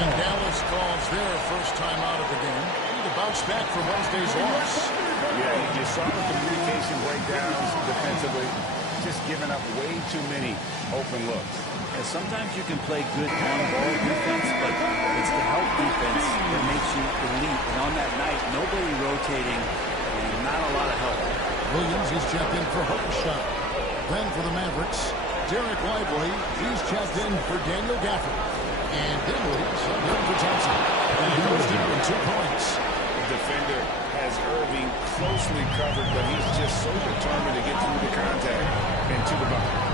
And Dallas calls their first time out of the game. Need to bounce back from Wednesday's loss. Yeah, you saw the communication breakdowns defensively, just giving up way too many open looks. And sometimes you can play good on-ball defense, but it's the help defense that makes you elite. And on that night, nobody rotating and not a lot of help. Williams is checked in for Hartenstein. Then for the Mavericks, Derek Lively. He's checked in for Daniel Gafford. And Dinwiddie subbed in for Thompson. And he goes down with 2 points. The defender has Irving closely covered, but he's just so determined to get through the contact and to the bucket.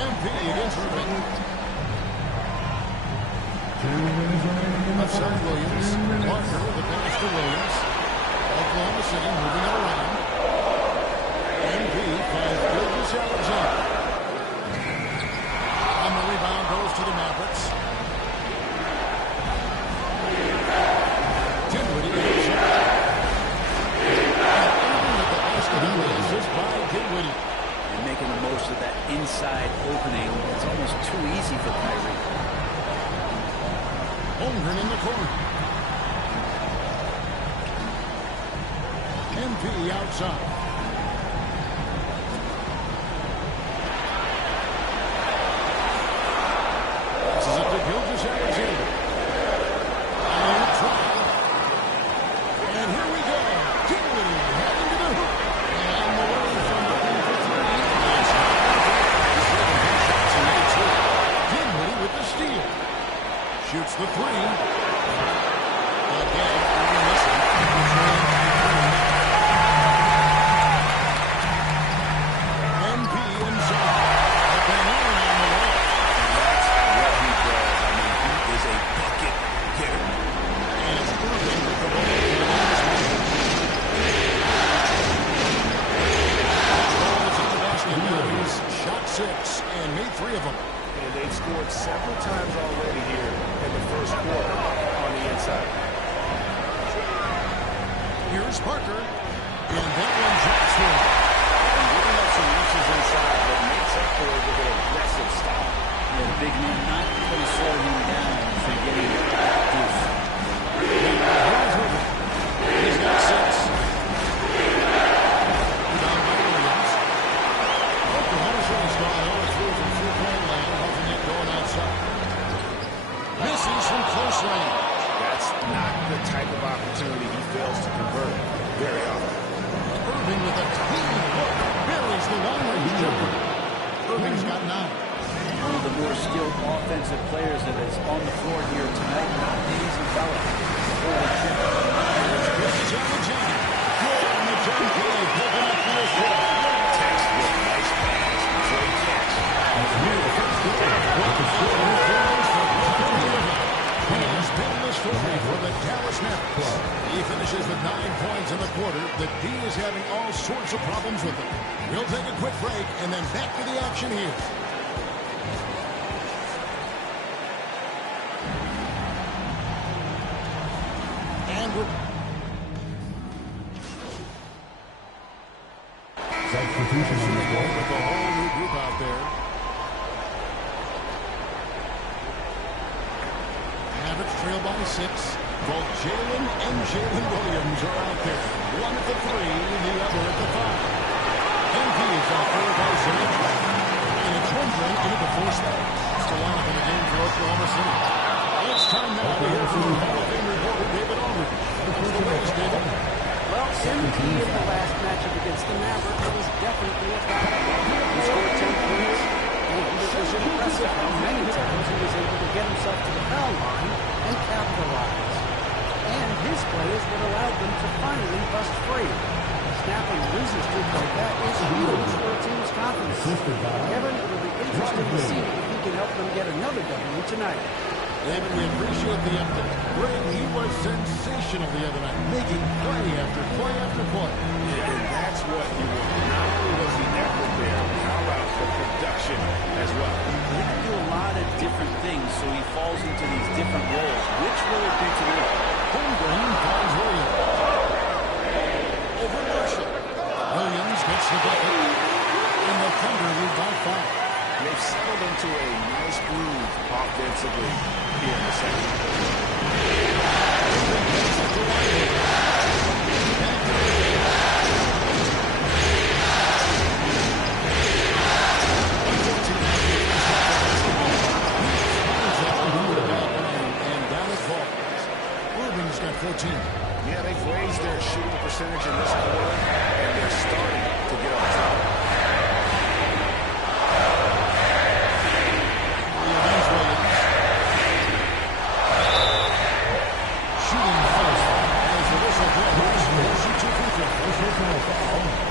MP against Irving. Left side Williams. Parker with the pass to Williams. Oklahoma City moving it around. MP finds Gilgis Alexander. And the rebound goes to the Mavericks. Dinwiddie gets a shot. And with the basket on the assist by Dinwiddie. And making the most of that inside opening. It's almost too easy for Kyrie. Holmgren in the corner. MP outside. This is it to Gilgis Alexander. And try. And here we go. Dinwiddie heading to the hoop. And away from looking for 3. It's not out there. 7 shots and made 2. Dinwiddie with the steal. Shoots the 3. Again, Irving missing. MP inside. But they know on the way. That's what he does. I mean, he is a bucket getter. And it's Irving with the ball for the last one. Ball is in the basket. Now he's shot 6 and made 3 of them. And they've scored several times already here in the first quarter on the inside. Here's Parker. And that one drops for him. And giving up some reaches inside, but makes up for it with an aggressive stop. Yeah, the big man not going to slow him down for getting that deuce. He's got 6. Rebound by Williams. Oklahoma City's gone 0-3 from 3-point land, having it going outside. Misses from close range. That's not the type of opportunity he fails to convert very often. Irving with a clean hook. Buries the long-range jumper. Irving's got 9. One of the more skilled offensive players that is on the floor here tonight. Not an easy fella. Here's Gilgis Alexander. Good on the jump. Picking up the assist. Textbook, nice pass, great catch. He's been the story for the Dallas Mavericks. He finishes with 9 points in the quarter. The D is having all sorts of problems with him. We'll take a quick break and then back to the action here. And we're Substitution on the floor. with a whole new group out there. Mavericks trail by 6. Both Jalen and Jalen Williams are out there. One at the 3, the other at the 5. MP is out there by Zane. And it's Holmgren into the 4 spot. It's the lineup in the game for Oklahoma City. It's time now to hear from Hall of Fame reporter David Aldridge. What's the latest, David? Well, MP in the last matchup against the Mavericks was definitely a factor. He scored 10 points, and it was impressive how many times he was able to get himself to the foul line and capitalize. And his play is what allowed them to finally bust free. Snapping a losing streak like that is huge for a team's confidence. Kevin, it'll be interesting to see if he can help them get another W tonight. David, we appreciate the update. Greg, he was sensational the other night, making play after play after play. And that's what you want. Not only was he effort there, how different roles. Which will it be tonight? Holmgren finds Williams. Over Marshall. Williams gets the bucket. And the Thunder lead by 5. They've settled into a nice groove offensively here in the second. And down it falls. Irving's got 14. Yeah, they've raised their shooting percentage in this quarter, and they're starting to get on top.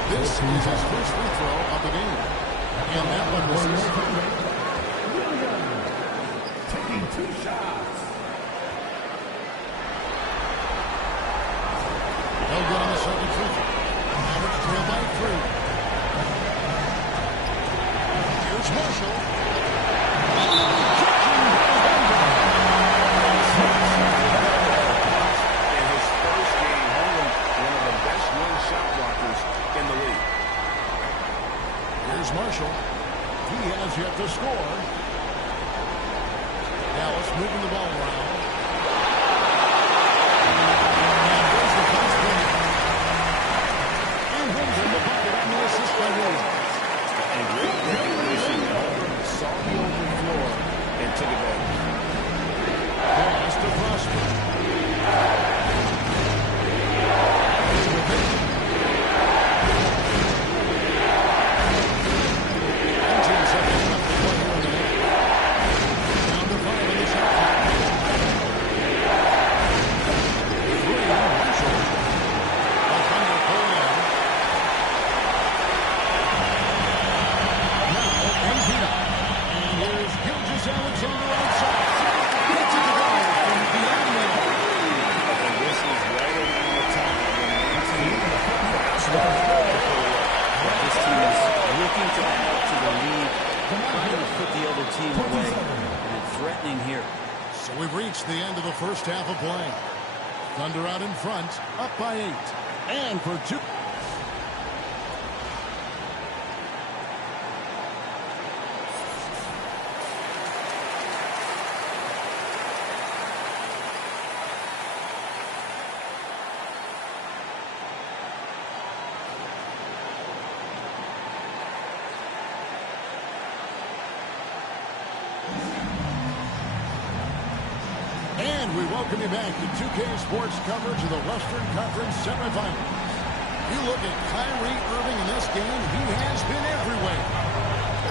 This is his first free throw of the game. And that one misses. Taking 2 shots. They'll get on the second free throw. Mavericks trail by 3. Here's Marshall. In his first game, Holmgren, one of the best young shot blockers in the league. Here's Marshall. He has yet to score. Dallas moving the ball around. And there's the fast break. And Holmgren the bucket on the assist by Williams. And great recognition. Holmgren saw the open floor and took advantage. Pass to Prosper. So we've reached the end of the first half of play. Thunder out in front, up by 8. And for 2. And we welcome you back to 2K Sports coverage of the Western Conference semifinals. You look at Kyrie Irving in this game, he has been everywhere.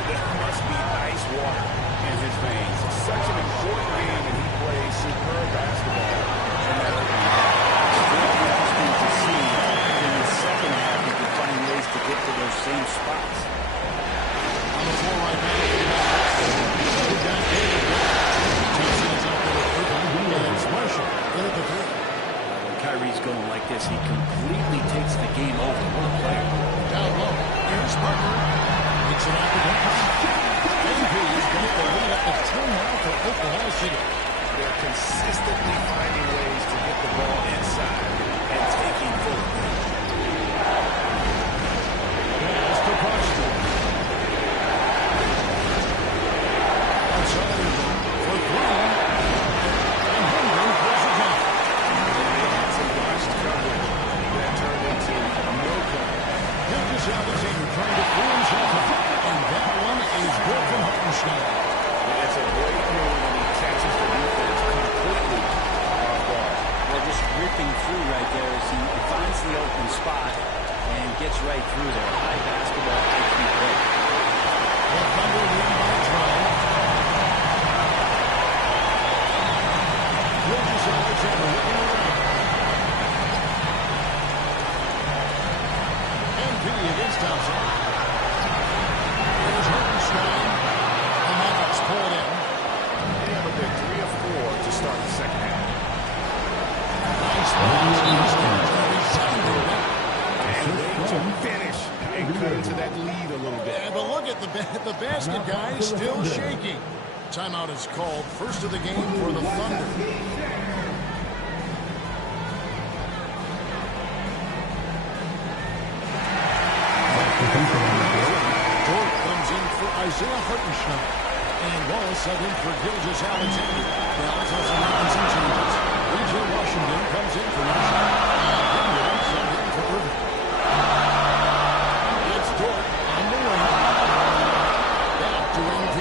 There must be ice water in his veins. Such an important game, and he plays superb basketball in that opening half. It's very interesting to see in the second half he can find ways to get to those same spots. On the floor right now, we've got David. Johnson is out there with Irving. It's Marshall in at the 3. When Kyrie's going like this, he completely takes the game over. What a player. Down low. Here's Parker. Makes it off the glass. MVP is going to lead up to 10 now for Oklahoma City. They're consistently finding ways to get the ball inside and taking full advantage. Pass to Prosper. Outside for 3. And Holmgren pulls it down. They had some botched coverage that turned into no cover. Gilgeous Alexander trying to free himself up. And that one is good from Hartenstein. It's a great move, and he catches the defense completely off guard. Well, just ripping through right there as he finds the open spot and gets right through there. High basketball IQ play. The Thunder lead by 12. Gilgeous Alexander looking around. MP against Thompson. Here's Hartenstein. The Mavericks pull it in. They have a big 3 of 4 to start the second half. Nice pass. And way to finish and cut into that lead a little bit. Yeah, but look at the basket guy still shaking. timeout is called. First of the game for the Thunder. Dort comes in for Isaiah Hartenstein. And Wallace sub in for Gilgeous Alexander. Dallas also making some changes. A.J. Washington comes in for Nash. And Henry sub in for Irving. It's Dort on the wing. Back to MV.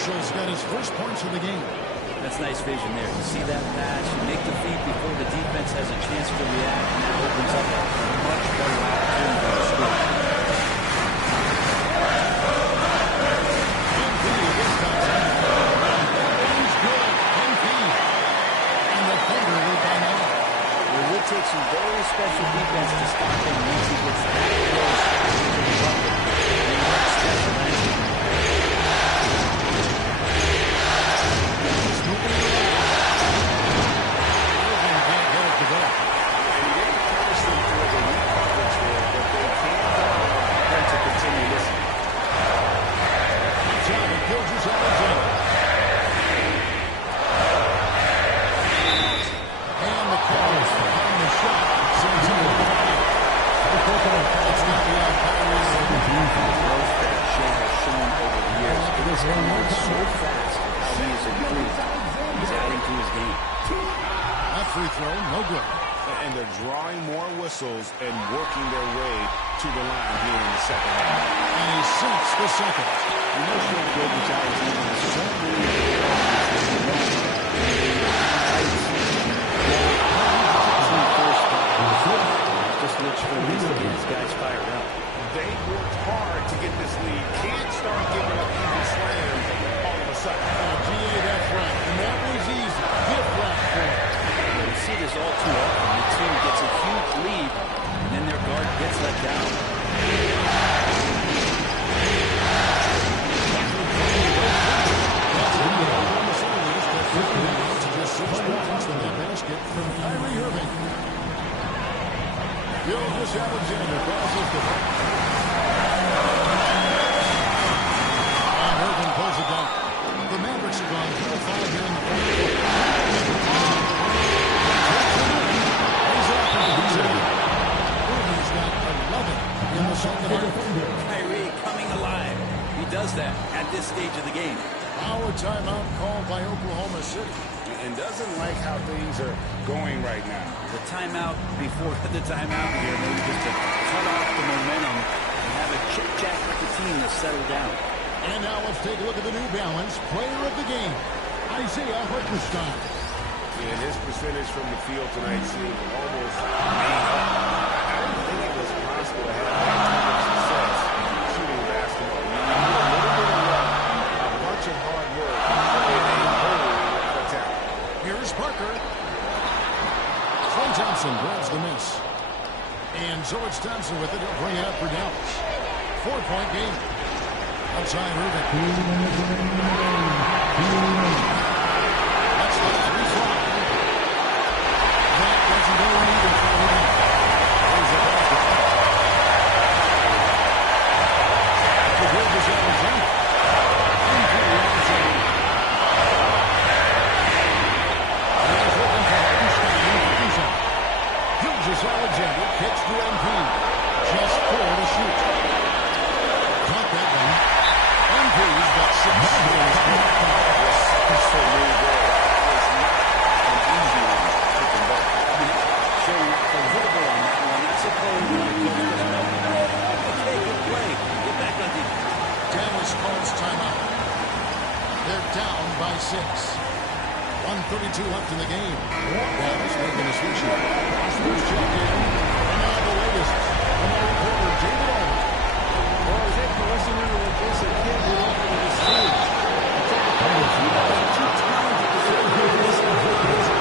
Marshall's got his first points of the game. That's nice vision there. You see that pass, you make the feed before the defense has a chance to react, and that opens up a much better opportunity for the score. And the Thunder lead by 9. It would take some very special defense to stop him once he gets that close to the bucket. And that's special magic. Free throw, no good. And they're drawing more whistles and working their way to the line here in the second half. And he sinks the second. You know, Sean Gilgeous Alexander has so many just looks for ways to get his guys fired up. They worked hard to get this lead. Can't start giving up easy slams all of a sudden. GA, that's right. And that was easy. Gift wrap for him. We see this all too often. The team gets a huge lead, and then their guard gets let down. Just 6 points from that basket from Kyrie Irving. Gilgeous Alexander passes the ball. Kyrie coming alive. He does that at this stage of the game. Our timeout called by Oklahoma City. And doesn't like how things are going right now. The timeout before the timeout here, maybe just to cut off the momentum and have a chit-chat with the team to settle down. And now let's take a look at the New Balance player of the game, Isaiah Hartenstein. And his percentage from the field tonight seemed almost made up. I didn't think it was possible to have that kind of success shooting basketball. You need a little bit of luck, a bunch of hard work, and a whole lot of talent. Here's Parker. Clay Thompson grabs the miss. And George Thompson with it. He'll bring it up for Dallas. 4-point game. Outside Irving. That's the 3-fly. That doesn't go in either for Irving. There's a basket. The good is Alexander. Alexander kicks to MP. Just 4 to shoot. Caught that one. MP's got 6 steals. It's so many goals. It's not an easy one to pick them up. Showing a little bit on that one. That's a goal. Okay, good play. Get back on defense. Dallas calls timeout. They're down by 6. 1:32 left in the game. Dallas making a switch here. Osborne's checked in. And now the latest. From our reporter, David Allman. Well, I was able to listen to what Jason Kidd went over to the stage. He told the players, you guys are too talented to sit here and listen to what he said.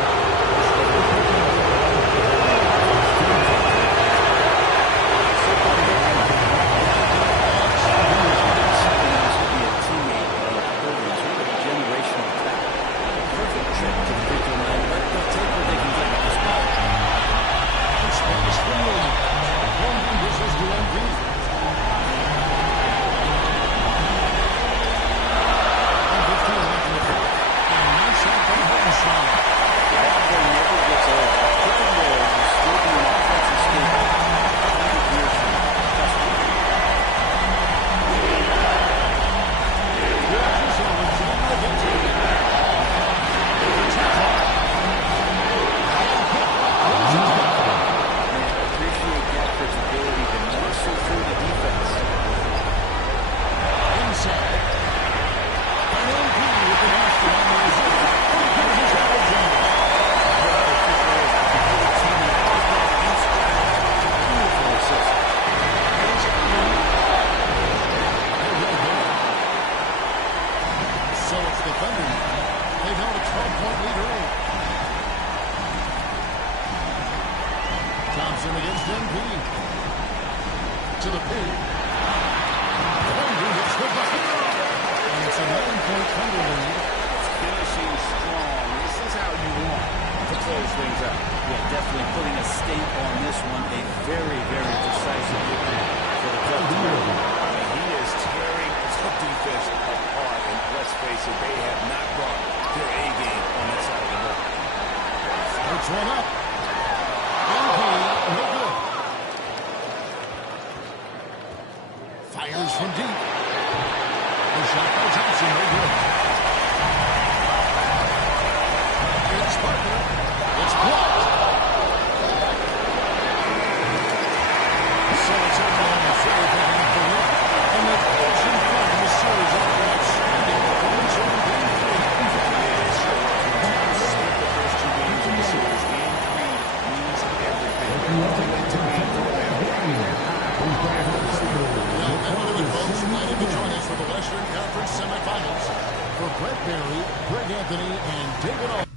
Thompson against MP. To the paint. Thunder hits the bucket. And it's a 9-point Thunder lead. Finishing strong. This is how you want to close things out. Yeah, definitely putting a stamp on this one. A very, very decisive victory for the club. He is tearing the defense apart. And let's face it, they have not brought their A game on that side of the ball. Puts one up. MP, no good. Fires from deep. The shot by Thompson, no good. Here's Parker. It's blocked. So it's Oklahoma City picking up the win. And the coach in front of the series after outstanding performance in Game 3. It sure was. Split the first 2 games of the series. Game 3 means everything. All the way to Game 4 now. Folks, glad you could join us for the Western Conference semifinals. For Brett Barry, Greg Anthony, and David Allman.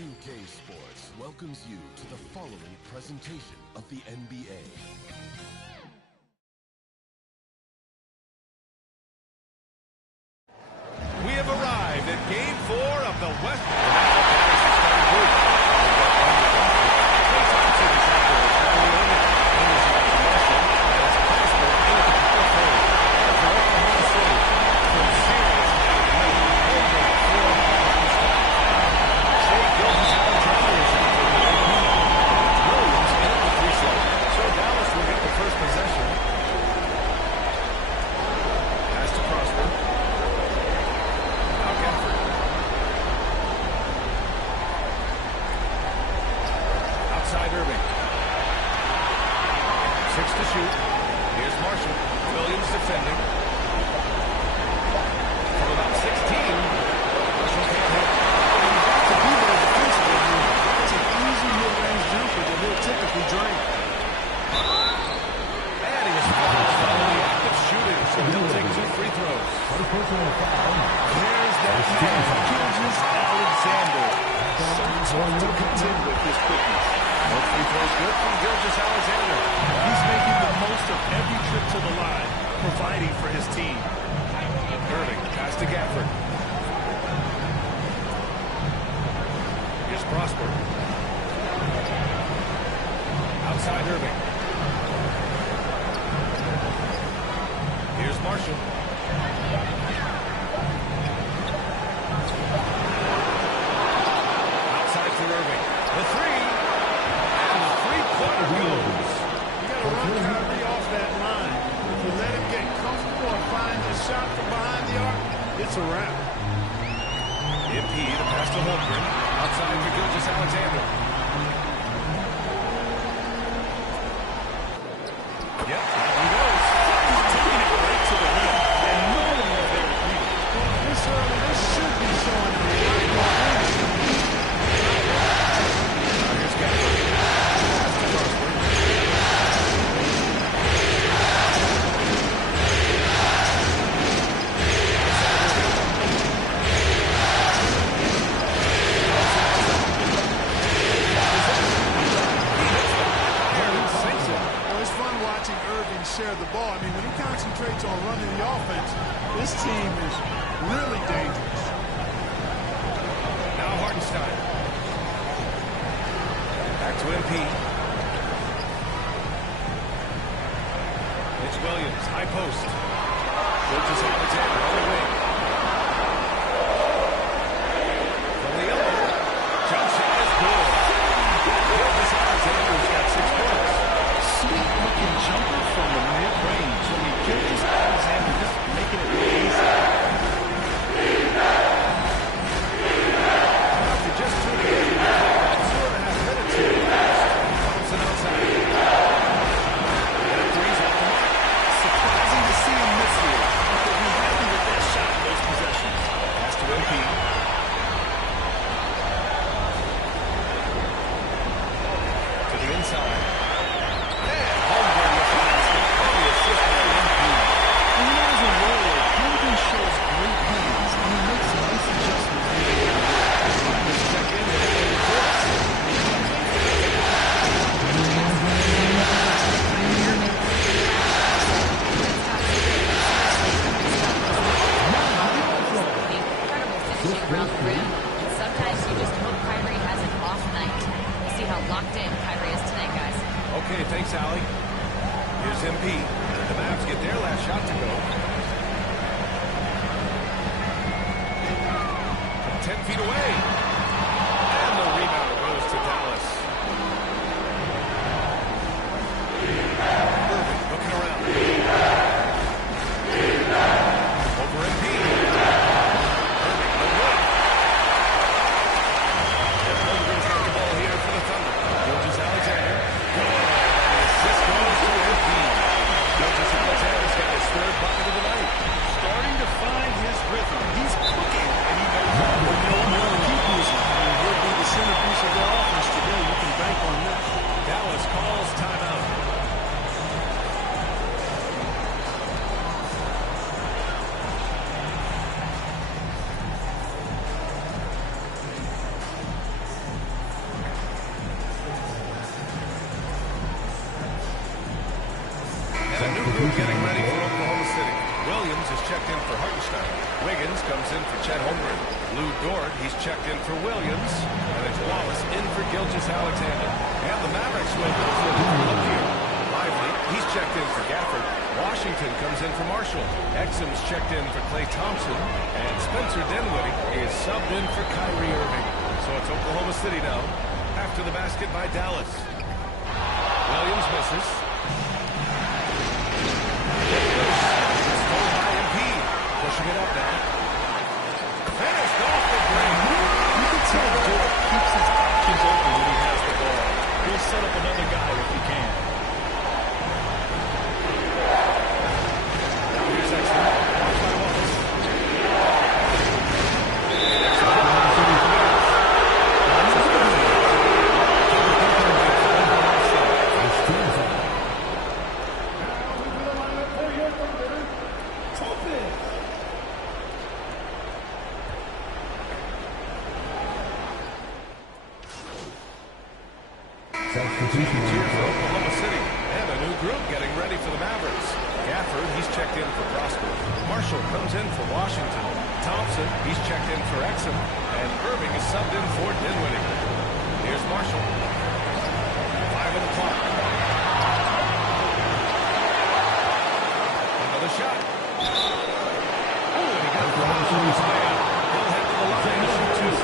2K Sports welcomes you to the following presentation of the NBA. We have arrived at Game 4 of the West. feet away. And the rebound goes to Dallas. Irving looking around. Over MP. Irving, no good. Holmgren's got the ball here for the Thunder. Gilgeous-Alexander. Good. The assist goes to MP. Gilgeous-Alexander's got his third bucket of the night. Starting to find his rhythm. He's cooking, and he knows how to keep using. He'll be the centerpiece of their offense today. You can bank on that. Dallas calls timeout. And a new group getting ready for Oklahoma City. Williams is checked in for Hartenstein. Wiggins comes in for Chet Holmgren. Lou Dort, he's checked in for Williams. And it's Wallace in for Gilgeous-Alexander. And the Mavericks will go for look here. Lively, he's checked in for Gafford. Washington comes in for Marshall. Exum's checked in for Klay Thompson. And Spencer Dinwiddie is subbed in for Kyrie Irving. So it's Oklahoma City now. After the basket by Dallas. Williams misses. Pushing it up now. Finished off the break. You can tell Dort keeps his options open when he has the ball. He'll set up another guy if he can. Now here's Exum. Watch by Wallace. Substitutions here for Oklahoma City. And a new group getting ready for the Mavericks. Gafford, he's checked in for Prosper. Marshall comes in for Washington. Thompson, he's checked in for Exum. And Irving is subbed in for Dinwiddie. Here's Marshall. 5 on the clock. Another shot. Oh, and he got the He'll head to the line and shoot 2.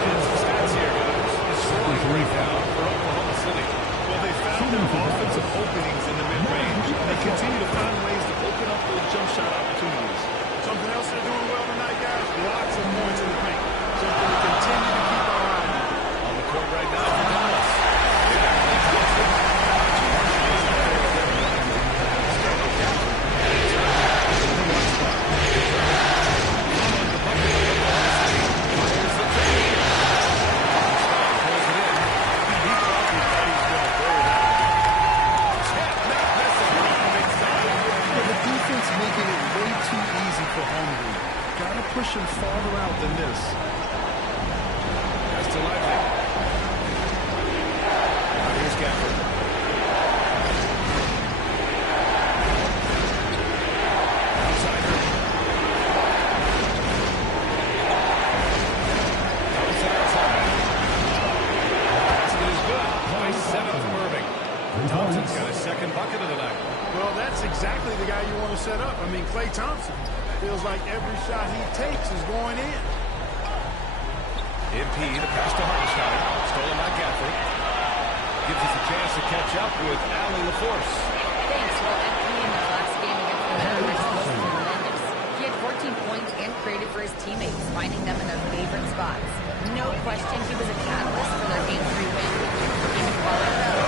Get some stats here, guys. Scoring breakdown for Oklahoma City. Well, they found their offensive openings in the mid-range, and they continue to find ways to open up those jump shot opportunities. Something else they're doing well tonight, guys. Lots of points in the paint. Something to continue to keep our eye on. On the court right now for Dallas. They got Klay Thompson. Marshall is the third. Start with Gafford. In the one spot. On the bucket of Oklahoma City. Fires the three. Making it way too easy for Holmgren. Gotta push him farther out than this. That's to Lively. Now here's Gafford. Outside her. Thompson outside. Basket is good. Nice setup from Irving. Thompson's got his second bucket of the night. Well, that's exactly the guy you want to set up. I mean, Klay Thompson feels like every shot he takes is going in. MP, the pass to Hartenstein. Stolen by Gafford. Gives us a chance to catch up with Allie LaForce. Thanks. Well, MP in the last game against the Mavericks was tremendous. He had 14 points and created for his teammates, finding them in their favorite spots. No question he was a catalyst for their Game 3 win. Even Colorado.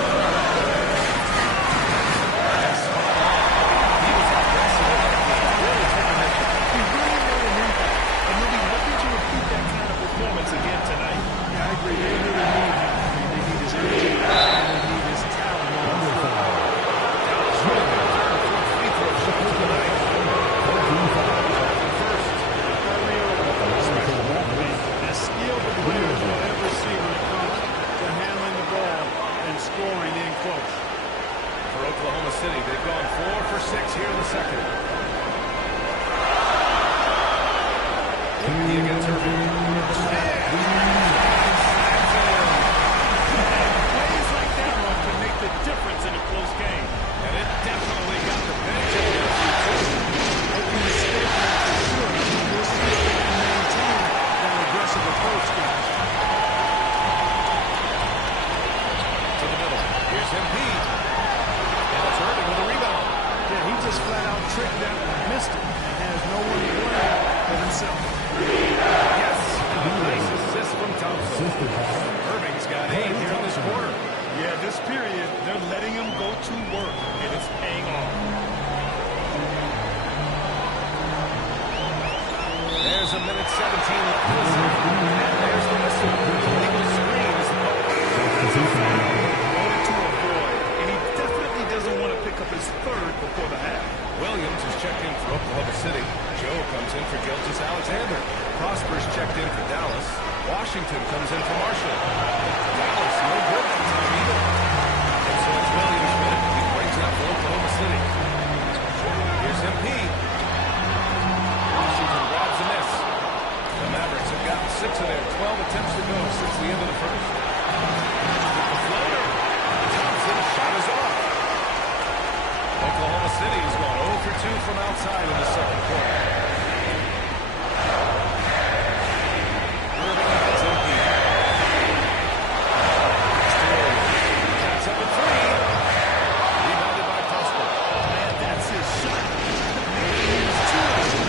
Again tonight. Yeah, I agree. They really need him. They need his energy, and they need his talent. Irving's got 8 here in this quarter. Yeah, this period, they're letting him go to work, and it's paying off. There's a minute 17 left in the second. And there's the whistle. Illegal screen is the call. Wanted to avoid, and he definitely doesn't want to pick up his third before the half. Williams is checked in for Oklahoma City. Joe comes in for Gilgeous Alexander. Prosper's checked in for Dallas. Washington comes in for Marshall. Dallas, no good that time either. And so it's Williams' minute. He brings it up for Oklahoma City. Here's MP. Washington grabs a miss. The Mavericks have gotten 6 of their 12 attempts to go since the end of the first. With the floater. Thompson's shot is off. Oklahoma City has gone 0 for 2 from outside in the second quarter. Irving against MP. Still, that's up a 3. Rebounded by Prosper. Man, that's his shot. Here's 2.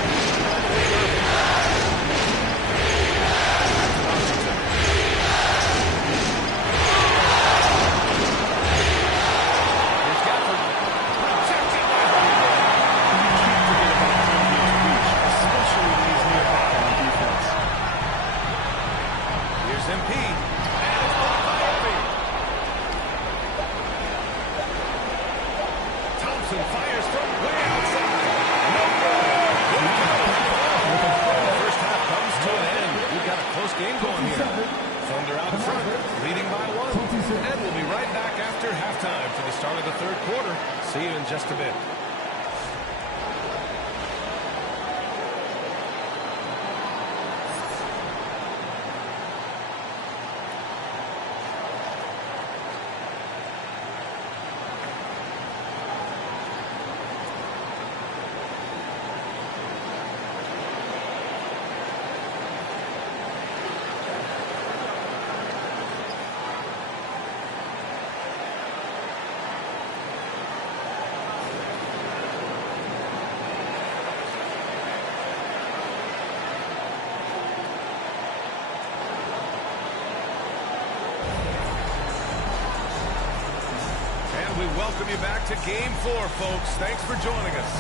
Washington. Here's Gafford. Protected by Especially when he's nearby on defense. Here's MP. And it's blocked by Irving. Thompson fires from way outside. No good. Good go. The first half comes to an end. We've got a close game going here. Thunder out in front, leading by 1. And we'll be right back after halftime for the start of the third quarter. See you in just a bit. Welcome you back to Game 4, folks. Thanks for joining us.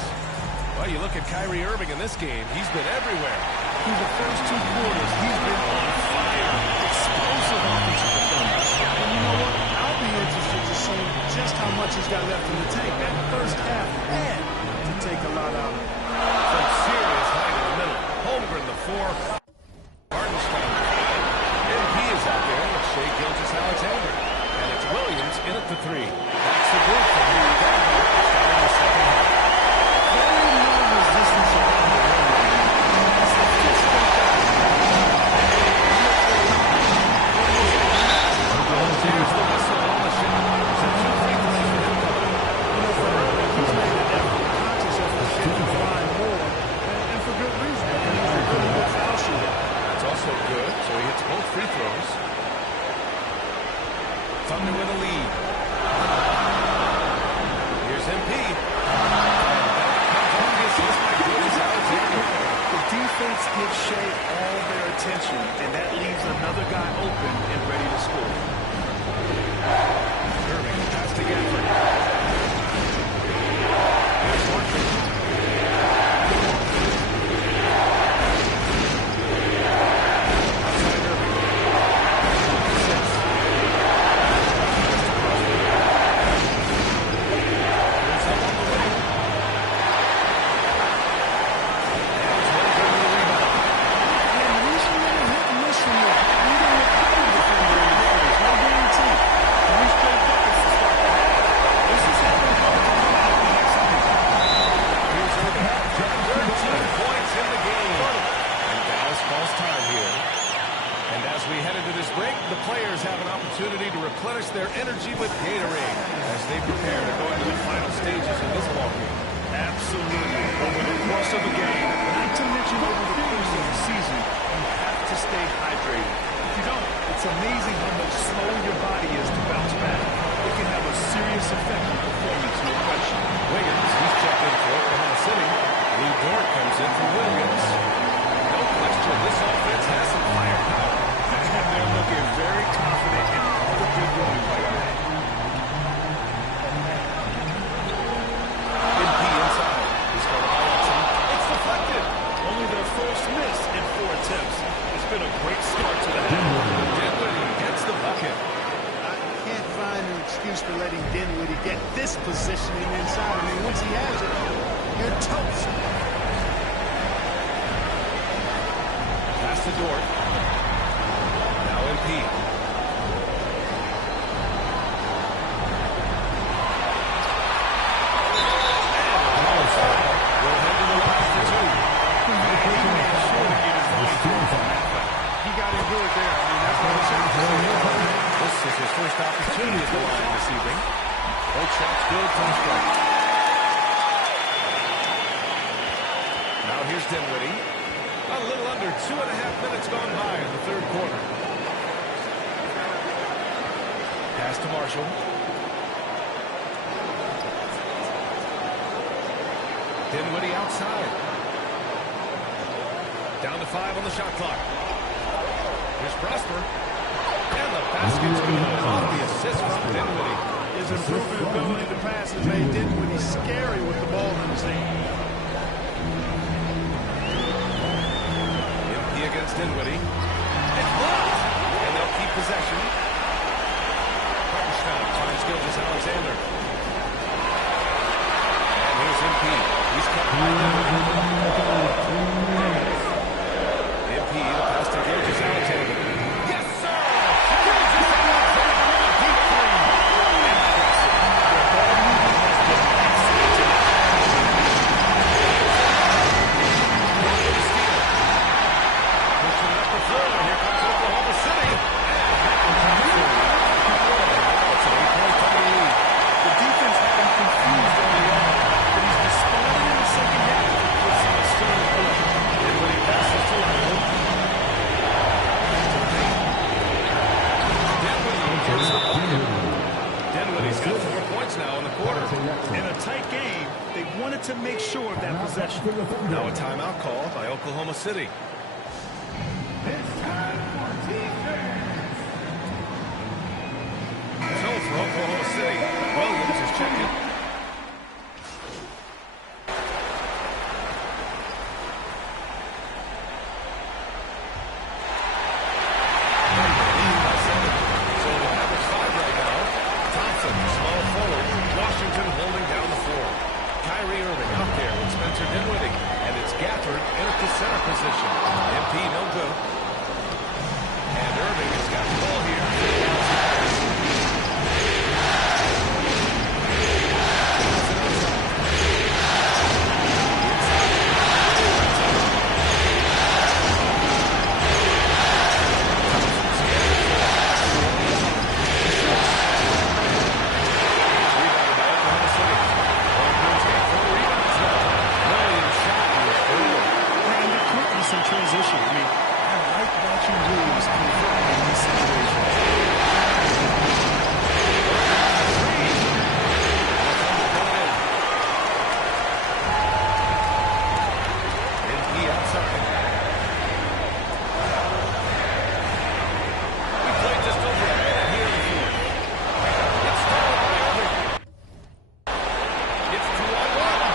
Well, you look at Kyrie Irving in this game. He's been everywhere. Through the first 2 quarters, he's been on fire. Explosive offensive performance. And you know what? I'll be interested to see just how much he's got left in the tank. That first half had to take a lot out of it. Some serious height in the middle. Holmgren, the 4. Hartenstein, the 5. MP is out there with Shea Gilgeous-Alexander. And it's Williams in at the 3. That's the group from here down starting the second half. Very low resistance around the rim. That's the fifth straight shot. There's the whistle on the shot. So 2 free throws for him coming up. You know, for Irving, he's made an effort, a conscious effort to get the line more. And for good reason. I mean, he's a really good foul shooter. That's also good. So he hits both free throws. Thunder with a lead. Here's MP. The defense gives Shea all their attention, and that leaves another guy open and ready to score. Irving pass to Gafford. Here's Horton. Outside Irving. Opportunity to replenish their energy with Gatorade as they prepare to go into the final stages of this ballgame. Absolutely. Over the course of a game, not to mention over the course of the season, you have to stay hydrated. If you don't, it's amazing how much slower your body is to bounce back. It can have a serious effect on performance, no question. Wiggins, he's checked in for Oklahoma City. Lou Dort comes in for Williams. No question, this offense has some firepower. And they're looking very positioning inside. I mean, once he has it, you're toast. Pass to Dort. Now MP. He got him good there. I mean, that's what I'm saying. This is his first opportunity at the line this evening. Both shots good from strike. Now here's Dinwiddie. A little under 2.5 minutes gone by in the third quarter. Pass to Marshall. Dinwiddie outside. Down to 5 on the shot clock. Here's Prosper. And the basket's good off the assist from Dinwiddie. His improving ability to pass has made Dinwiddie scary with the ball in his hand. MP against Dinwiddie. It's blocked. And they'll keep possession. Hartenstein finds Gilgeous-Alexander. And here's MP. He's cut by Dinwiddie. MP, the pass to Gilgeous-Alexander. Yes, sir! Gilgeous-Alexander with a deep three. And that's it. The ball movement has been excellent tonight. Down to the steal. Pushing it up the floor. Here comes Oklahoma City. And McIntyre for you. It's an 8-point Thunder lead. The defense had him confused early on, but he's responding in the second half with some assertive coaching. Dinwiddie passes to Lionel. Dinwiddie's got 4 points now in the quarter. In a tight game, they wanted to make sure of that possession. Now a timeout call by Oklahoma City. So for Oklahoma City, Williams is checked in. So the average 5 right now. Thompson, small forward. Washington holding down the floor. Kyrie Irving out there with Spencer Dinwiddie. And it's Gafford in at the center position. MP no good. And Irving has got the ball here. In transition. I mean, I like watching Williams convert in these situations. MP outside. We played just over a minute here in the fourth. It's stolen by Irving. It's 2-on-1.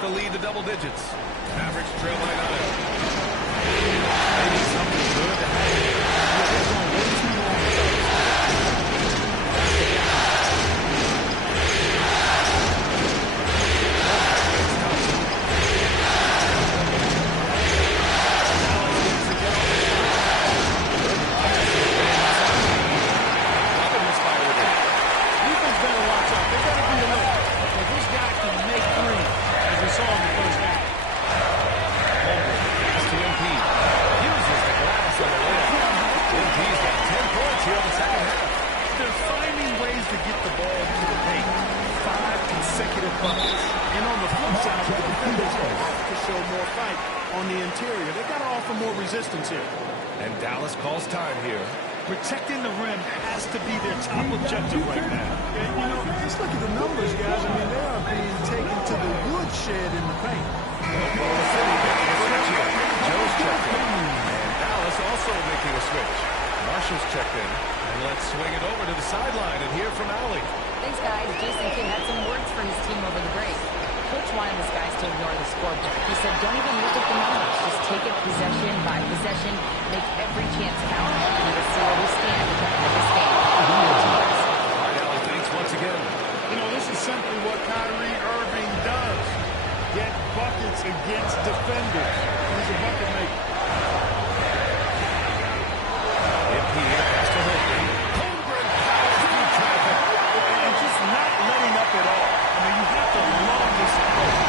The lead to double digits. Mavericks trail by 9. They need something good to happen. They're going way too long. Defense better watch out. They better be alert. If this guy can make three, as we saw in the first half. Pass to MP. Uses the glass on the layup. MP's got 10 points here in the second half. They're finding ways to get the ball to the paint. 5 consecutive buckets. And on the flip side, the defenders have to show more fight on the interior. They've got to offer more resistance here. And Dallas calls time here. Protecting the rim has to be their top objective right now. And, you know, just look at the numbers, guys. I mean, they are being taken to the woodshed in the paint. Oklahoma City making a switch here. Joe's checked in. And Dallas also making a switch. Marshall's checked in. And let's swing it over to the sideline and hear from Allie. Thanks, guys. Jason Kidd had some words for his team over the break. Coach wanted his guys to ignore the scoreboard. He said, don't even look at the numbers. Just take it possession by possession. Make every chance count. And let's see where we stand at the end of this game. All right, Allie, thanks once again. You know, this is simply what Kyrie Irving does. Get buckets against defenders. He's a bucket maker. MP has to Holmgren. Holmgren powers through traffic. And just not letting up at all. I mean, you have to love this approach.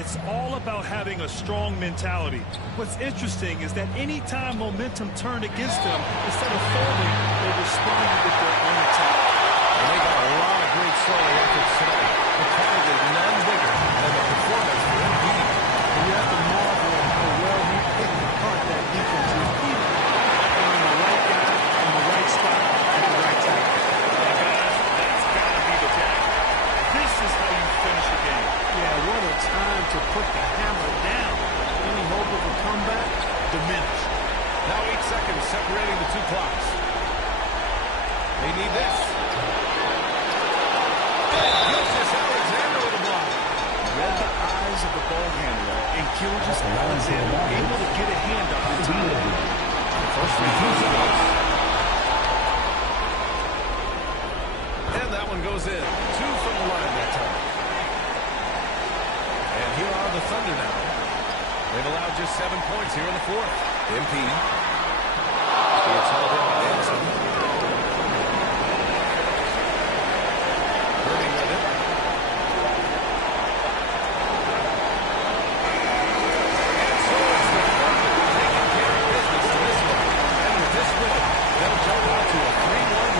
It's all about having a strong mentality. What's interesting is that any time momentum turned against them, instead of folding, they responded with their own attack. And they got a lot of great scoring efforts tonight, but probably none bigger than the performance for MP. And you have to marvel at how well he picked apart that defense. He was finding the right guy in the right spot at the right time. And guys, that's got to be the jack. This is how you finish a game. Yeah, what a time to put the hammer down. Any hope of a comeback diminished. Now 8 seconds separating the two clocks. They need this. Alexander with a block. Read the eyes of the ball handler, and Alexander able to get a handoff in time. First one. And that one goes in. 2 from the line that time. And here are the Thunder now. They've allowed just 7 points here in the fourth. MP. It's held in by Anderson. Hurting with it. And so it's the Thunder taking care of business in this one. And with this win, they'll jump out to a 3-1 lead.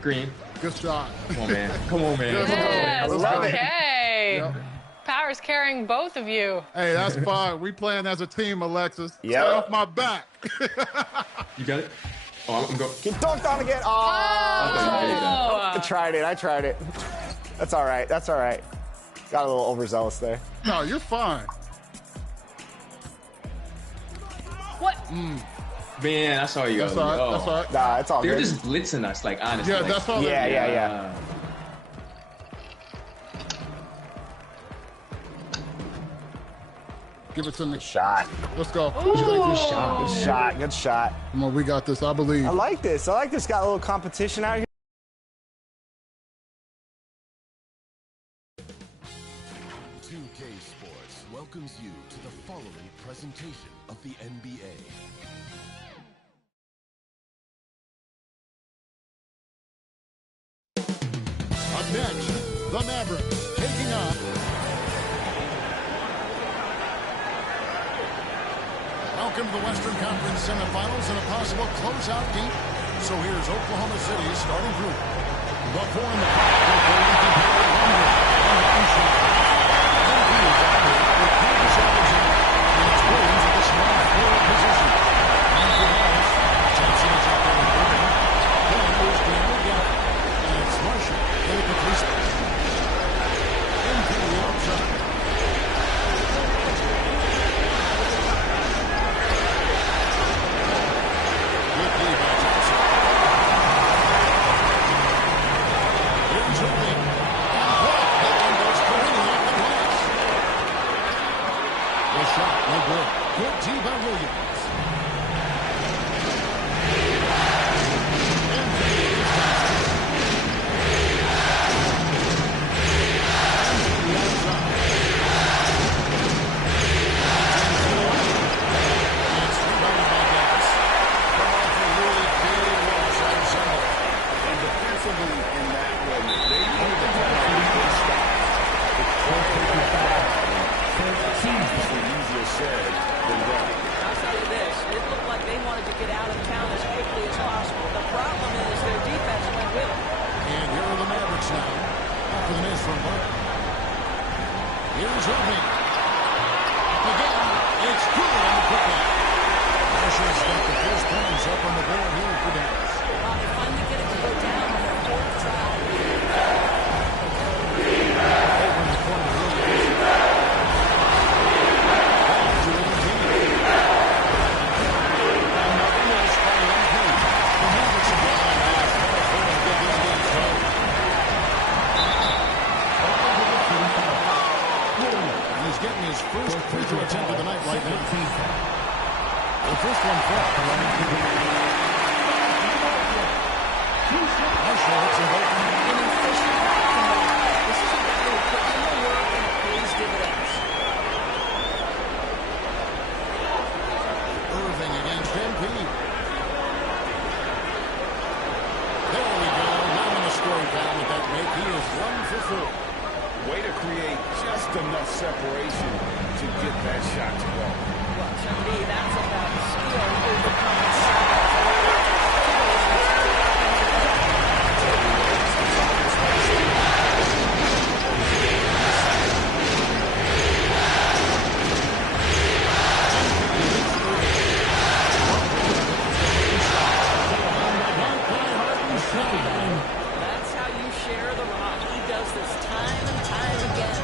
Green. Good shot. Come on, man. Come on, man. Yes, love it. okay. Yep. Power's carrying both of you. Hey, that's fine. We playing as a team, Alexis. Yep. Stay off my back. You got it? Oh, I'm going. Get dunked on again. Oh, I tried it. That's all right. Got a little overzealous there. No, you're fine. What? Man, I saw you. That's all right. Oh. That's all right. Nah, it's all They're good. just blitzing us, like, honestly. Yeah, like, that's all. Yeah. Give it to me. Shot. Let's go. Good shot. Come on, we got this. I believe. I like this. Got a little competition out here. Sports welcomes you to the following presentation of the NBA. Up next, the Mavericks taking on welcome to the Western Conference semifinals and a possible closeout game. So here's Oklahoma City's starting group. The 4 in the 5 will go with the power of London and Lavish. And he is out here with Davis Alexander. And it's Williams at the small forward position. And for Lavish, Thompson is out there with Irving. Then there's Dan again. And it's Marshall in the complete space. Into the outside. Good D by Williams. And it's rebounded by Davis. Come off a really big loss on Sunday. And defensively in that one, they knew that they stopped. The obviously easier said than done. I'll tell you this, it looked like they wanted to get out of town as quickly as possible. The problem is their defense went with it. And here are the Mavericks now. After the miss from Burke. Here's Irving. Up again. It's good on the putback. Marshall's got the first points up on the board here for Dallas. They finally get it to go down on their fourth try. Over in the corner, Williams. He's getting his first free throw attempt of the night right now. The first one fell. Marshall hits him open. An efficient this is a guy who puts in the work and it pays dividends. Irving against MP. There we go. Now in the scoring foul with that make. He is 1 for 4. Way to create just enough separation to get that shot to go. Well, to me, that's about skill overcoming size. That's how you share the rock. He does this time and time again.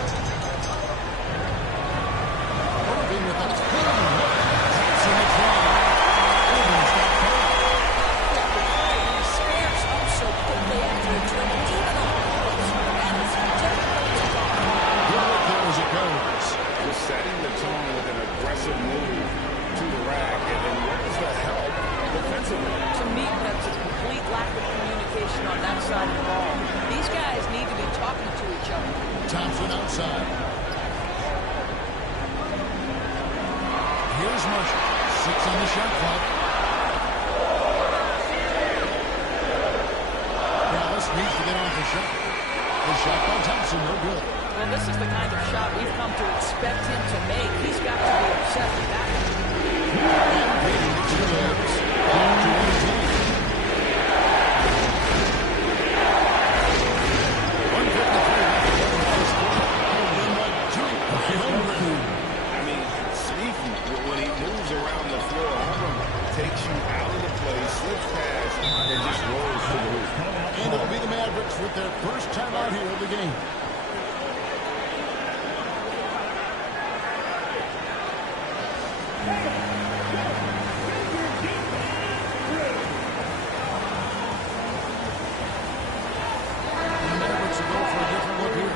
Irving with that spin. That's in the try. Irving's got He spares up so quickly after a dribble, even on pulls. That is difficult to guard. good look there as it goes. Just setting the tone with an aggressive move to the rack. And where's the help defensively? To me, that's a complete lack of communication on that side of the ball. These guys need to be talking to each other. Thompson outside. Here's Marshall. 6 on the shot clock. Dallas needs to get off the shot. The shot by Thompson, no good. Well, this is the kind of shot we've come to expect him to make. He's got to be upset with that one. And Brady reaches the legs. Back to 18. get their first time out here of the game. Mavericks will go for a different look here.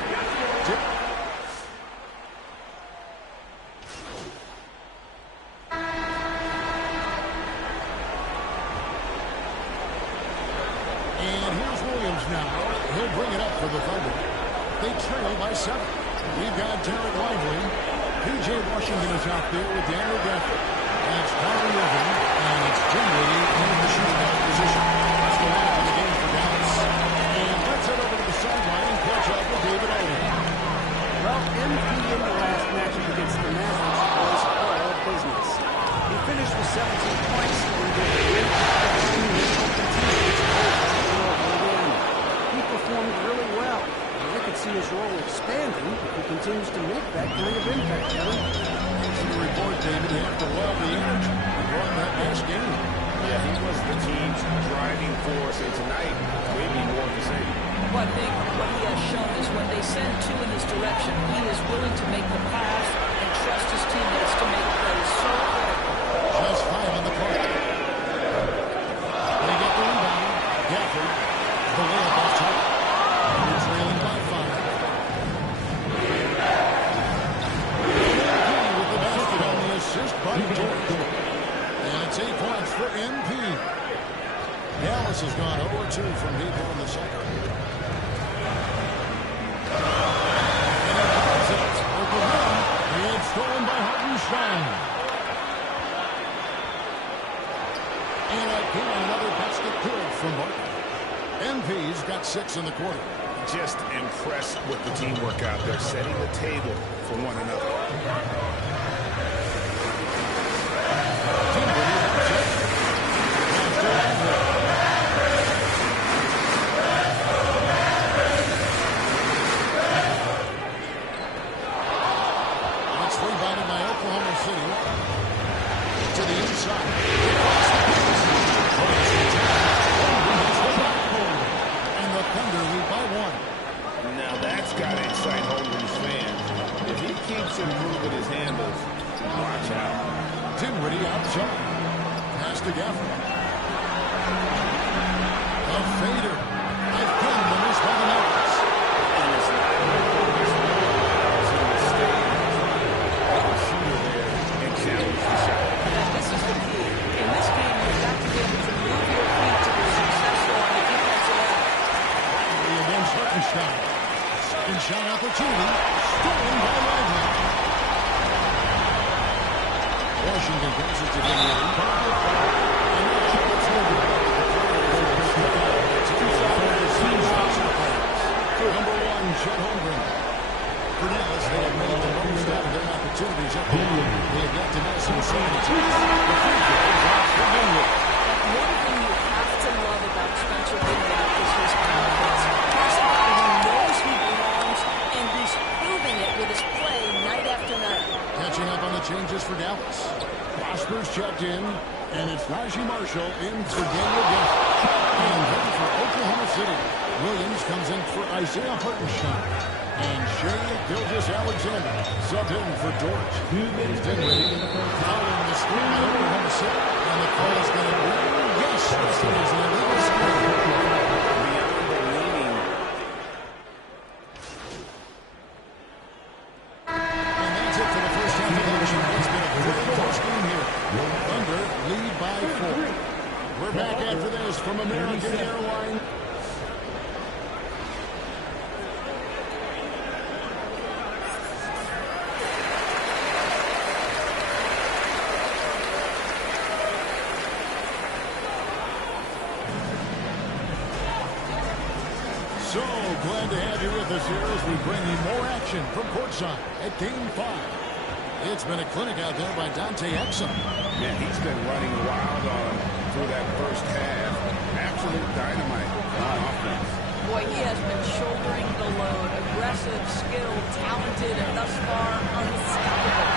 And here's Williams now. He'll bring it up for the Thunder. They trail by 7. We've got Derek Lively. P.J. Washington is out there with Daniel Gafford. That's Kyrie Irving, and it's Dinwiddie in the shooting guard position. That's the lineup of the game for Dallas. And let's head over to the sideline and catch up with David Alden. Well, MP in the last matchup against the Mavericks was all business. He finished with 17 points and did a great job of bringing his open teammates over again. He performed really well. And I could see his role expanding if he continues to make that kind of impact, Kevin. In the report, David, you have to love the energy he brought in that last game. Yeah, he was the team's driving force, and tonight, maybe more of the same. Well, I think what he has shown is when they send 2 in his direction, he is willing to make the pass and trust his teammates to make plays so critical. Just 5 on the clock. They get the rebound. Gafford, the layup off top. They're trailing by 5. With the basket on the assist by George. And it's 8 points for MP. Dallas has gone 0-2 from deep in the second. And it's stolen by Hartenstein. And again, another basket good from Martin. MP's got 6 in the quarter. Just impressed with the teamwork out there, setting the table for one another. It's rebounded by Oklahoma City to the inside. And the Thunder lead by 1. Now that's got to excite Holmgren's fans. If he keeps improving his handles, watch out. Dinwiddie outside. Pass to Gafford. A fader. Again, the miss by the Mavericks. And it's not always the mistake. The shooter there and challenge the shot. And this is the key. In this game, you've got to be able to move your feet to be successful on the defensive end. Lively against Hartenstein. Second shot opportunity. Stolen by Lively. Washington passes to Dinwiddie. Number 1, Chet Holmgren. For Dallas, they have made the most out of their opportunities at the end. They have got to miss some shots. The free throw is off for Dinwiddie. One thing you have to love about Spencer Dinwiddie is his confidence. Here's somebody who knows he belongs, and he's proving it with his play night after night. Catching up on the changes for Dallas. Prosper's checked in, and it's Najee Marshall in for Daniel Gafford. And then for Oklahoma City, Williams comes in for Isaiah Hartenstein. And Shea Gilgeous-Alexander subbed in for Dort. Here's Dinwiddie following the screen by Oklahoma City. And the call is going to be, yes, this is an illegal screen. Beyond believing. And that's it for the first half of action. It's been a very close game here. Thunder lead by 4. We're back after this from American Airlines. So glad to have you with us here as we bring you more action from courtside at Game 5. It's been a clinic out there by Dante Exum. Man, he's been running wild on through that first half. Absolute dynamite on offense. Boy, he has been shouldering the load. Aggressive, skilled, talented, and thus far unstoppable.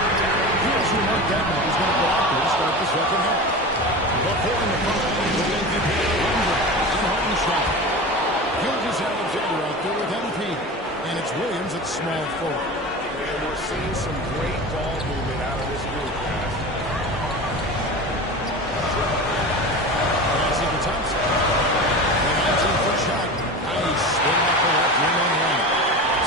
Here's who Mark Dagmar is going to go out there to start the second half. Before in the front, the Lincoln Hartenstein. Gilgeous-Alexander And it's Williams at small forward. And we're seeing some great ball movement out of this group, guys. Passing to Thompson. The 19-foot shot. Nice. Spin off the left rim and one.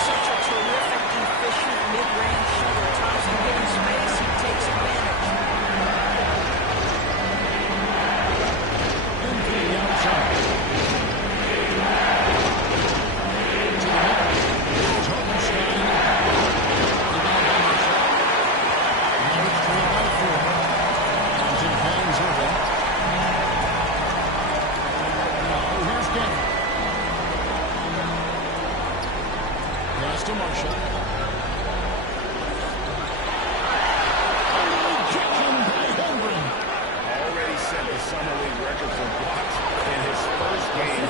Such a terrific, efficient mid-range shooter. Thompson getting space, he takes advantage. Into the outside. To the middle. Here's Hartenstein. Rebound by Marshall. Now it's trailed by 4. Thompson hangs over. Now here's Gafford. Pass to Marshall. Already set the Summer League record for blocks in his first game.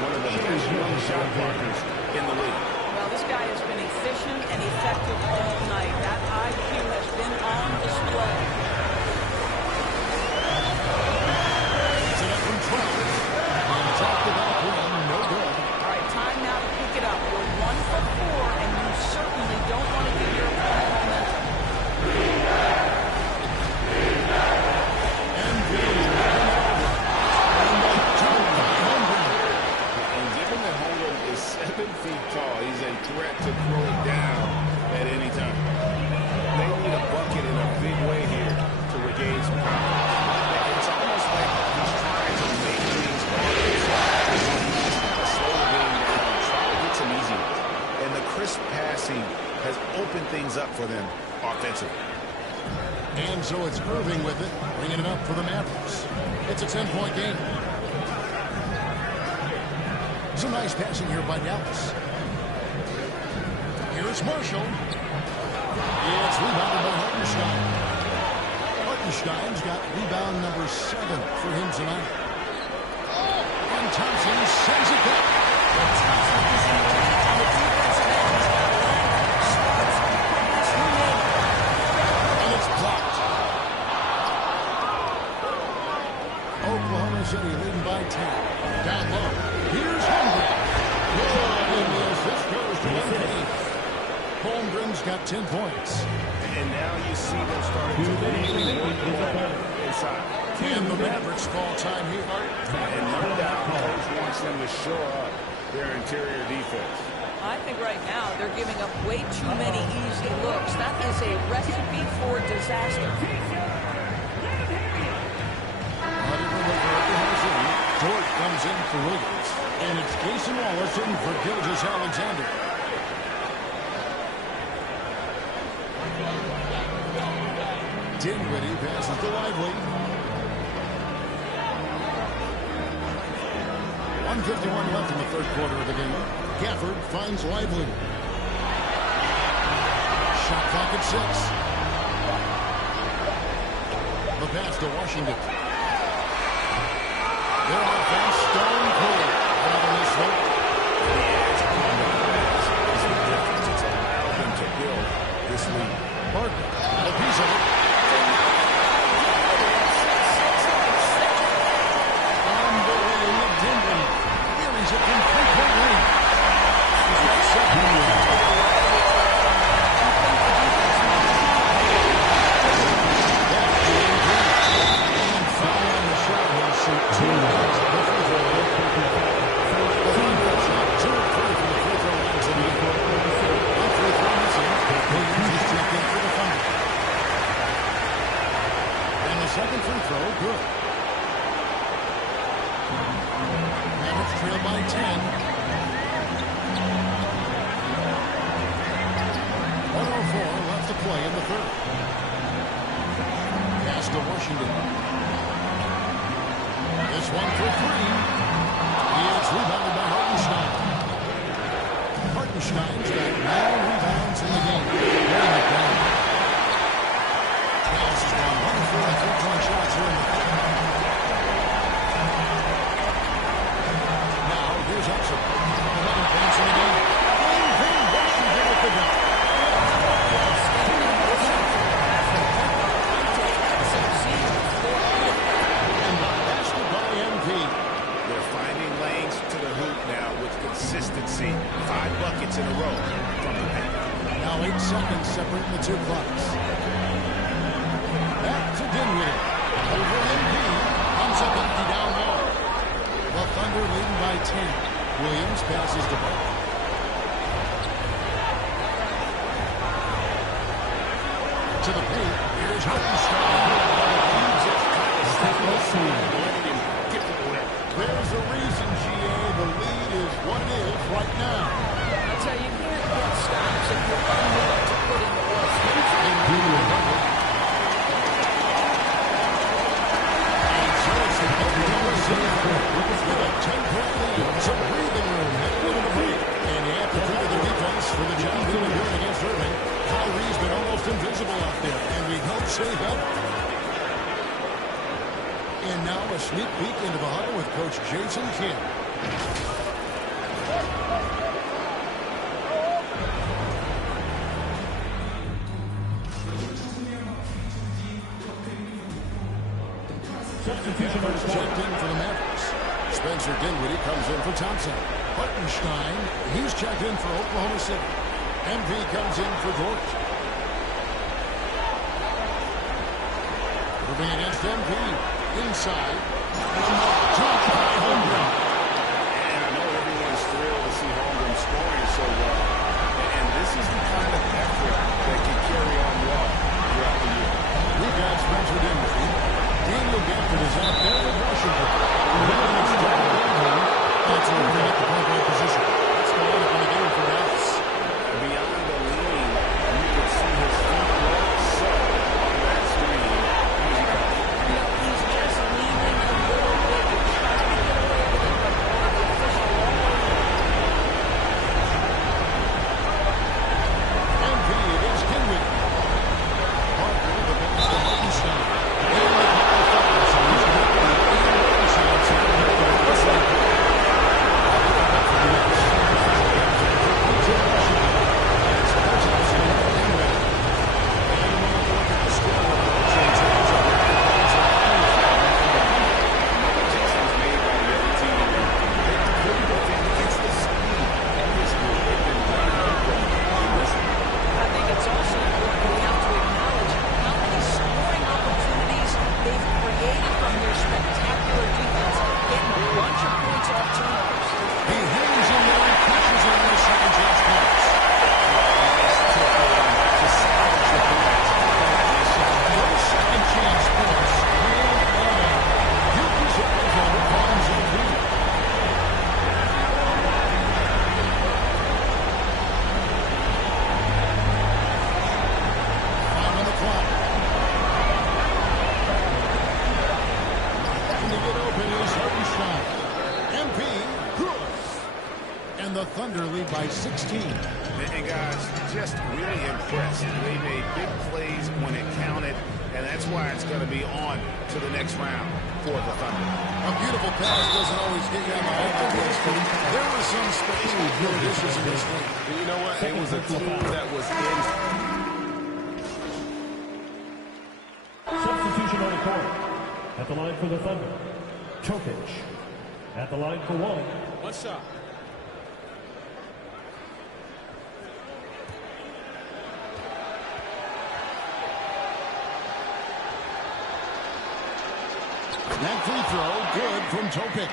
One of the best young shot blockers in the league. Well, this guy has been efficient and effective all night. That IQ has been on display. It's it up from 12. And it's off the back rim. No good. All right, time now to pick it up. You're 1 for 4, and you certainly don't want to give your opponent momentum. And given that Holmgren is 7 feet tall, he's a threat to throw it down at any time. They need a bucket in a big way here to regain some confidence. It's almost like he's trying to make things harder. He's kind of slow the game down, try to get some easy ones. And the crisp passing has opened things up for them offensively. And so it's Irving with it, bringing it up for the Mavericks. It's a 10-point game. Some nice passing here by Dallas. Here's Marshall. It's rebounded by Hartenstein. Hartenstein's got rebound number 7 for him tonight. And Thompson sends it back. Thompson is in the lead on the defensive end. He's got length, smarts, quickness, you name it. And it's blocked. Oklahoma City leading by 10. Down low. Here's Holmgren. Good. And the assist goes to Holmgren. Holmgren's got 10 points. And now you see them starting to really work the ball inside. And the Mavericks call time here. And no doubt coach wants them to shore up their interior defense. I think right now they're giving up way too many easy looks. That is a recipe for disaster. Dort comes in for Williams. And it's Jason Wallace in for Gilgeous-Alexander. Dinwiddie passes to Lively. 1:51 left in the third quarter of the game. Gafford finds Lively. Shot clock at 6. The pass to Washington. Their offense stone cold. Another miss vote. It's the difference. It's allowed them to build this lead. Barton, a piece of it. On the way, Dinwiddie. Buries it from 3-point range. He's got 7. And foul on the shot. He'll shoot 2 minutes. The free throw. The Thunder shot 2 of 3 from the free throw line tonight. One free throw missing. Williams is checked in for the Thunder. And the second free throw, good. Mavericks trail by 10. 1:04 left to play in the third. Pass to Washington. This one for 3. It's rebounded by Hartenstein. Hartenstein's got 9 rebounds in the game. Bring it down. Dallas has gone 1 for 4 3-point shots here in the third. Now, here's Hudson. 11 points in the game. Green Washington with the gun. And the basket by MV. They're finding lanes to the hoop now with consistency. 5 buckets in a row from the paint. Now 8 seconds separating the two clocks. Back to Dinwiddie. Over MP. Comes up empty down low. The Thunder leading by 10. Williams passes to Buck. To the paint. Here's Hartenstein. There's a reason, GA. The lead is what it is right now. I tell you, you can't get stops if you're unwilling to put in the work. With a 10-point lead, some breathing room heading into the break. And you have to credit the defense for the job they've been doing against Irving. Kyrie's been almost invisible out there, and we don't say that. And now a sneak peek into the huddle with Coach Jason Kidd. First checked in for the Mavericks. Spencer Dinwiddie comes in for Thompson. Hartenstein, he's checked in for Oklahoma City. MP comes in for Dort. Moving against MP. Inside. Top by Holmgren. And I know everyone's thrilled to see Holmgren scoring so well. And this is the kind of effort that can carry on well throughout the year. We've got Spencer Dinwiddie. Daniel Gafford is out there with Washington. That's where we're at the point guard position. That's the line on the game for Dallas. Beyond the lean, you can see his feet work so on that screen. Easy call. He's just leaning a little bit to try to get away with it, but the official MP against Dinwiddie. Parker, the pass to Hartenstein. The Thunder lead by 16. And guys, just really impressed. They made big plays when it counted, and that's why it's going to be on to the next round for the Thunder. A beautiful pass doesn't always get you on the highlight list, but there were some spectacular dishes in this game. And you know what? It was a team that was in. Substitution on the court. At the line for the Thunder, Jokic. At the line for one. One shot. That free throw, good from Topic.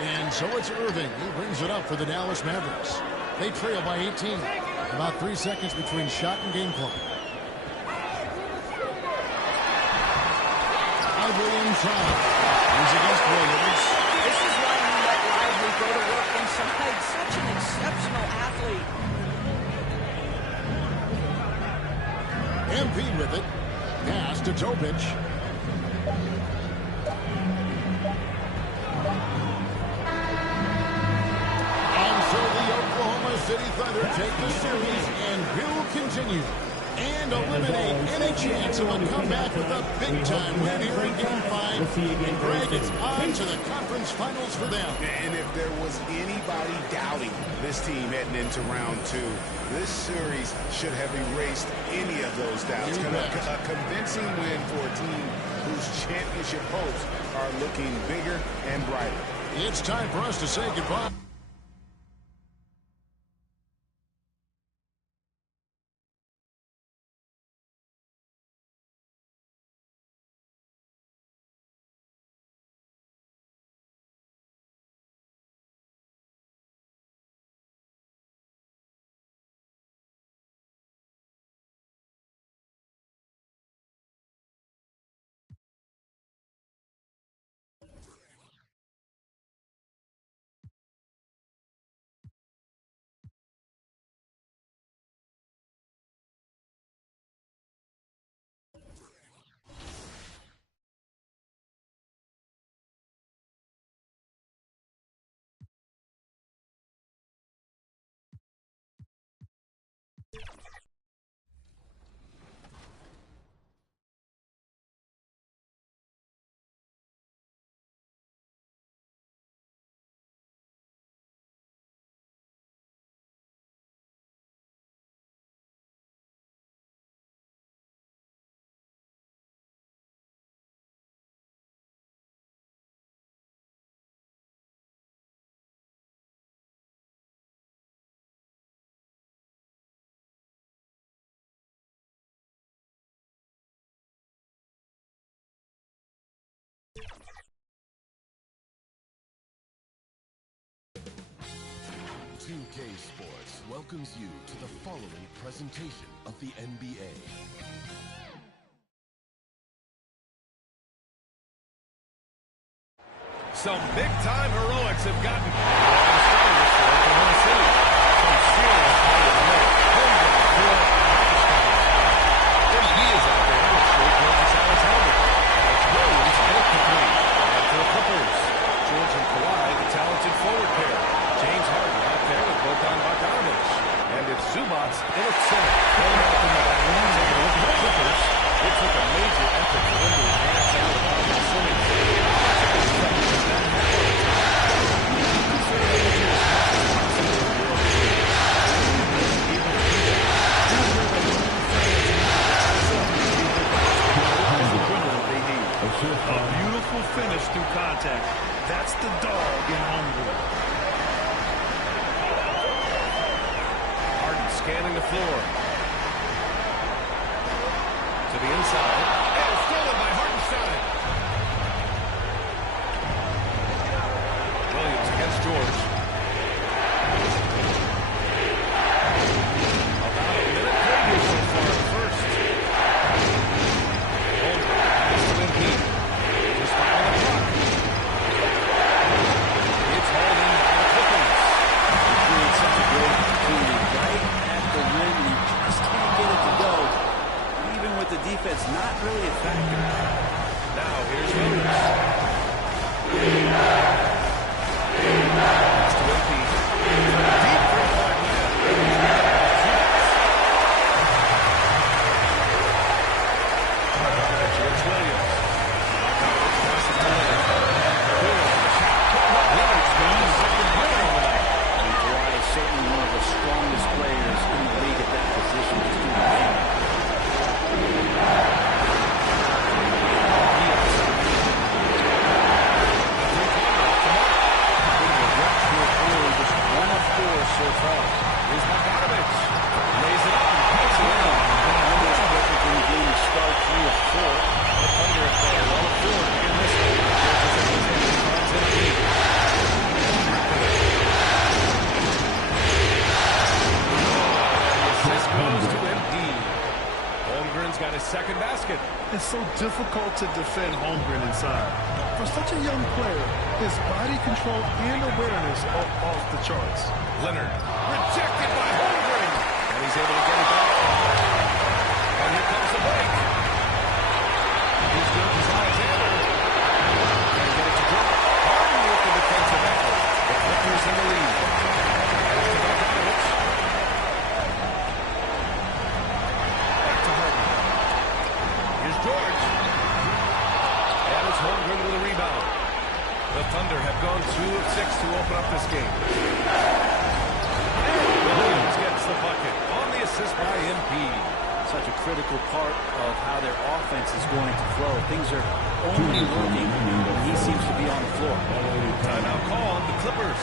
And so it's Irving. He brings it up for the Dallas Mavericks. They trail by 18. About 3 seconds between shot and game clock. Williams trying. He's against Williams. This is why you let Lively go to work inside. Such an exceptional athlete. MP with it. Pass to Topic. And so the Oklahoma City Thunder take the series and will continue and eliminate any chance of a comeback with a big-time win here in Game 5. And Greg, it's on to the conference finals for them. And if there was anybody doubting this team heading into round 2, this series should have erased any of those doubts. A convincing win for a team whose championship hopes are looking bigger and brighter. It's time for us to say goodbye. Sports welcomes you to the following presentation of the NBA. Some big-time heroics have gotten Oklahoma City. Some serious MP is out there with straight George's Alex helmet. Alex Williams hit it for three. And for the Clippers, George and Kawhi, the talented forward pair. James Harden out there with Bogdan Bogdanović. And it's Zubac in at center. Going out the net. Taking a look at the Clippers. It took a major effort for them to advance out of the swimming. A beautiful finish through contact. That's the dog in homewood. Harden scanning the floor. To the inside. And stolen by Hartenstein. Williams against George. About a minute previous so far in the first. Holmgren pass to Embiid. Just fire the clock. It's hauled in by the Clippers. He creates such a great opportunity right at the rim, and he just can't get it to go. Even with the defense not really a factor. Now here's Williams. Pass to Embiid. Deep three-point layup. Bogdanović against Williams. Bogdanović passes to Leonard. Leonard's been the second player of the night. And Kawhi is certainly one of the strongest players in the league at that position. Just do man. So far. Here's Bogdanović. Lays it up and puts it in. Almost perfect in the game to start 3 of 4. The Thunder have played well at 4 to begin this one. Finds Embiid. The assist goes to Embiid. Holmgren's got his second basket. It's so difficult to defend Holmgren inside. For such a young player, his body control and awareness are off the charts. Leonard rejected by Holmgren. And he's able to get it back. And here comes the break. Here's George's Alexander. Can't get it to drop. Harden with the defensive effort. The Clippers in the lead. Pass to Bogdanović. Back to Harden. Here's George. And it's Holmgren with a rebound. The Thunder have gone 2 of 6 to open up this game. Williams gets the bucket on the assist by Embiid. such a critical part of how their offense is going to flow. Things are only working when he seems to be on the floor. Timeout called, the Clippers.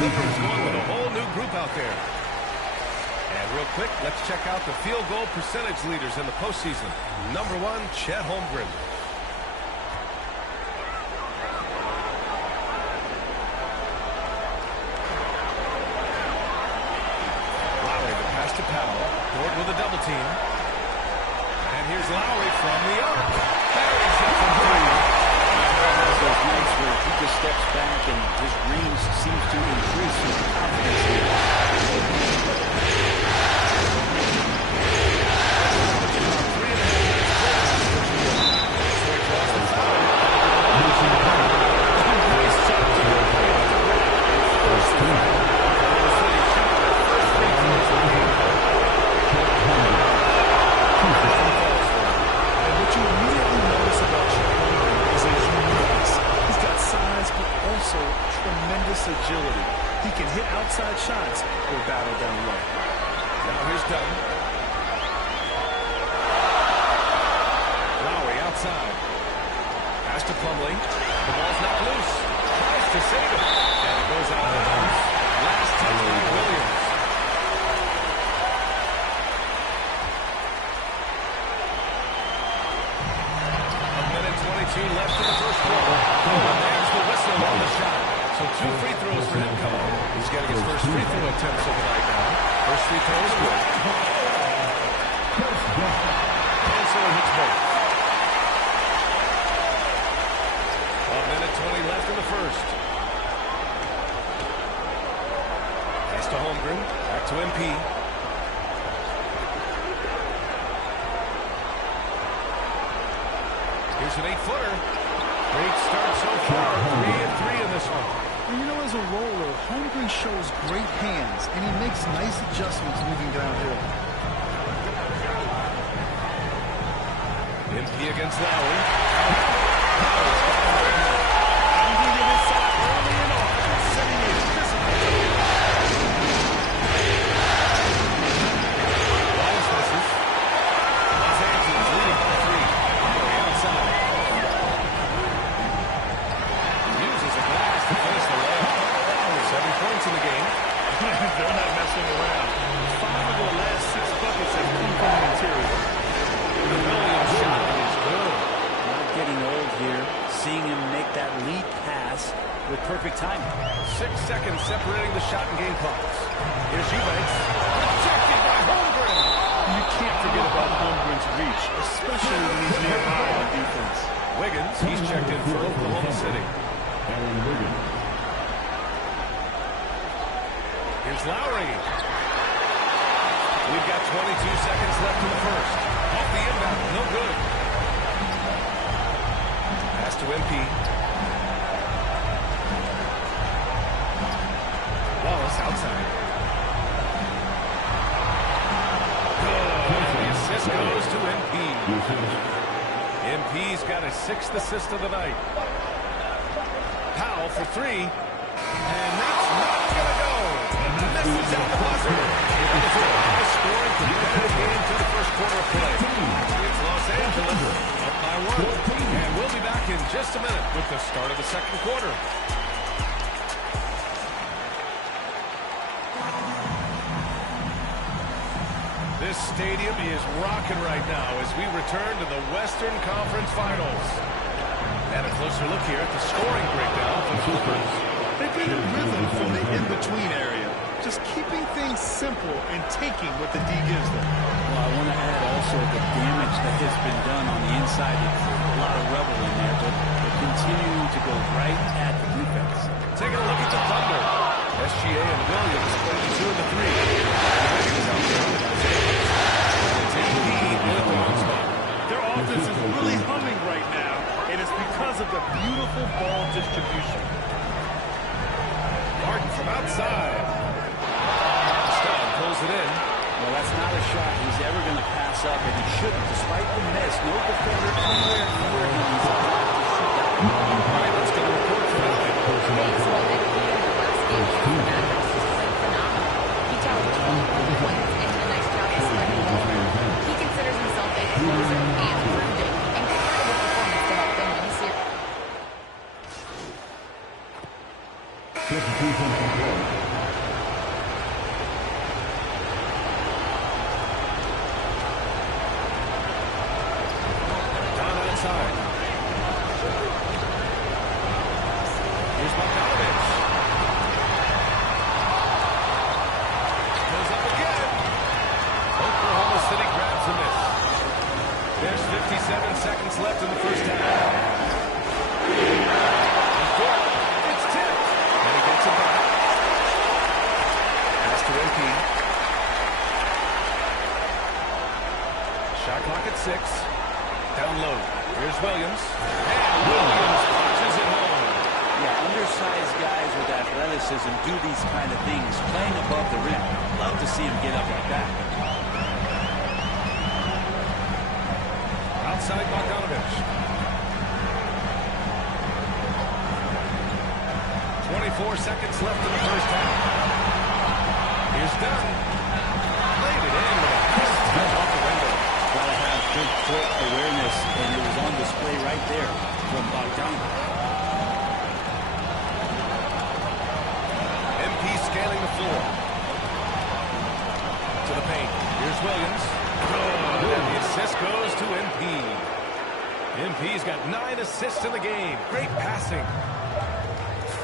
Clippers going with a whole new group out there. And real quick, let's check out the field goal percentage leaders in the postseason. Number 1, Chet Holmgren. Lowry, the pass to Powell. Dort with a double team. And here's Lowry from the arc. Buries it from 3. Those nights where he just steps back and his range seems to increase his confidence here. And what you immediately notice about Chet Holmgren is his uniqueness. He's got size, but also tremendous agility. He can hit outside shots or battle down low. Now here's Dunn. Lowry outside. Pass to Plumlee. The ball's not loose. Tries to save it. And it goes out of bounds. Last touch by Williams. A minute 22 left in the first quarter. And there's the whistle on the shot. So 2 free throws for him coming up. He's getting his first free throw attempts of the night now. First free throw is good. And so he hits both. A minute 20 left in the first. Pass to Holmgren. Back to MP. Here's an 8-footer. Great start so far. 3-3 in this one. And you know, as a roller, Holmgren shows great hands, and he makes nice adjustments moving downhill. MP against Lowry. Wallace misses. Los Angeles leading by 3. Lowry outside. Uses a glass to finish the layup. 7 points in the game. They're not messing around. 5 of their last 6 buckets have come from the interior. The Williams shot is good. Not getting old here. Seeing him make that lead pass with perfect timing. 6 seconds separating the shot and game clocks. Here's Eubanks. Rejected by Holmgren. You can't forget about Holmgren's reach, especially when he's nearby on defense. Wiggins, he's checked in for Oklahoma City. Here's Lowry. We've got 22 seconds left in the first. Off the inbound, no good. Pass to MP. Wallace outside. Good. The assist goes to MP. MP's got his 6th assist of the night. Powell for 3. And that's not going to go. Misses out the buzzer. It's a high-scoring, competitive game through the first quarter of play. It's Los Angeles up by 1. And we'll be back in just a minute with the start of the second quarter. This stadium is rocking right now as we return to the Western Conference Finals. And a closer look here at the scoring breakdown for the Clippers. They've been in rhythm from the in-between area, just keeping things simple and taking what the D gives them. Well, I want to add also the damage that has been done on the inside. It's a lot of rubble in there, but they're continuing to go right at the defense. Taking a look at the Thunder. SGA and Williams playing the 2 and the 3. And Wiggins out there with Isaiah. And it's AP in the dog spot. Their offense is really humming right now, and it's because of the beautiful ball distribution. this up, and he shouldn't. Despite the miss, no defender anywhere near him. He's about to shoot that one. All right, let's get a report from Alvin. Thanks. Well, MVP in the last game against the Mavericks just played phenomenal. He tallied 21 points and did a nice job of spreading the floor. He considers himself a closer and proved it. Incredible performance to help them win the series. Down outside. Here's Bogdanovich. Goes up again. Oklahoma City grabs a miss. There's 57 seconds left in the first half. It's tipped. And he gets it back. Pass to MP. Shot clock at 6. Down low. Here's Williams. And Williams punches it home. Yeah, undersized guys with athleticism do these kind of things, playing above the rim. Love to see him get up like that. Outside Bogdanovich. 24 seconds left in the first half. Here's Dunn. Laid it in with a nice touch off the window. Gotta have good court awareness, and it was on display right there from Bogdanovich. MP scaling the floor. To the paint. Here's Williams. Good. And the assist goes to MP. MP's got 9 assists in the game. Great passing.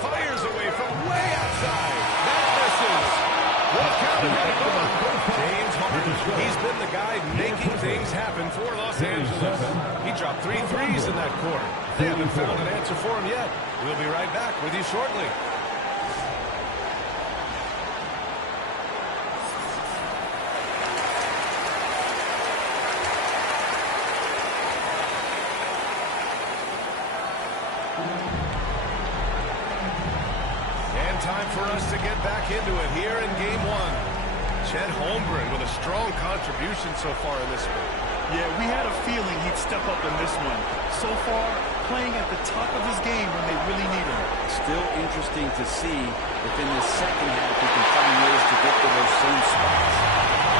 Fires away from way outside. That misses. What counted that ball? James Harden. He's been the guy making things happen for Los Angeles. He dropped 3 threes in that quarter. They haven't found an answer for him yet. We'll be right back with you shortly. Time for us to get back into it here in Game 1. Chet Holmgren with a strong contribution so far in this one. Yeah, we had a feeling he'd step up in this one. So far, playing at the top of his game when they really need him. Still interesting to see if in the second half he can find ways to get to those same spots.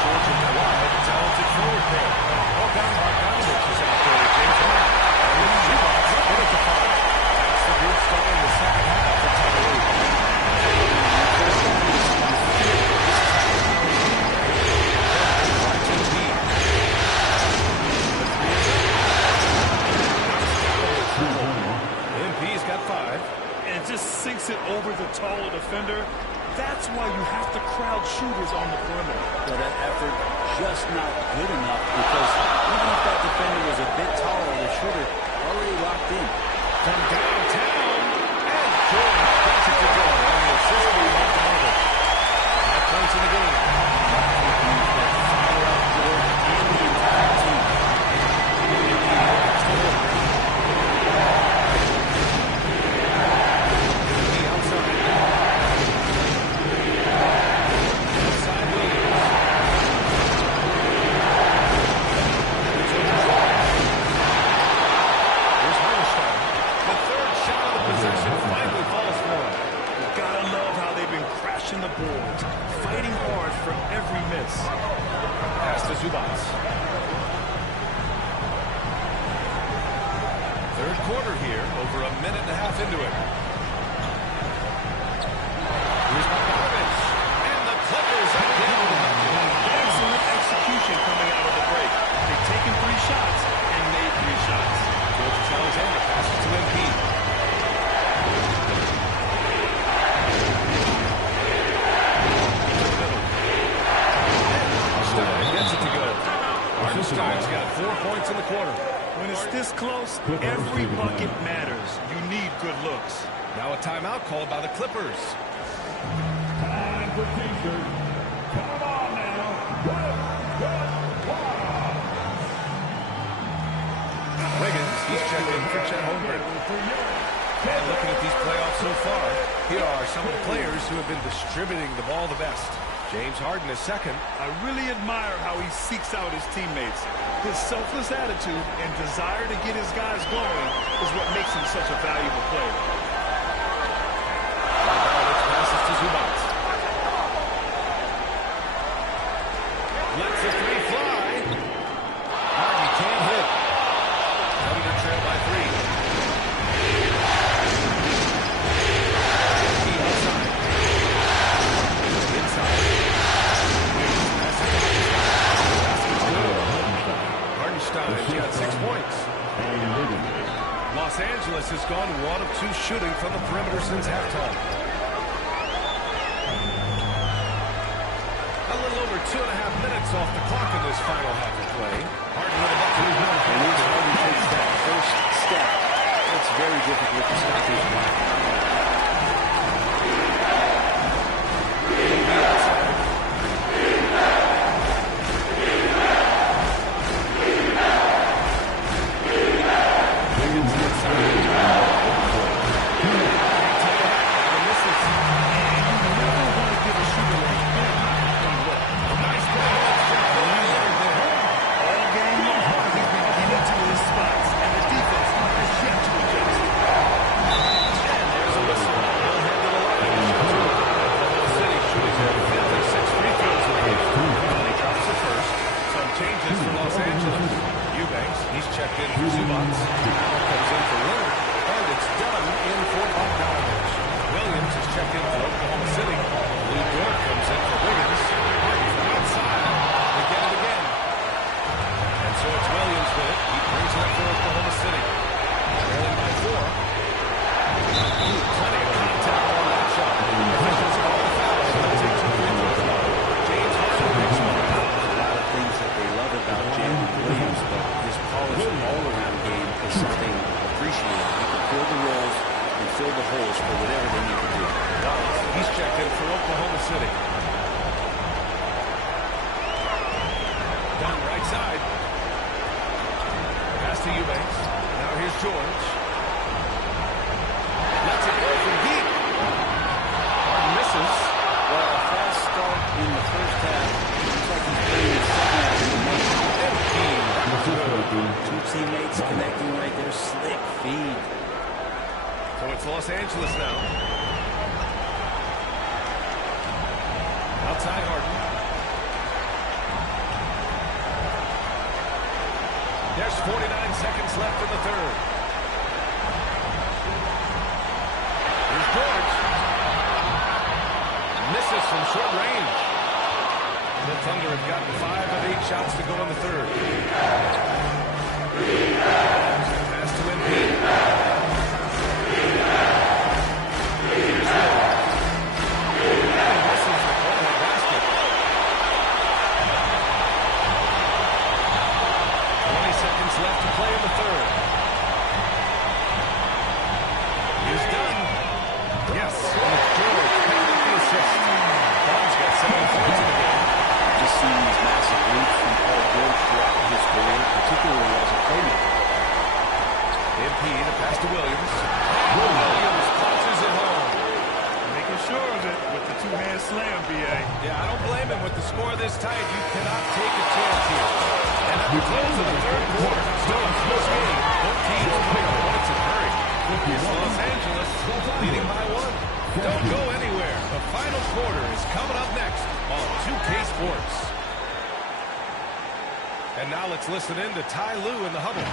Georgia wide, talented forward pair. Bogdanovich is out there with James Harden. And Zubac hit it to 5. That's the group starting the second half for Tyler. MP's got 5. And just sinks it over the taller defender. That's why you have to crowd shooters on the perimeter. Well, that effort just not good enough because even if that defender was a bit taller, the shooter already locked in. From downtown, and Jordan gets it to go on the assist by Bogdanovich. 5 points in the game. Fire up Jordan and the entire team. The boards, fighting hard for every miss. Pass to Zubac. Third quarter here, over a minute and a half into it. Here's Bogdanovich, and the Clippers again. Excellent execution coming out of the break. They've taken 3 shots and made 3 shots. Alexander passes to MP. Gets it to go. Hardenstein's got 4 points in the quarter. When it's this close, every bucket matters. You need good looks. Now a timeout called by the Clippers. Time for T-shirt. Come on now. Wiggins, he's checked in for Chet Holmgren. And looking at these playoffs so far, here are some of the players who have been distributing the ball the best. James Harden is second. I really admire how he seeks out his teammates. His selfless attitude and desire to get his guys going is what makes him such a valuable player. Passes to Zubac. Lets the three fly. Harden can't hit. Thunder trail by 3. Hardenstein's got 6 points. Los Angeles has gone 1 of 2 shooting from the perimeter since halftime. A little over 2.5 minutes off the clock in this final half of play. Harden with a bucket. And once Harden takes that first step, it's very difficult to stop his run. Checked in for Zubac. Comes in for Lillard. And it's done in for Bogdanovich. Williams is checked in for Oklahoma City. Lou Dort comes in for Wiggins. Harden from outside. They get it again. And so it's Williams with it. He brings it up for Oklahoma City. Trailing by 4. Plenty of contact on that shot. Officials call the foul. Take 2 free throws. James Harden makes one. A lot of things that they love about Jalen Williams, but his polished all-around game is something appreciated. He can fill the roles and fill the holes for whatever they need to do. He's checked in for Oklahoma City. Down right side. Pass to Eubanks. Now here's George. Lets it go from deep. Harden misses. Well, a fast start in the first half. Looks like he's playing his second half in the month. Two teammates connecting right there. Slick feed. So it's Los Angeles now. Outside Harden. There's 49 seconds left in the third. Here's George. Misses from short range. The Thunder have gotten 5 of 8 shots to go in the third. Pass to Embiid. Here's Lillard. And misses the corner basket. 20 seconds left to play in the third. He's done. Yes, and it's George picking up the assist. Bond's got 7 points in the game. Just seeing these massive leaps from Paul George throughout his career, particularly as a playmaker. Embiid, a pass to Williams. Williams punches it home. Making sure of it with the two-hand slam, B.A. Yeah, I don't blame him. With the score this tight, you cannot take a chance here. And at the close of the third quarter, still a close game. Both teams putting up points in a hurry. It's Los Angeles leading by 1. Don't go anywhere. The final quarter is coming up next on 2K Sports. And now let's listen in to Ty Lue in the huddle.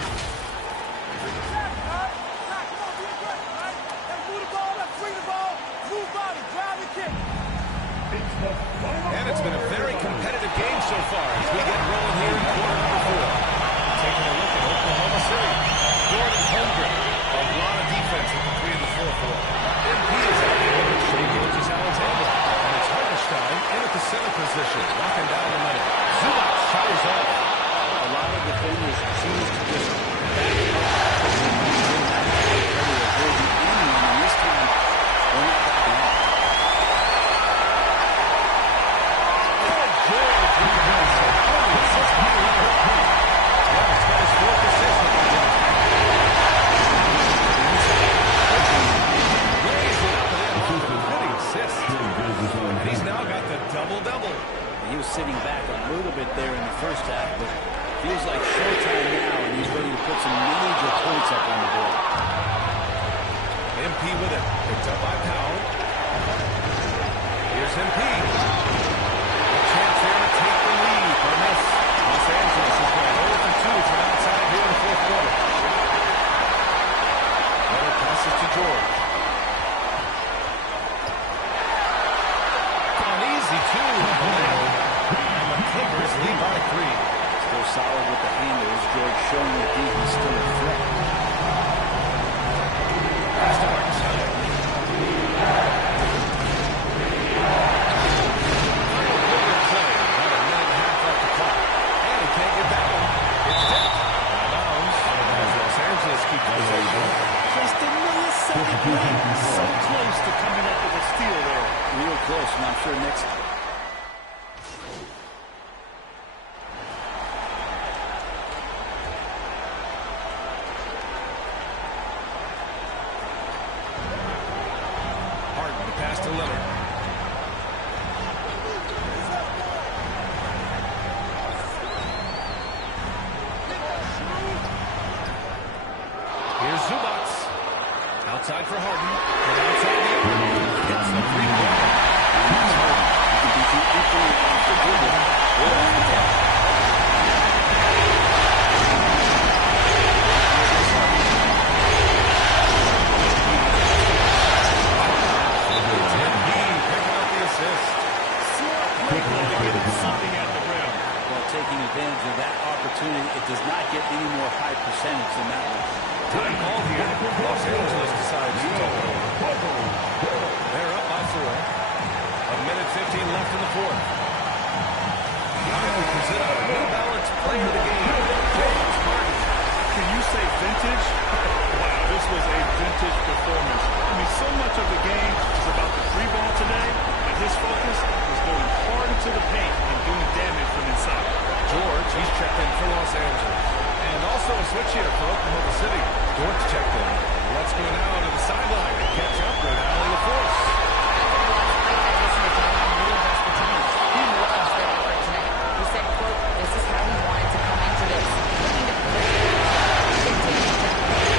And it's been a very competitive game so far as we get rolling here in quarter number 4. Taking a look at Oklahoma City. Gordon Holmgren. A lot of defense at the 3 and the 4-4. Embiid is out there with Shea Gilgeous-Alexander. And it's Hartenstein in at the center position, locking down the money. Zubac showers off. A lot of defenders choose to just back up and avoid the anyone, and this time they're not backing up. George with the assist like showtime now, and he's ready to put some major points up on the board. MP with it. Picked up by Powell. Here's MP. A chance there to take the lead. But miss. Los Angeles has gone 0 for 2 from outside here in the fourth quarter. Leonard passes to George. An easy two on the layup. And the Clippers lead by 3. Still solid with the handles. George showing that he's still a threat. Pass to Martin. Just a millisecond late. So close to coming up with a steal there. Real close, and I'm sure next... Harden to pass to Leonard. Here's Zubats. Outside for Harden. And outside the arc. Gets the three-pointer. He can be too equally off the dribble or off the tap. It's MP picking up the assist. Smart play call to get something at the rim. While taking advantage of that opportunity, it does not get any more high percentage than that one. Time call here. Los Angeles decides to go. They're up by 4. 1:15 left in the fourth. Now we present our New Balance Player of the Game, James Harden. Can you say vintage? Wow, this was a vintage performance. I mean, so much of the game is about the free ball today, and his focus was going hard into the paint and doing damage from inside. George, he's checked in for Los Angeles. And also a switch here for Oklahoma City. George checked in. Let's go now to the sideline and catch up with Allie LaForce. He loves their effort tonight. He said, quote, "This is how we wanted to come into this. Looking to play.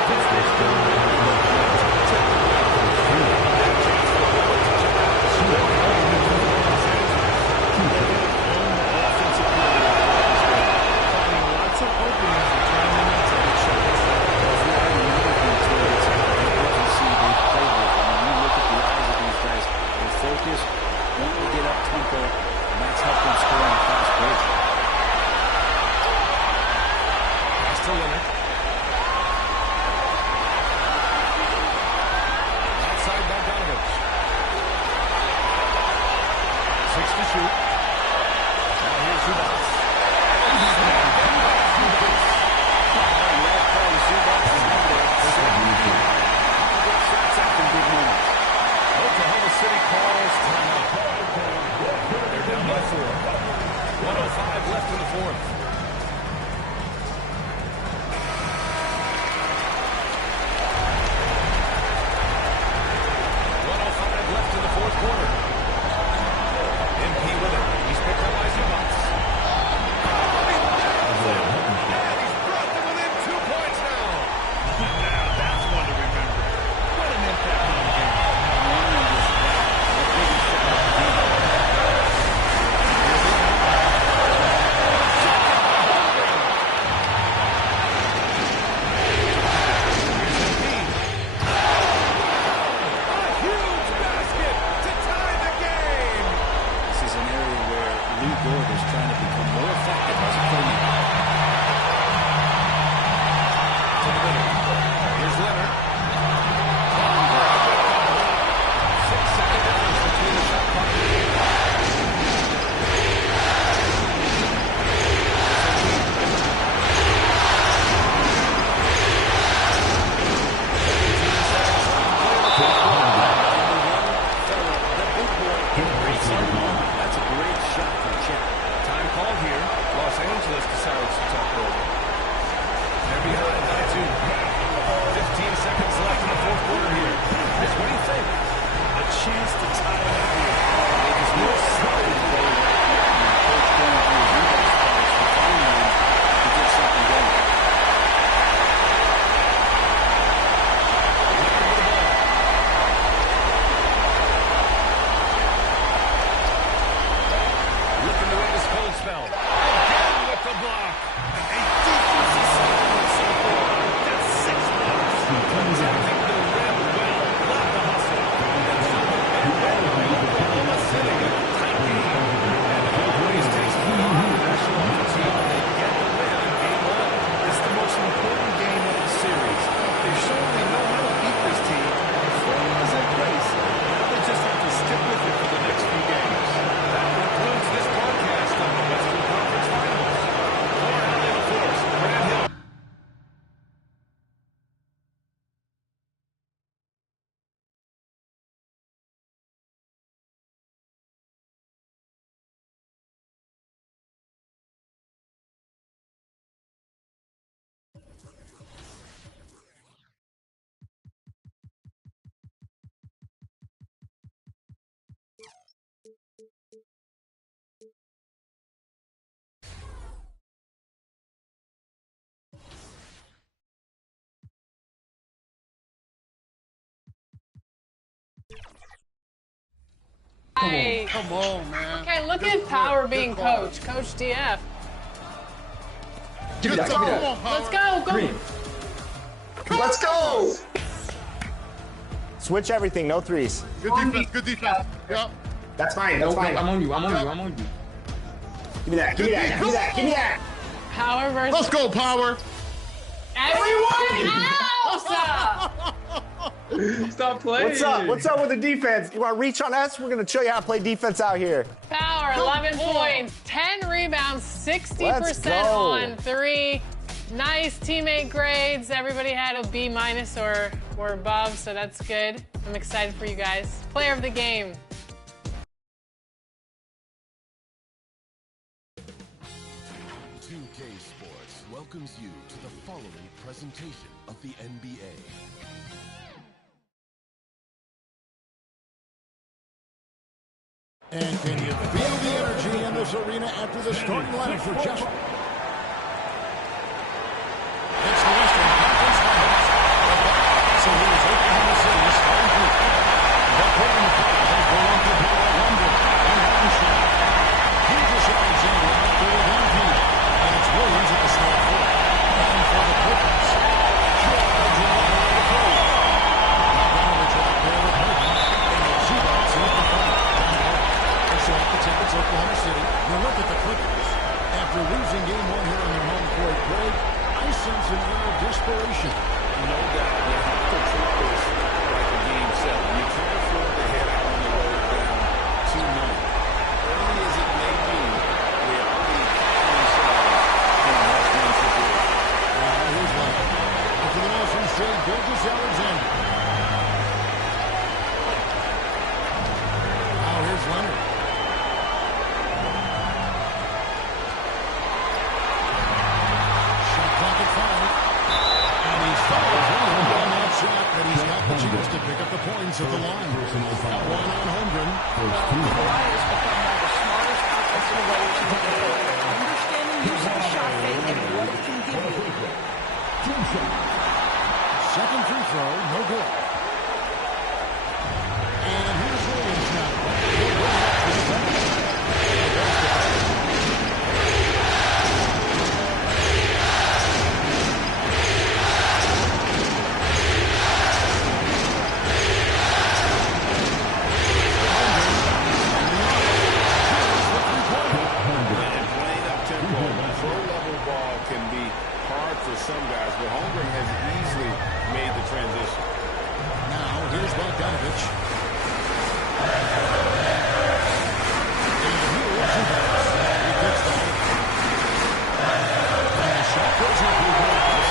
Continue to called Hey. Come on, man. Okay, look at Power being coach. Coach DF. Give me that. Come on, Power. Let's go. Go. Green. Let's go. Switch everything. No threes. Good defense. Good defense. Yep. That's fine. That's Nope, fine. I'm on you. I'm on you. I'm on you. Give me that. Give me that. Give me that. Give me that. Power versus. Let's go, Power. Everyone else. Stop playing. What's up? What's up with the defense? You want to reach on us? We're going to show you how to play defense out here. Power, 11 points, 10 rebounds, 60% go. on 3. Nice teammate grades. Everybody had a B- or above, so that's good. I'm excited for you guys. Player of the game. Sports welcomes you to the following presentation of the NBA. And can you feel the energy in this arena after the starting lineup for just... It's the Western Conference Finals. So here's Oklahoma City starting group. The quarter has belonged to London and Lavish. Here's Alexander out there with MVP. And it's Williams at the small forward. And for the Clippers, George on the play. Bogdanovich out there with Hogan. And the Zubats in the front. So at the tip, it's Oklahoma City. Now look at the Clippers. After losing game 1 here on their home court, Greg, I sense an air of desperation. No doubt. You have to treat this like a game 7. You can't afford to head out on the road down 2-0. Early as it may be, they already find themselves in a must-win situation. Well, here's one. Into the nose from Shea Gilgeous-Alexander. Now here's Leonard. Shot clock at 5. And he follows on that shot, but he's got the chance to pick up the points at the line. Got one on Holmgren. Kawhi has become one of the smartest offensive players in the game. Understanding using the shot fake and what it can give you. Second free throw, no good. And here's Williams now. He'll bring it up to the bench. Can be hard for some guys, but Holmgren has easily made the transition. Now, here's Bogdanovich. And here's Zubats. He gets the hit. And the shot goes up.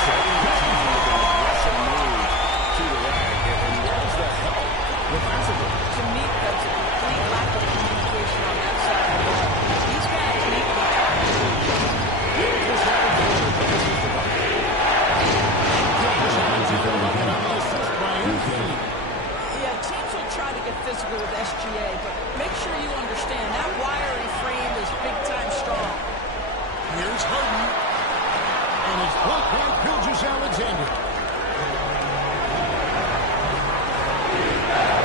Setting the team with an aggressive move to the rack. And where's the help defensively? To me, that's a complete lack of communication on that side of the ball. These guys need to be talking to each other. Yeah, teams will try to get physical with SGA, but make sure you understand that wiry frame is big-time strong. Here's Harden. And it's blocked by Gilgeous-Alexander.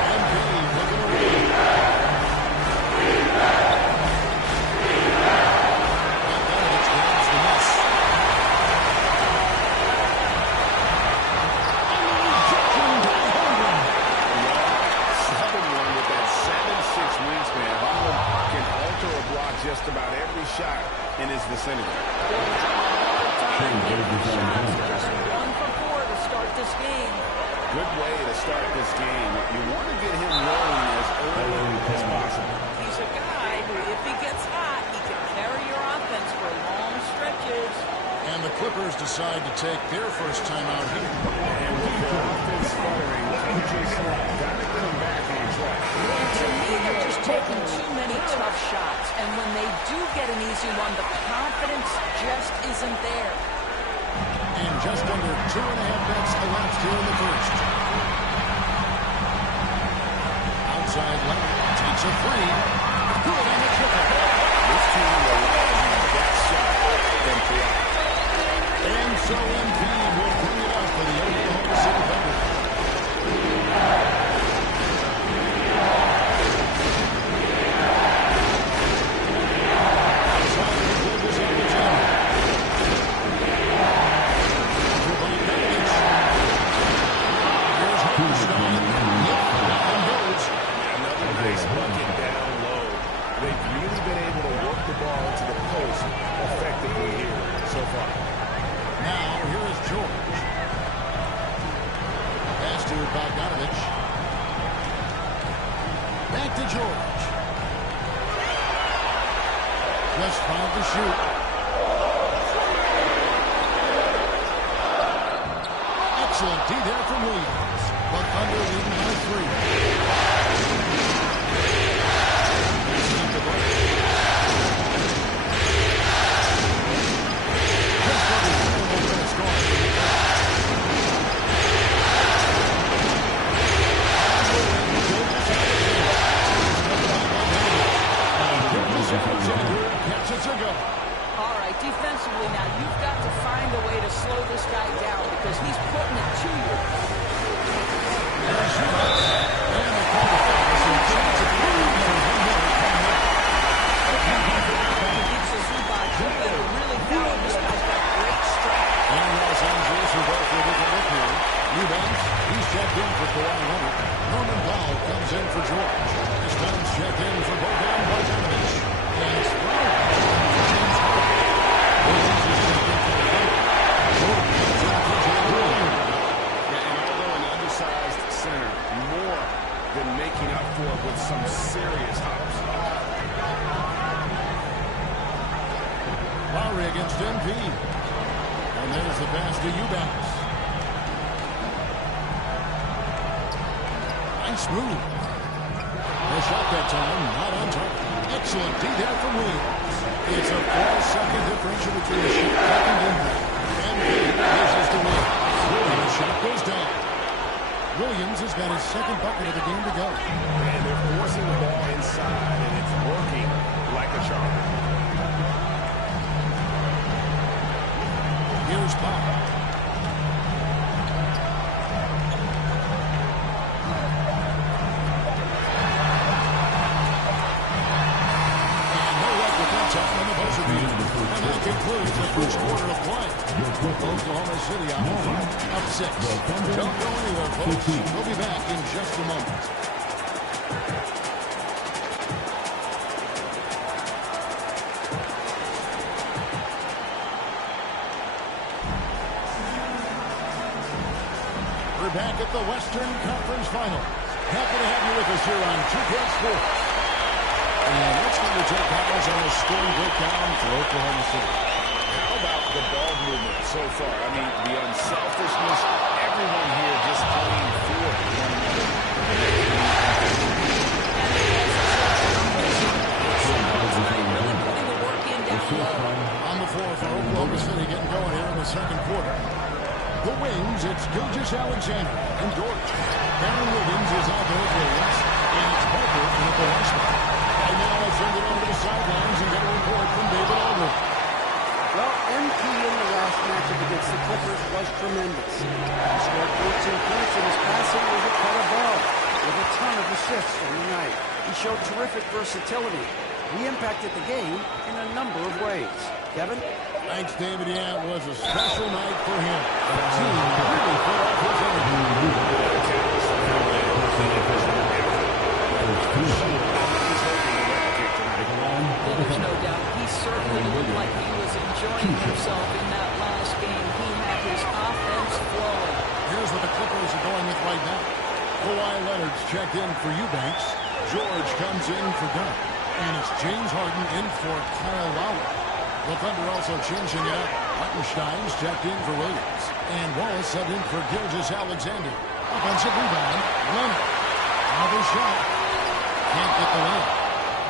And Dave looking away. Bogdanovich grabs the miss. And the rejection by Holmgren. Someone with that 7'6" wingspan, Holmgren can alter or block just about every shot in his vicinity. Just 1 for 4 to start this game. Good way to start this game. You want to get him rolling as early as possible. He's a guy who, if he gets hot, he can carry your offense for long stretches. And the Clippers decide to take their first time out here. And with their offense sputtering, coaches got to get them back on track. To me, they're just taking too many tough shots. And when they do get an easy one, the confidence just isn't there. And just under 2.5 minutes elapsed here in the first. Outside Leonard takes a 3. Good on the triple. This team relies on that shot from throughout. And so Embiid will bring it up for the Oklahoma City Thunder. Back to George. Just 5 to shoot. Excellent D there from Williams. The Thunder leading by 3. Catches a go. All right, defensively now, you've got to find a way to slow this guy down because he's putting it to you. Keeps his rebound. You've got to really follow this guy's got great strength. And Los Angeles will go for a different look here. Eubanks, he's checked in for Kawhi Leonard. Norman Powell comes in for George. This time's checked in for Boban Bogdanovic. And it's Brown. James Harden. Williams is checked in for the Thunder. George comes in for Jalen Brown. Yeah, and although an undersized center, more than making up for it with some serious hops. Lowry against MP. And there's the pass to Eubanks. Nice move. The shot that time, not on target. Excellent D there from Williams. It's a 4-second differential between the shot clock and impact. And he uses the win. And the shot goes down. Williams has got his second bucket of the game to go. And they're forcing the ball inside, and it's working like a charm. Here's Powell. And that concludes the first quarter of play. Oklahoma City on front, up 6. Don't go anywhere, folks. We'll be back in just a moment. We're back at the Western Conference Finals. Happy to have you with us here on 2K Sports. And let's get your Jack Powell's on a scoring breakdown for Oklahoma City. How about the ball movement so far? I mean, the unselfishness, everyone here just playing for one another. On the floor for Oklahoma City, getting going here in the second quarter. The wings, it's Gilgeous-Alexander and Dort. Aaron Wiggins is out there with Williams, and it's Parker in at the one spot. And now let's send it over to the sidelines and get a report from David Aldridge. Well, MP in the last matchup against the Clippers was tremendous. He scored 14 points and his passing was a cut above, with a ton of assists on the night. He showed terrific versatility. He impacted the game in a number of ways. Kevin? Thanks, David. Yeah, it was a special night for him. The team really put off his There's no doubt he certainly looked like he was enjoying himself in that last game. He had his offense flowing. Here's what the Clippers are going with right now. Kawhi Leonard's checked in for Eubanks. George comes in for Dunn. And it's James Harden in for Kyle Lowry. The Thunder also changing it up. Hartenstein's checked in for Williams. And Wallace subbed in for Gilgeous-Alexander. Offensive rebound, Leonard. Another shot. Can't get the layup.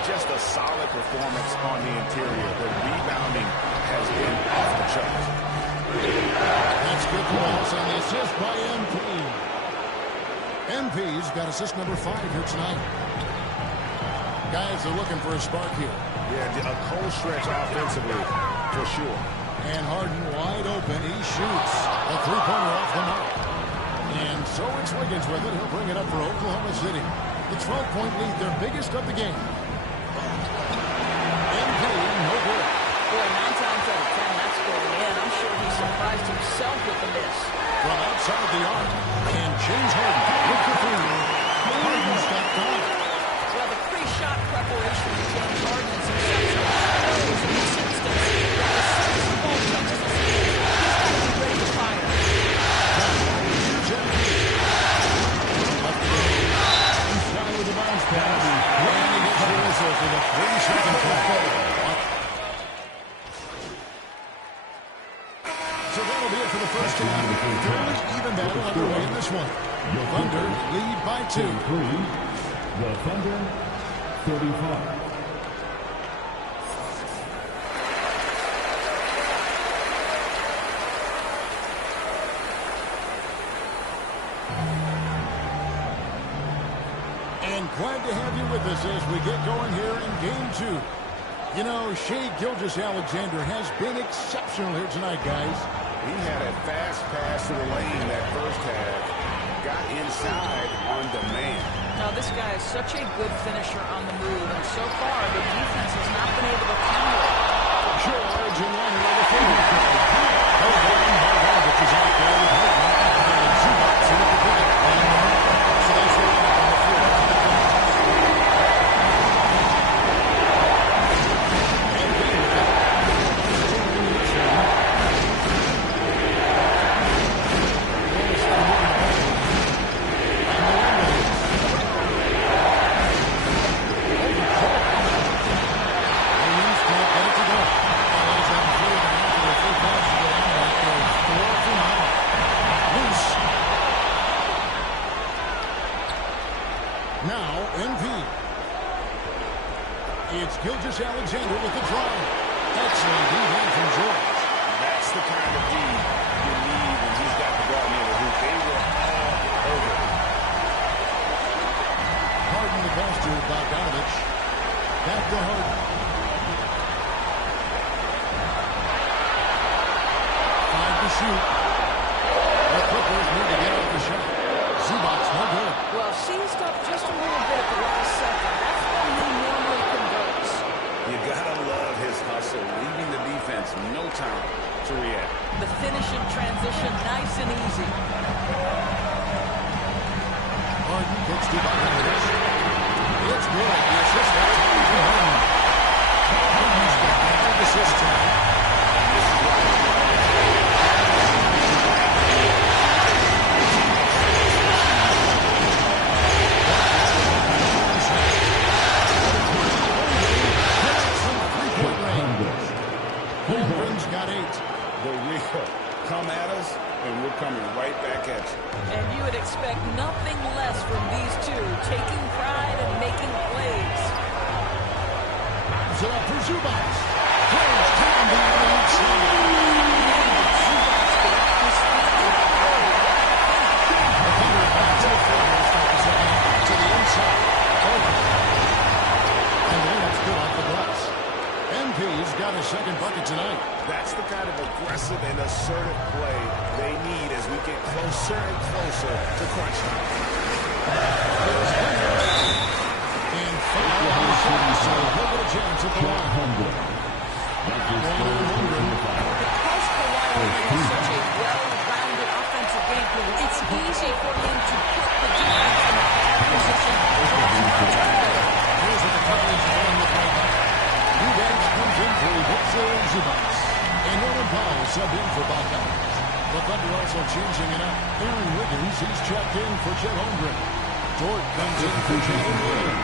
Just a solid performance on the interior. The rebounding has been off the charts. That's good for Wallace on the assist by MP. MP's got assist number 5 here tonight. Guys are looking for a spark here. Yeah, a cold stretch offensively, for sure. And Harden wide open. He shoots a three-pointer off the mark. And so it's Wiggins with it. He'll bring it up for Oklahoma City. The 12-point lead, their biggest of the game. MP, no good. Boy, 9 times out of 10, that's going in. I'm sure he surprised himself with the miss. From outside the arc. And James Harden with the three. Harden stepped on. Well, the pre-shot preparation of James Harden is exceptional. In this instance, as soon as the ball touches his hand, he's got to be ready to fire. Here's MP. Left the game. Inside with the bounce first pass. And he gets the whistle for the 3-second call. So that'll be it for the first half. Third, even battle underway in this one. Thunder lead by 2. The Thunder, 35. And glad to have you with us as we get going here in Game 2. You know, Shai Gilgeous-Alexander has been exceptional here tonight, guys. He had a fast pass to the lane that first half. Got inside on demand. Now, this guy is such a good finisher on the move, and so far, the defense has not been able to counter it. George and one with a field goal. Lavish is out there with Harden. And Zubac in at the plate. So that's what on the floor. It's Gilgeous-Alexander with the drive. Excellent D-ball from George. That's the kind of D you need when he's got the ball near the hoop. They were all over. Harden the pass to Bogdanovich. Back to Harden. 5 to shoot. The Clippers need to get off the shot. Zubac's no good. Well, seized up just a little bit at the last second. That's when he normally converts. You gotta love his hustle, leaving the defense no time to react. The finish in transition, nice and easy. Harden gets to Bogdanovich. It's good. The assist that time to Harden. Harden's got that assist time. Holmgren's got 8. The real come at us, and we're coming right back at you. And you would expect nothing less from these two, taking pride and making plays. So up for Zubac. Throws down the outside. Zubac's got his feet in the play. The Thunder back to the floor to start the second half. To the inside. And the layup's good off the glass. MP's got a second bucket tonight. That's the kind of aggressive and assertive play they need as we get closer and closer to crunch time. And foul on the shot, so he'll get a chance at the line. Because Kawhi has such a well-rounded offensive game, it's easy for him to put the defense in a bad position. Here's what the Clippers are going with right now. Eubanks comes in for Victor Zubac. And Norman Powell subbed in for Bogdanovich. The Thunder also changing it up. Aaron Wiggins, he's checked in for Chet Holmgren. Dort comes in for Jalen Green.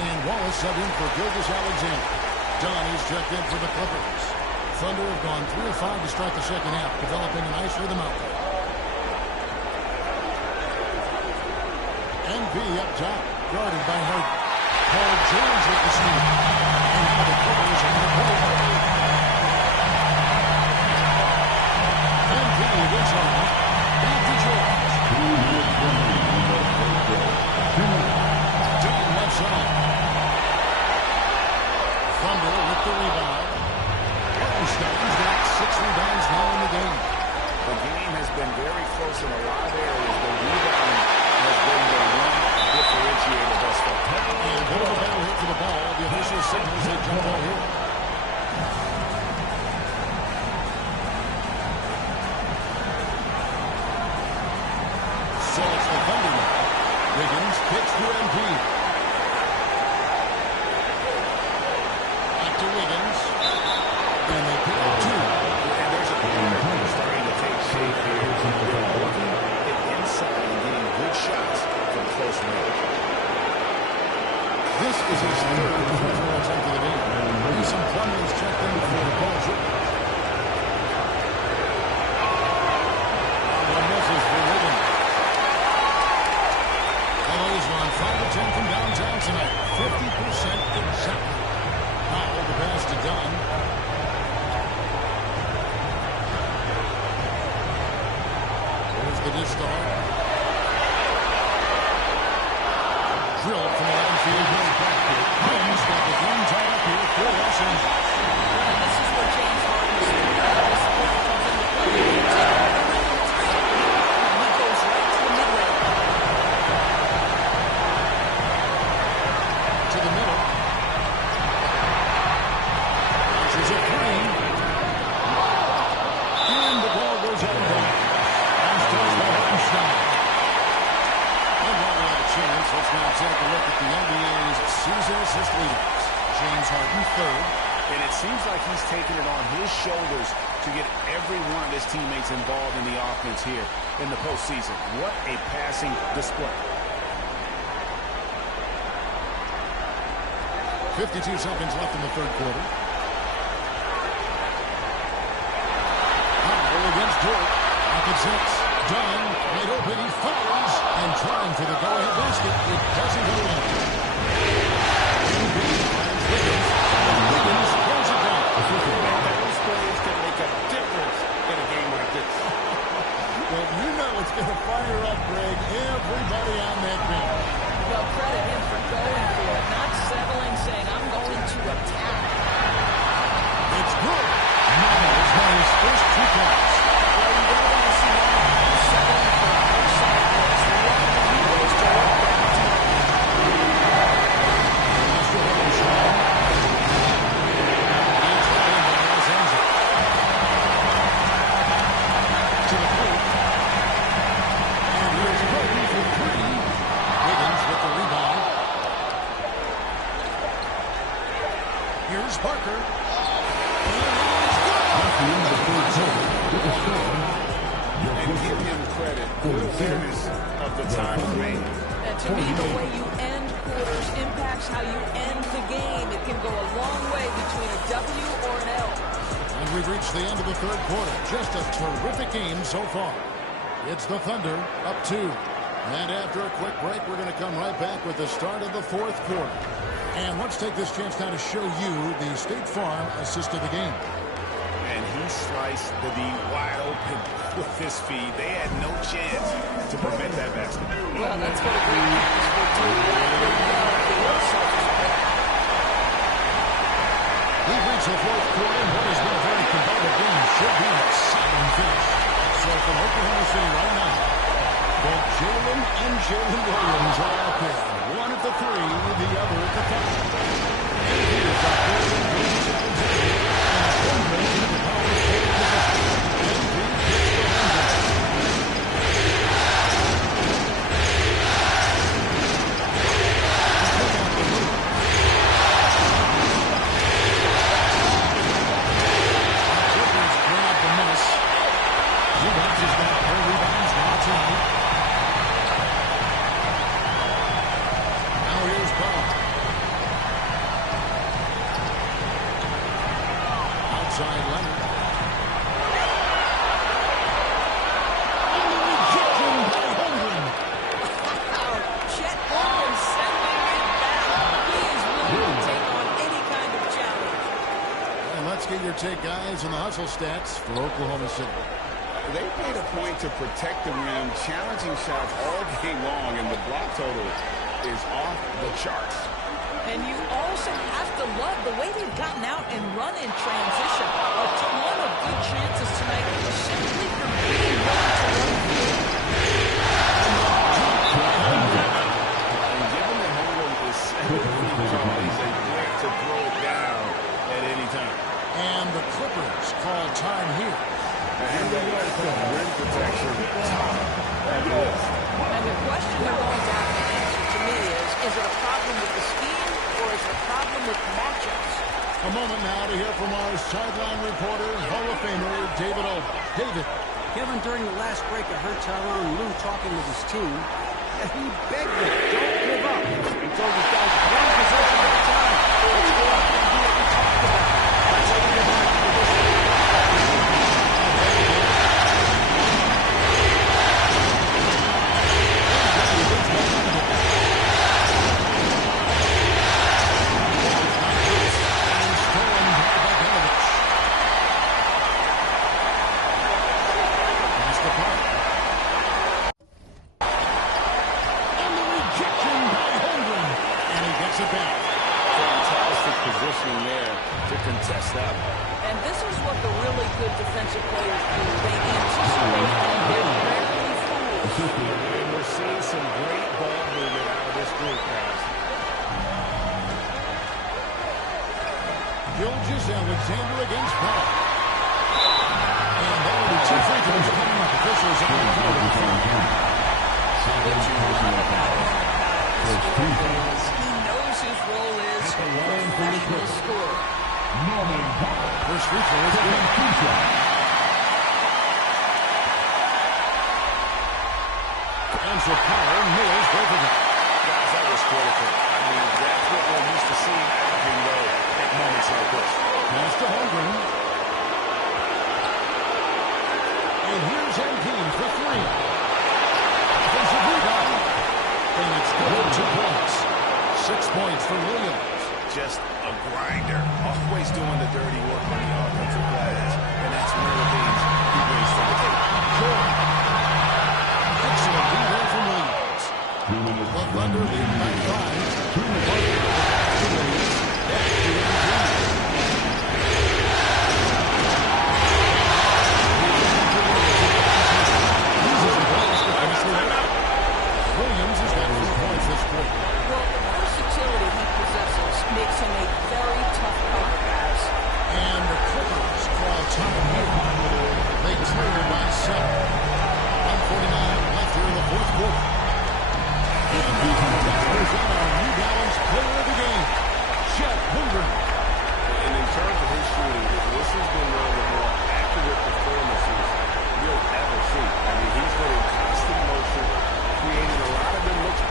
And Wallace subbed in for Gilgeous-Alexander. Dunn is checked in for the Clippers. Thunder have gone 3 of 5 to start the second half, developing a nice rhythm out there. MV up top, guarded by Harden. Paul George with the steal. And now the Clippers are going to play. MV against Harden. Back to George. Dunn left side. Thunder with the rebound. Hartenstein's got 6 rebounds now in the game. The game has been very close in a lot of areas. The rebounding has been the one differentiator thus far. And a bit of a battle hit for the ball. The official signals a jump ball here. This is his third free throw attempt of the game. And some plumbers checked in for the ball trip. One misses for Wiggins. LA's won 5 of 10 from downtown tonight. 50% exactly. Powell, the pass to Dunn. There's the dish to Hart. Drilled from 11 feet. Holmes got the game tied up here for Los Angeles. This is where James Harden's tremendous support comes into play. He goes right to the mid-range. To the middle. Launches a three. And the ball goes out of bounds. And starts by Hartenstein. And while we have a chance, let's now take a look at the NBA's season assist leaders. James Harden, third. And it seems like he's taking it on his shoulders to get every one of his teammates involved in the offense here in the postseason. What a passing display. 52 seconds left in the third quarter. Powell against Dirk. Back at 6. Dunn, wide open, he fires, and trying for the go-ahead basket. It doesn't go in. Embiid finds Wiggins, and Wiggins pulls it down. Those plays can make a difference in a game like this. Well, you know it's going to fire up, Greg, everybody on that bench. Well, credit him for going for it, not settling, saying, I'm going to attack. It's good. Miles got his first 2 points. Well, you don't want to see him settling for outside looks. We want him to use to work down deep. Master Hartenstein. It's playing by Los Angeles. To the point. And here's Harden for 3. Wiggins with the rebound. Here's Parker. And give him credit for the awareness of the time frame. And to me, the way you end quarters impacts how you end the game. It can go a long way between a W or an L. And we've reached the end of the third quarter. Just a terrific game so far. It's the Thunder up 2. And after a quick break, we're going to come right back with the start of the fourth quarter. And let's take this chance now to show you the State Farm assist of the game. And he sliced the D wide open with his feed. They had no chance to prevent that basket. Well, that's going to be We've reached the fourth quarter, and what has been a very competitive game should be an exciting finish. So from Oklahoma City right now, both Jalen and Jalen Williams are out there. One at the 3, the other at the 5. And here's got 37 and one man in the power forward position. And he gets the run. Clippers grab the miss. Zubats has got 4 rebounds now tonight. Now here's Powell. Outside Leonard. And the rejection by Holmgren. Chet Holmgren sending it back. He is willing to take on any kind of challenge. And let's get your take, guys, on the hustle stats for Oklahoma City. They made a point to protect the rim, challenging shots all game long, and the block total is off the charts. And you also have to love the way they've gotten out and run in transition. A ton of good chances tonight simply from being willing to run through. And given that Holmgren is 7 feet tall, he's a threat to throw it down at any time. And the Clippers call time here. And they like the rim protection top of the list. And the question they're going to have to answer to me is it a problem with the scheme or is it a problem with matchups? A moment now to hear from our sideline reporter, Hall of Famer David Olber. David. Kevin, during the last break, I heard Tyronn Lue talking with his team, and he begged them, don't give up. He told his guys, one possession knocks it back. Fantastic positioning there to contest that one. And this is what the really good defensive players do. They anticipate and they're rarely fooled. And we're seeing some great ball movement out of this group, guys. Gilgeous-Alexander against Brown. And that will be 2 free throws coming up. Officials on the call to defend. He knows his role is professional scorer. First free throw is good. And for Power, nails both of them. Guys, that was critical. I mean, that's what we're used to seeing happening, though, at moments like this. Pass to Holmgren. And here's MP for 3. Offensive rebound. And it's good. 2 points. 6 points for Williams. Just a grinder. Always doing the dirty work on the offensive glass. And that's one of the things he brings to the table. Sure. Excellent rebound from Williams. The Thunder lead by 5. Williams has got 4 points this quarter. Well, the versatility he possesses makes him a very tough cover pass. And the Clippers call timeout. They trail by 7. 1:49 left here in the fourth quarter. And that was our New Balance player of the game, Chet Holmgren. And in terms of his shooting, this has been one of the more accurate performances you'll ever see. I mean, he's been in constant motion, creating a lot of good looks.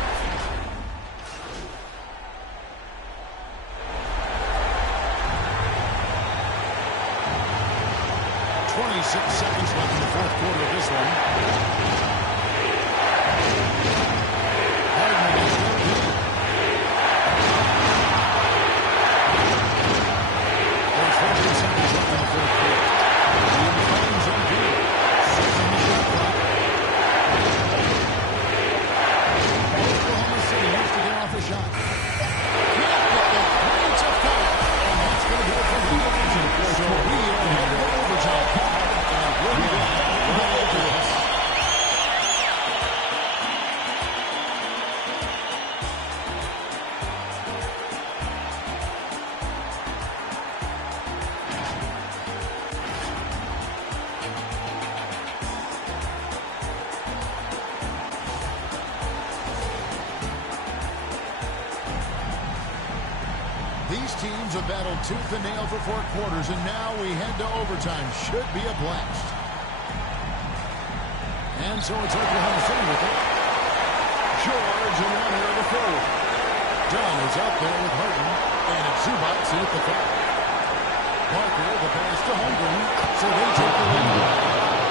26 seconds left in the fourth quarter of this one. Harden against LP. There's 14 seconds left in the fourth quarter. Williams finds LP. 6 on the shot clock. Oklahoma City needs to get off the shot. Can't get the 3 to fall. And that's going to do it for the Legend. So we are headed to overtime. We'll be back right after this. These teams have battled tooth and nail for 4 quarters, and now we head to overtime. Should be a blast. And so it's Oklahoma City with it. George and one here to forward. Dunn is out there with Harden, and it's Zubac with the foul. Parker, the pass to Holmgren, so they take the lead.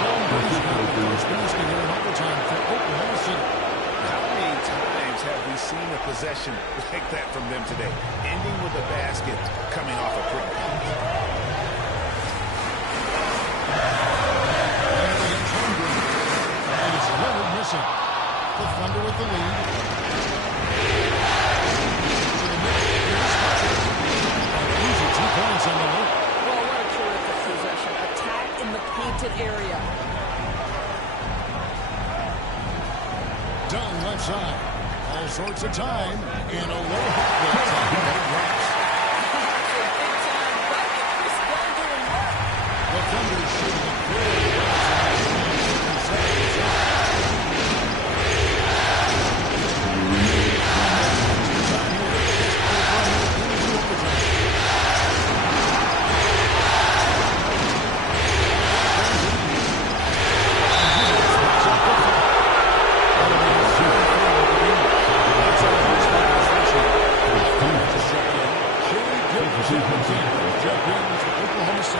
Holmgren's got the first basket here in overtime for Oklahoma City. How many times have we seen a possession like that from them today? Ending with a basket coming off a quick pass. And it's Leonard missing. The Thunder with the lead. To the middle. Here's Parker. An easy 2 points on the loop. Well, what a terrific possession. Attack in the painted area. Dunn left side. All sorts of time. And a low hop there. The Thunder shooting it very well. Oklahoma City.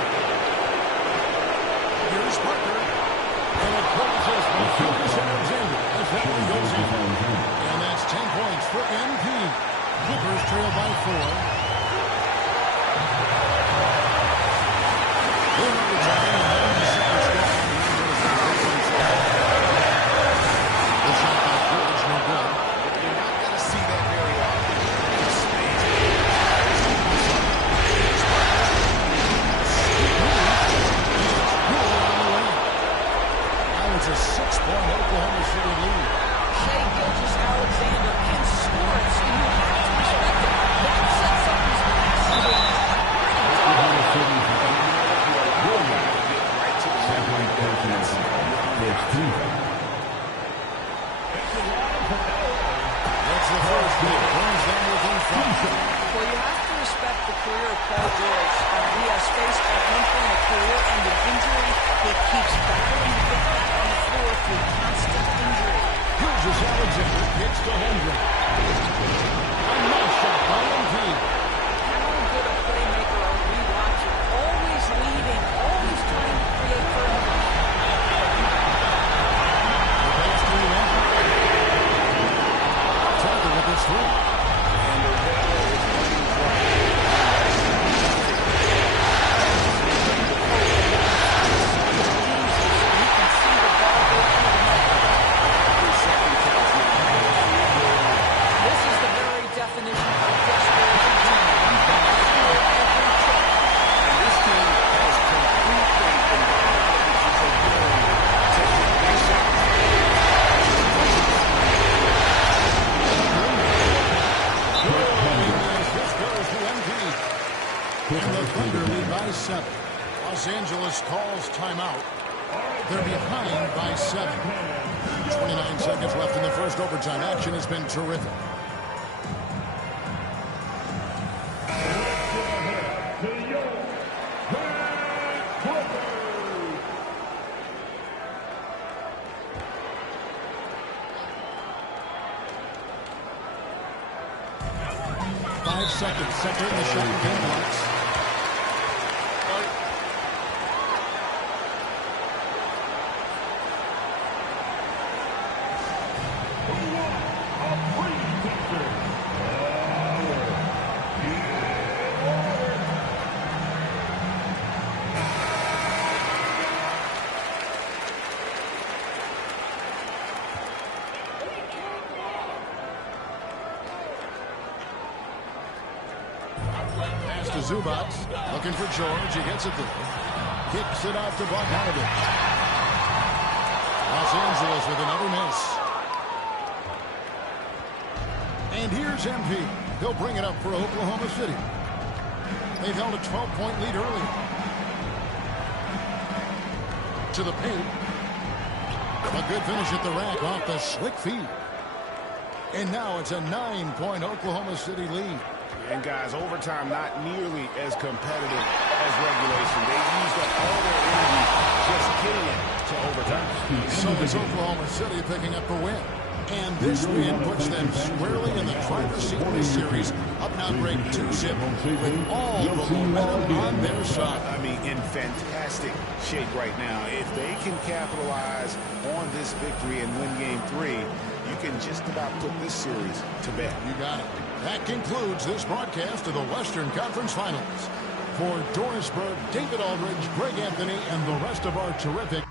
Here's Parker. And it crosses by Gilgeous-Alexander as that one goes in. And that's 10 points for MP. Clippers trail by 4. In overtime, 11 seconds gone. The shot by George, no good. You're not going to see that very often. the career of Paul George. He has faced at one point a career-ending injury. He keeps battling to get back on the floor through constant injury. Here's your Alexander. Hits to Holmgren. A nice shot by Embiid. How good a playmaker are we watching? Always leading, always trying to create for others. The pass to Embiid. Tucker with his three. And the ball is running dry. This is the very definition of desperation. Score every trip. And this team has complete faith in Bogdanovich's ability to hit these shots. This goes to Embiid. And the Thunder lead by 7. Los Angeles calls timeout. They're behind by 7. 29 seconds left in the first overtime. Action has been terrific. Seconds, center in the shot game blocks. Pass to Zubac, looking for George. He gets it there. Kicks it out to Bogdanovic. Los Angeles with another miss. And here's MP. He'll bring it up for Oklahoma City. They've held a 12-point lead earlier. To the paint. A good finish at the rack off the slick feed. And now it's a 9-point Oklahoma City lead. And guys, overtime not nearly as competitive as regulation. They used up all their energy just getting it to overtime. So it's Oklahoma City picking up the win. And this win puts them squarely in the driver's seat in this series, up now break 2-zip with all the momentum on their side. I mean, in fantastic shape right now. If they can capitalize on this victory and win game 3, you can just about put this series to bed. You got it. That concludes this broadcast of the Western Conference Finals. For Doris Berg, David Aldridge, Greg Anthony, and the rest of our terrific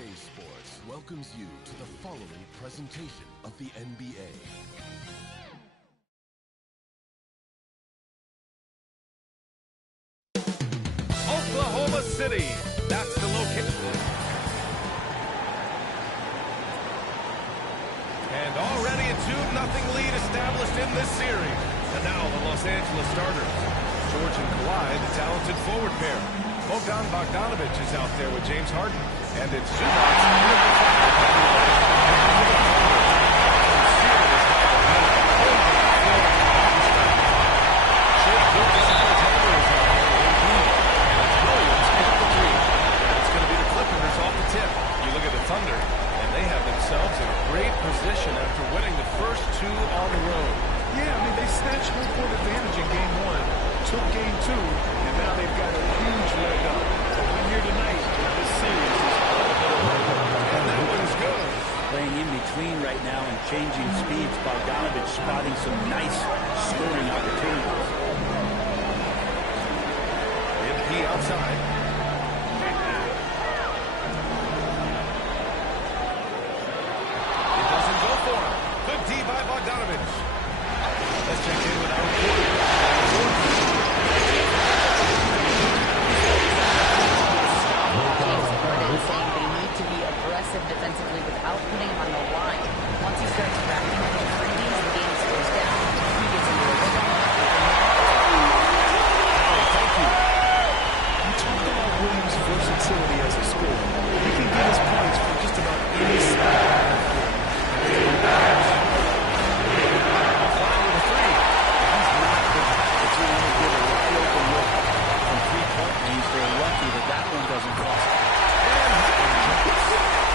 Sports welcomes you to the following presentation of the NBA. Oklahoma City. That's the location. And already a 2-0 lead established in this series. And now the Los Angeles starters. George and Kawhi, the talented forward pair. Bogdanovic is out there with James Harden. And it's Zubac. game 2, and now they've got a huge leg up. A win here tonight, this series is all a bit over. And that one's good. Playing in between right now and changing speeds. Bogdanovich spotting some nice scoring opportunities. MP outside. It doesn't go for him. Good D by Bogdanovich. Let's check in with our reporter. Saying they need to be aggressive defensively without putting him on the line. Once he starts racking up those freebies, the game slows down. He gets into a rhythm. Thank you. You talked about Williams' versatility as a scorer. He can get his points from just about any side. Applying with a three. He's not the type that you want to give a wide open look from three-point range. They're lucky that that one doesn't cost them.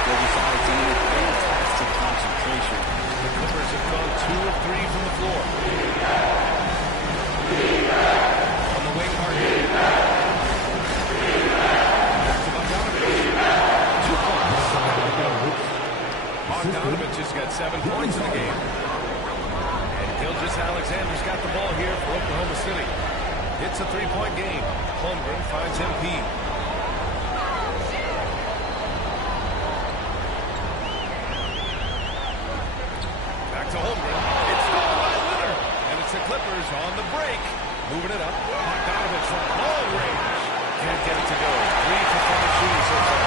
Besides, in fantastic concentration. The Clippers have gone 2 of 3 from the floor. On the wing, Harden. Back to Bogdanovich. 2 points. Bogdanovich has got 7 points in the game. And Gilgeous-Alexander's got the ball here for Oklahoma City. It's a 3-point game. Holmgren finds MP. To Holmgren. It's stolen by Leonard. And it's the Clippers on the break. Moving it up. Bogdanovich from long range. Can't get it to go. 3 for 5 shooting so far.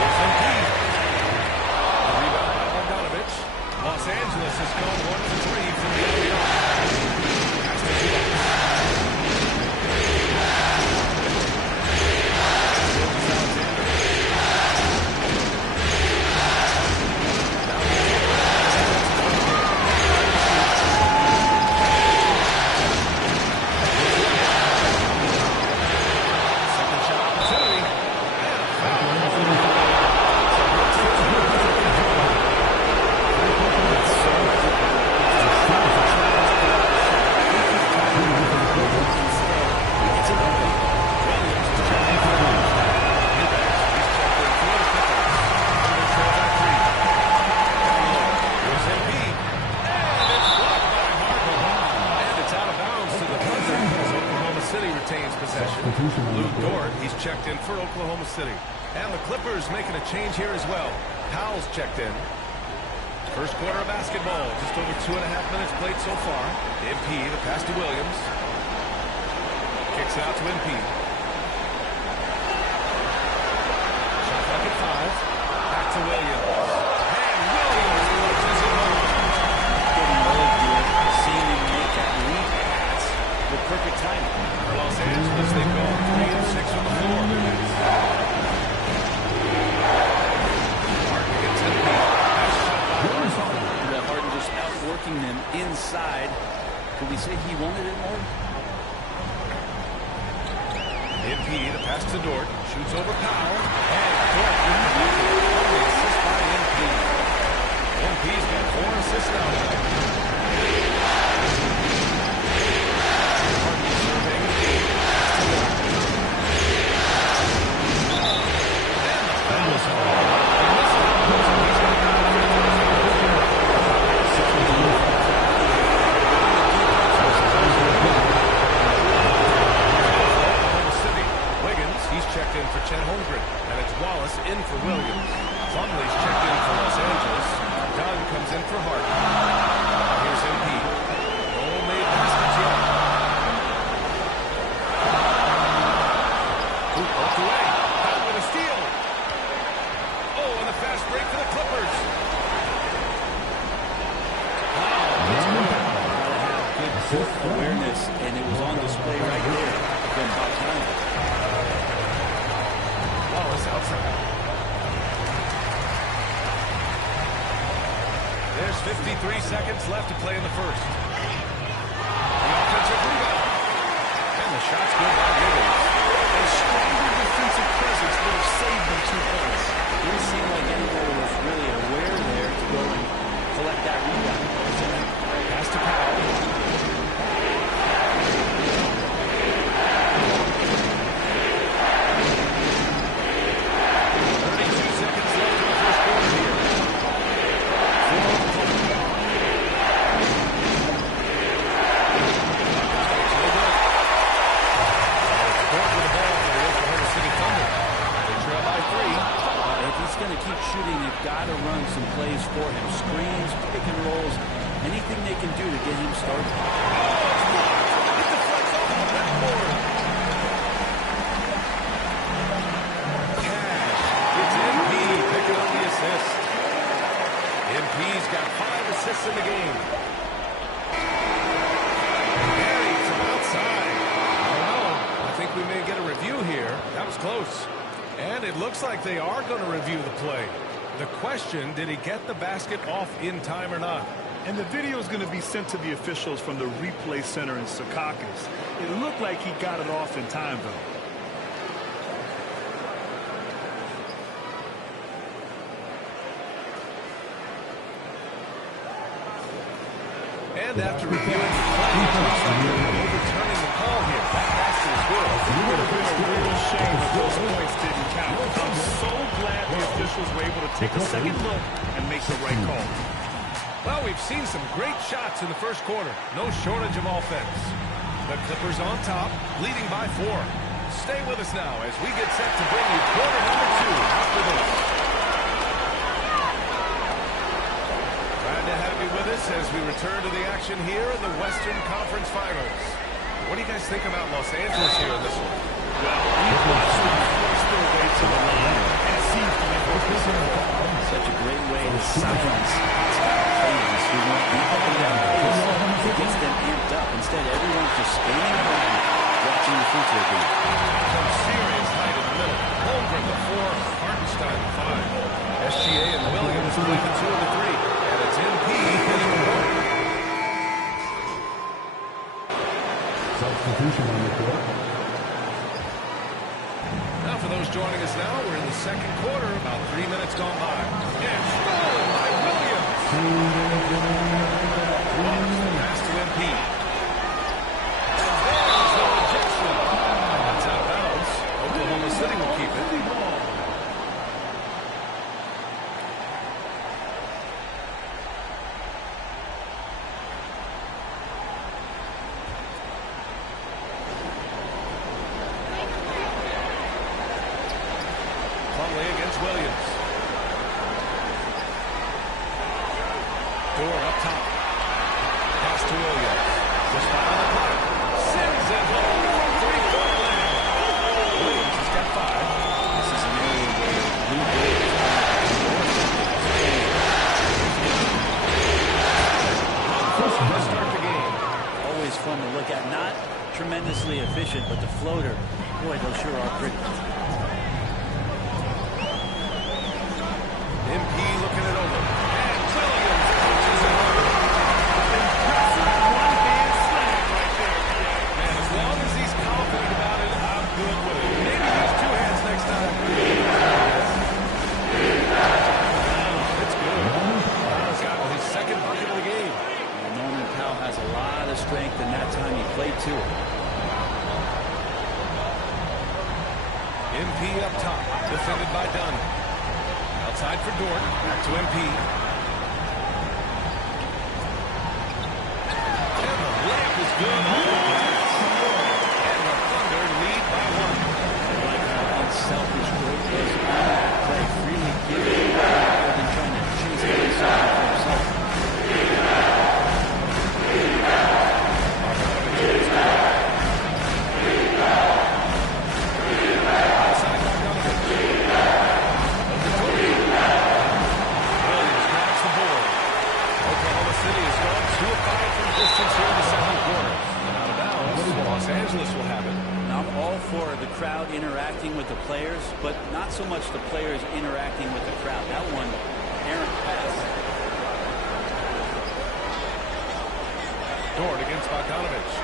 Here's MP. The rebound by Bogdanovich. Los Angeles has gone 1 for 3 from the area. Pass to Felix. Alexander. City. And the Clippers making a change here as well. Powell's checked in. First quarter of basketball. Just over 2.5 minutes played so far. MP, the pass to Williams. Kicks it out to MP. Shot clock at 5. Back to Williams. And Williams punches it home. Getting old here. Seeing him make that lead pass with perfect timing. For Los Angeles, they've gone 3 of 6 from the floor. Harden just outworking them inside. Could we say he wanted it more? MP, the pass to Dort. Shoots over Powell. And Dort with the only assist by MP. MP's got 4 assists now. Harden serving. Pass to Dort. And the foul is on. Checked in for Chet Holmgren, and it's Wallace in for Williams. Plumlee's checked in for Los Angeles. Dunn comes in for Harden. Here's MP. No made baskets yet. Hoop poked away. Dunn with a steal. Oh, and a fast break for the Clippers. Wow, that's good. Good court awareness, and it was on display right there from Bogdanovich. Outside. There's 53 seconds left to play in the first. The offensive rebound. And the shot's good by Wiggins. A stronger defensive presence would have saved them 2 points. Didn't seem like anybody was really aware there to go and collect that rebound. Pass to Powell. they can do to get him started. It deflects off the backboard. Cash. It's MP picking up the assist. MP's got 5 assists in the game. Harry from outside. I don't know. I think we may get a review here. That was close. And it looks like they are going to review the play. The question, did he get the basket off in time or not? And the video is going to be sent to the officials from the replay center in Secaucus. It looked like he got it off in time, though. And after reviewing the play, it looks like they're overturning the call here. That basket is good. It would have been a real shame if those points didn't count. I'm so glad the officials were able to take a second look and make the right call. Well, we've seen some great shots in the first quarter. No shortage of offense. The Clippers on top, leading by 4. Stay with us now as we get set to bring you quarter number 2 after this. Glad to have you with us as we return to the action here in the Western Conference Finals. What do you guys think about Los Angeles here in this one? Well, we've watched them force their way to the line, and it seems to be working so far. Such a great way to silence fans who want the up-and-down pace. It gets them amped up. Instead, everyone's just standing around watching the free throw game. Some serious height in the middle. Holmgren the 4, Hartenstein the 5. SGA and Williams playing the 2 and the 3. And it's MP hitting the 1. Substitution on the court. Now for those joining us now, we're in the second quarter, about 3 minutes gone by. And stolen by Williams. Pass to MP. And there's the rejection. That's out of bounds. Oklahoma City will keep it. Plumlee against Williams. Dort up top. Pass to Williams. Just 5 on the clock. Sends it home from 3-point land. Williams has got 5. This is an area where Lou Dort to start the game. always fun to look at. Not tremendously efficient, but the floater, boy, those sure are pretty. MP looking it over. And Williams punches it over. Impressive one-hand slam right there. Man, as long as he's confident about it, I'm good with it. Maybe use 2 hands next time. It's good. He's got his second bucket of the game. And Norman Powell has a lot of strength, and that time he played to it. MP up top, defended by Dunn. Outside for Dort, back to MP. And the layup is good. And the Thunder lead by 1. I like how unselfish Dort was on that play, freely giving rather than trying to chase every shot for himself. Distance here in the second quarter. And out of bounds, Los Angeles will have it. And I'm all for the crowd interacting with the players, but not so much the players interacting with the crowd. That one, errant pass. Dort against Bogdanovich.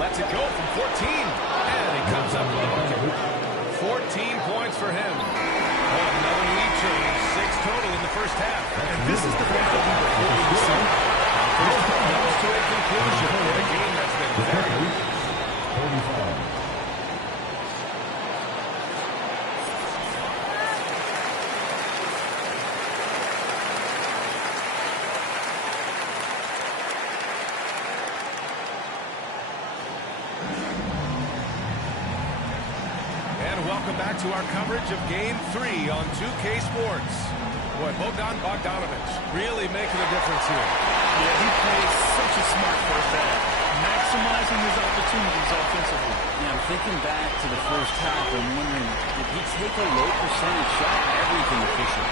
Lets it go from 14. And he comes up with a bucket. 14 points for him. Oh, another lead change. 6 total in the first half. And this is the point that we were hoping to see. First half comes to a conclusion in a game that's been very... 35. welcome back to our coverage of Game 3 on 2K Sports. Boy, Bogdanovich really making a difference here. Yeah, he played such a smart first half, maximizing his opportunities offensively. Yeah, I'm thinking back to the first half. I'm wondering, did he take a low percentage shot? Everything efficient.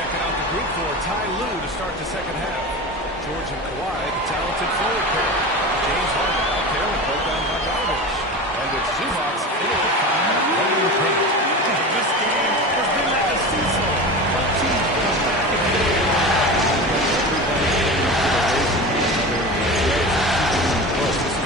Checking out the group for Ty Lue to start the second half. George and Kawhi, the talented forward pair. James Harden out there with Bogdan Bogdanovich. And with Zubac in at the 5, running the paint. This game has been like a seesaw. Both teams going back and forth. Everybody's getting into the race and one another in the threads and keeping them close. This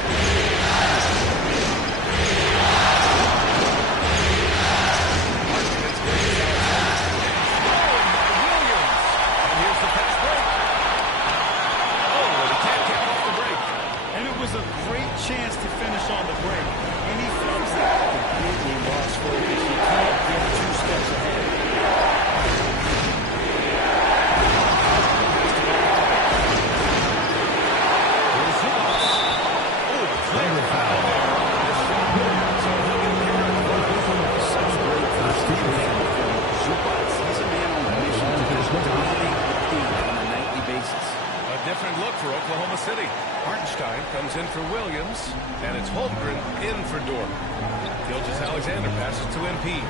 is a great chance to finish on the break, and he flips it. Completely lost focus. You can't get 2 steps ahead. Such great concentration from Zubac. He's a man on a mission to just dominate the paint on a nightly basis. A different look for Oklahoma City. Hartenstein comes in for Williams, and it's Holmgren in for Dort. Gilgeous-Alexander passes to MP.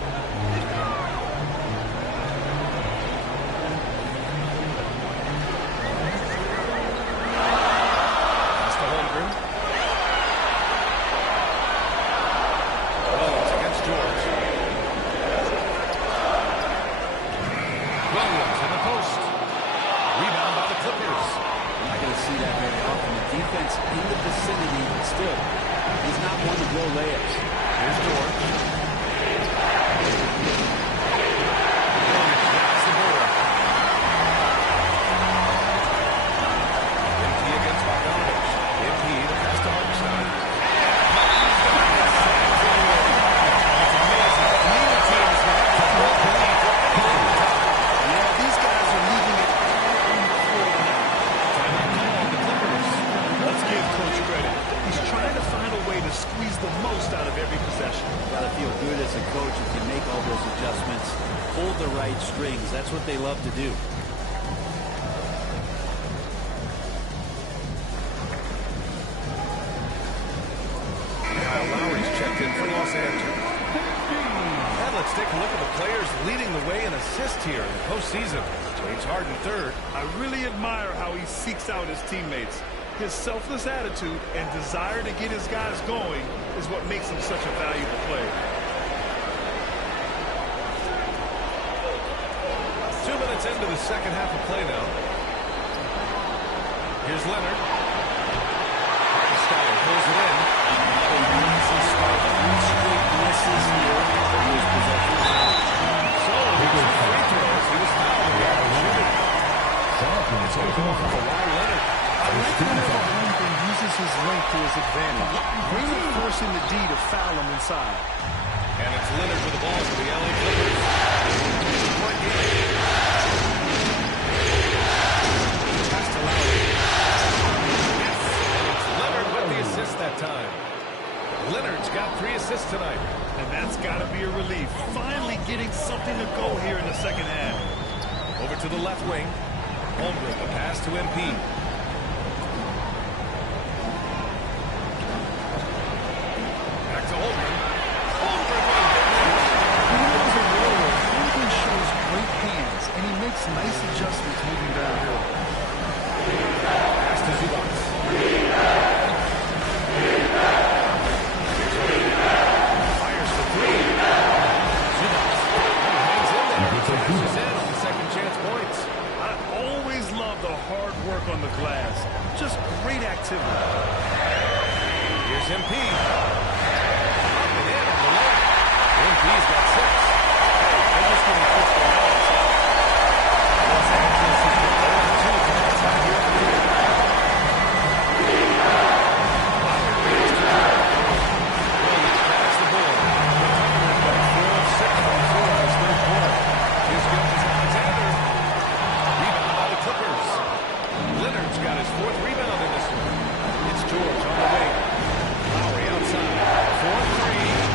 Pass to Holmgren. Williams against George. Williams in the post. Rebound by the Clippers. You're not going to see that very often. The defense in the vicinity, but still, he's not one to blow layups. Here's George. MP against Bogdanovich. MP the pass to Hartenstein. It's amazing. Neither team is going to have to believe what they're doing. Yeah, these guys are leaving it all on the floor tonight. Let's give Coach credit. He's trying to find a way to squeeze the most out of every possession. Got to feel good as a coach if you make all those adjustments, pull the right strings. That's what they love to do. Kyle Lowry's checked in for Los Angeles. And let's take a look at the players leading the way in assists here in the postseason. James Harden third. I really admire how he seeks out his teammates. His selfless attitude and desire to get his guys going is what makes him such a valuable player. 2 minutes into the second half of play now. Here's Leonard. Hartenstein pulls it in. A easy start. 3 straight misses here in those possessions. So, free throws. He was fouled again. It's Oklahoma for Kawhi Leonard. I like how Holmgren uses his length to his advantage, really forcing the D to foul him inside. And it's Leonard with the ball for the LA Clippers. Point game. Pass to Lowry. Yes, and it's Leonard with the assist that time. Leonard's got 3 assists tonight. And that's got to be a relief. Finally getting something to go here in the second half. Over to the left wing. Holmgren, the pass to MP. Back to Holmgren. Holmgren with a big one. When he was a roller, Holmgren shows great hands, and he makes nice adjustments moving downhill. Pass to Zubac. Fires for 3. Zubac hangs in there. Cashes in on the second chance points. I always love the hard work on the glass. Just great activity. Here's MP. Up and in on the left. MP's got 6. They're just getting physical now. Los Angeles has been 0-2 from outside here in the field. Williams grabs the board. Recovered by 4 of 6 from the floor in his third quarter. Here's Gilgeous-Alexander. Rebound by the Clippers. Leonard's got his 4th rebound in this one. It's George on the wing. Lowry outside. 4-3.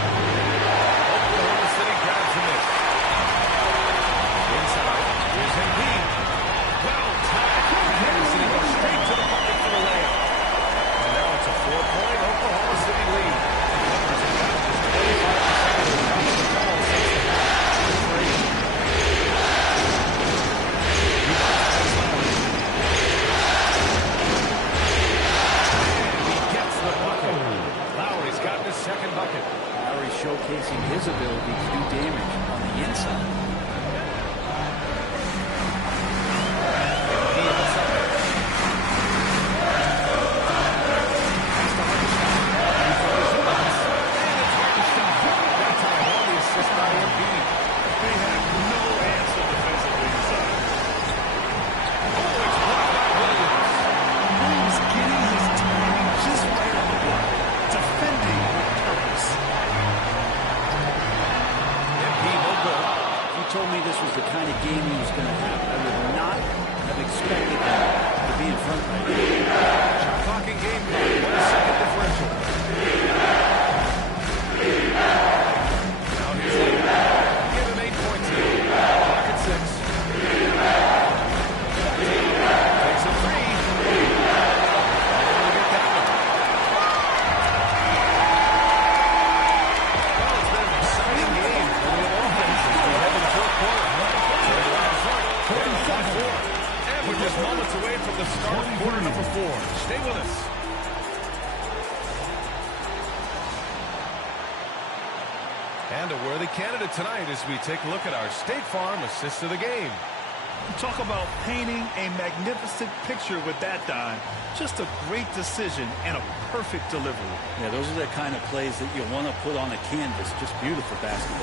Oklahoma City told me this was the kind of game he was going to have, I would not have expected him to be in front right now. Shot clock and game clock. 1 second differential. Now here's Lavish. Give him 8-point lead. Clock at 6. Takes a three. Able to get that one. Well, it's been an exciting game for the offense as we head to the fourth quarter. Turned around front. And we're just moments away from the start of quarter number 4. Stay with us. And a worthy candidate tonight as we take a look at our State Farm assist of the game. Talk about painting a magnificent picture with that, Don. Just a great decision and a perfect delivery. Yeah, those are the kind of plays that you want to put on a canvas. Just beautiful basketball.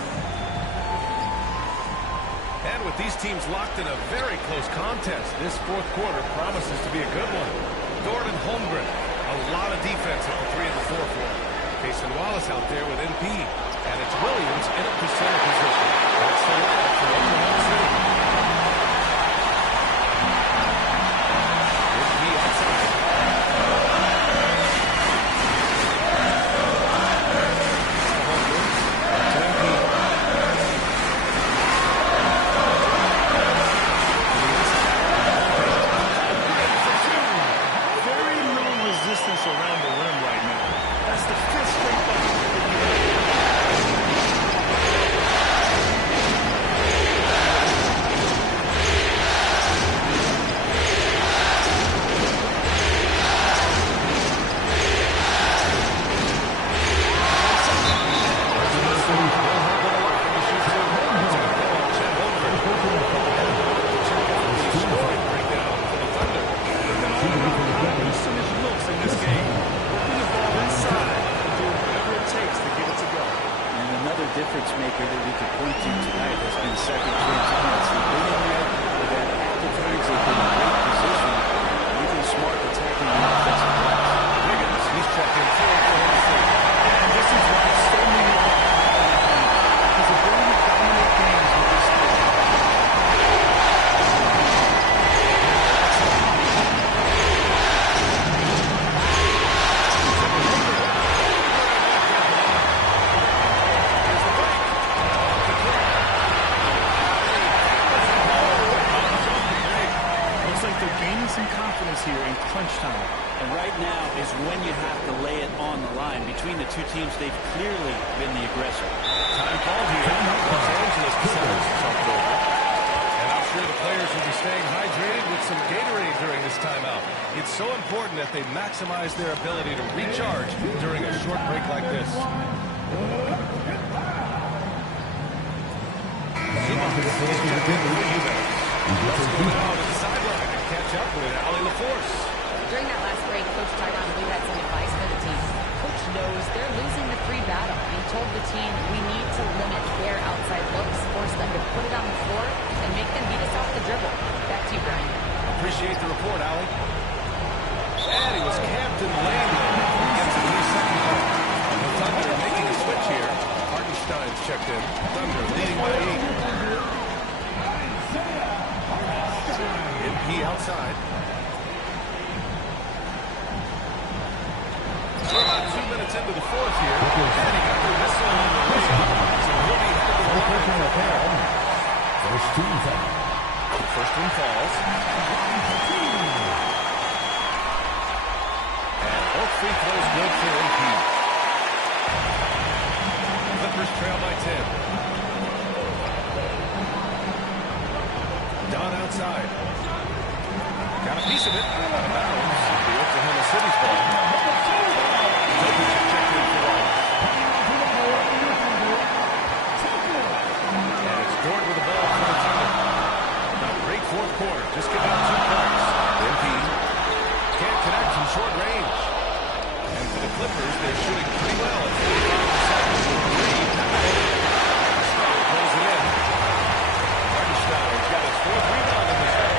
And with these teams locked in a very close contest, this fourth quarter promises to be a good one. Gordon Holmgren, a lot of defense at the 3 and the 4 floor. Mason Wallace out there with NP. And it's Williams in up to center position. That's the lineup for Oklahoma City. NP outside. Very little resistance around the rim right now. That's the 5th straight bucket that you have. Difference maker that we could point to tonight has been second chance points. They've been in there with that active hands. They've been in great position. Even smart attacking the offensive glass. Wiggins, he's checked in for Oklahoma City. And this is why so many of them his ability to dominate games with this team. Some confidence here in crunch time. And right now is when you have to lay it on the line. Between the two teams, they've clearly been the aggressor. Time called here. Los Angeles decides to talk it over. And I'm sure the players will be staying hydrated with some Gatorade during this timeout. It's so important that they maximize their ability to recharge during a short break like this. Let's go now to the sideline and catch up with Allie LaForce. During that last break, Coach Tyronn Lue had some advice for the team. Coach knows they're losing the free battle. He told the team, we need to limit their outside looks, force them to put it on the floor, and make them beat us off the dribble. Back to you, Brian. Appreciate the report, Allie. And he was camped and landed. He gets a 3-second call. The Thunder are making a switch here. Hartenstein's checked in. Thunder leading by 8. MP outside. We're about 2 minutes into the fourth here. And he got the whistle on the way. So he'll be headed to the line for a pair. First team foul. First one falls. And both free throws good for MP. Clippers trail by 10. Don outside. Got a piece of it. Out of bounds. The Oklahoma City's ball. Lavish is checked in for Wallace. And it's Dort with the ball for the Thunder. A great fourth quarter. Just give out 2 points. MP can't connect from short range. And for the Clippers, they're shooting pretty well at 45%. Close it in. Hartenstein's got his 4th rebound in this game.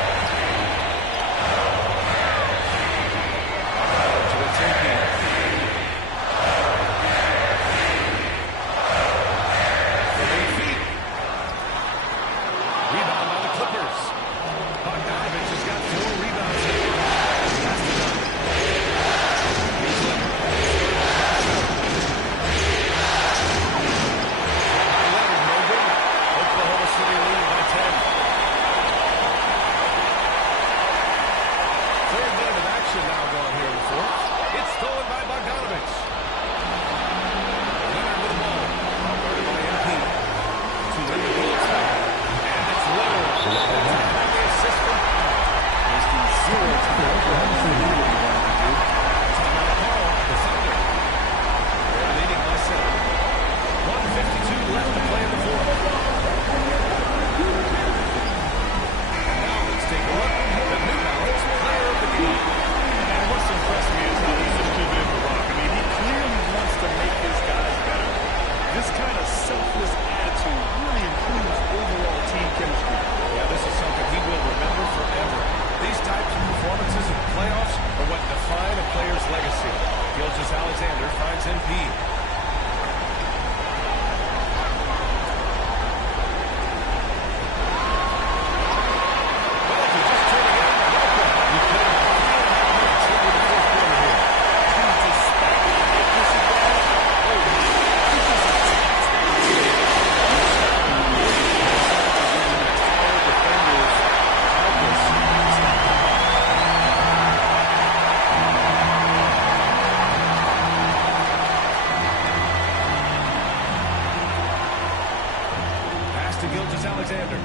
Gilgeous-Alexander.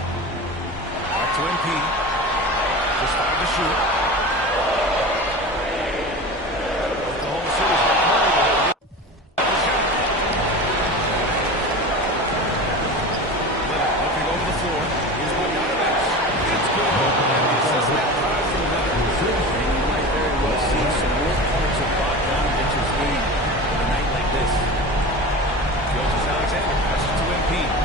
Back to MP. Just 5 to shoot. Oklahoma City's not hurried with it. Looking over the floor. Here's Bogdanovich. It's good. And the assist that time for the winner. And you might very well see some more parts of Bogdanovich's game on a night like this. Gilgeous-Alexander passes to MP.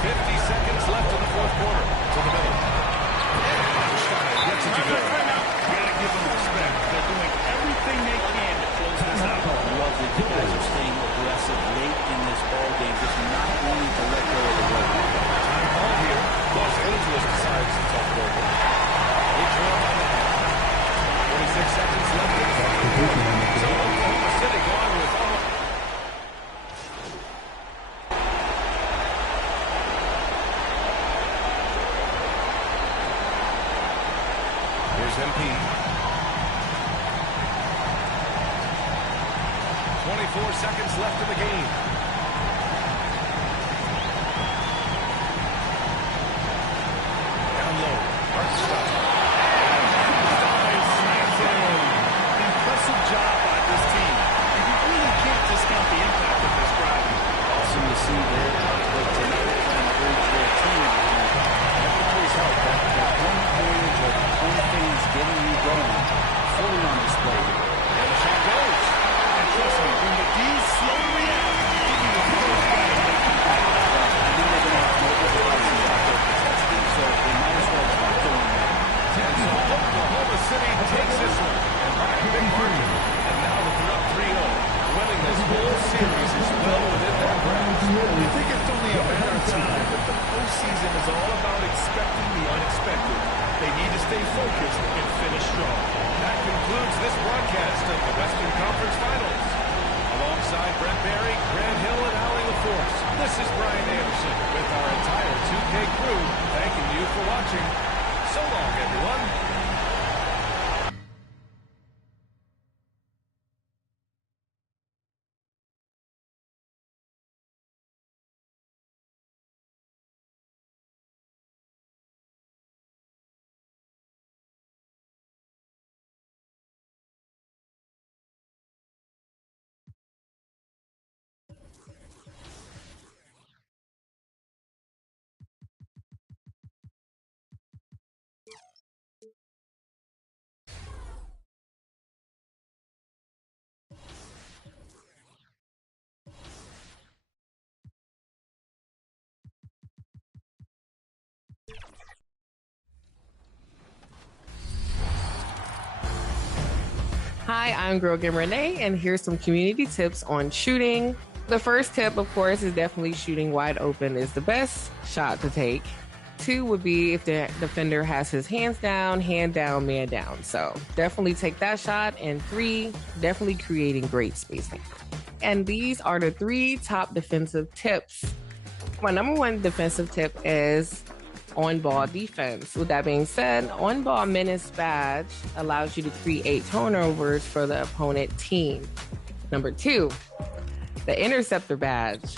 50 seconds left in the fourth quarter. To the middle. And Einstein gets it to go. Gotta give them respect. They're doing everything they can to close this out. I love that you guys are staying aggressive late in this ball game, just not wanting to let go of the road. Time ball here. Los Angeles decides to take it over. They draw by the half. 46 seconds left in the fourth quarter. So Oklahoma City going with all. Here's MP. 24 seconds left in the game. Down low. Hartenstein. Impressive job by this team. And you really can't discount the impact of this crowd. Awesome to see their output tonight trying to urge their team. That can always help. That home advantage of home fans getting you going. Fully on display here. And the shot goes. And trust me, when the D's slow to react, give you the first right to make them back. I think they're going to have no devices out there protesting, so they might as well talk to them now. And so Oklahoma City takes this one. And by a big margin. And now that they're up 3-0, winning this whole series is well within their grasp. I think it's only a matter of time, but the postseason is all about expecting the unexpected. They need to stay focused and finish strong. That concludes this broadcast of the Western Conference Finals. Alongside Brent Barry, Grant Hill, and Allie LaForce, this is Brian Anderson with our entire 2K crew thanking you for watching. So long, everyone. Hi, I'm Girl Game Renee, and here's some community tips on shooting. The first tip, of course, is definitely shooting wide open is the best shot to take. 2 would be if the defender has his hands down, hand down, man down. So definitely take that shot. And 3, definitely creating great spacing. And these are the 3 top defensive tips. My number 1 defensive tip is on-ball defense. With that being said, on-ball menace badge allows you to create turnovers for the opponent team. Number 2, the interceptor badge.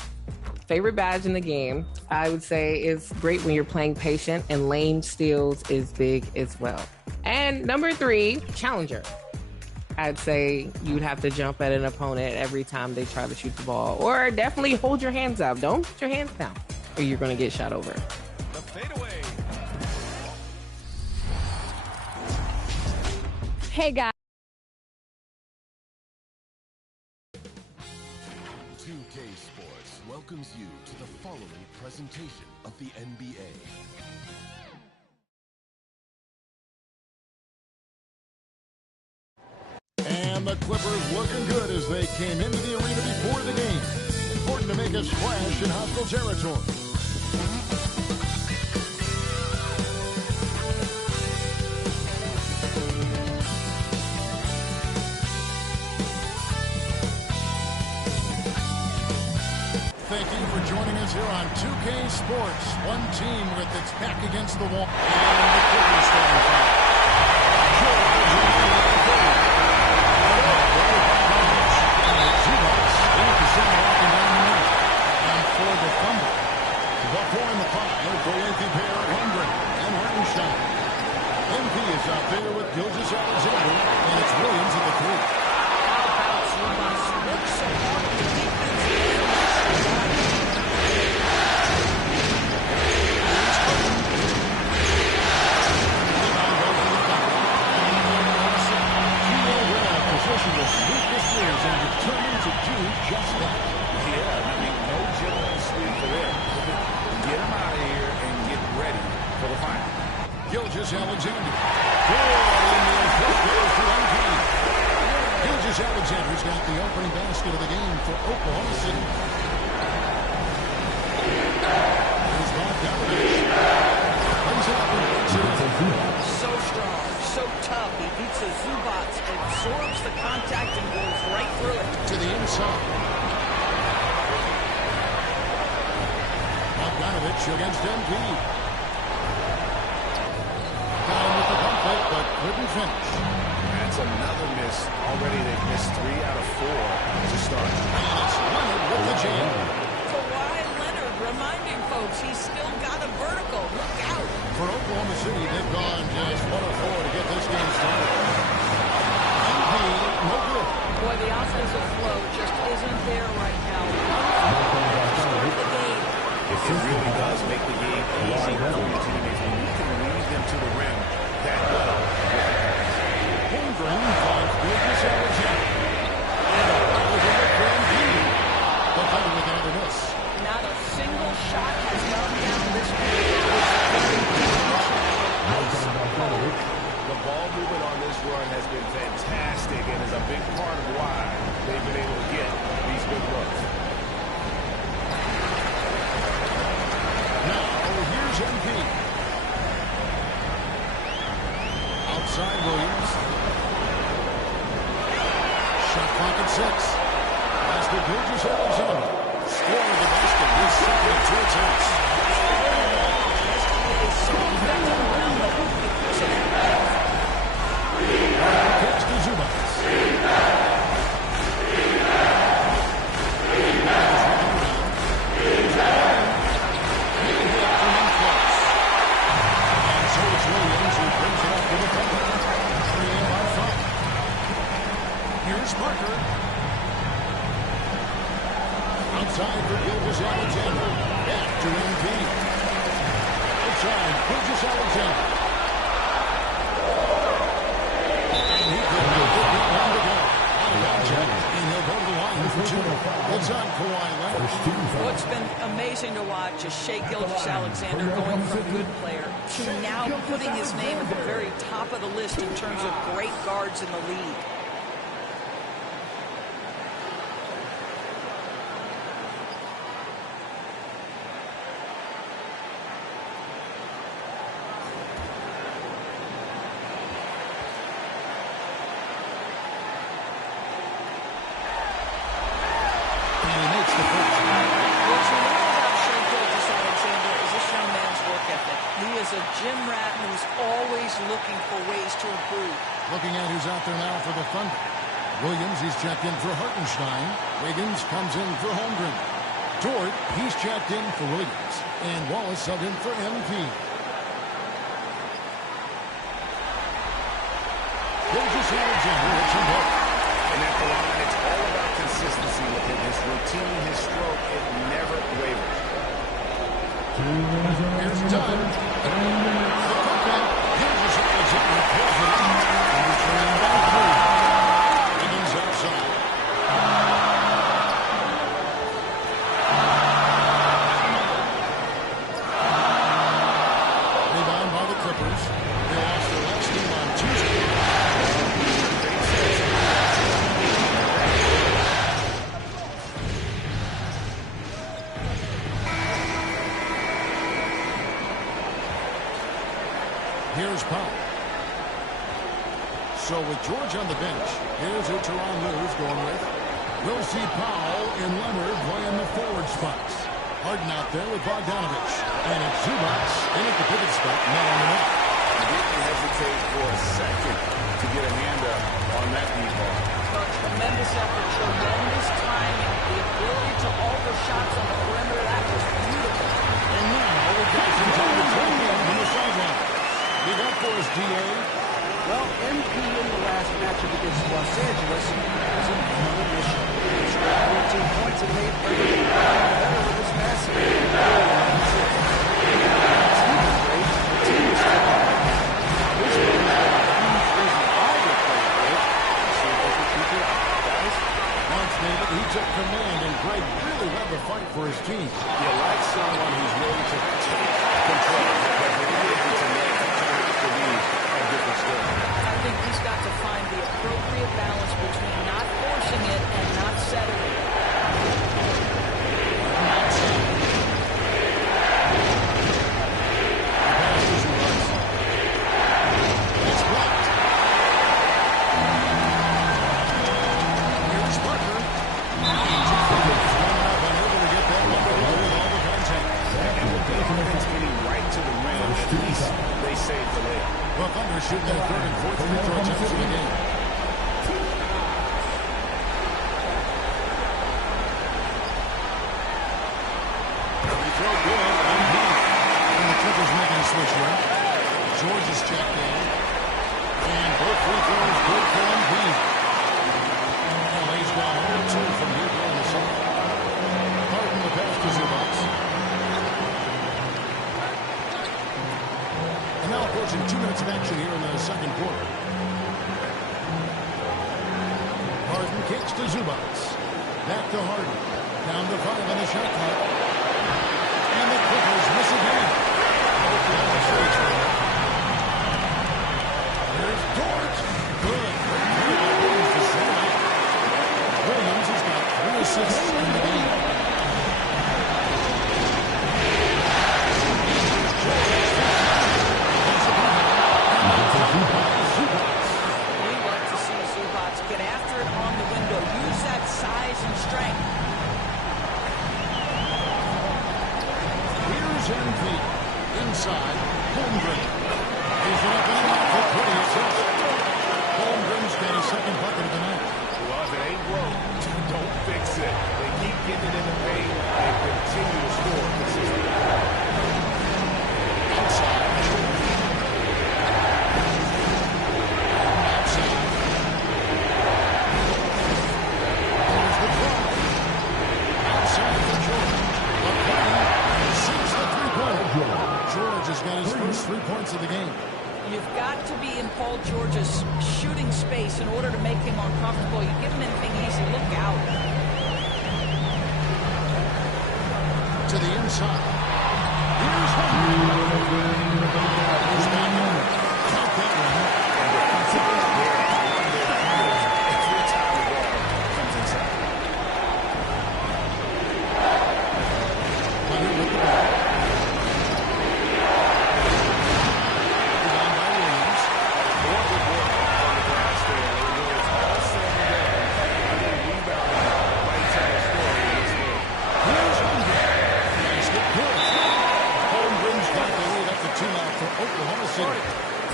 Favorite badge in the game, I would say, is great when you're playing patient, and lane steals is big as well. And number 3, challenger. I'd say you'd have to jump at an opponent every time they try to shoot the ball, or definitely hold your hands up. Don't put your hands down or you're going to get shot over. The fadeaway. Hey, guys. 2K Sports welcomes you to the following presentation of the NBA. And the Clippers looking good as they came into the arena before the game. Important to make a splash in hostile territory. Thank you for joining us here on 2K Sports. One team with its back against the wall. And the Clippers starting five. In the center, walking down the middle. Gilgeous-Alexander. Good, and the first goes to MP. Gilgeous-Alexander's got the opening basket of the game for Oklahoma City. Here's Bogdanovich. Comes out and puts it in. So strong, so tough. He beats the Zubats, absorbs the contact, and goes right through it. To the inside. Bogdanovich against MP. Got him with the pump fake, but couldn't finish. That's another miss. Already they've missed 3 out of 4 to start. And it's Leonard with the jam. Kawhi Leonard reminding folks he's still got a vertical. Look out. For Oklahoma City, they've gone just 1 of 4 to get this game started. MP, no good. Boy, the offensive flow just isn't there right now. 1 to start the game. It really does make the game easy for your teammates when you can lead them to the rim that well. Holmgren finds Gilgeous-Alexander. And a foul again with Grand View. The fighter with another miss. Not a single shot has gone down this week. The ball movement on this run has been fantastic and is a big part of why they've been able to get these big looks. Now, here's MP. Outside Williams. Shot clock at 6. Pass to Gilgeous-Alexander. Score of the basket. His second of 2 attempts. Kicks to Zubats. And so it's Williams who brings it up to the cover. 3 in by 5. Here's Parker. Outside for Gilgeous-Alexander. Back to MP. Outside, Gilgeous-Alexander. And he could not get that one to go. Out of bounds, and he'll go to the line for 2. It's on Kawhi Leonard. What's been amazing to watch is Shai Gilgeous-Alexander going from good player to now putting his name at the very top of the list in terms of great guards in the league. A gym rat who's always looking for ways to improve. Looking at who's out there now for the Thunder. Williams, he's checked in for Hartenstein. Wiggins comes in for Holmgren. Dort, he's checked in for Williams. And Wallace subbed in for MP. Gilgeous-Alexander hits him both. And at the line, it's all about consistency with him. His routine, his stroke, it never wavers. Here's Dunn. The putback. Gilgeous-Alexander pulls it out. And returning by 3. Wiggins outside. Rebound by the Clippers. They lost their last game on Tuesday. Here's Powell. So with George on the bench, here's who Teron Lue's going with. We'll see Powell and Leonard playing the forward spots. Harden out there with Bogdanovich. And it's Zubats in at the pivot spot, not on the net. He didn't hesitate for a second to get a hand up on that deep ball. Tremendous effort, tremendous timing, the ability to alter shots on the perimeter. That was beautiful. And now we've got some time to turn on the sideline. Leave that for us, D.A. Well, MP in the last matchup against Los Angeles was a brutal mission. He scored 14 points and made everything better with his passing. His team is great. The team is still great. His game has been a huge reason why they're playing great. See if they can keep it up, guys. Once David, he took command, and Greg really led the fight for his team. You like someone who's willing to take control, but they're willing to make the balance between not forcing it and not settling. It's blocked. Here's Parker. Unable to get that one to go with all the contact. And with the offense getting right to the rim, at least they saved the layup. The Thunder shoot their third and fourth free throw attempts of the game. Free throw good. And the Clippers making a switch here. George is checked in. And both free throws good for Embiid. LA's gone 0-2 from here in the second. Harden the pass to Zubac. And now approaching 2 minutes of action here in the second quarter. Harden kicks to Zubac. Back to Harden. Down to 5 on the shot clock. And the Clippers miss again. Here's Dort. Good. Williams has got 3 assists in the game. We like to see Zubac get after it on the window. Use that size and strength. Here's Embiid. Inside. Holmgren. He's it up and out for pretty assist. Holmgren's got his second bucket of the night. Well, if it ain't broke, don't fix it. They keep getting it in the paint and continue to score consistently. Outside. George has got his first 3 points of the game. You've got to be in Paul George's shooting space in order to make him uncomfortable. You give him anything easy, look out. To the inside. Here's Holmgren. He's back in. Count that one. Every time the ball comes inside. Leonard with the ball. Oklahoma City.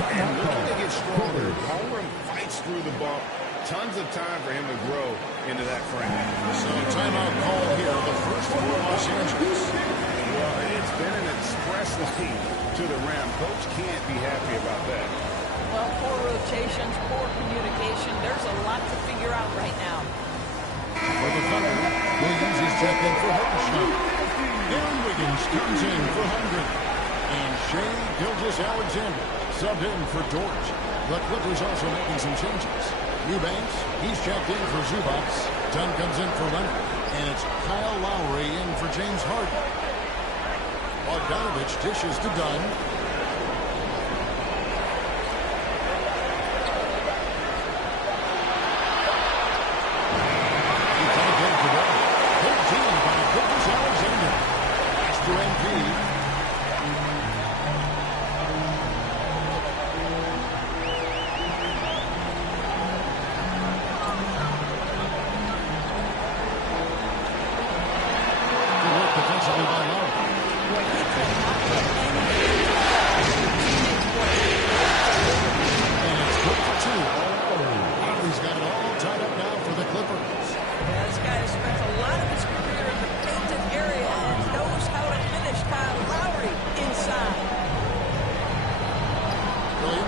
And looking to get stronger. Holmgren fights through the bump. Tons of time for him to grow into that frame. So timeout call here, the first for Los Angeles. Well, it's been an express lead to the rim. Coach can't be happy about that. Well, poor rotations, poor communication. There's a lot to figure out right now. For the Thunder, Williams is checked in for Hartenstein. Aaron Wiggins comes in for Holmgren. And Shea Gilgeous-Alexander subbed in for Dort. The Clippers also making some changes. Eubanks, he's checked in for Zubac. Dunn comes in for Leonard. And it's Kyle Lowry in for James Harden. Bogdanovich dishes to Dunn. He can't get it to go. Good team by Gilgeous-Alexander. Pass to Embiid.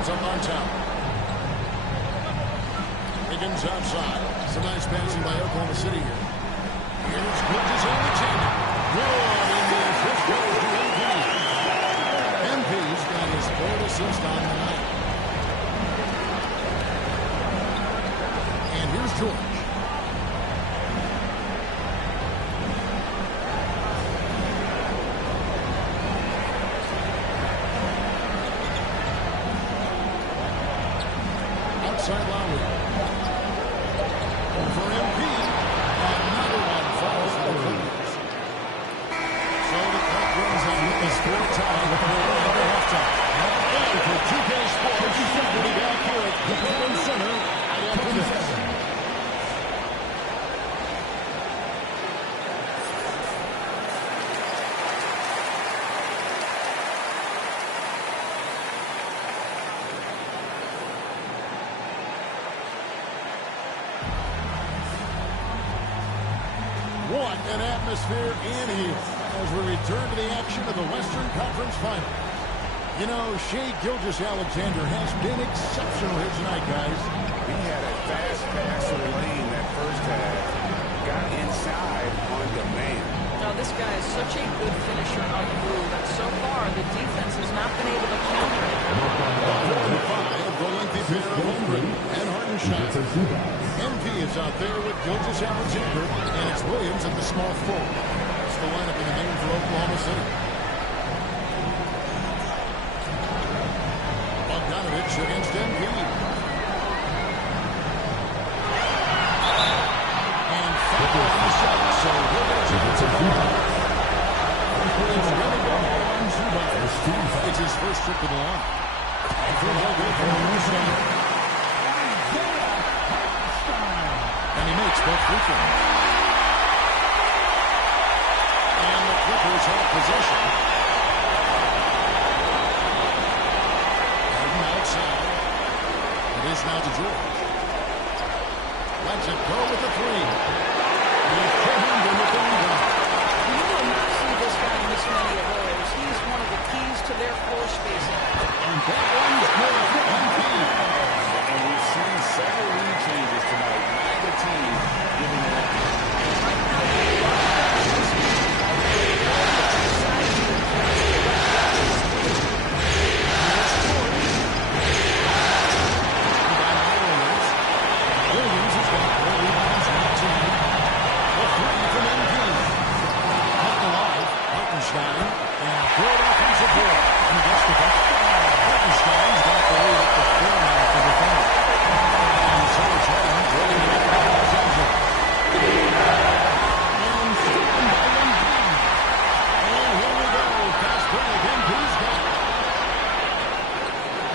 Up on top. Wiggins outside. Some nice passing by Oklahoma City here. Here's Gilgeous-Alexander. Good in the assist goes to MP. MP's got his 3rd assist on the night. And here's George. Outside Lowry. score tie with the after halftime. And for 2K Sports, we'll be back here at Copeland Center right after this. What an atmosphere in here as we return to the action of the Western Conference Final. You know, Shea Gilgeous-Alexander has been exceptional here tonight, guys. He had a fast passer lane that first half. Got inside on demand. Now, this guy is such a good finisher on the move, and so far the defense has not been able to counter it. The lengthy pair of Holmgren and Hartenstein. MP is out there with Gilgeous-Alexander, and it's Williams at the small forward. That's the lineup in the game for Oklahoma City. Bogdanovich against MP. And foul on the shot, so he'll get a chance to go. It's going to go on Zubac. It's his first trip to the line. And he makes both free throws. And the Clippers have possession. Harden outside. It is now to George. Lets it go with the three. He's Harden with the rebound. You will not see this guy miss many of those. He's one of the keys to their floor spacing. And that one's good. And we've seen several lead changes tonight. Neither team giving it up. Williams has got 4 rebounds and a team. The three from MP. Up alive, Hartenstein, and good offensive board. He gets the bucket. Hartenstein's got the lead up to 4 now for the defender. And so it's Harden rolling it out of Johnson. And stolen by MP. And here we go. Fast break. MP's got it.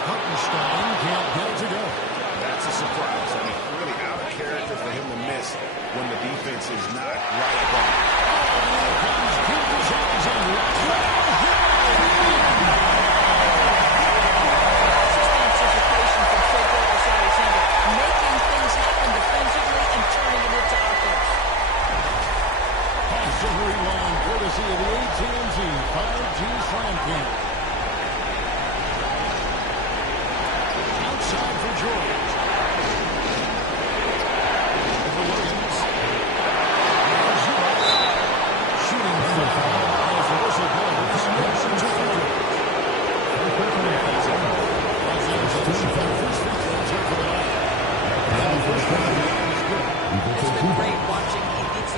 Hartenstein can't get it to go. That's a surprise. I mean, really out of character for him to miss when the defense is not right upon him. Here comes Gilgeous-Alexander. Anticipation from Shea Gilgeous-Alexander, making things happen defensively and turning it into offense. Off the rewind, courtesy of the AT&T 5G Slam King. Outside for George. For Williams. Now Zubac. Shooting for the foul. As the whistle blows, it's a 2-3. First free throws here for the night. And the first one is good. It's been great watching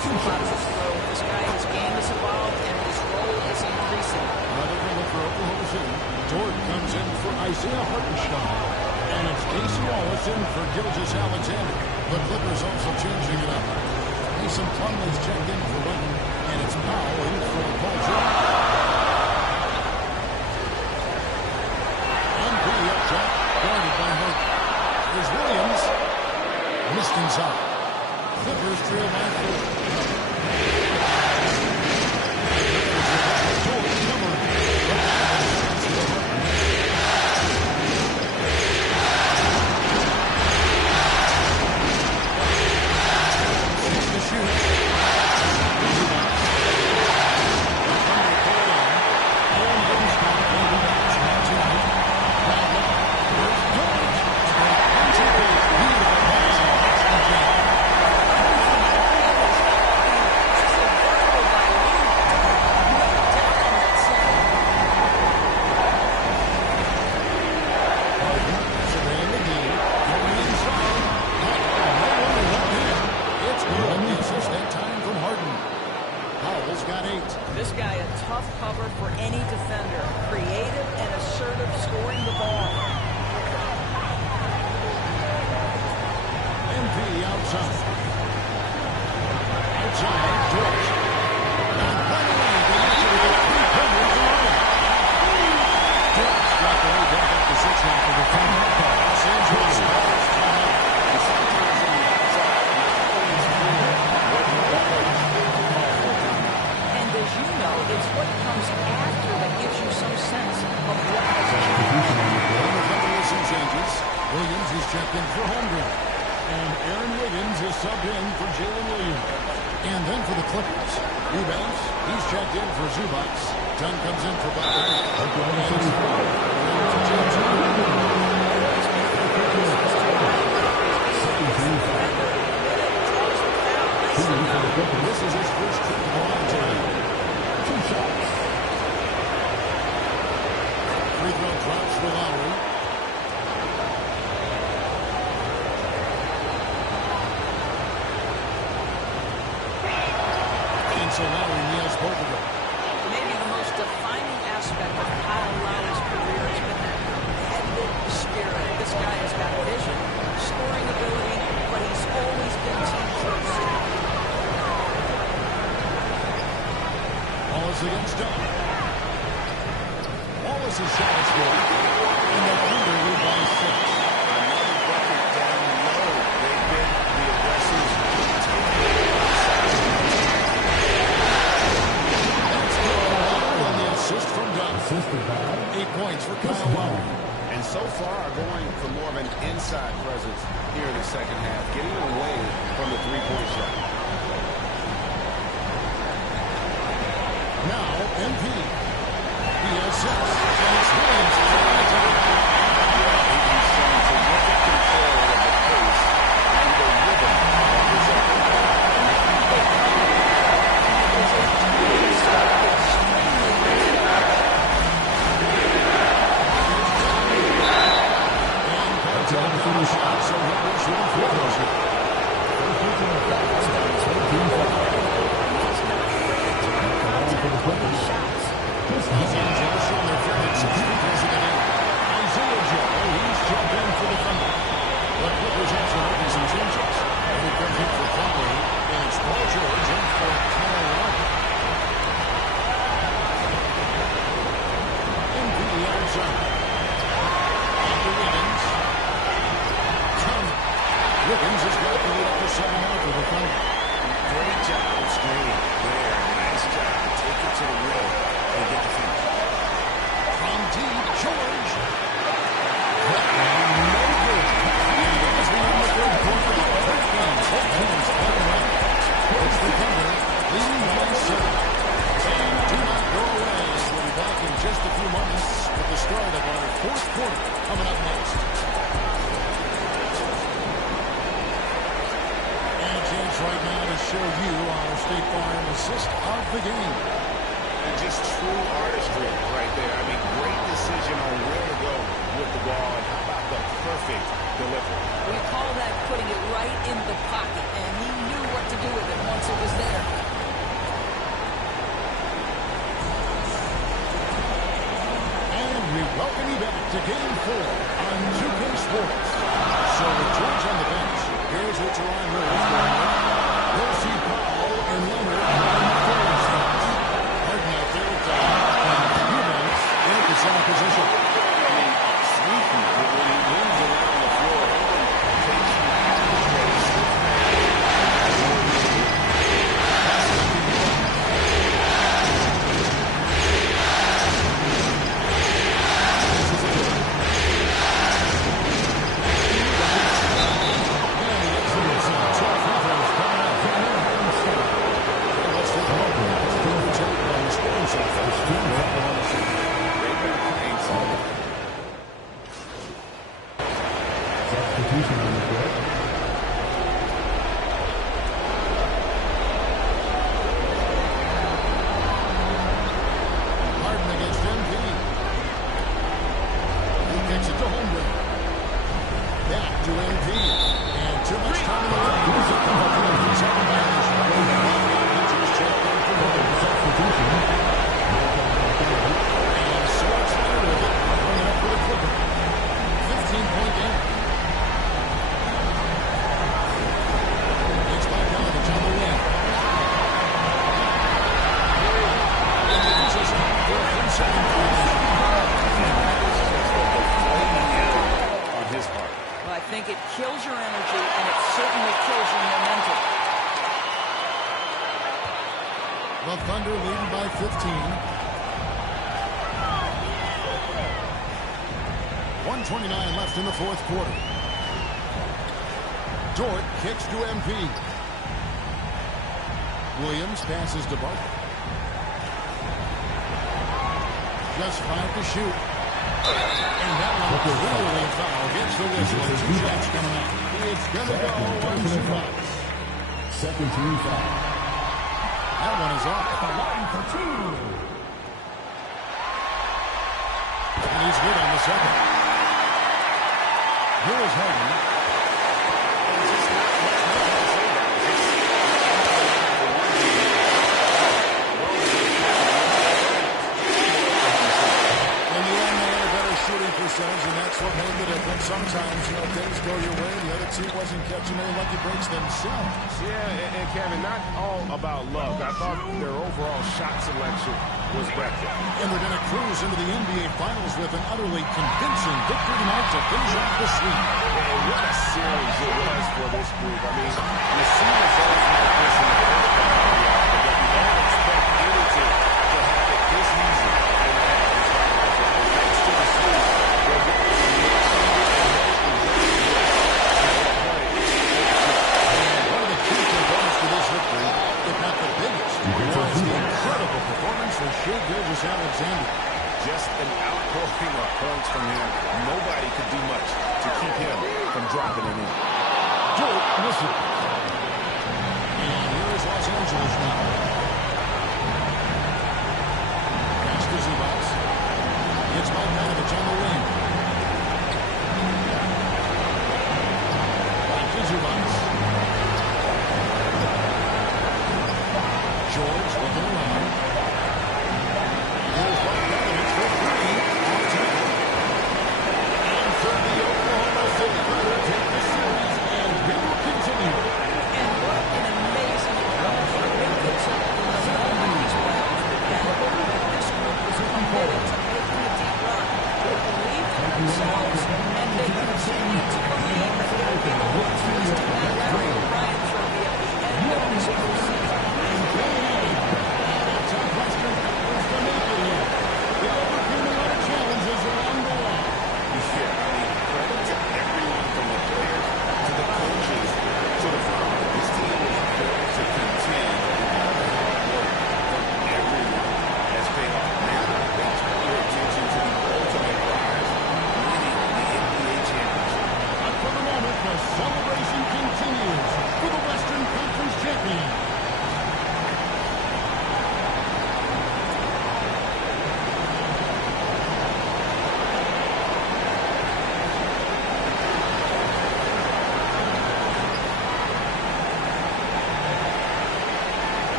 Zubac throw. This guy, his game has evolved and his role is increasing. Another number for Oklahoma City. Dort comes in for Isaiah Hartenstein. And it's Casey Wallace in for Gilgeous-Alexander. The Clippers also changing it up. Mason Plumlee's checked in for Witten. And it's Powell in for Paul George. MP up top, guarded by Harden. Here's Williams. Missed inside. Clippers trail by 4. George covering. To shoot. This guy, a tough cover for any defender. Creative and assertive scoring the ball. MP outside. Outside, George. And by the way, the answer is 3 pointers in a row. It's what comes after that gives you some sense of what has changed. Some changes. Williams is checked in for Holmgren. And Aaron Wiggins is subbed in for Jalen Williams. And then for the Clippers, Eubanks, he's checked in for Zubac. Dunn comes in for Butler. This is his first trip to the line tonight. 2 shots. Free throw drops for Lowry. And so Lowry nails both of them. Maybe the most defining aspect of Kyle Lowry's career has been that competitive spirit. This guy has got vision, scoring ability, but he's always been team first. Wallace against Dunn. Wallace's shot is good. And the Thunder lead by 6. Another bucket down low. They've been the aggressors. That's good. On the assist from Dunn. 8 points for Kyle Lowry. And so far, going for more of an inside presence here in the second half, getting away from the three-point shot. Now, MP. He has 6. And it's Williams trying to top. He's showing terrific control of the pace and the rhythm of his effort. So he'll be shooting free throws here. Isaiah Joe, he's jumped in for the Thunder. The Clippers also making some changes. And he comes in for Conley, and it's Paul George in for Kyle Lowry. MVP outside. On to Wiggins. Wiggins has got the lead up to 7 out for the Thunder. Great job screening there. Nice job. Take it to the rim and get the finish. From deep, George. That one, no good. And as we end the third quarter, both teams playing well. It's the Thunder leading by 7. And do not go away. We'll be back in just a few moments with the start of our fourth quarter coming up next. Right now to show you our State Farm assist of the game. And just true artistry right there. I mean, great decision on where to go with the ball. And how about the perfect delivery? We call that putting it right in the pocket, and he knew what to do with it once it was there. And we welcome you back to Game 4 on 2K Sports. So with George on the bench, here's what Teron Mills going on. We'll see Paul and Leonard on the forward spots. Harden out there with Eubanks in at the center position. I mean, sneaky when he moves around the floor. Takes you out of the space. 1:29 left in the fourth quarter. Dort kicks to MP. Williams passes to Barkley. Just 5 to shoot. And that one clearly a foul. Gets the whistle. And 2 shots coming out. It's going to go on Zubac. Second team foul. That one is off. The line for 2. And he's good on the second. Here is Harden. Percentage, and that's what made the difference. Sometimes, things go your way. The other team wasn't catching any lucky breaks themselves. Yeah, and Kevin, not all about luck. I thought their overall shot selection was better. And they're going to cruise into the NBA Finals with an utterly convincing victory tonight to finish off the sweep. And what a series it was for this group. I mean, you see results like this in the first part of the year, but you don't expect any team to have it this easy in the half this time. Thanks to the sweep. One of the key components to this victory, if not the biggest, was the incredible performance from Shai Gilgeous-Alexander. Just an outpouring of points from him. Nobody could do much to keep him from dropping it in. Dort misses. And here is Los Angeles now. Pass to Zubac. It's Bogdanovich on the wing. Back to Zubac. George looking around. Here's Bogdanovich for 3. And for the Oklahoma City Thunder take the series, and we will continue. And what an amazing run for a big pitcher. These rounds began. This group was committed to making a deep run. They believed in themselves, and they continue to believe that they'll be the ones to win that Larry O'Brien trophy at the end of this postseason. Top Western Conference to make it here. They overcame a lot of challenges along the way. Yeah, I mean, credit to everyone from the players to the coaches to the front. This team is built to contend, and the hard work from everyone has paid off. Now they turn their attention to the ultimate prize, winning the NBA championship. But for the moment, the celebration continues for the Western Conference champion.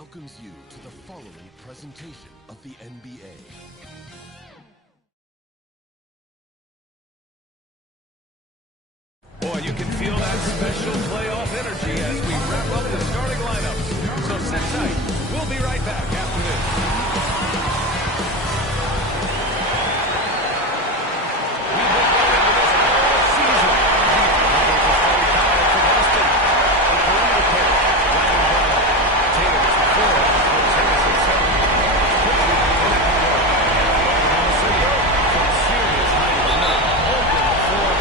welcomes you to the following presentation of the NBA. Boy, you can feel that special playoff energy as we wrap up the starting lineups. So sit tight. We'll be right back after this. We've been going into this all season. There's a starting foul for Boston. The perimeter pair. Ryan Brown. Tatum is the 4. Brooks Henderson 7. Quickly in the court. Oklahoma City. Some serious height of the middle. Open the 4.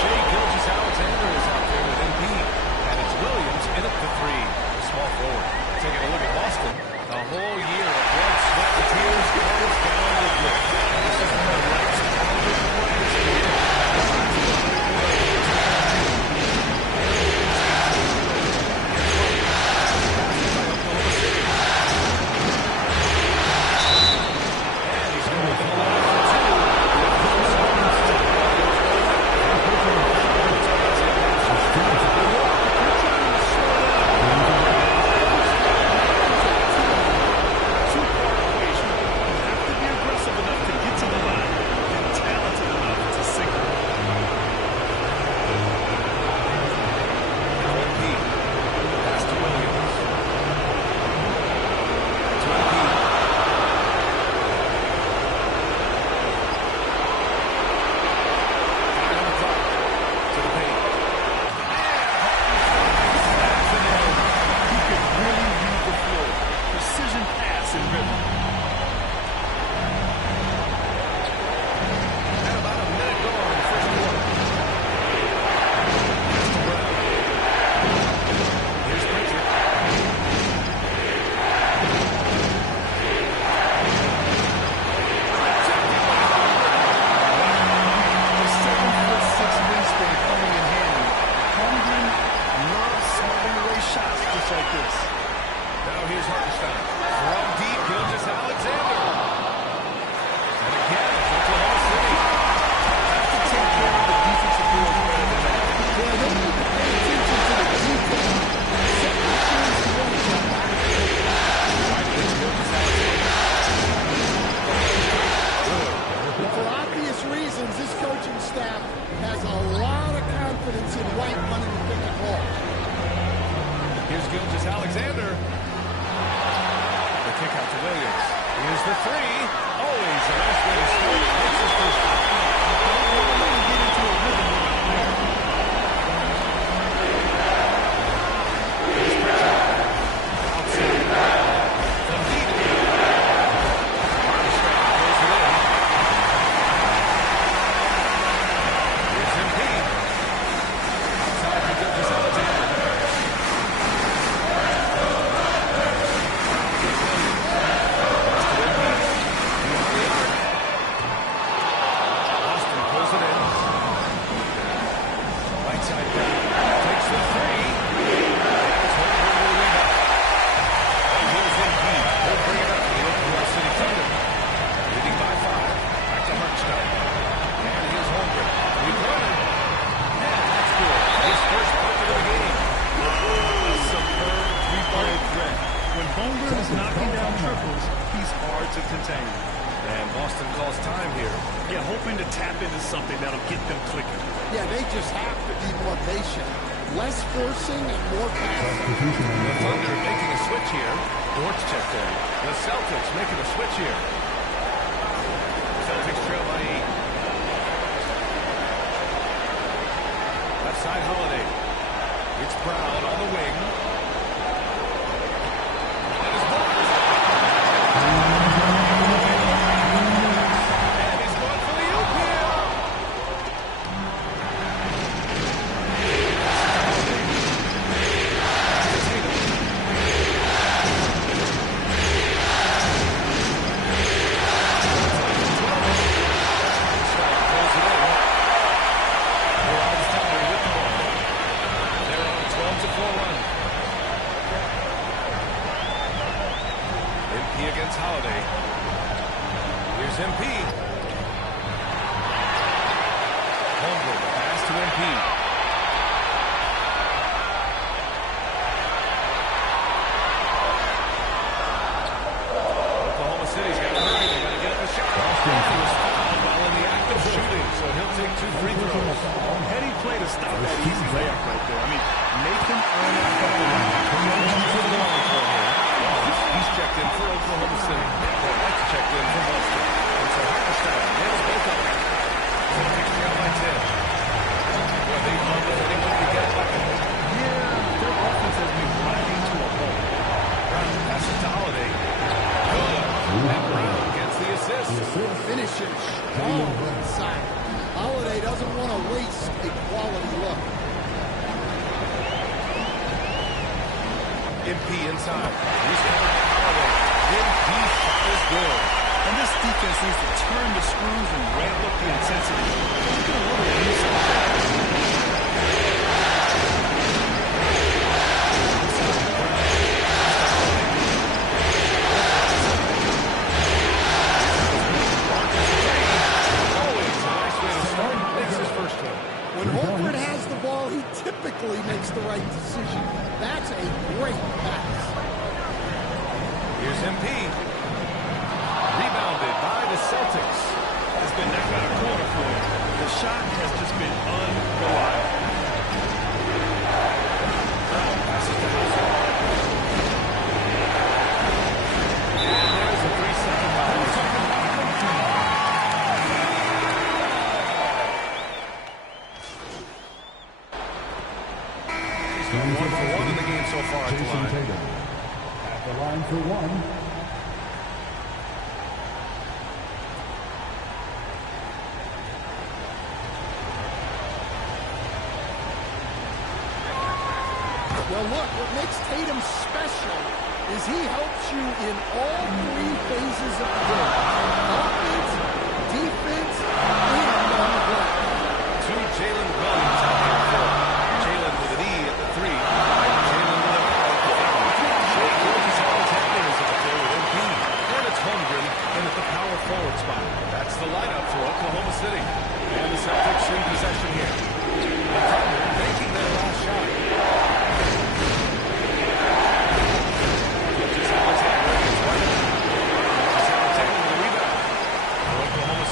Shai Gilgeous-Alexander is out there with Embiid, and it's Williams in at the 3, the small forward. Taking a look at Boston, a whole year of blood, sweat, and tears comes down the grit. This is the right squad for this year. And he's going to the line for 2 to stop that easy layup right there. I mean, make him earn that foul line. He's checked in for Oklahoma City. Well, that's checked in for Boston. And so Hartenstein nails both of them. Celtics trail by 10. Well, they love if anyone can get a bucket. Yeah, their offense has been grinding to a halt. Pass it to Holiday. Good. And Brown gets the assist. Finishing strong inside. Holiday doesn't want to waste a quality look. MP inside. He's covered by Holiday. MP is good. And this defense needs to turn the screws and ramp up the intensity. Look at a little use. When Horford has the ball, he typically makes the right decision. That's a great pass. Here's MP. Rebounded by the Celtics. It's been that kind of corner for him. The shot has just been unreliable. Brown passes to Hauser. And there's a 3-second violation. He's gone 1 for 1 in the game so far at the line. At the line for one. Well, look, what makes Tatum special is he helps you in all 3 phases of the game. Offense, defense, and on the glass. To Jalen Williams out there for Jalen with an E at the 3. Jalen with an R at the 5. Shea Gilgeous-Alexander is at the floor with MP. And it's Holmgren in at the power forward spot. That's the lineup for Oklahoma City. And the Celtics in possession here. The Thunder making their last shot.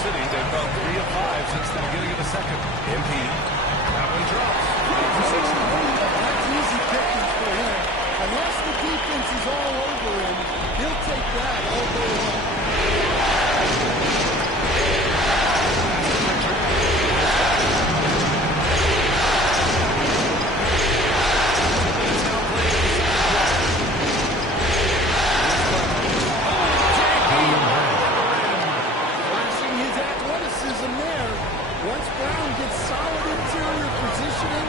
City, they've gone 3 of 5 since the beginning of the second. MP, that one drops. That's easy pickings for him. Unless the defense is all over him, he'll take that all day long. Once Brown gets solid interior positioning,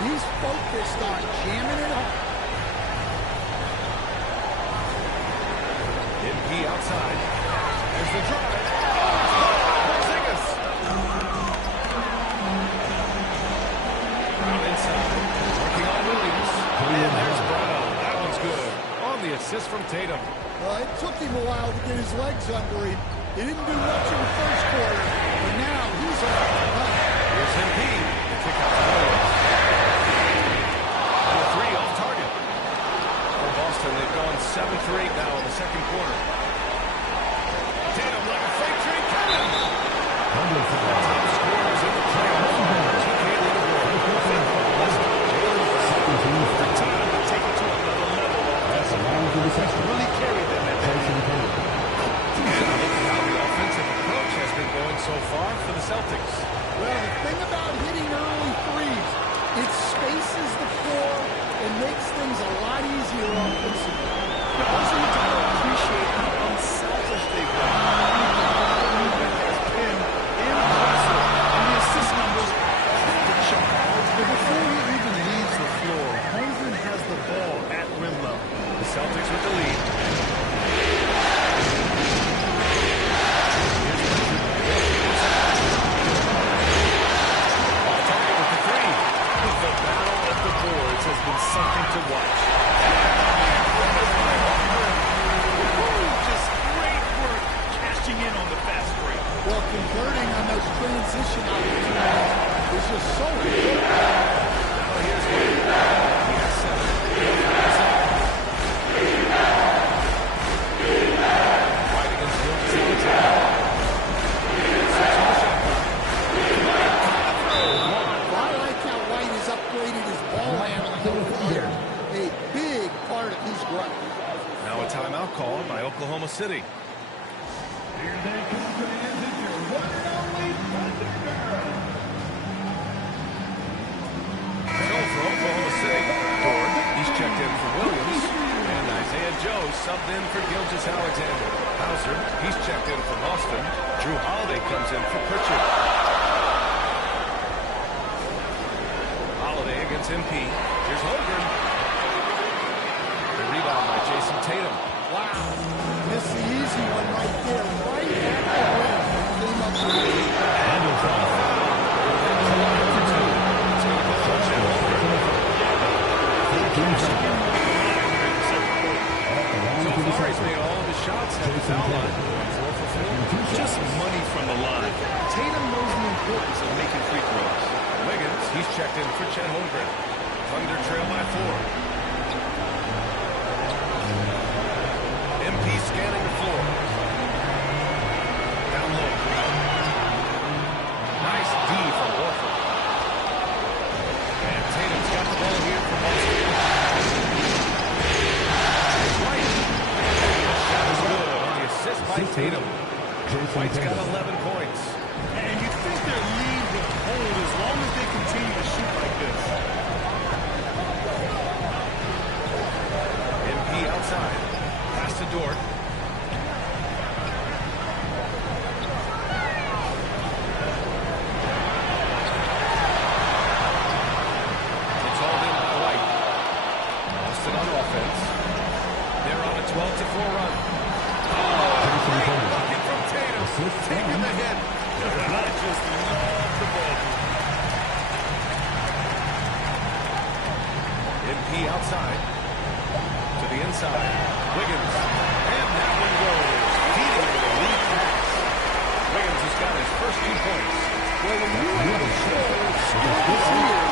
he's focused on jamming it up. MP outside. There's the drive. Porzingis. Brown inside. Working on Williams. And there's Brown. That one's good. On the assist from Tatum. It took him a while to get his legs under him. He didn't do much in the first quarter, but now he's on the run. Here's MP. The kick out to Williams. And a 3 off target. For Boston, they've gone 7 for 8 now in the second quarter. Tatum like a fake tree cannon. Top scorers in the playoffs. 2K leaderboard. The time to take it to another level. That's really carried them at that point. How the offensive approach has been going so far for the Celtics. Well, the thing about hitting early threes, it spaces the floor and makes things a lot easier offensively. Also, you got to appreciate how unselfish they've been. The movement has been impressive, and the assist numbers have to show. But before he even leaves the floor, Holmgren has the ball at rim level. The Celtics with the lead. The battle of the boards has been something to watch. Just great work cashing in on the fast break. Well, converting on those transition opportunities is just so good. Now here's Wade. He has 7. White against Gilgeous-Alexander. I like how subbed in for Gilgeous-Alexander. Hauser, he's checked in for Boston. Drew Holiday comes in for Pritchard. Holiday against MP. Here's Holmgren. The rebound by Jason Tatum. Wow. Missed the easy one right there. Right at the rim. Came up with So far, he's made all of his shots at the foul line. 4 for 4. Just money from the line. Tatum knows the importance of making free throws. Wiggins, he's checked in for Chet Holmgren. Thunder trail by 4. MP scanning the floor. Down low. Nice D from Horford. And Tatum's got the ball here for Boston. White. The shot is good on the assist by Tatum. White's got 11 points. And you think their lead would hold as long as they continue to shoot like this. MP outside. Pass to Dort. It's hauled in by White. Boston on offense. They're on a 12-4 run. Oh, great bucket from Tatum. Taking the hit. I just love the ball. MP outside. To the inside. Wiggins. And that one goes. Feeding with a lead pass. Wiggins has got his first 2 points. Well, when you have a scorer skills here,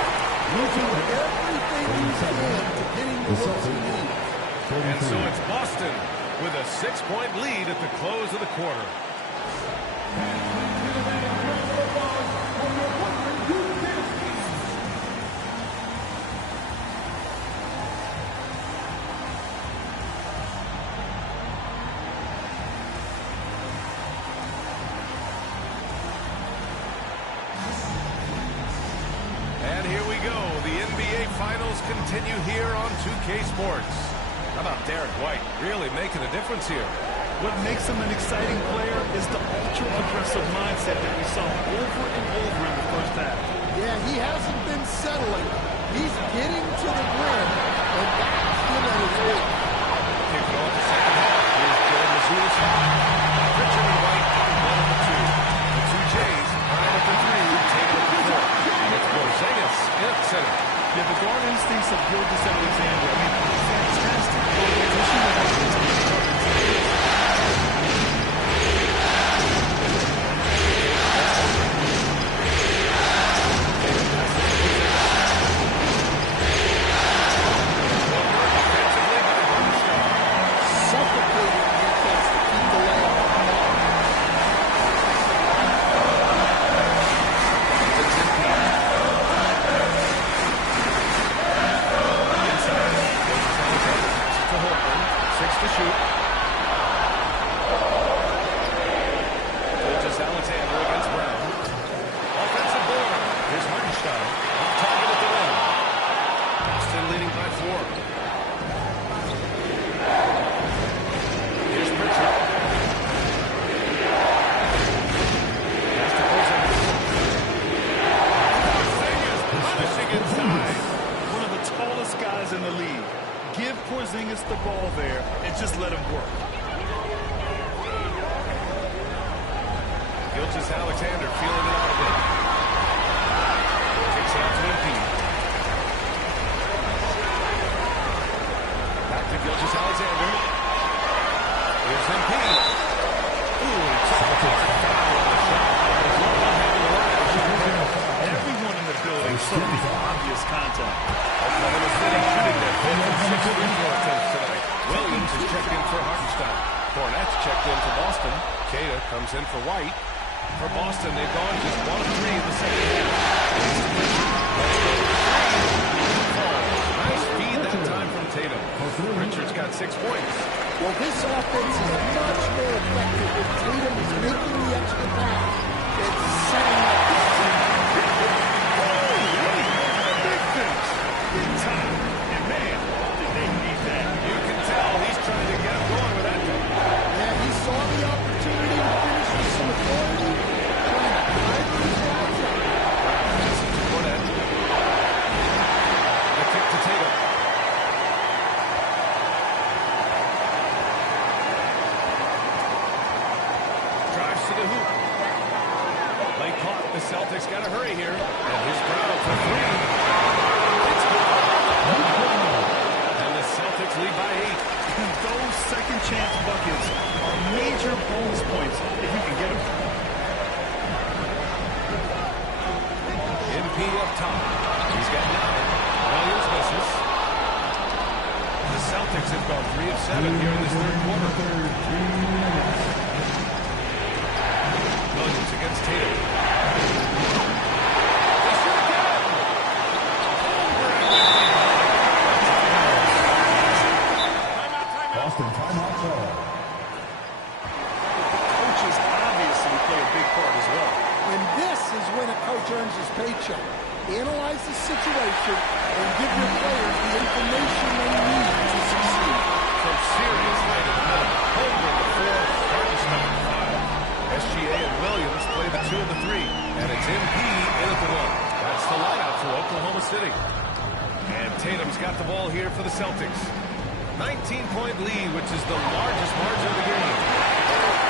you do everything you can to get him the looks you need. And so it's Boston with a 6-point lead at the close of the quarter. And here we go. The NBA Finals continue here on 2K Sports. How about Derek White really making a difference here? What makes him an exciting player is the ultra-aggressive mindset that we saw over and over in the first half. Yeah, he hasn't been settling. He's getting to the rim, and that's him at his weight. Kick it off the second half. Here's Joe Mazzulla's Pritchard and White on 1 of the 2. The 2 Jays, Brown at the 3, Tatum at the 4. And it's Porzingis in at center. Yeah, the guard instincts of Gilgeous-Alexander, I mean, fantastic. Position of offense. In the league. Give Porzingis the ball there and just let him work. Gilgeous-Alexander feeling it out a bit. Kicks out to MP. Back to Gilgeous-Alexander. Here's MP. Ooh, it's foul on the shot. Everyone in the building saw the obvious contact. Oklahoma City shooting their 5th and 6th free throw attempts tonight. Williams is checked in for Hartenstein. Cornette's checked in for Boston. Queta comes in for White. For Boston, they've gone just 1 of 3 in the second half. Nice feed that time from Tatum. Richard's got 6 points. Well, this offense is much more effective when Tatum is making the extra pass and setting up his team. Big time. And man, did they need that. You can tell he's trying to get him going caught. The Celtics got to hurry here. And his crowd for three. It's good. And the Celtics lead by 8. Those second chance buckets are major bonus points if you can get them. MP up top. He's got 9. Williams misses. The Celtics have gone 3 of 7 here in this third quarter. Williams against Tatum. Boston timeout call. Coaches obviously play a big part as well. And this is when a coach earns his paycheck. Analyze the situation and give your players the information they need to succeed. Some serious height in the middle. Holmgren the 4, Hartenstein the 5. SGA and Williams play the 2 and the 3. And it's MP in at the 1. That's the lineup for Oklahoma City. And Tatum's got the ball here for the Celtics. 19-point lead, which is the largest margin of the game.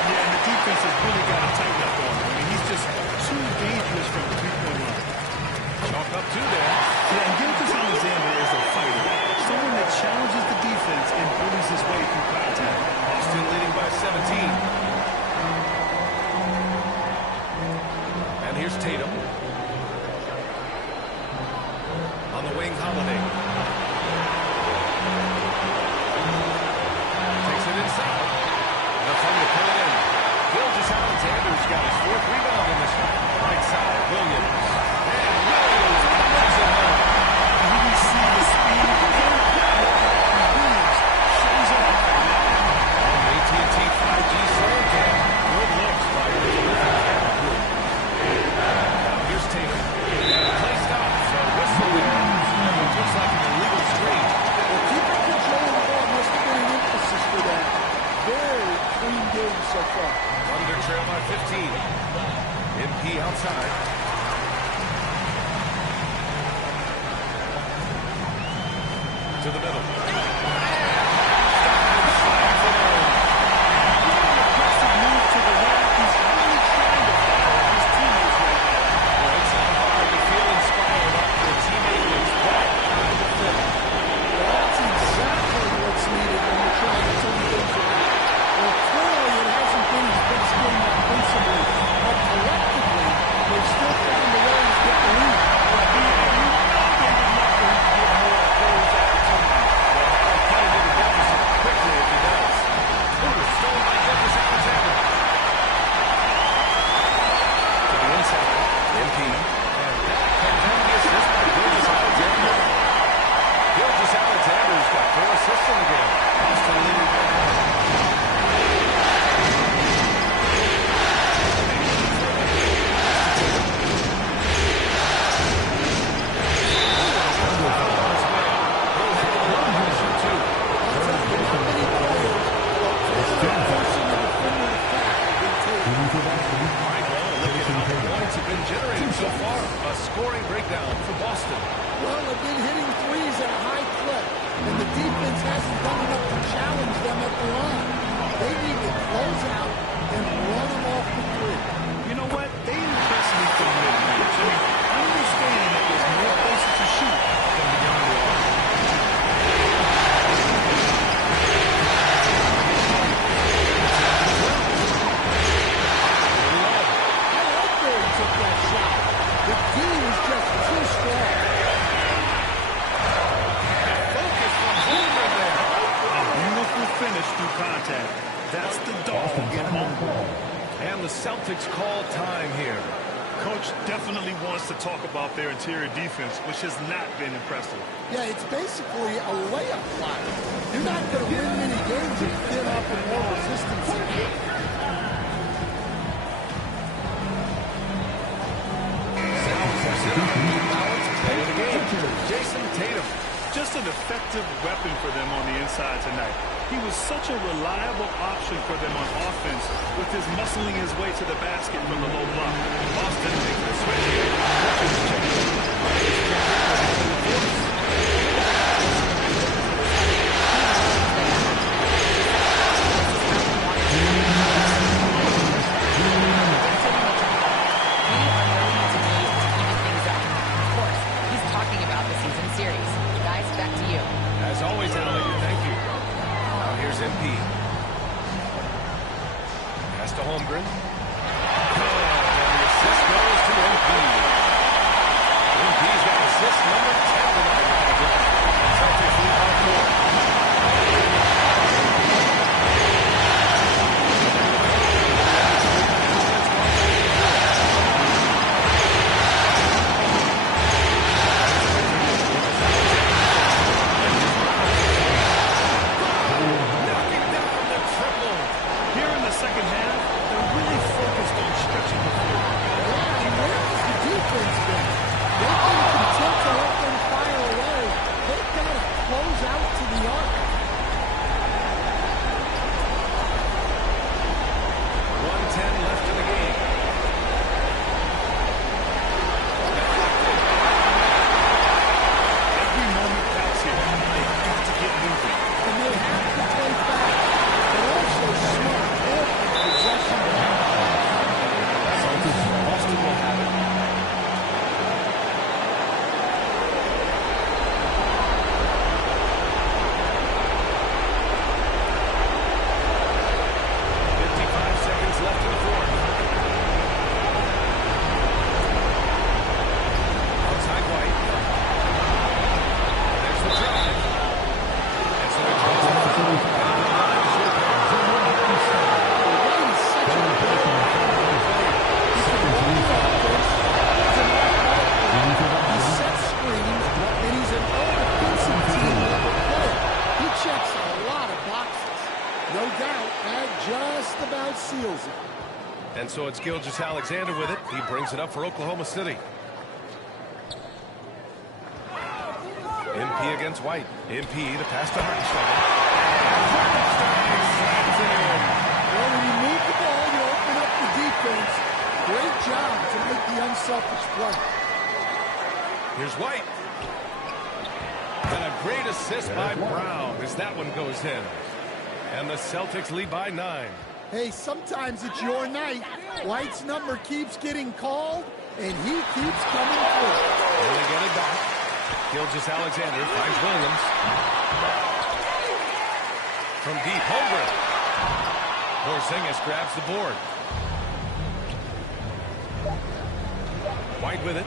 Yeah, and the defense has really got to tighten up on him. I mean, he's just too dangerous from the three-point line. Chalk up 2 there. Yeah, and Gilgeous Alexander is a fighter. Someone that challenges the defense and bullies his way through contact. Boston leading by 17. And here's Tatum. On the wing, Holiday. Takes it inside. Enough time to put it in. Gilgeous Alexander's got his 4th rebound in this one. Right side, Williams. And Williams punches it home. You can see the speed and Williams shows up. On the AT&T 5G slam cam. Good looks by the camera crew. Now here's Tatum. Placed off. So whistle there. It looks like an illegal screen. Well, keeping control of the ball must have been an emphasis for that. Very clean game so far. Thunder trail by 15. MP outside. To the middle. Aggressive move to the right. He's really trying to follow his teammates right now. Well, it's not hard to feel inspired after a teammate that's that kind of a fit. Well, that's exactly what's needed when you're trying to turn things around. Well, clearly it hasn't been his best game offensively, but collectively, they've still found a way to get the lead. Well, he they would love for him to get more of those opportunities. Well, cut into the deficit quickly if he does. Ooh, stolen by Gilgeous Alexander. To the inside, MP. And that comes out of the assist by Gilgeous Alexander. Gilgeous Alexander's got 4 assists in the game. Boston leading by 9. Points have been generated so far. A scoring breakdown for Boston. Well, they've been hitting threes at a high clip, and the defense hasn't done enough to challenge them at the line. They need to close out and run them off the three. You know what? They impress me from mid-range. I mean, I understand that there's more places to shoot than beyond the arc. I like where he took that shot. The D was just too strong. Focus from Holmgren there. A beautiful finish through contact. That's the dog in home. And the Celtics call time here. Coach definitely wants to talk about their interior defense, which has not been impressive. Yeah, it's basically a layup plot. You're not going to win many games if you get up with more resistance. Play the game. Jason Tatum. Just an effective weapon for them on the inside tonight. He was such a reliable option for them on offense with his muscling his way to the basket from the low block. Boston making the switch here. Coaches checking in. Lavish checking in with him in the force. Gilgeous-Alexander with it. He brings it up for Oklahoma City. MP against White. MP, the pass to Hartenstein. Slams it in. Well, when you move the ball, you open up the defense. Great job to make the unselfish play. Here's White. And a great assist by Brown as that one goes in. And the Celtics lead by 9. Hey, sometimes it's your night. White's number keeps getting called, and he keeps coming through. And they get it back. Gilgeous-Alexander finds Williams. From deep, Holmgren. Porzingis grabs the board. White with it.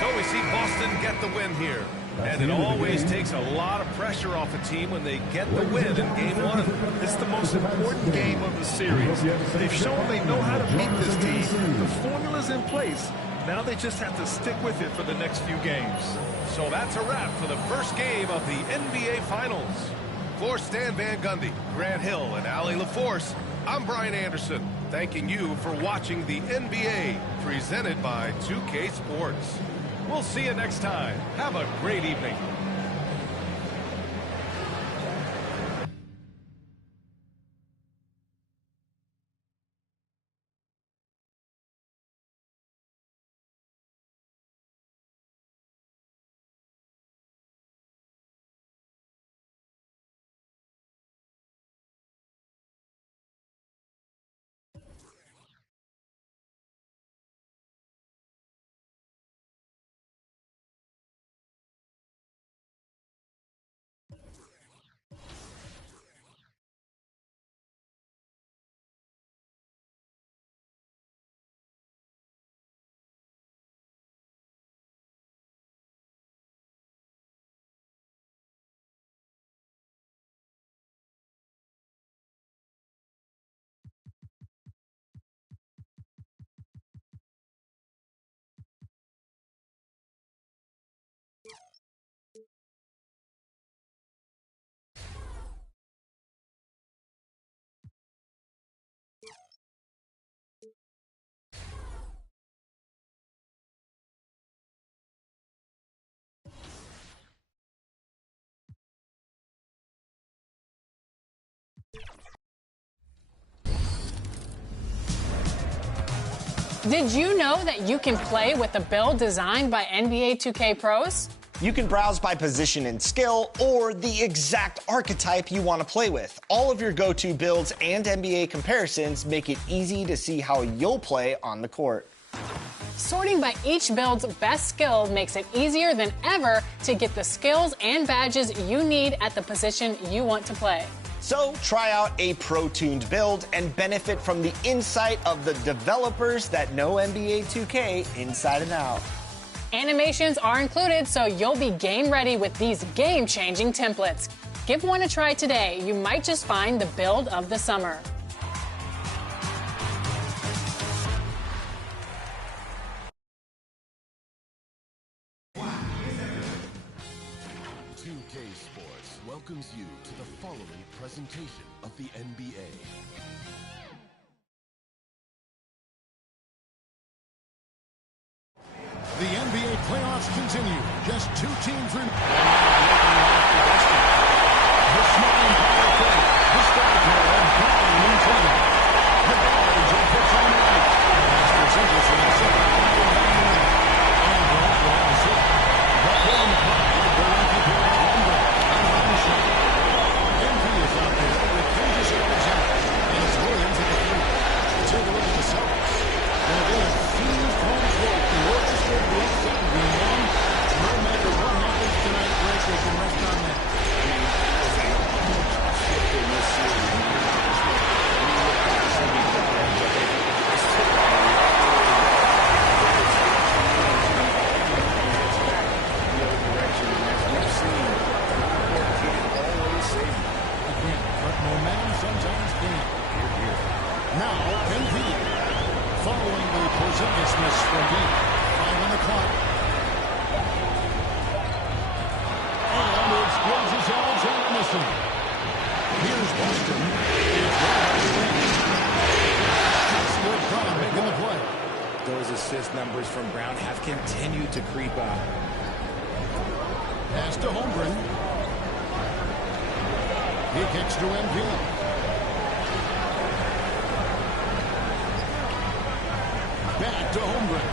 So we see Boston get the win here. And it always takes a lot of pressure off a team when they get the win in Game 1. It's the most important game of the series. They've shown they know how to beat this team. The formula's in place. Now they just have to stick with it for the next few games. So that's a wrap for the first game of the NBA Finals. For Stan Van Gundy, Grant Hill, and Allie LaForce, I'm Brian Anderson, thanking you for watching the NBA, presented by 2K Sports. We'll see you next time. Have a great evening. Did you know that you can play with a build designed by NBA 2K pros? You can browse by position and skill or the exact archetype you want to play with. All of your go-to builds and NBA comparisons make it easy to see how you'll play on the court. Sorting by each build's best skill makes it easier than ever to get the skills and badges you need at the position you want to play. So try out a pro-tuned build and benefit from the insight of the developers that know NBA 2K inside and out. Animations are included, so you'll be game ready with these game-changing templates. Give one a try today. You might just find the build of the summer. Welcomes you to the following presentation of the NBA. The NBA playoffs continue. Just 2 teams remain. The small and power forward, the star player, Brian Montana. The guards are put on the right. Masters Anderson is set up by and Brock will sit. But on the clock, the lucky pair of London. MP is out there with Gilgeous-Alexander, and it's Williams at the 3. Take a look at the Celtics. And they have seized home court. The orchestra will be upset and win one. No matter what happens tonight, Greg, they can rest on that. Now, MP, following the Porzingis miss from deep. 5 on the clock. And it's Gilgeous-Alexander missing. Here's Boston. It's right on the wing. numbers from Brown have continued to creep up. Pass to Holmgren. He kicks to MP. Back to Holmgren.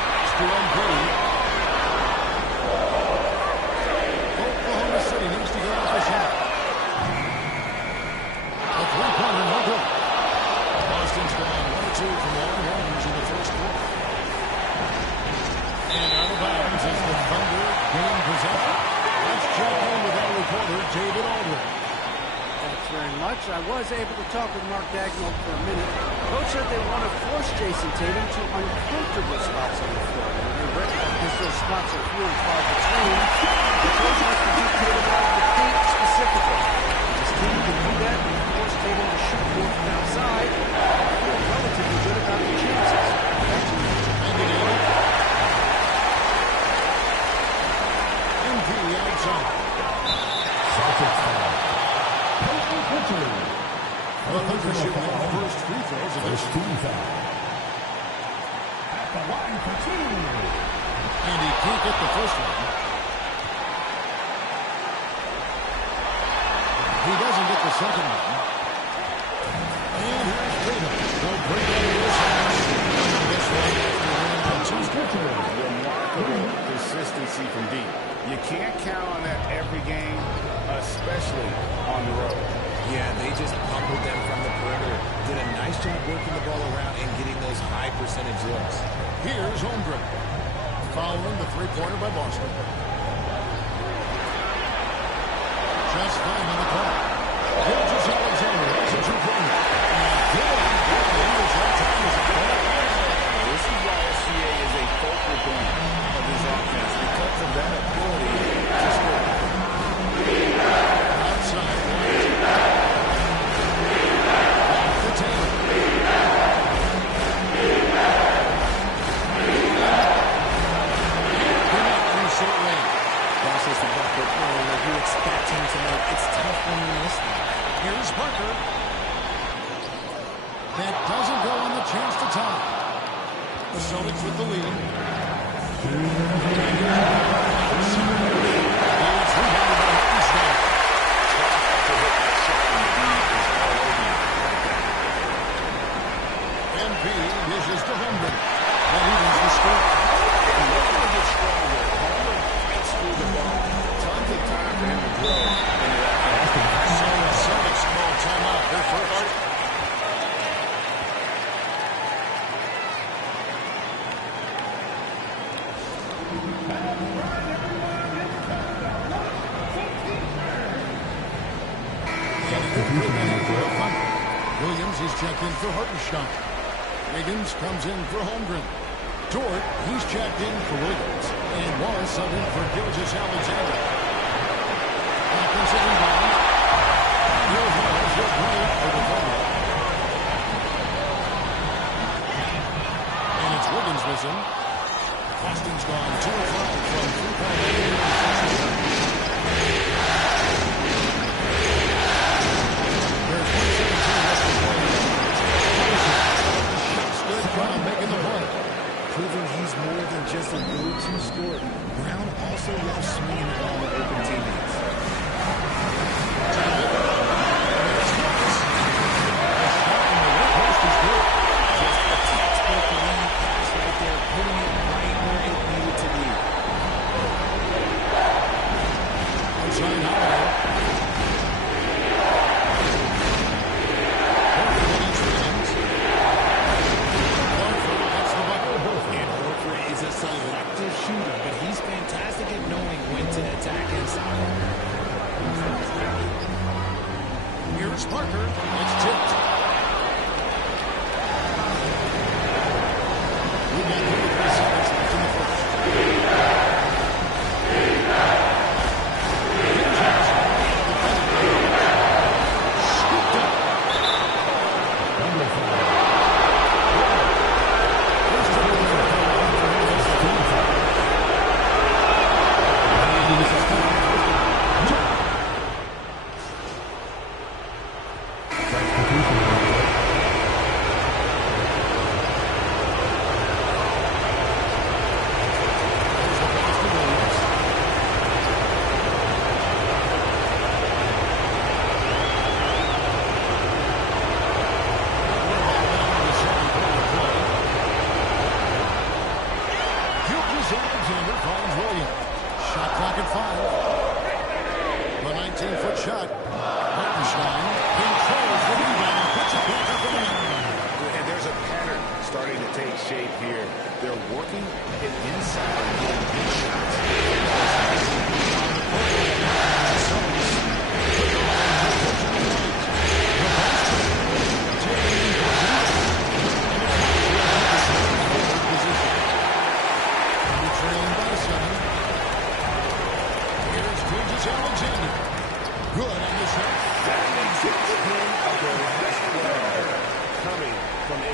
Pass to MP. Oklahoma City needs to get off the shot. A three-pointer, no good. Boston's gone 1-2 from long range in the first quarter. And out of bounds as the Thunder gain possession. Let's check in with our reporter, David Aldridge. Thanks very much. I was able to talk with Mark Dagnall for a minute. Coach said they want to force Jason Tatum to uncomfortable spots on the floor. They recognize those spots are few and far between. The coach wants to keep Tatum out of the paint specifically. If his team can do that and force Tatum to shoot more from outside, I feel relatively good about the chances. MP outside. Celtics foul. The Thunder shooting their first free throws of this team foul. At the line for two. And he can't get the first one. He doesn't get the second one. And here's Tatum. They'll bring it in this one. This one after winning on Tuesday. Remarkable consistency from deep. You can't count on that every game, especially on the road. Yeah, they just pummeled them from the perimeter. Did a nice job working the ball around and getting those high percentage looks. Here's Holmgren. Following the three-pointer by Boston. Just 5 on the clock. Gilgeous Alexander has a two-pointer. This is why SCA is a focal point of this offense because of that ability to score. Outside. Back to Taylor. Connecting short range. That's just a bucket that you expect him to make. It's tough when you miss that. Here's Parker. That doesn't go on the chance to tie. The Celtics with the lead. MP dishes to Holmgren. That evens the score. And they're going to get stronger. Holmgren fights through the ball. Tons of time for him to grow into that. So the Celtics call timeout. Their first. Williams is checked in for Hartenstein. Wiggins comes in for Holmgren. Dort, he's checked in for Williams. And Wallace subbed in for Gilgeous Alexander. Offensive rebound. Here's Wallace. He'll play for the Thunder. And it's Wiggins missing. Boston's gone 2 of 5 from 3-point range. There's 117 left to play. Shot's good. Brown making the play. Proving he's more than just a go-to scorer. Brown also loves swinging the ball to open teammates. Just a textbook lead pass right there, putting it right where it needed to be.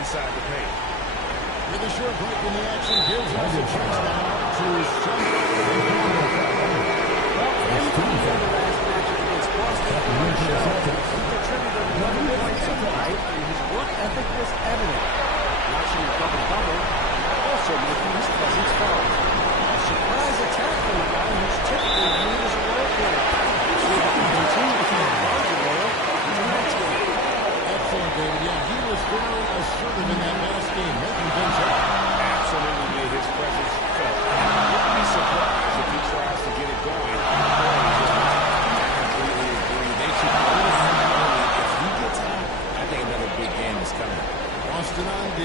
inside the paint. With a short break in the action, gives us a chance now to send it over to the Well, anything in the last matchup against Boston on the show, he contributed 11 points tonight, and his work ethic was evident. Watching a double-double, also making his presence felt. A surprise attack from a guy who's typically viewed as a role player. So he can continue to play a larger role in tonight's game. Excellent, David. Yeah, he was very assertive in that last game, making things happen. Absolutely made his presence felt. Wouldn't be surprised if he tries to get it going. I completely agree. They should put it on early. If he gets hot, I think another big game is coming. Austin on D.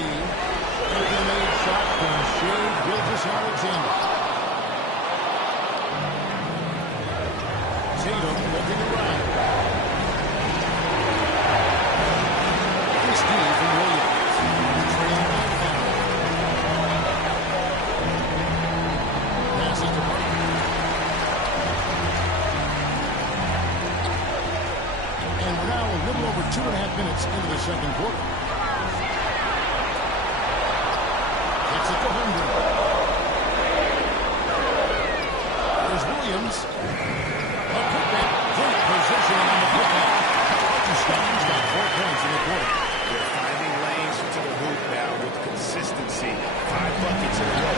Taking a made shot from Shea Gilgeous-Alexander. Tatum looking around. It's D from Williams. Trailing by 5. Passes to Parker. And we're now a little over 2.5 minutes into the second quarter. Gets it to Holmgren. There's Williams. A putback. Great positioning on the putback. He's got 4 points in the quarter. They're finding lanes to the hoop now with consistency. 5 buckets in a row.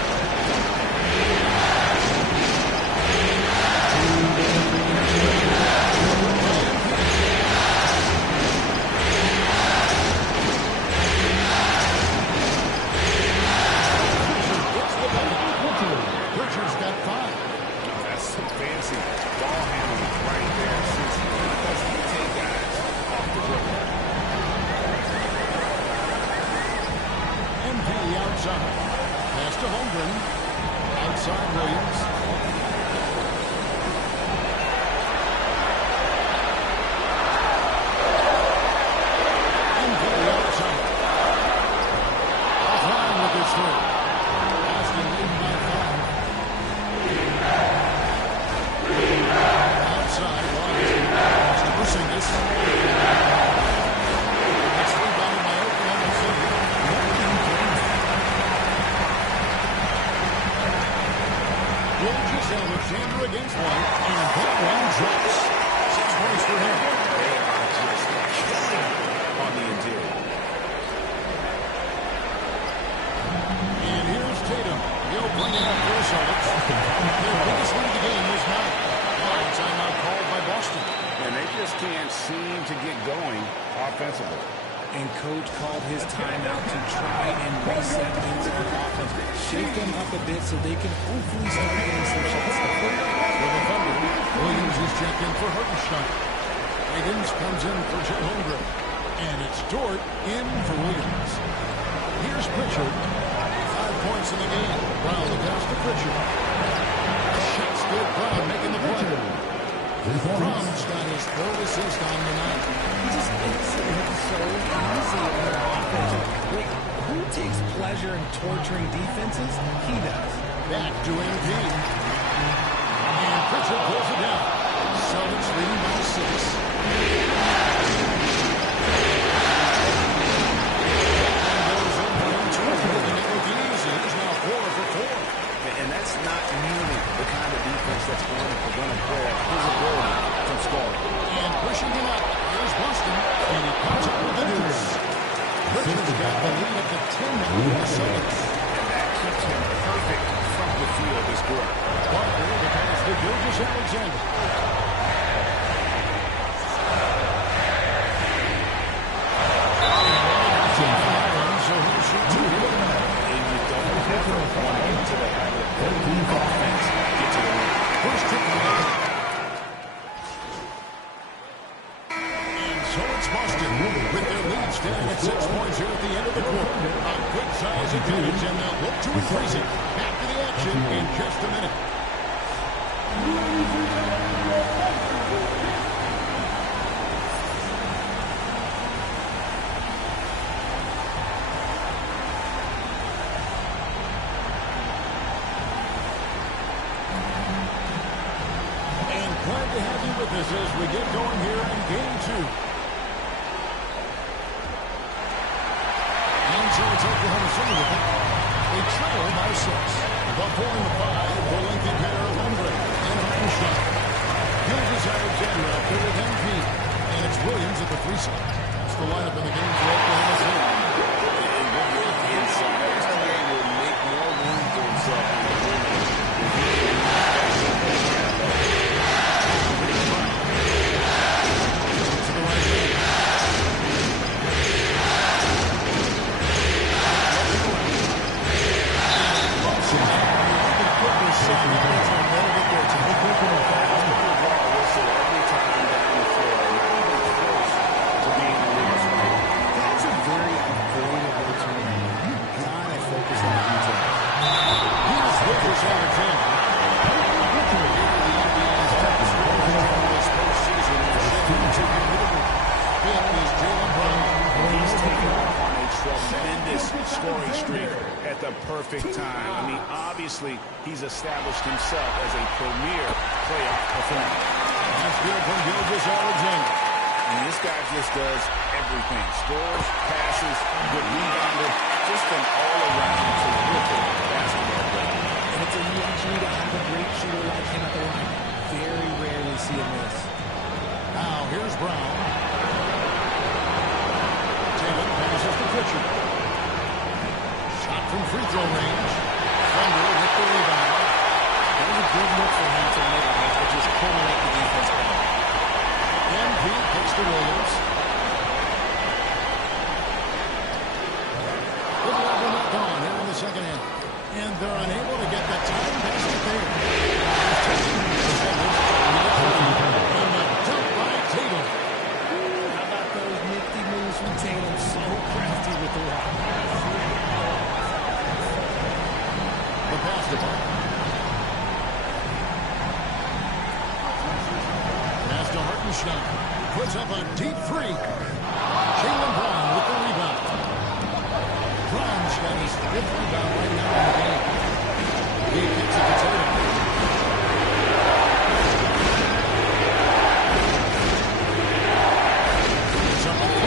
Pritchard's got 5. That's some fancy ball handling right there since he doesn't take guys off the dribble. MP outside. Pass to Holmgren. Outside Williams. MP outside. Offline with his third. Boston lead by 5. Outside. It's to Porzingis. It's rebounded by Oklahoma City. Gilgeous-Alexander against White, and that one drops. 6 points for him. They are just killing on the interior. And here's Tatum. He'll bring it up for the Celtics. Their biggest lead of the game was 9. Now a timeout called by Boston. And they just can't seem to get going offensively. And Coach called his timeout to try and reset things on offense. Shake them up a bit so they can hopefully start getting some shots. For the Thunder, Williams is checked in for Hartenstein. Higgins comes in for Chet Holmgren. And it's Dort in for Williams. Here's Pritchard. 5 points in the game. Brown the pass to Pritchard. Shots good. Brown making the play. Brown's got his 3rd assist on the night. He just makes it look so easy on their offense. Like, who takes pleasure in torturing defenses? He does. Back to MP. And Pritchard pulls it down. Celtics leading by 6. And that's not nearly the kind of defense that's going to prevent a player his ability from scoring. And pushing him up. Here's Boston. And he comes up with the deuce. Pritchard's got the lead up to 10 now for the Celtics. And that keeps him perfect from the field this quarter. Parker, the pass to Gilgeous-Alexander. So he'll shoot 2 here. And you don't ever want to get into the habit of letting offense get to the rim. First trip to the line. And so it's Boston with their lead standing at 6 points here at the end of the quarter. A good size advantage, and they'll look to increase it. Back to the action in just a minute. Glad to have you with us as we get going here in Game 2. Hands It's Oklahoma City with it. They trail by 6. Before in the 5, the lengthy pair of Hombre and Hartenstein. Gilgis Alexander out there with MP. And it's Williams at the 3 spot. That's the lineup in the game for Oklahoma City. And with the inside, SBA will make more room for himself in the window. To the right side. That's a very avoidable turnover. You gotta focus on detail. Here's Gilgis Alexander. He's taken off on a tremendous scoring streak at the perfect time. I mean, obviously, he's established himself as a premier playoff performer. That's good from Gilgis Alexander. And this guy just does everything. Scores, passes, good rebounder, just an all-around terrific basketball player. And it's a luxury to have a great shooter like him at the line. Very rarely see him miss. Now, here's Brown. Tatum passes to Pritchard. Shot from free throw range. Thunder with the rebound. That was a good look for him to make, but just couldn't make the defense pay. MP kicks to Williams. Good love not gone here in the second half. And they're unable to get the time basket there. And the jump by Tatum. How about those nifty moves from Tatum? So crafty with the rock. The pass to Brown. Pass to Hartenstein. Puts up a deep 3. Jaylen Brown with the rebound. Brown's got his 5th rebound right now in the game. He kicks it to Tatum. It's up a 3.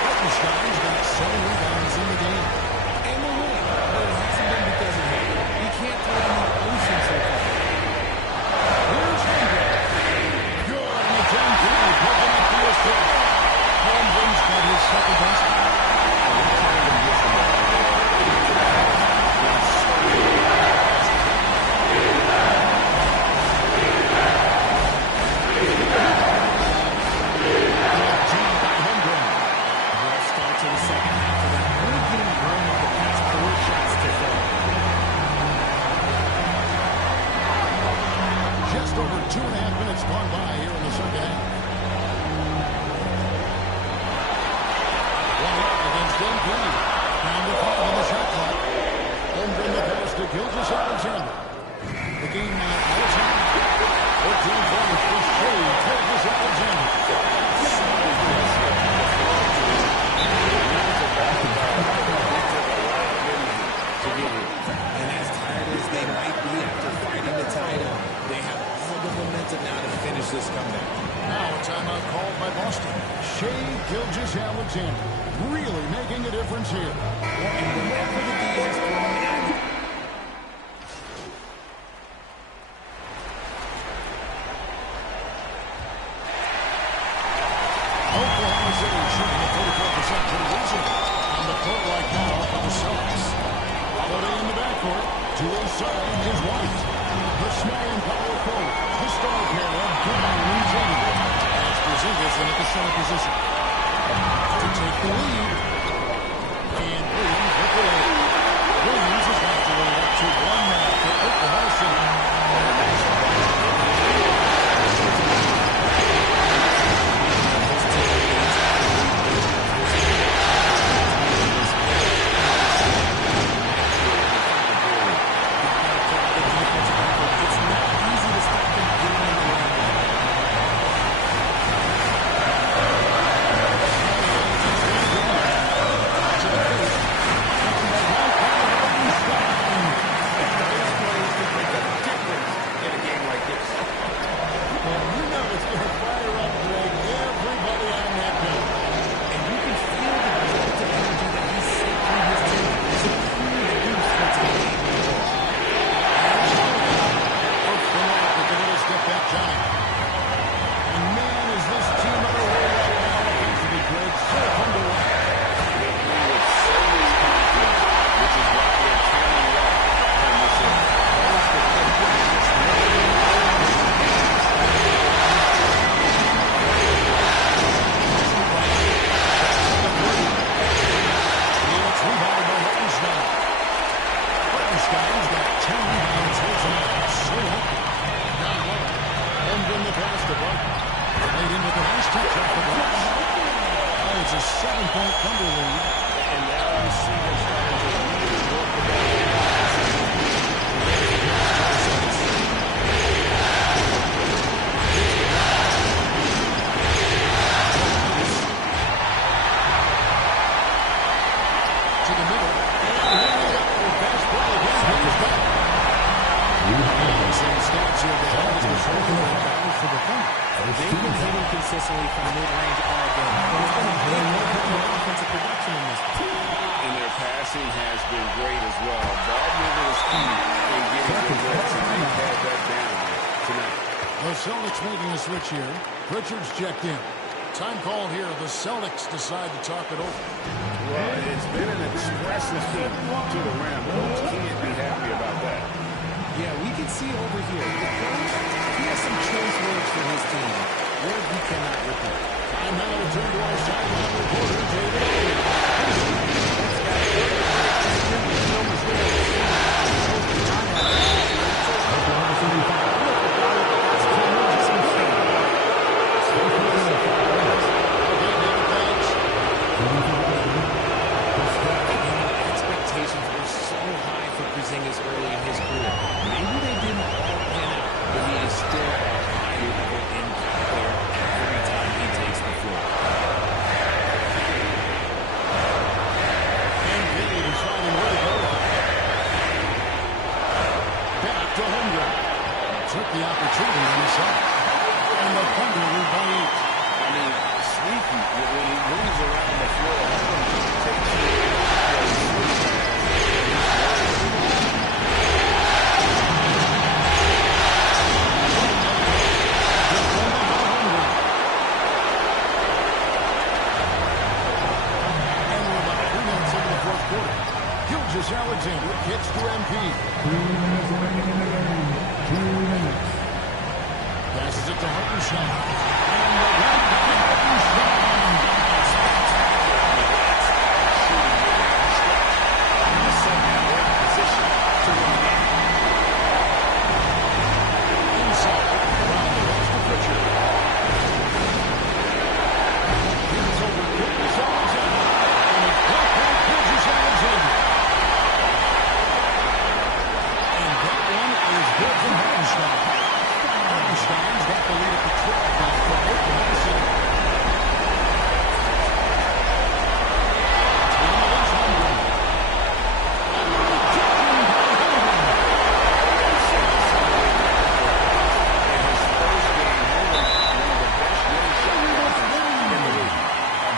Hartenstein's got 7 rebounds in the game. And they're winning, but it hasn't been because of him. He can't throw in the ocean so far. Here's Hendrick. Good, and it's MP picking up the assist. Holmgren's got his second basket. Rough start to the second half of that. Really getting going with the past 4 shots to fall. Just over 2.5 minutes gone by here in the second half. One up against MP. Down to 5 on the shot clock. Holmgren the pass to Gilgis Alexander. The game now all time. 14 points for Shea Gilgis Alexander. And as tired as they might be after fighting the title, they have all the momentum now to finish this comeback. Now a timeout called by Boston. Shea Gilgis Alexander really making a difference here. And whenever the D is thrown at you, Oklahoma City shooting at 44% for the reason. On the court right now for the Celtics. Holiday in the backcourt. To his side is White. The small and power forward. The star pair of Brown and Tatum. As Porzingis in at the center position. To take the lead. And Williams with the lead. Williams has got to lead up to 1 now for Oklahoma City. 7-point Thunder lead. And now you see them starting to really work the ball. To the middle. And fast break again. He's back. Some stats here that has the battle for the Thunder. They've been hitting consistently from mid-range all game. There's been a big impact on offensive production in this game. And their passing has been great as well. Ball movement is key in getting good looks, and they've had that down tonight. The Celtics making a switch here. Pritchard's checked in. Time called here. The Celtics decide to talk it over. Well, it's been an expressive hit to the rim. Coach can't be happy about that. Yeah, we can see over here. The coach, he has some choice words for his team. Words we cannot repeat. And now we'll turn to our sideline reporter, David Elliott. Expectations were so high for Porzingis early in his career. Maybe they didn't all pan out, but he is still a high-level impact player every time he takes the floor. And Vinny deciding where to go. Back to Holmgren. Took the opportunity on the side. And the Thunder lead by 8. I mean, sneaky when he moves around the floor. Takes it. Alexander kicks to MP. 2 minutes remaining in the game. 2 minutes. Passes it to Hartenstein. And the run by Hartenstein. Inside. Around the rest of Pritchard. He's over Gilgeous Alexander. And it's blocked by Gilgeous Alexander. Good from Hartenstein. Hartenstein's got the lead at the 12 now for Oklahoma City.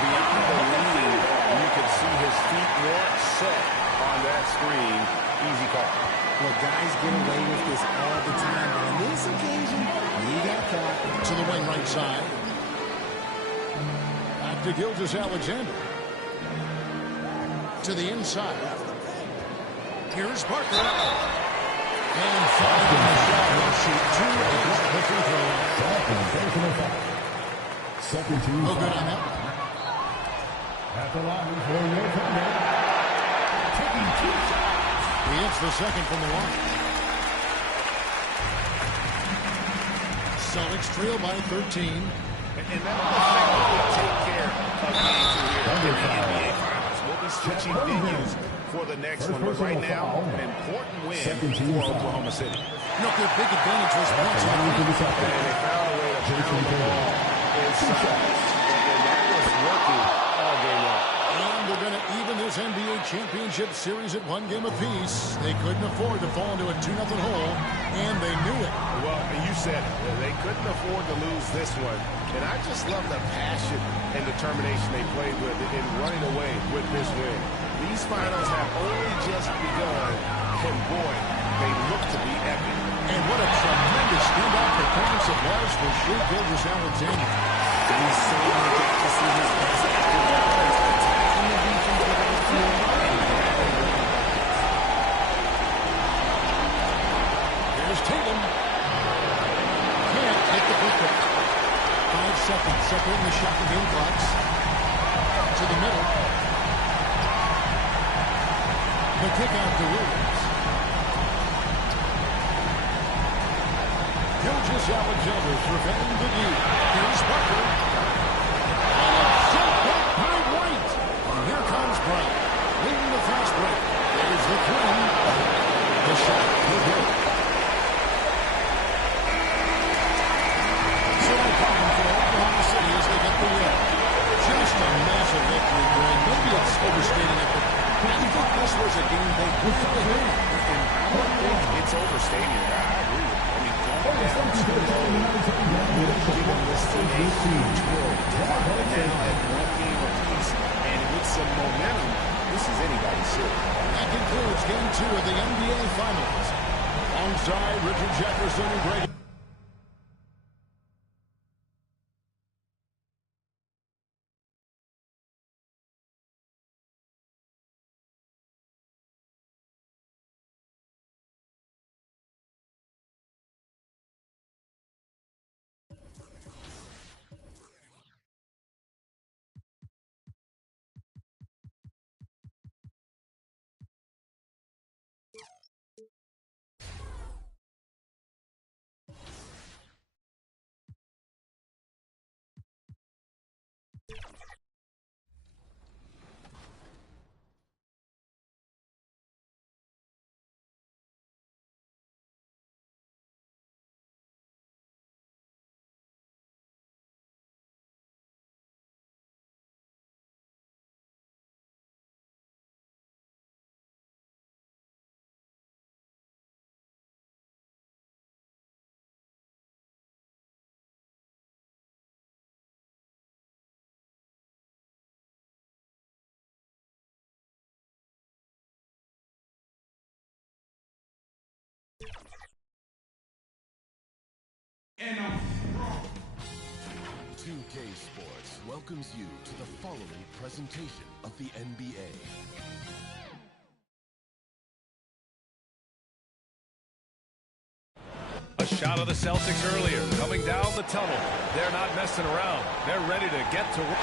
Beyond the lead, you can see his feet weren't set on that screen. Easy call. Well, guys get away with this all the time, but on this occasion, he got caught. To the wing right side. Back to Gilgeous Alexander. To the inside. Here's Parker. And five on the shot. He'll shoot 2 and block the free throw. Second team. No good on that. At the line for your Thunder. Taking 2 shots. He hits the second from the line. Celtics trail by 13. And that will effectively take care of games here in the NBA Finals. We'll be switching venues for the next one, but right now, an important win for Oklahoma City. Look, their big advantage was points on the And they found a way to pound the ball inside. And that was working all game long. And they're going to even this NBA championship series at 1 game apiece. They couldn't afford to fall into a 2-0 hole, and they knew it. Well, you said it. They couldn't afford to lose this one. And I just love the passion and determination they played with in running away with this win. These finals have only just begun, and boy, they look to be epic. And what a tremendous standout performance it was for Shea Gilgeous-Alexander. We certainly get to see his best after that. Attacking the defense with the field and grabbing the Here's Tatum. Can't hit the quick break. 5 seconds separating the shot from game clocks. To the middle. The kick out to Williams. Gilgeous-Alexander surveying the view. Here's Parker. And it's shot back by White. This was a game they planned to win. And I don't think it's overstating it. I agree with you. I mean, going down 2-0 would have given this team a huge pull to find now at one game apiece. And with some momentum, this is anybody's city. That concludes Game 2 of the NBA Finals. Alongside Richard Jefferson and Greg. And 2K Sports welcomes you to the following presentation of the NBA. A shot of the Celtics earlier, coming down the tunnel. They're not messing around. They're ready to get to work.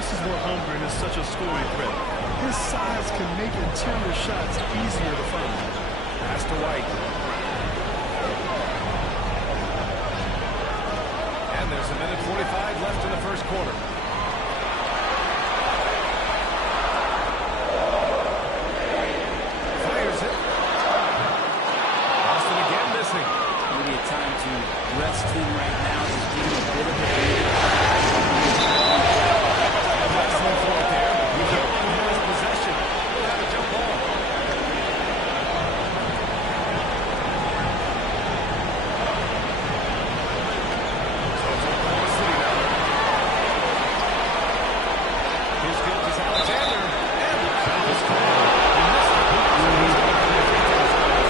this is where Holmgren is such a scoring threat. His size can make interior shots easier to find. Pass to White. And there's a minute 45 left in the first quarter. Fires it. Boston again missing. Maybe a time to rest him right now. Just give him a bit of a breather. Excellent throw there. He has possession. He'll have a jump ball. So it's Oklahoma City now. Here's Gilgis Alexander. And the foul is called. He missed the hoop. So he's going to the free throw spot.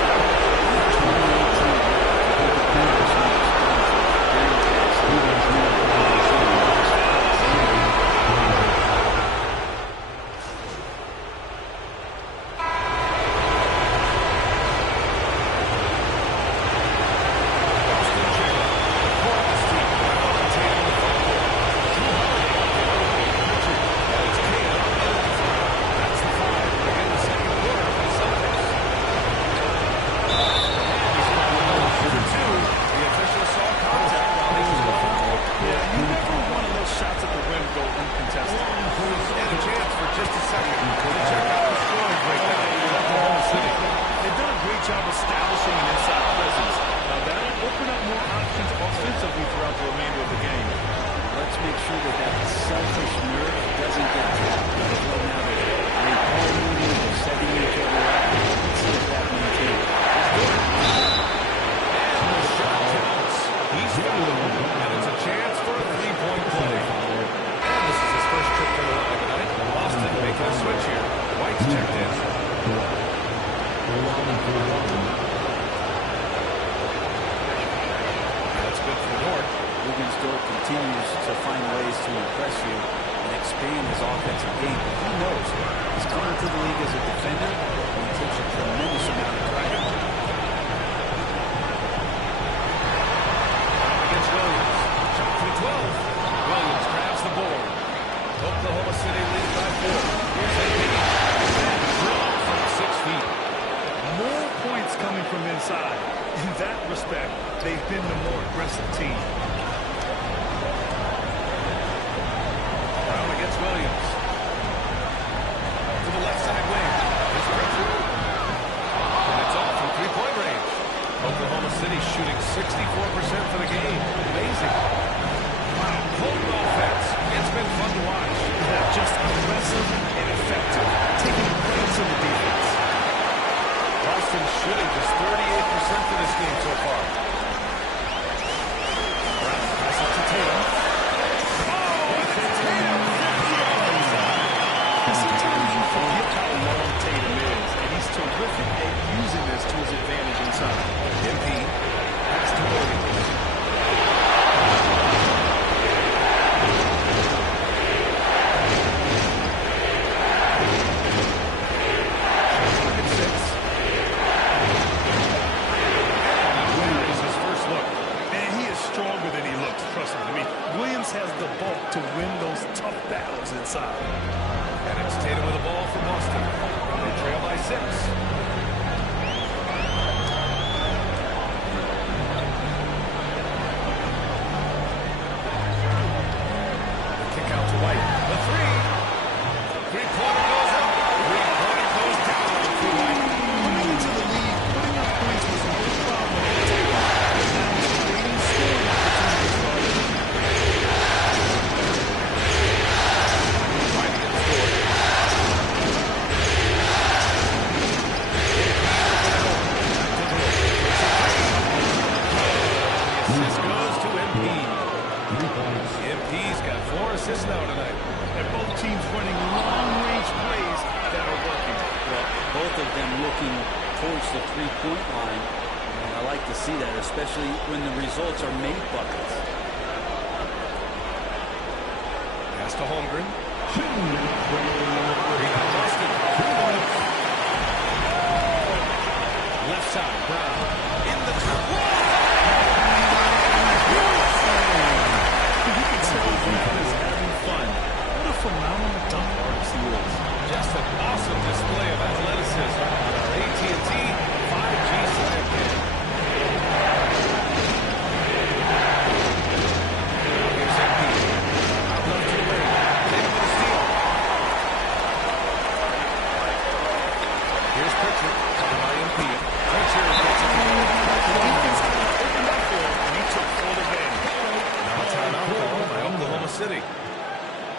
City.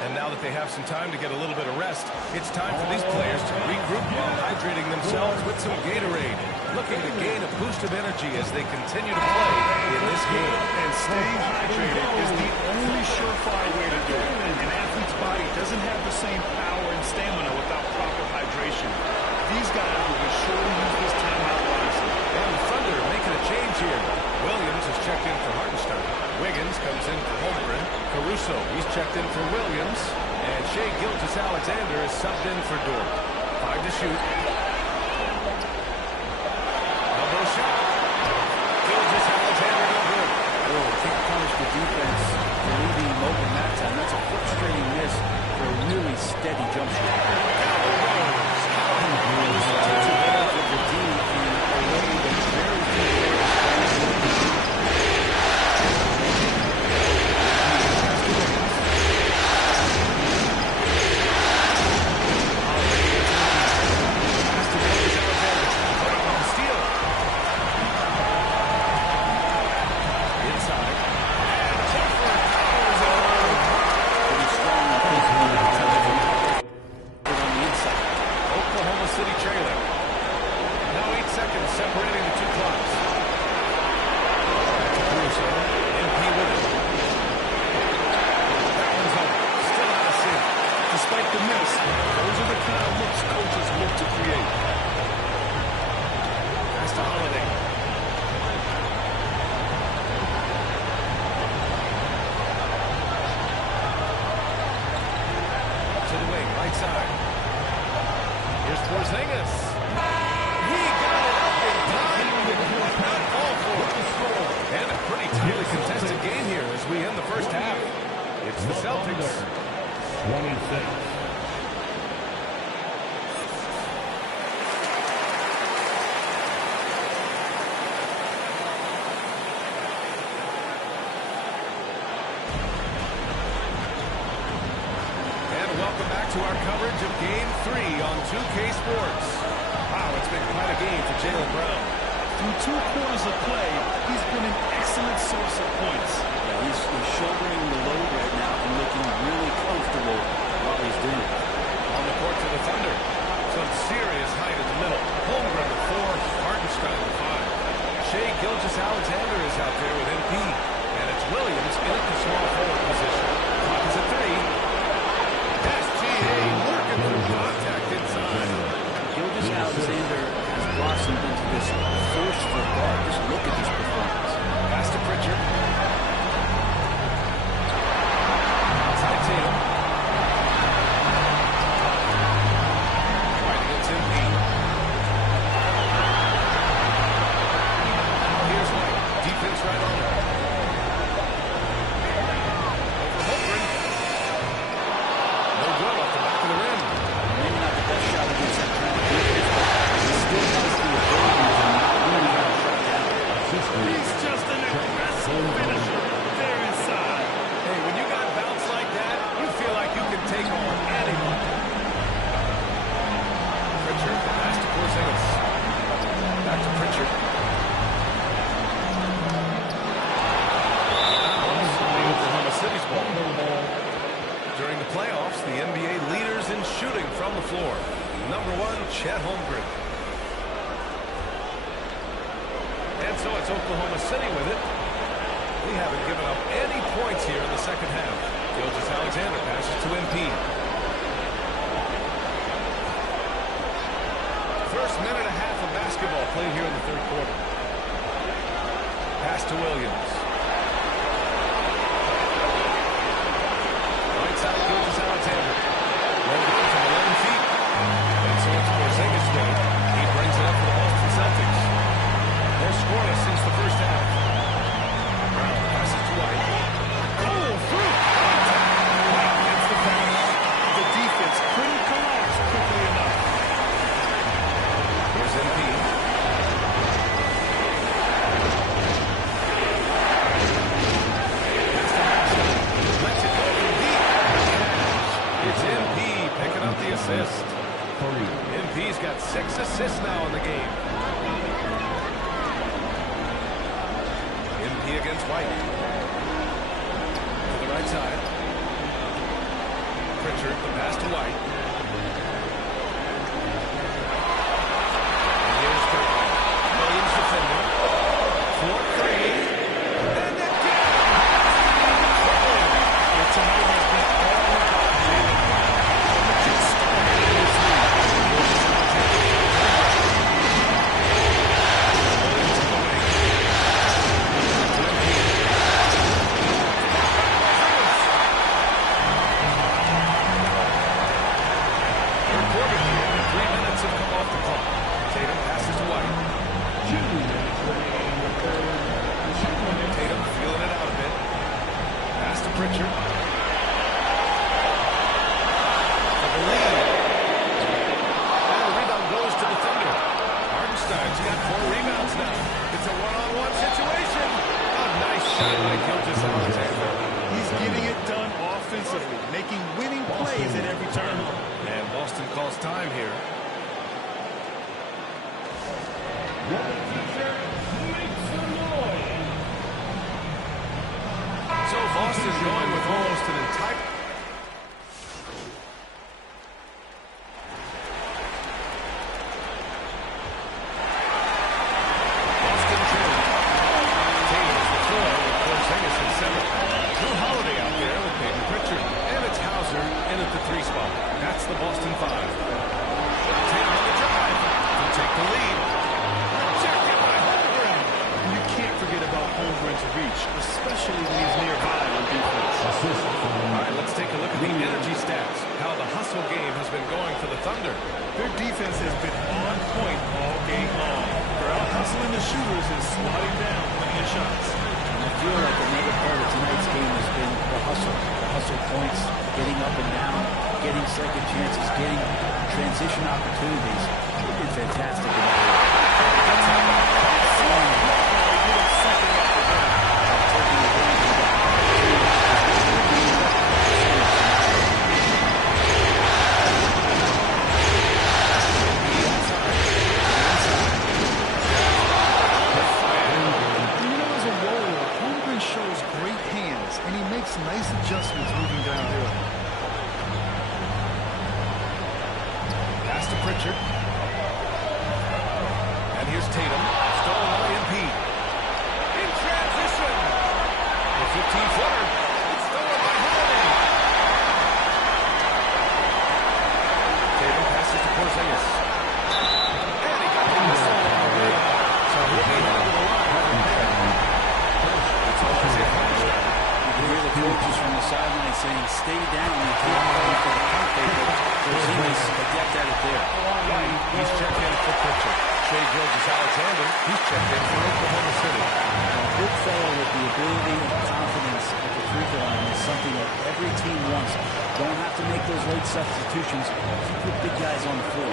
And now that they have some time to get a little bit of rest, it's time for these players to regroup while hydrating themselves with some Gatorade, looking to gain a boost of energy as they continue to play in this game. And staying hydrated is the only surefire way to do it. An athlete's body doesn't have the same power and stamina without proper hydration. These guys will be sure to use this timeout wisely. And the Thunder making a change here. Williams is checked in for Hartenstein. Wiggins comes in for Holmgren. Caruso, he's checked in for Williams. And Shai Gilgeous-Alexander is subbed in for Dort. 5 to shoot. Elbow shot. Gilgeous-Alexander no good. Oh, can't punish the defense for leaving him open that time. That's a frustrating miss for a really steady jump shot. Takes advantage of the D in a way that very few players to our coverage of Game 3 on 2K Sports. Wow, it's been quite a game for Jaylen Brown. Through 2 quarters of play, he's been an excellent source of points. Yeah, he's shouldering the load right now and looking really comfortable while he's doing it. On the court for the Thunder. Some serious height in the middle. Holmgren at 4, Hartenstein at 5. Shai Gilgeous-Alexander is out there with MP. And it's Williams in at the small forward position. Clock is at 3. Working through contact inside. Gilgeous-Alexander has blossomed into this force for guard. Just look at this performance. Pass to Pritchard. Outside Tatum. Right against MP. Now here's White. Defense right on him. Over Holmgren. No good off the back of the rim. Maybe not the best shot against that kind of defense, but he still has the ability to not really have a shot down. He's just an aggressive finisher. They're inside. Hey, when you got bounce like that, you feel like you can take on anyone. Pritchard, pass to Porzingis. Back to Pritchard. Oklahoma City's ball. During the playoffs, the NBA leaders in shooting from the floor. Number 1, Chet Holmgren. And so it's Oklahoma City with it. We haven't given up any points here in the second half. Gilgeous-Alexander passes to MP. First minute and a half of basketball played here in the third quarter. Pass to Williams. Right side, Gilgeous-Alexander. Rolled in from 11 feet. And so it's Porzingis' way. He brings it up for the Boston Celtics. They're scoreless since the first half. Brown passes to White. Oh, through! White gets the foul. The defense couldn't collapse quickly enough. Here's MP. Pass to Marshall. Lets it go from deep. It's MP picking up the assist. MP's got 6 assists now in the game. MP against White. To the right side. Pritchard, the pass to White. And here's Kirkland. Williams defender. 4-3. And again! Tonight has been all about Jalen Brown. Just started in this league. Pritchard. For the lead. And the rebound goes to the Thunder. Hartenstein's got 4 rebounds now. It's a one-on-one situation. A nice shot by Gilgeous-Alexander. He's getting it done offensively, making winning plays at every turn. And Boston calls time here. So Boston's going with almost an entire... Boston trailing. Tatum is the floor with Porzingis at 7. Drew Holiday out there with Peyton Pritchard. And it's Hauser in at the 3 spot. That's the Boston 5. Tatum on the drive to take the lead. Rejected by Holmgren. You can't forget about Holmgren's reach, especially when he's nearby on defense. All right, let's take a look at the energy stats. How the hustle game has been going for the Thunder. Their defense has been on point all game long. They're out hustling the shooters and swatting down plenty of shots. And I feel like another part of tonight's game has been the hustle points, getting up and down, getting second chances, getting transition opportunities. They've been fantastic in the game. Nice adjustments moving downhill. Pass to Pritchard. And here's Tatum. Stolen by MP. In transition. The 15-footer. It's stolen by Holiday. Tatum passes to Porzingis. And he got him the solo. So he'll be headed to the line. It's always hit Hartenstein. You hear the coaches from the sideline saying, stay down, you can't play for the pump fake, but Porzingis adept at it there. White, he's checked in for Pritchard. Shea Gilgeous-Alexander, he's checked in for Oklahoma City. A big fellow with the ability and confidence at the free throw line is something that every team wants. Don't have to make those late substitutions. Keep your big guys on the floor.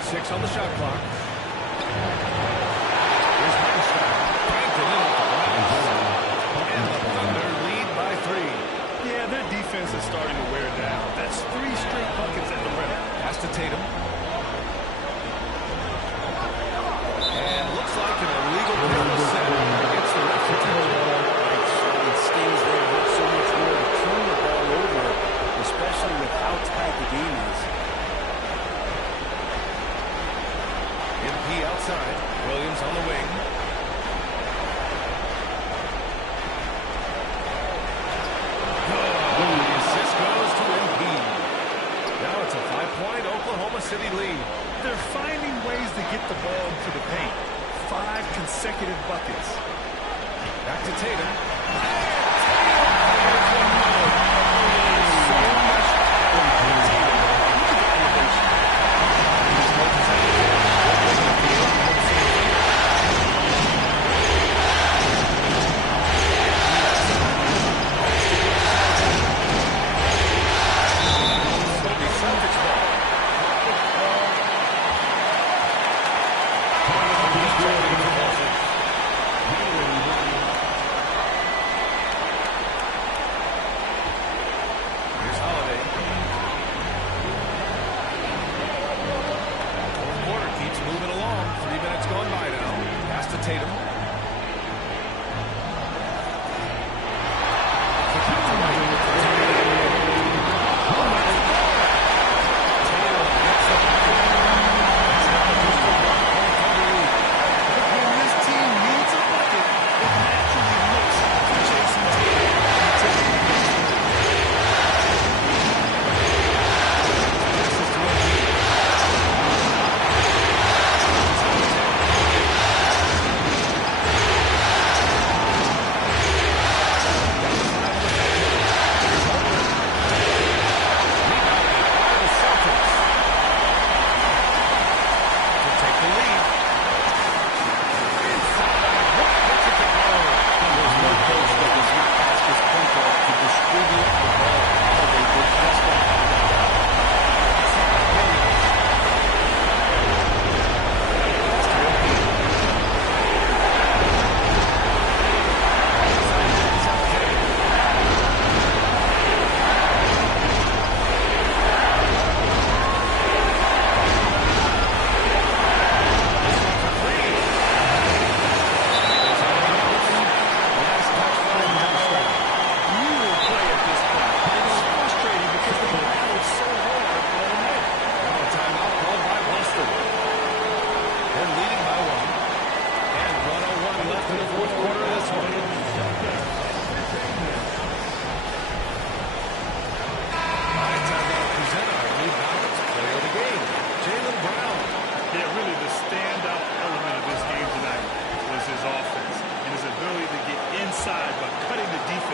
Six on the shot clock. Here's Hartenstein. Banked it in at the glass. And the Thunder lead by 3. Yeah, their defense is starting to wear down. That's 3 straight buckets at the rim. Pass to Tatum. And looks like an illegal play was set against the ref attention. It stings there with so much more to turn the ball over, especially with how tight the game is. MP outside. Williams on the wing. Good. The assist goes to MP. Now it's a 5-point Oklahoma City lead. They're finding ways to get the ball into the paint. 5 consecutive buckets. Back to Tatum.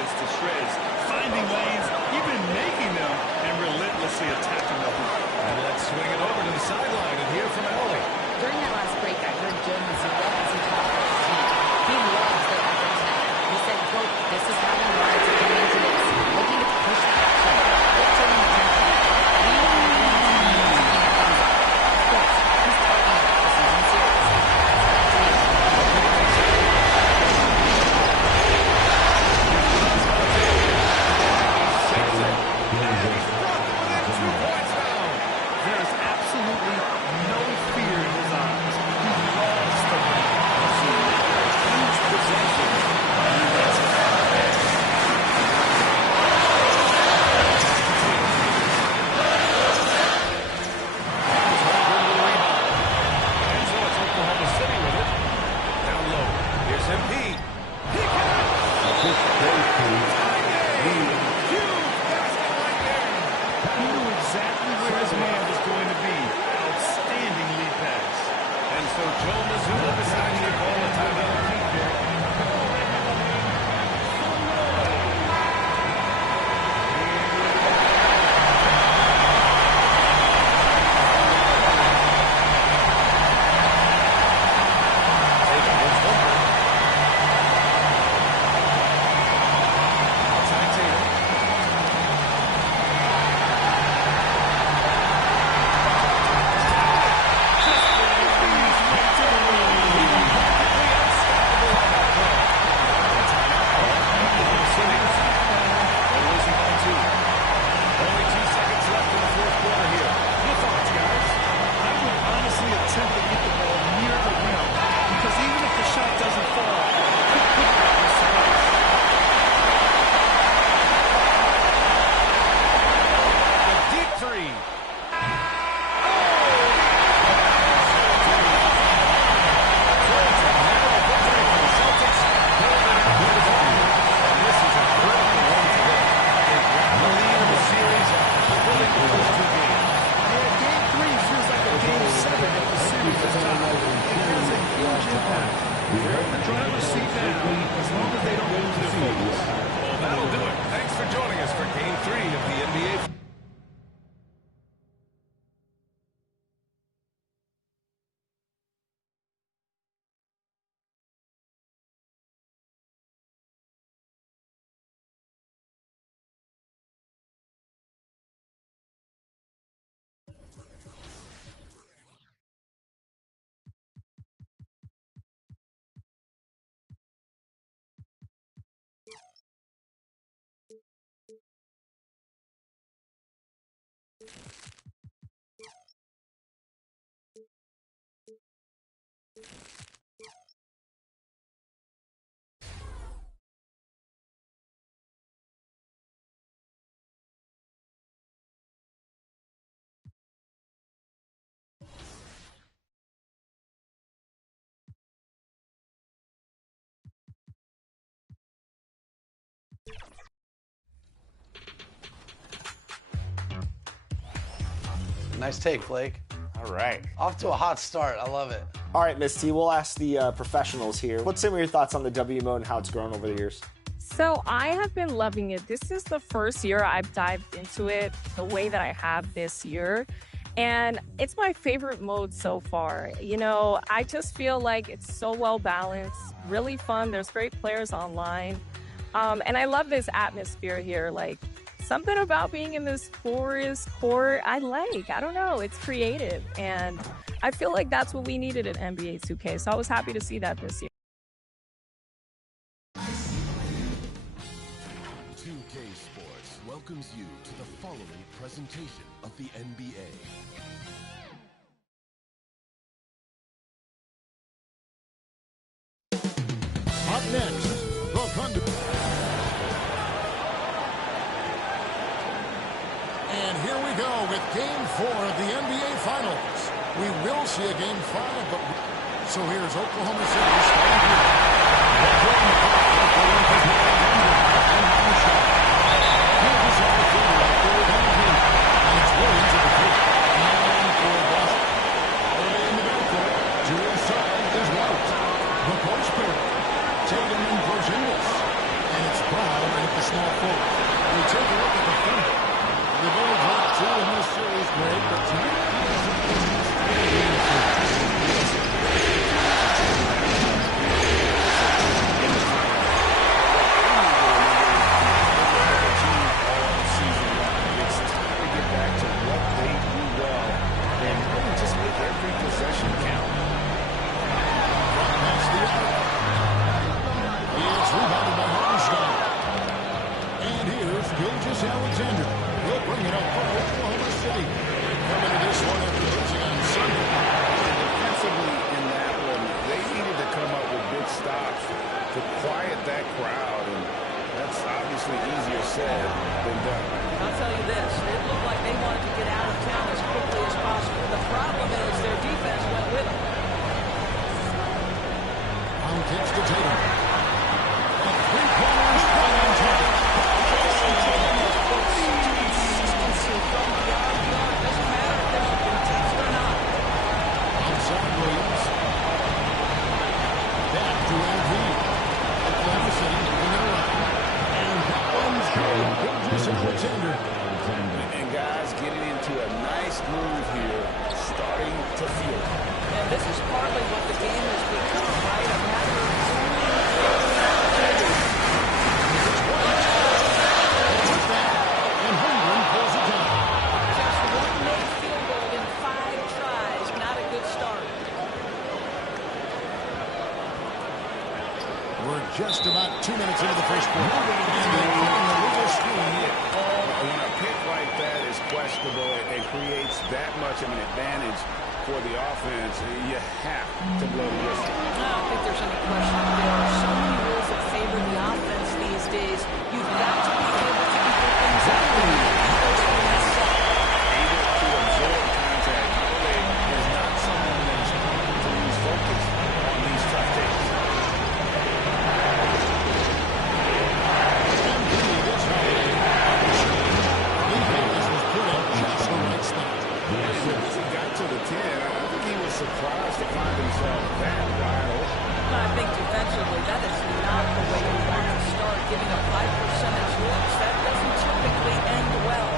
offense to shreds, finding lanes, even making them, and relentlessly attacking the hoop. And let's swing it over to the sideline and hear from Ellie. During that last break, I heard Joe Mazzulla as he talked to his team. He loves their effort tonight. He said, quote, "This is how we wanted to come into this, looking to push the action, dictating the tempo. We don't have any time to keep our thumbs up." Of course, he's talking about the season series. There's absolutely no fear in his eyes. He loves to win. Huge possession. And so it's Oklahoma City with it. Down low. Here's MP. He He knew exactly where his man was going to be. Outstanding lead pass. And so Joe Mazzulla decides to call a timeout. Nice take, Blake. All right. Off to a hot start. I love it. All right, Miss T, we'll ask the professionals here. What's some of your thoughts on the W mode and how it's grown over the years? So I have been loving it. This is the first year I've dived into it the way that I have this year. And it's my favorite mode so far. You know, I just feel like it's so well balanced, really fun. There's great players online. And I love this atmosphere here. Like, something about being in this forest court, I don't know, it's creative. And I feel like that's what we needed in NBA 2K. So I was happy to see that this year. 2K Sports welcomes you to the following presentation of the NBA. Up next, the Thunder. And here we go with Game 4 of the NBA Finals. We will see a Game 5, but so here's Oklahoma City starting here. And it's Williams at the kick. And for Boston. Holiday in the backcourt. To his side is White. The post pair. Tatum and Porzingis. And it's Brown at the small forward. We take a look at the Thunder. They've only dropped 2 in this series, Greg, but tonight every possession count. Past the arc. It's rebounded by Hartenstein. And here's Gilgeous-Alexander. He'll bring it up for Oklahoma City. Coming to this one after losing on Sunday. Defensively in that one, they needed to come up with big stops to quiet that crowd, and that's obviously easier said than done. I'll tell you this, it looked like they wanted to get out of town as quickly as possible. The problem is their defense went with them. On kicks to Tatum. A three-pointers right on target. Jason Tatum has put consistency from beyond the arc. Doesn't matter if there's a contest or not. Outside Williams. Back to LV. Oklahoma City in their line. And that one's good. Gilgeous-Alexander. And guys getting into a nice groove here, starting to feel it. And this is partly what the game has become, right? A matter of and Holmgren pulls it down. just one made field goal in 5 tries. Not a good start. We're just about 2 minutes into the first quarter. And they're putting a little screen here. When a pick like that is questionable and creates that much of an advantage for the offense, you have to blow the whistle. I don't think there's any question. There are so many rules that favor the offense these days. You've got to be able to equal things out. Able to absorb contact. Holiday is not someone that's prone to lose focus on these tough days. As he got to the 10, I think he was surprised to find himself that wide open. I think defensively, that is not the way you want to start. Giving up 5% looks, that doesn't typically end well.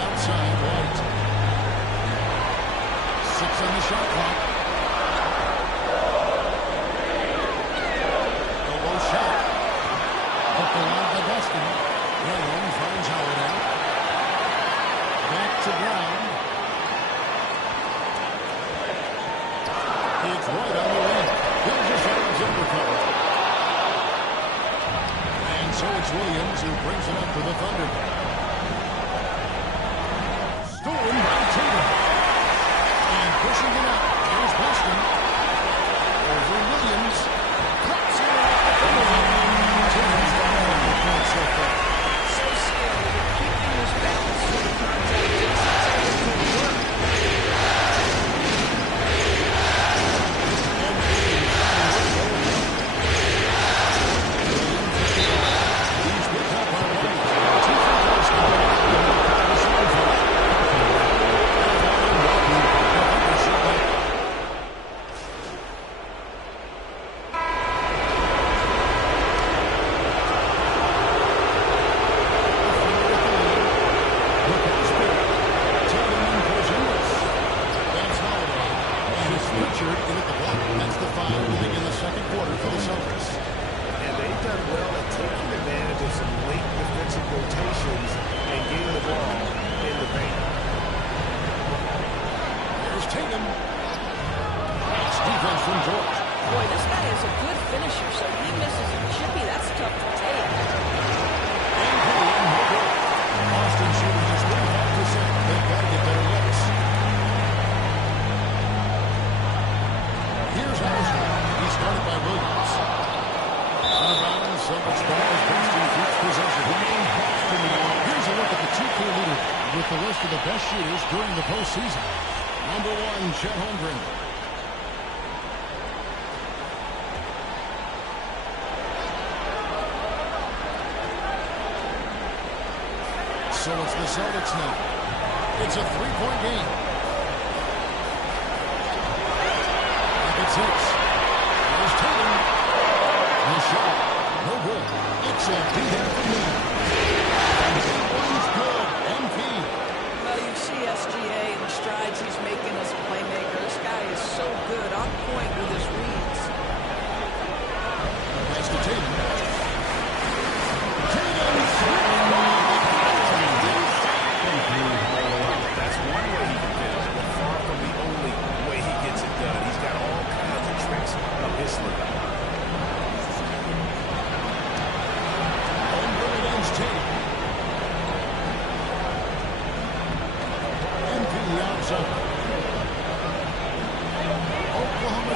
Outside White. 6 on the shot clock. Elbow shot. Up the line by Boston. Brown finds Holiday. Back to Brown. It's right on the wing. Gilgeous-Alexander covered. And so it's Williams who brings it up for the Thunder. Stolen by Tatum. And pushing it up. Here's Boston. Over Williams. Cuts it off the line. Tatum's got 5 points so far. So scary. Keeping this balance through the contact. Jason Tatum could work. He's picked up on right. 2 free throws. with the list of the best shooters during the postseason. Number 1, Chet Holmgren. So it's the Celtics now. It's a three-point game. Back at 6. There's Tatum.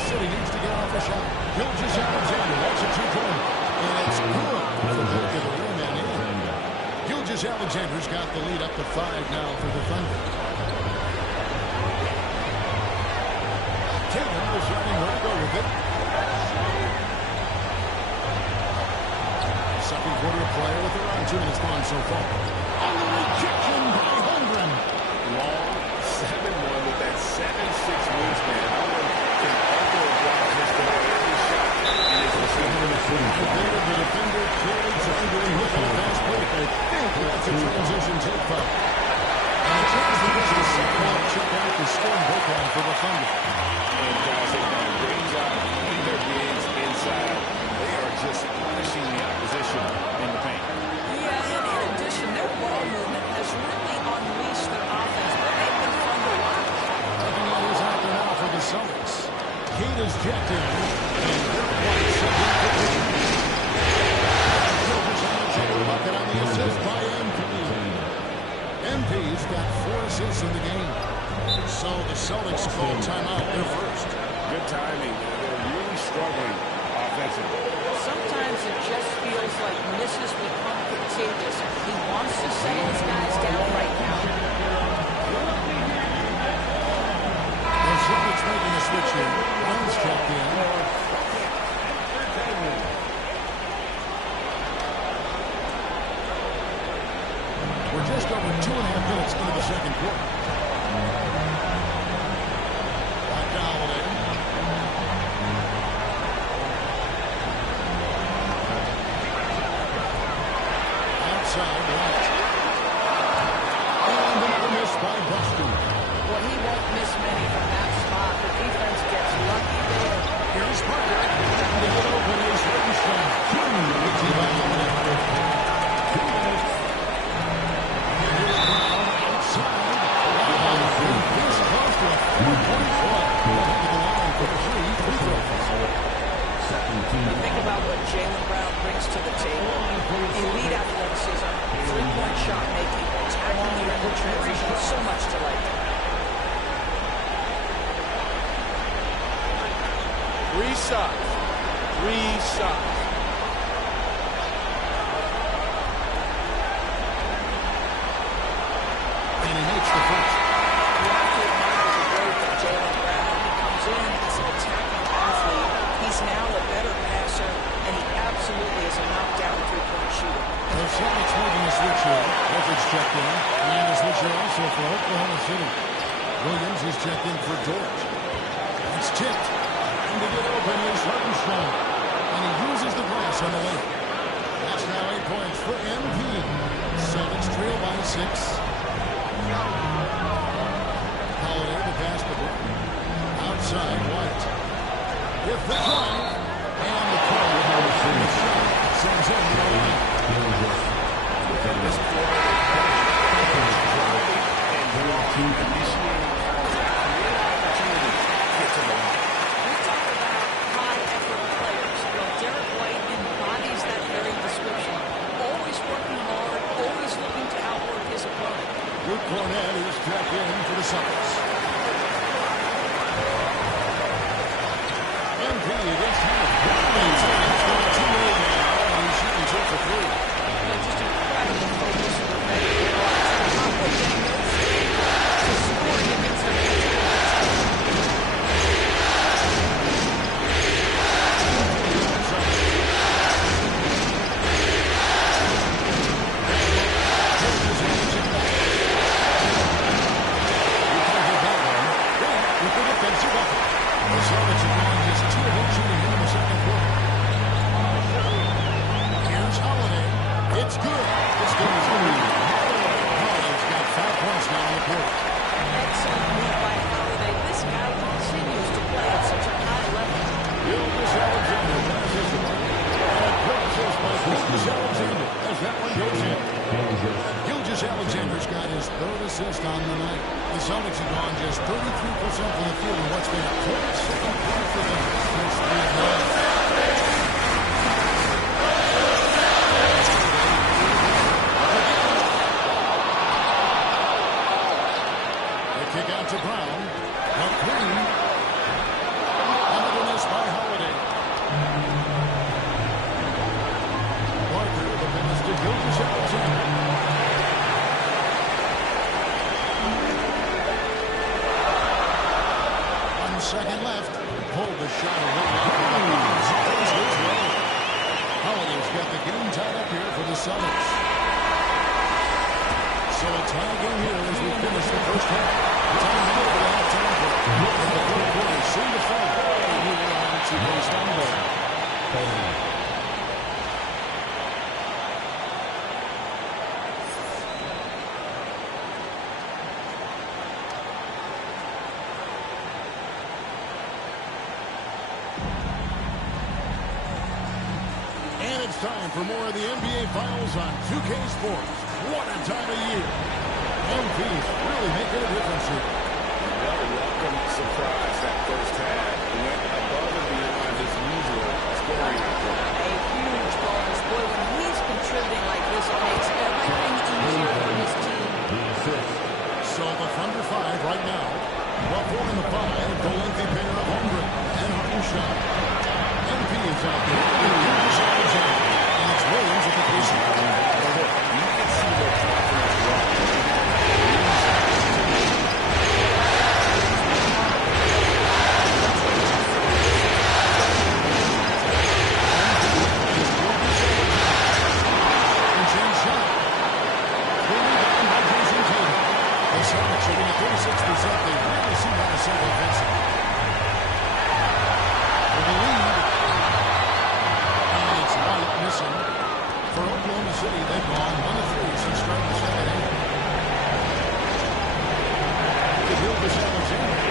City needs to get off a shot. Gilgeous-Alexander wants a two-point. And it's good for the back of the rim and in. Gilgeous-Alexander's got the lead up to 5 now for the Thunder. Tatum deciding where to go with it. Second quarter player with around 2 minutes gone so far. On the rejection by Holmgren. Long 7-1 with that 7'6" wingspan. Holmgren can also block just about every shot in his The defender clearly trying to hit on a fast break. I think that's a transition take foul. And the transition is check out the scoring breakdown for the Thunder. And guys, they've done a great job keeping their bigs inside. They are just punishing the opposition in the paint. Yeah, and in addition, their ball movement has really unleashed their offense. They've been fun to watch. Looking at who's out there now for the Celtics. Kate is checked in. And Derek White sent in for two. Gilgeous-Alexander bucket on the assist by MP. MP's got 4 assists in the game. So the Celtics call timeout their first. Good timing. They're really struggling offensively. Sometimes it just feels like misses become contagious. He wants to settle his guys down right now. The Celtics making a switch here. Brown's checked in. We're just over 2.5 minutes into the second quarter. Well, he won't miss many from that spot. The defense gets lucky there. Here's Parker. To get open is Rickenstein. Outside. This close to a 4-point play. To the line for 3 free throws. You think about what Jaylen Brown brings to the table. Elite athleticism, three-point shot making, attacking the rim in transition, so much to like. 3 shots. 3 shots. And he makes the first. You have to admire the growth of Jaylen Brown. He comes in as an attacking athlete. He's now a better passer, and he absolutely is a knockdown three-point shooter. The Celtics making a switch here. Wilford's checked in. And a switch here also for Oklahoma City. Williams is checked in for George. It's tipped. And to get open is Hartenstein. And he uses the glass on the lane. That's now 8 points for MP. Celtics trail by 6. Holiday the basketball. Outside White. If the drive. And the call will finish. Sends in the line. This quarter, We talk about high-effort players. Well, Derek White embodies that very description. Always working hard, always looking to outwork his opponent. Luke Cornett is checked in for the Celtics. MP against him. He's got a teammate now, and he's shooting 2 for 3. Just incredible focus and repetitive blocks. Top of getting those to scoring against a physical The Celtics are going just 2 of 8 shooting here in the second quarter. Here's Holiday. It's good. This game is over. Holiday's got 5 points now in the quarter. excellent move by Holiday. This guy continues to play at such a high level. Gilgeous-Alexander has his one. And a quick assist by Gilgeous-Alexander as that one goes in. Gilgeous-Alexander's got his 3rd assist on the night. The Celtics have gone just 33% from the field in what's been a close second quarter for them. First 3 of 9. They kick out to Brown. Up Green. Under the pulled the shot away. Goes his way. Holiday's got the game tied up here for the Celtics. So a tie game here as we finish the first half. Time now for the halftime break. And the third quarter soon to follow. Here on 2K Sunday. It's time for more of the NBA Finals on 2K Sports. What a time of year. MP's really making a difference here. What a welcome surprise that first half. He went above and beyond his usual scoring output. A huge bonus. Boy, when he's contributing like this, it makes everything easier for his team. So the Thunder 5 right now. The 4 and the 5, the lengthy pair of Holmgren and Hartenstein. MP is out there. And it's Williams at the 3 You can see their confidence drop. Shooting at 36%, they really seem to have a simple offensive. For the lead, and it's White missing. For Oklahoma City, they've gone 1-3 since starting the second half. To Gilgeous Alexander.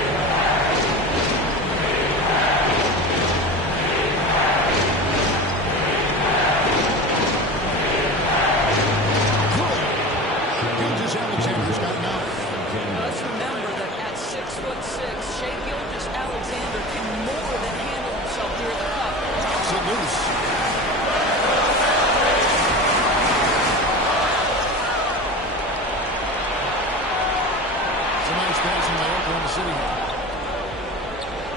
Gilgeous Alexander's got 9. Let's remember that at 6'6", Shai Gilgeous-Alexander can more than handle himself near the cup. Drops it loose. It's a nice passing by Oklahoma City.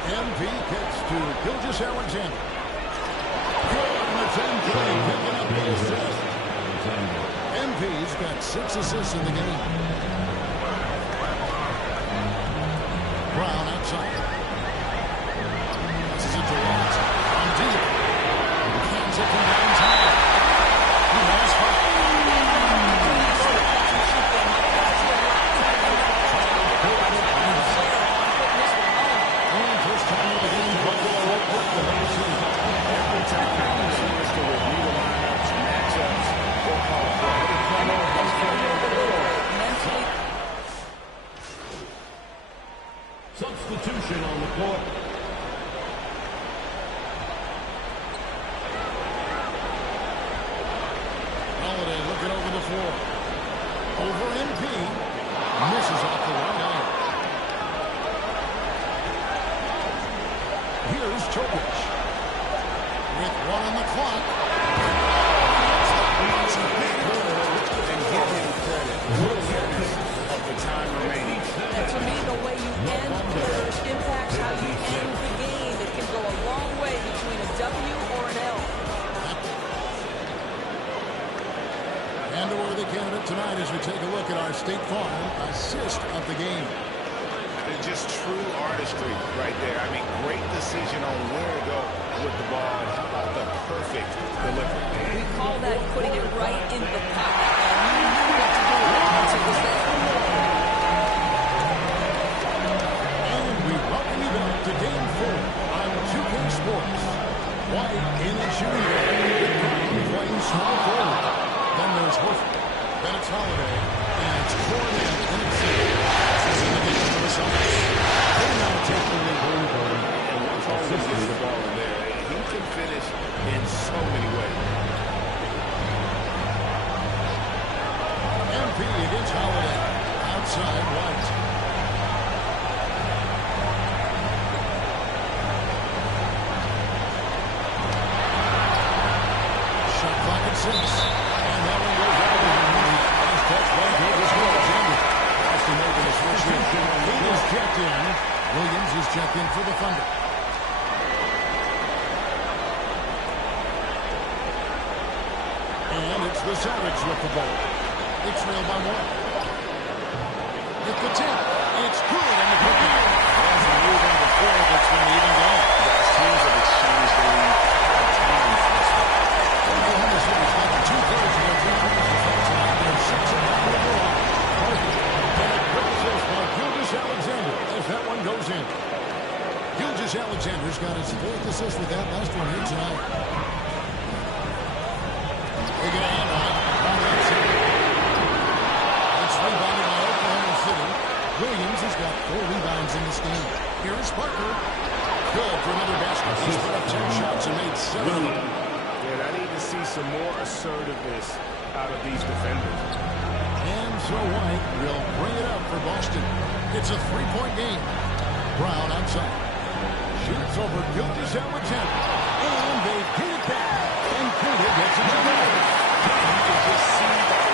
MP kicks to Gilgeous-Alexander. Good, and it's MP picking up the assist. MP's got 6 assists in the game. Brown outside. This is a Durant on deep. Hands it from downtown. He has 5. And first time of the game, Buffalo will put the whole team. Every time he seems to review the lineups, matchups, or call play. Substitution on the court. Holiday looking over the floor. Over MP. Misses off the right eye. Here's Topic. With 1 on the clock. And give him credit. Of the time remaining. And to me, the way you end players impacts how you end the game. It can go a long way between a W or an L. And a worthy candidate tonight as we take a look at our State Farm assist of the game. It's just true artistry right there. I mean, great decision on where to go with the ball. And how about the perfect delivery? We call that putting it right in the pocket. And you knew what to do once it was there. And we welcome you back to Game 4 on 2K Sports. White in a shooting guard with Green playing small forward. Then there's Horford. Then it's Holiday. And it's Cornet in the city. This is in the game for the Celtics. They now take the lead. And once Holmgren gets the ball in there, he can finish in so many ways. MP against Holiday. Outside White. Shot clock at 6. And that one goes out of the lead. Nice touch by Gilgeous-Alexander. Austin making a switch here. He is checked in. Williams is checked in for the Thunder. And it's the Celtics with the ball. They trail by 1. With the tip. It's good on the cookie. Hasn't moved on before, but it's going to even go. got his 4th assist with that last one here tonight. They get a hand on it. It's rebounded by Oklahoma City. Williams has got 4 rebounds in this game. Here's Parker. Good for another basket. He's put up 10 shots and made 7 of them. And I need to see some more assertiveness out of these defenders. And so White will bring it up for Boston. It's a 3-point game. Brown outside. Shoots over Gilgeous-Alexander with 10. And they hit it back. And Cougar gets it to go. You can just see that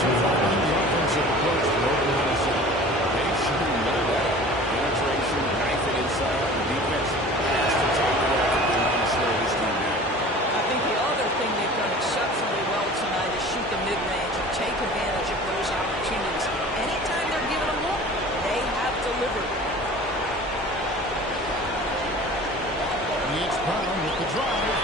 so far on the offensive approach for Oklahoma City. They should know that. Penetration, knife it inside, the defense has to take it off if they want to slow this team down. I think the other thing they've done exceptionally well tonight is shoot the mid-range and take advantage of those opportunities. Anytime they're given a look, they have delivered. It's Brown with the drive.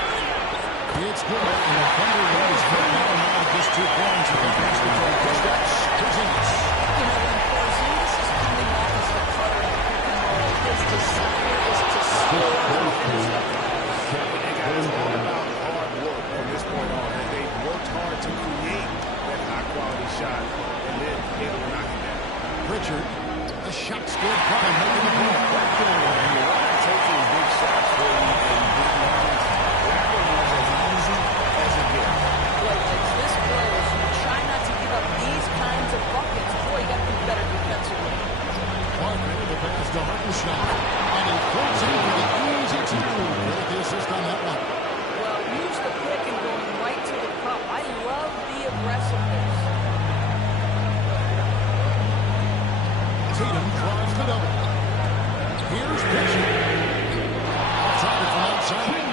It's good, and the Thunder is putting out now just 2 points with the basketball push-ups. Porzingis. You know, when Porzingis is coming off as the cutter in the pick and roll, his desire is to score and finish up. It's all about hard work from this point on, and they've worked hard to create that high-quality shot, and then it'll knock it down. Pritchard, a shot's good. Brown making the ball. Back to the line. You're not taking big shots for you in big moments. That one was as easy as it gets. Well, as this grows, you try not to give up these kinds of buckets. Boy, you got to be better defensively. Parker with the pass to Hartenstein. And he puts in for the easy 2. With the assist on that one. Well, use the pick and going right to the cup. I love the aggressiveness. Tatum drives the double. Here's Pritchard. Tried it from outside.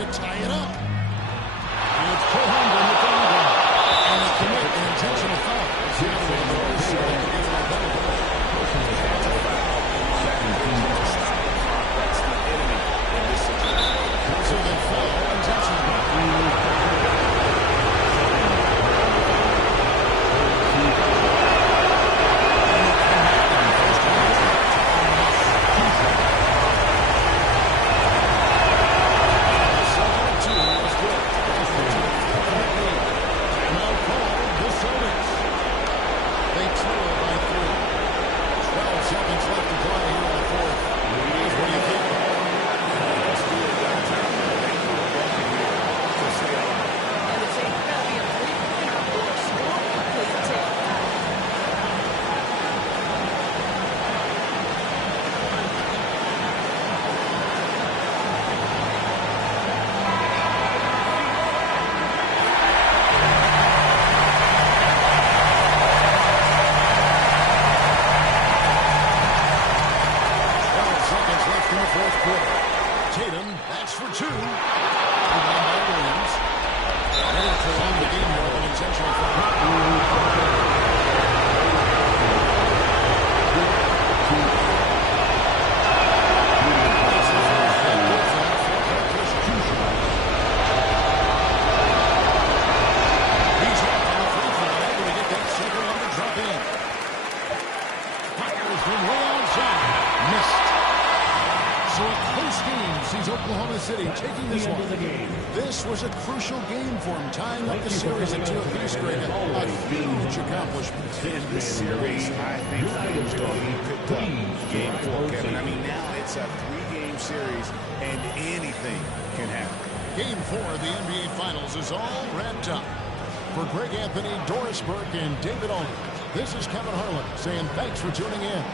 to tie it up. And it's put home on the ground. And they commit an intentional foul. So they can get it all done. That's a foul. To stop the clock. That's the enemy in this situation. So they foul intentionally. This was a crucial game for him, tying up the series at 2-apiece. A huge accomplishment. This series, I think, is going to be picked up. Game 4, Kevin. I mean, now it's a 3-game series, and anything can happen. Game 4 of the NBA Finals is all wrapped up. For Greg Anthony, Doris Burke, and David Aldridge, this is Kevin Harlan saying thanks for tuning in.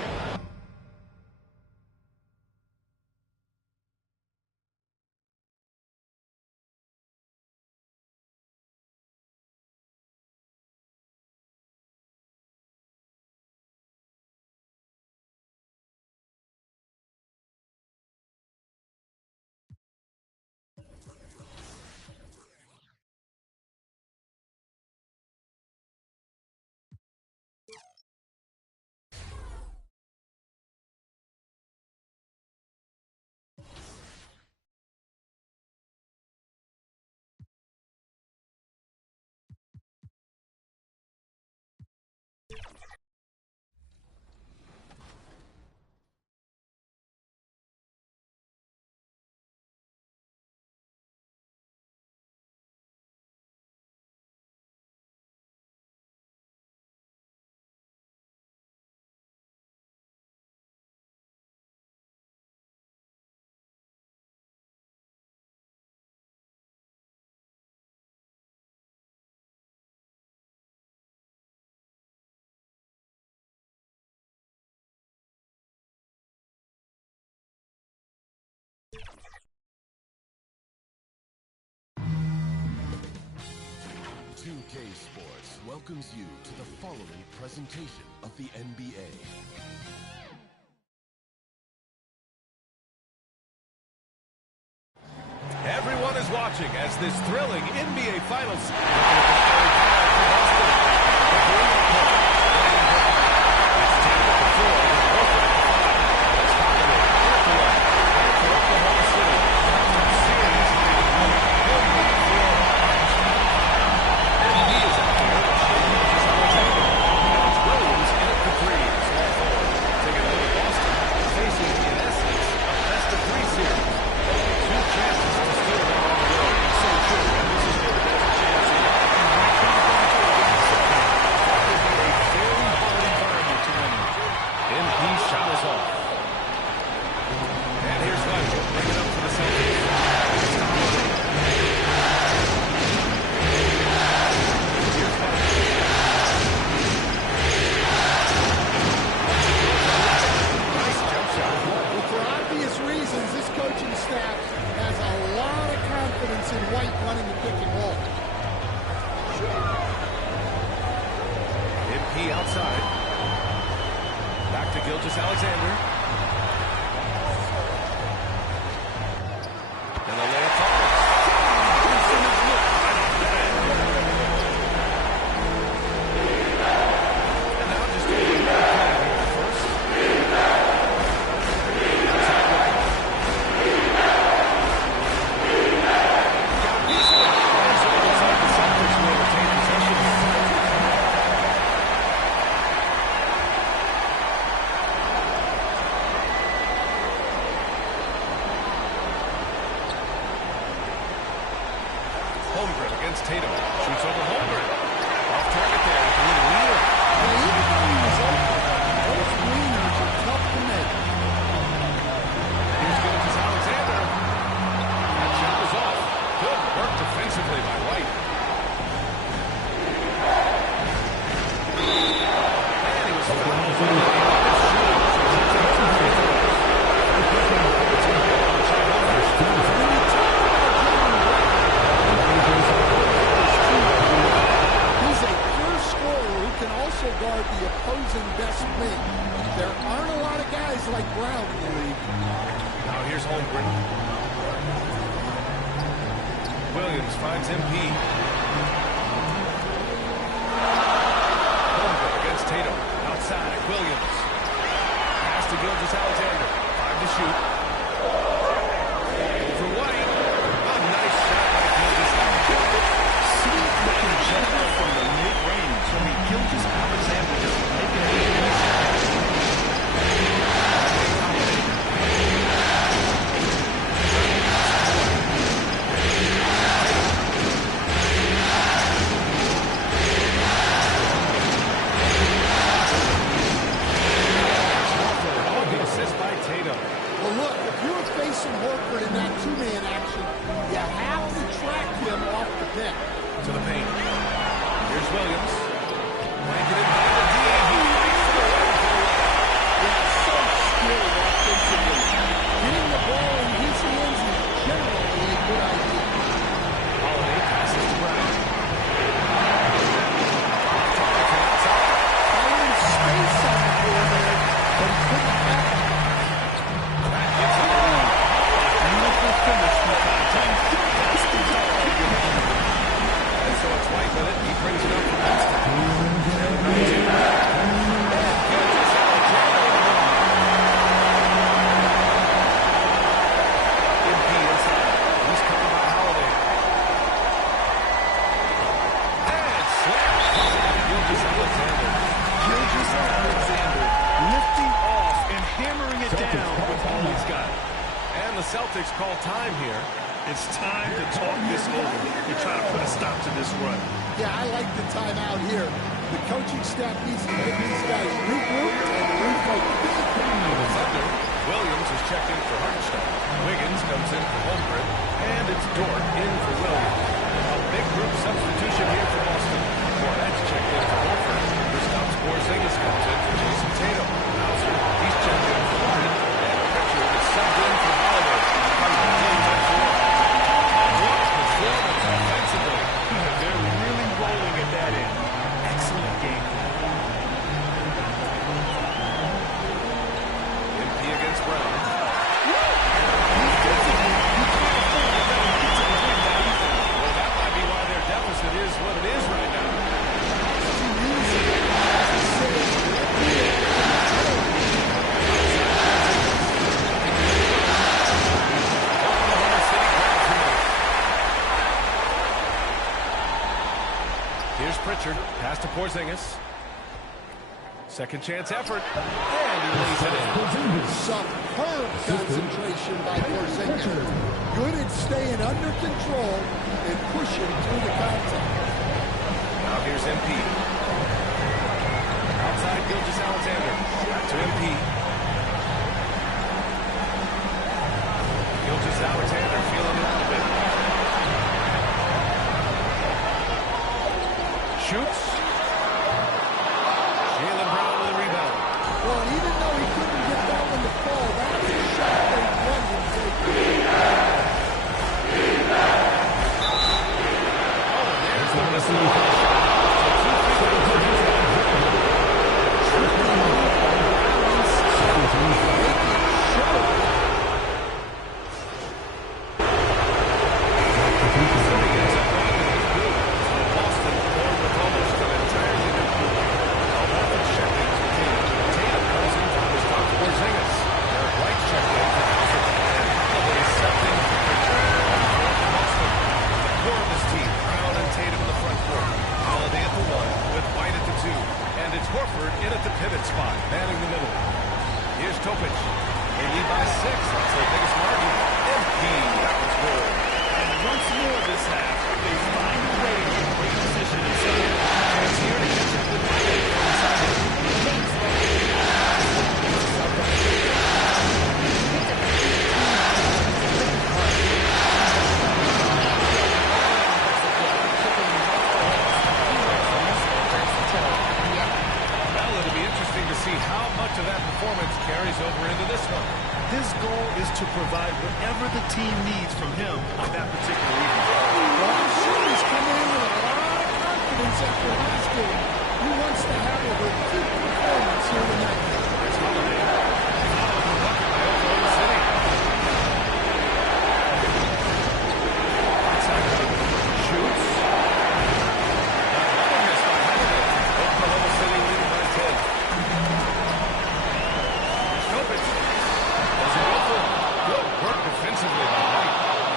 Sports welcomes you to the following presentation of the NBA. Everyone is watching as this thrilling NBA Finals. And the layup falls. Tatum. Shoots over Holmgren. Off target there. A little leader. Yeah, even though he was open, those winners are tough to make. Here's Gilgeous-Alexander. That shot is off. Good work defensively by White. And he was fouled. Guard the opposing best wing. There aren't a lot of guys like Brown in the league. Now here's Holmgren. Williams finds MP. Holmgren against Tatum. Outside, Williams. Pass to Gilgeous-Alexander. 5 to shoot. For White. A nice shot by Gilgeous-Alexander. Sweet looking jumper from the mid-range. I mean, Gilgeous-Alexander just making it. Assist by Tatum. Well, look, if you're facing Horford in that two-man action, you have to track him off the pick. To the paint. Here's Williams. Blanketed by the D. He makes the run for the layup. Yeah, so skilled offensively. Getting the ball in his hands is generally a good idea. Holiday passes to Brown. Finding space on the floor there, but he couldn't have it. That gets him the lead. Beautiful finish from contact. And so it's White with it. He brings it up for Boston. MP inside. He's covered by Holiday. And slam. Gilgeous-Alexander. Gilgeous-Alexander lifting off and hammering it down with all he's got. And the Celtics call time here. It's time to talk this over and try to put a stop to this run. Yeah, I like the timeout here. The coaching staff needs to get these guys regrouped and refocused. The Thunder. Williams is checked in for Hartenstein. Wiggins comes in for Holmgren. And it's Dort in for Williams. A big group substitution here for Boston. Cornette's checked in for Horford. Kristaps Porzingis comes in for Jason Tatum. Hauser, he's checked in for Harden. And Pritchard is subbed in for Holiday. Performance offensively. They're really rolling at that end. Excellent game. MP against Brown. Well, that might be why their deficit is what it is right now. Here's Pritchard. Pass to Porzingis. Second chance effort. And he lays it in. Superb concentration by Porzingis. Good at staying under control and pushing through the contact. Now here's MP. Outside Gilgeous-Alexander. Back to MP. Gilgeous-Alexander feeling it out a bit. Shoots. Jaylen Brown with a rebound. Well, even though he couldn't get that one to fall, that's a shot they want him taking. Oh, there's the missile. Horford in at the pivot spot, manning the middle. Here's Topic. They lead by 6. That's their biggest margin. MP, that was good. And once more this half, they find a way side. Chance here to catch up with Mike inside it. Well, it'll be interesting to see how much of that performance carries over into this one. His goal is to provide whatever the team needs from him on that particular evening. Well, Shooter's coming in with a lot of confidence after last game. He wants to have a repeat performance here tonight. There's Holiday. Followed the bucket by Oklahoma City. Inside shoots. Another miss by Holiday. Oklahoma City leading by 10. Kopich. Doesn't go for it. Good work defensively by Mike.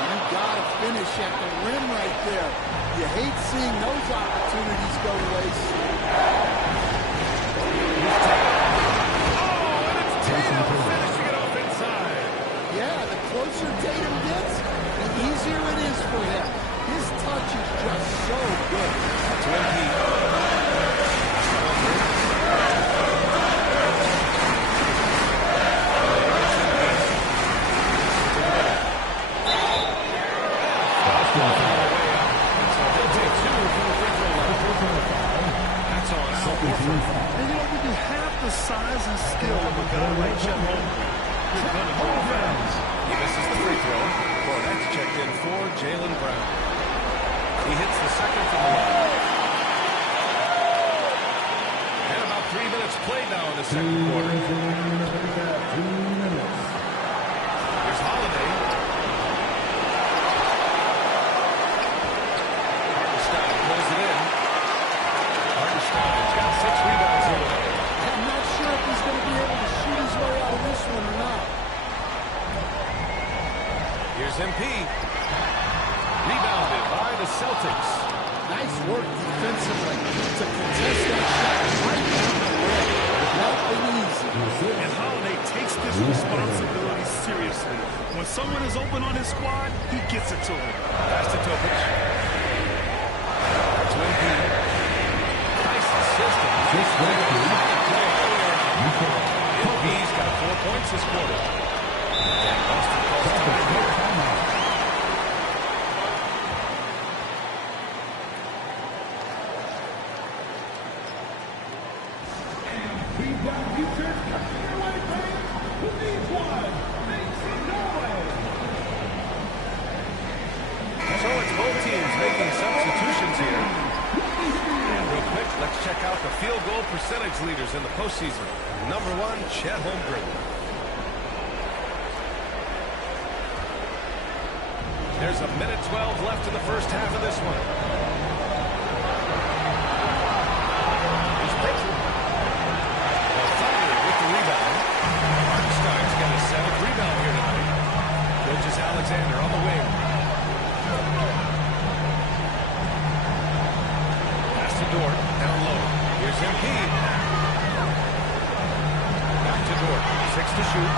You got to finish at the rim right there. You hate seeing those opportunities go to waste. Tatum finishing it off inside. Yeah, the closer Tatum gets, the easier it is for him. His touch is just so good. That's Embiid. And you know, when you have the size and skill of a guy like Chet Holmgren, you're going to go fast. He misses the free throw. Cornette's checked in for Jaylen Brown. He hits the second from the line. And about 3 minutes played now in the second quarter. Here's Holiday. Hartenstein pulls it in. Hartenstein's got 6 rebounds here tonight. I'm not sure if he's going to be able to shoot his way out of this one or not. Here's MP. Rebounded by the Celtics. Nice work defensively to contest that shot right down the rim. Nothing easy. And Holiday takes this responsibility seriously. When someone is open on his squad, he gets it to him. Pass to Kopich. To MP. Nice assist. MP's got 4 points this quarter. And Boston calls time here. So it's both teams making substitutions here. And real quick, let's check out the field goal percentage leaders in the postseason. Number 1, Chet Holmgren. There's 1:12 left in the first half of this one. Here's Pritchard. The Thunder with the rebound. Hartenstein's got his 7th rebound here tonight. Gilgeous-Alexander on the wing. Pass to Dort, down low. Here's MP. Back to Dort, 6 to shoot.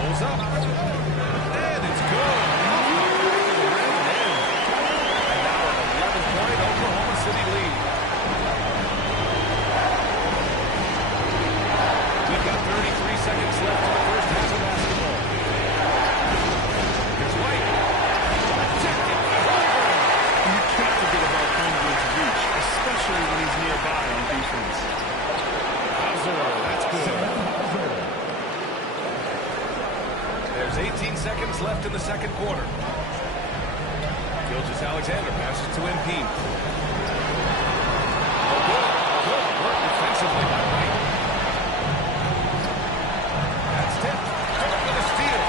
Pulls up. And it's good. And now an 11-point Oklahoma City lead. We've got 33 seconds left in the first half of basketball. Here's White. You can't forget about Holmgren's reach, especially when he's nearby on defense. Hauser, that's good. There's 18 seconds left in the second quarter. Gilgeous-Alexander passes to MP. Oh, good. Good work defensively by White. That's tipped. Dort with a steal.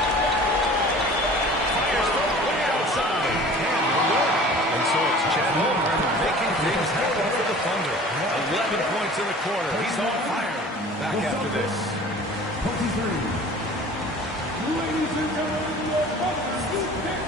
Fires from way outside. And good. And so it's Chet Holmgren making things happen for the Thunder. 11 points in the quarter. He's on fire. Back after this. 23. Ladies and gentlemen, your first pick.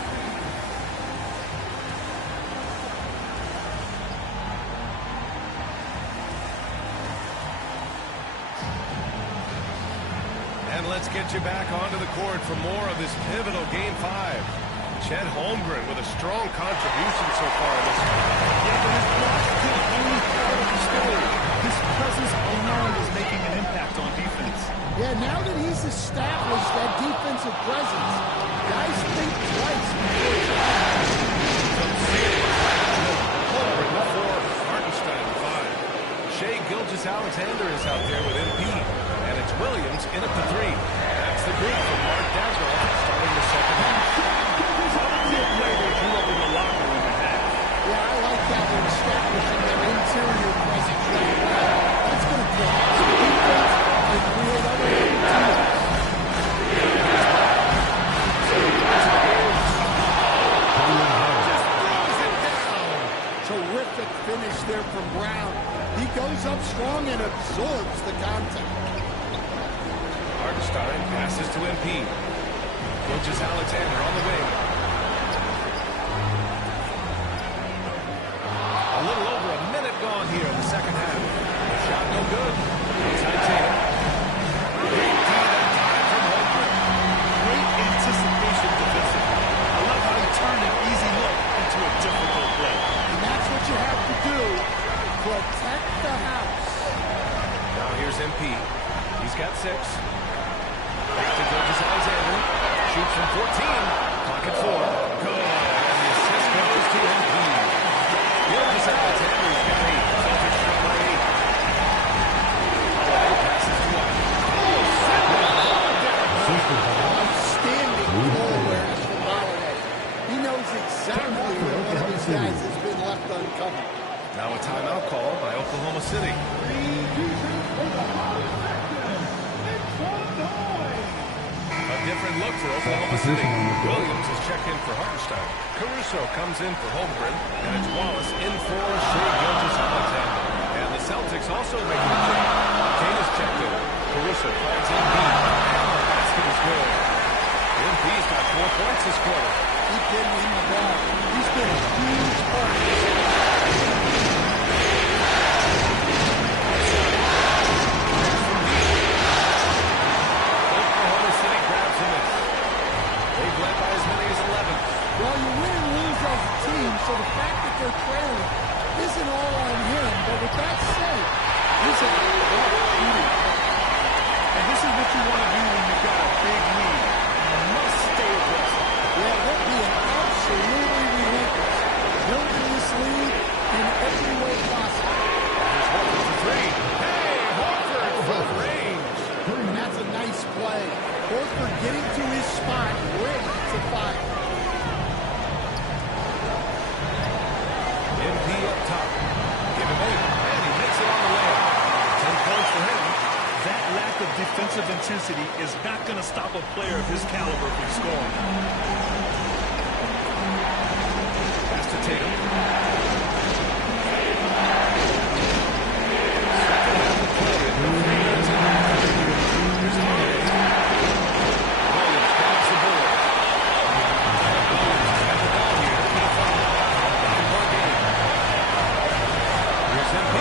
And let's get you back onto the court for more of this pivotal Game 5. Chet Holmgren with a strong contribution so far in this one. Yeah, but his blocks can only part of the story. His presence alone is making an impact on defense. Yeah, now that he's established that defensive presence, guys think twice before trying. Holmgren for Hartenstein, 5. Shai Gilgeous-Alexander is out there with MP, and it's Williams in at the 3. That's the group from Mark Dagnall starting the second half. Probably a play they drew up in the locker room to have. Yeah, I like that one, establishing their interior presence right now. That's going to collapse the defense and create other opportunities. Just throws it down. Terrific finish there from Brown. He goes up strong and absorbs the contact. Hartenstein passes to MP. Gilgeous-Alexander on the wing. A little over a minute gone here in the second half. The shot no good. Inside Tatum. Great D that time from Holmgren. Great anticipation defensively. I love how he turned an easy look into a difficult play. And that's what you have to do. Protect the house. Now here's MP. He's got 6. Back to Gilgeous-Alexander. Shoots from 14. Clock at 4. Good. And the assist goes to MP. Gilgeous-Alexander's got 8. Celtics trail by 8. Holiday passes to 1. Outstanding ball awareness from Holiday. He knows exactly where one of his guys has been left uncovered. Now a timeout call by Oklahoma City. A different look for Oklahoma City. Williams is checked in for Hartenstein. Caruso comes in for Holmgren. And it's Wallace in for Shai Gilgeous-Alexander. And the Celtics also making a change. Kane is checked in. Caruso finds MP. And the basket is good. MP's got 4 points this quarter. Keep getting him the ball. He's been a huge part of this. Oklahoma City grabs a miss. They've led by as many as 11. Well, you win and lose as a team, so the fact that they're trailing isn't all on him. But with that said, he's a great shooting. And this is what you want to do when you've got a big lead. You must stay aggressive. Yeah, they're being absolutely relentless. Building this lead in every way possible. There's Horford for 3. Hey, Horford for range. And that's a nice play. Horford getting to his spot, ready to fire. MP up top. Give him 8. And he hits it on the layup. 10 points for him. That lack of defensive intensity is not going to stop a player of his caliber from scoring. Pass to Tatum. Here's Holiday. Williams grabs the board. Williams has got the ball here for the foul. 9-point game. Here's MP.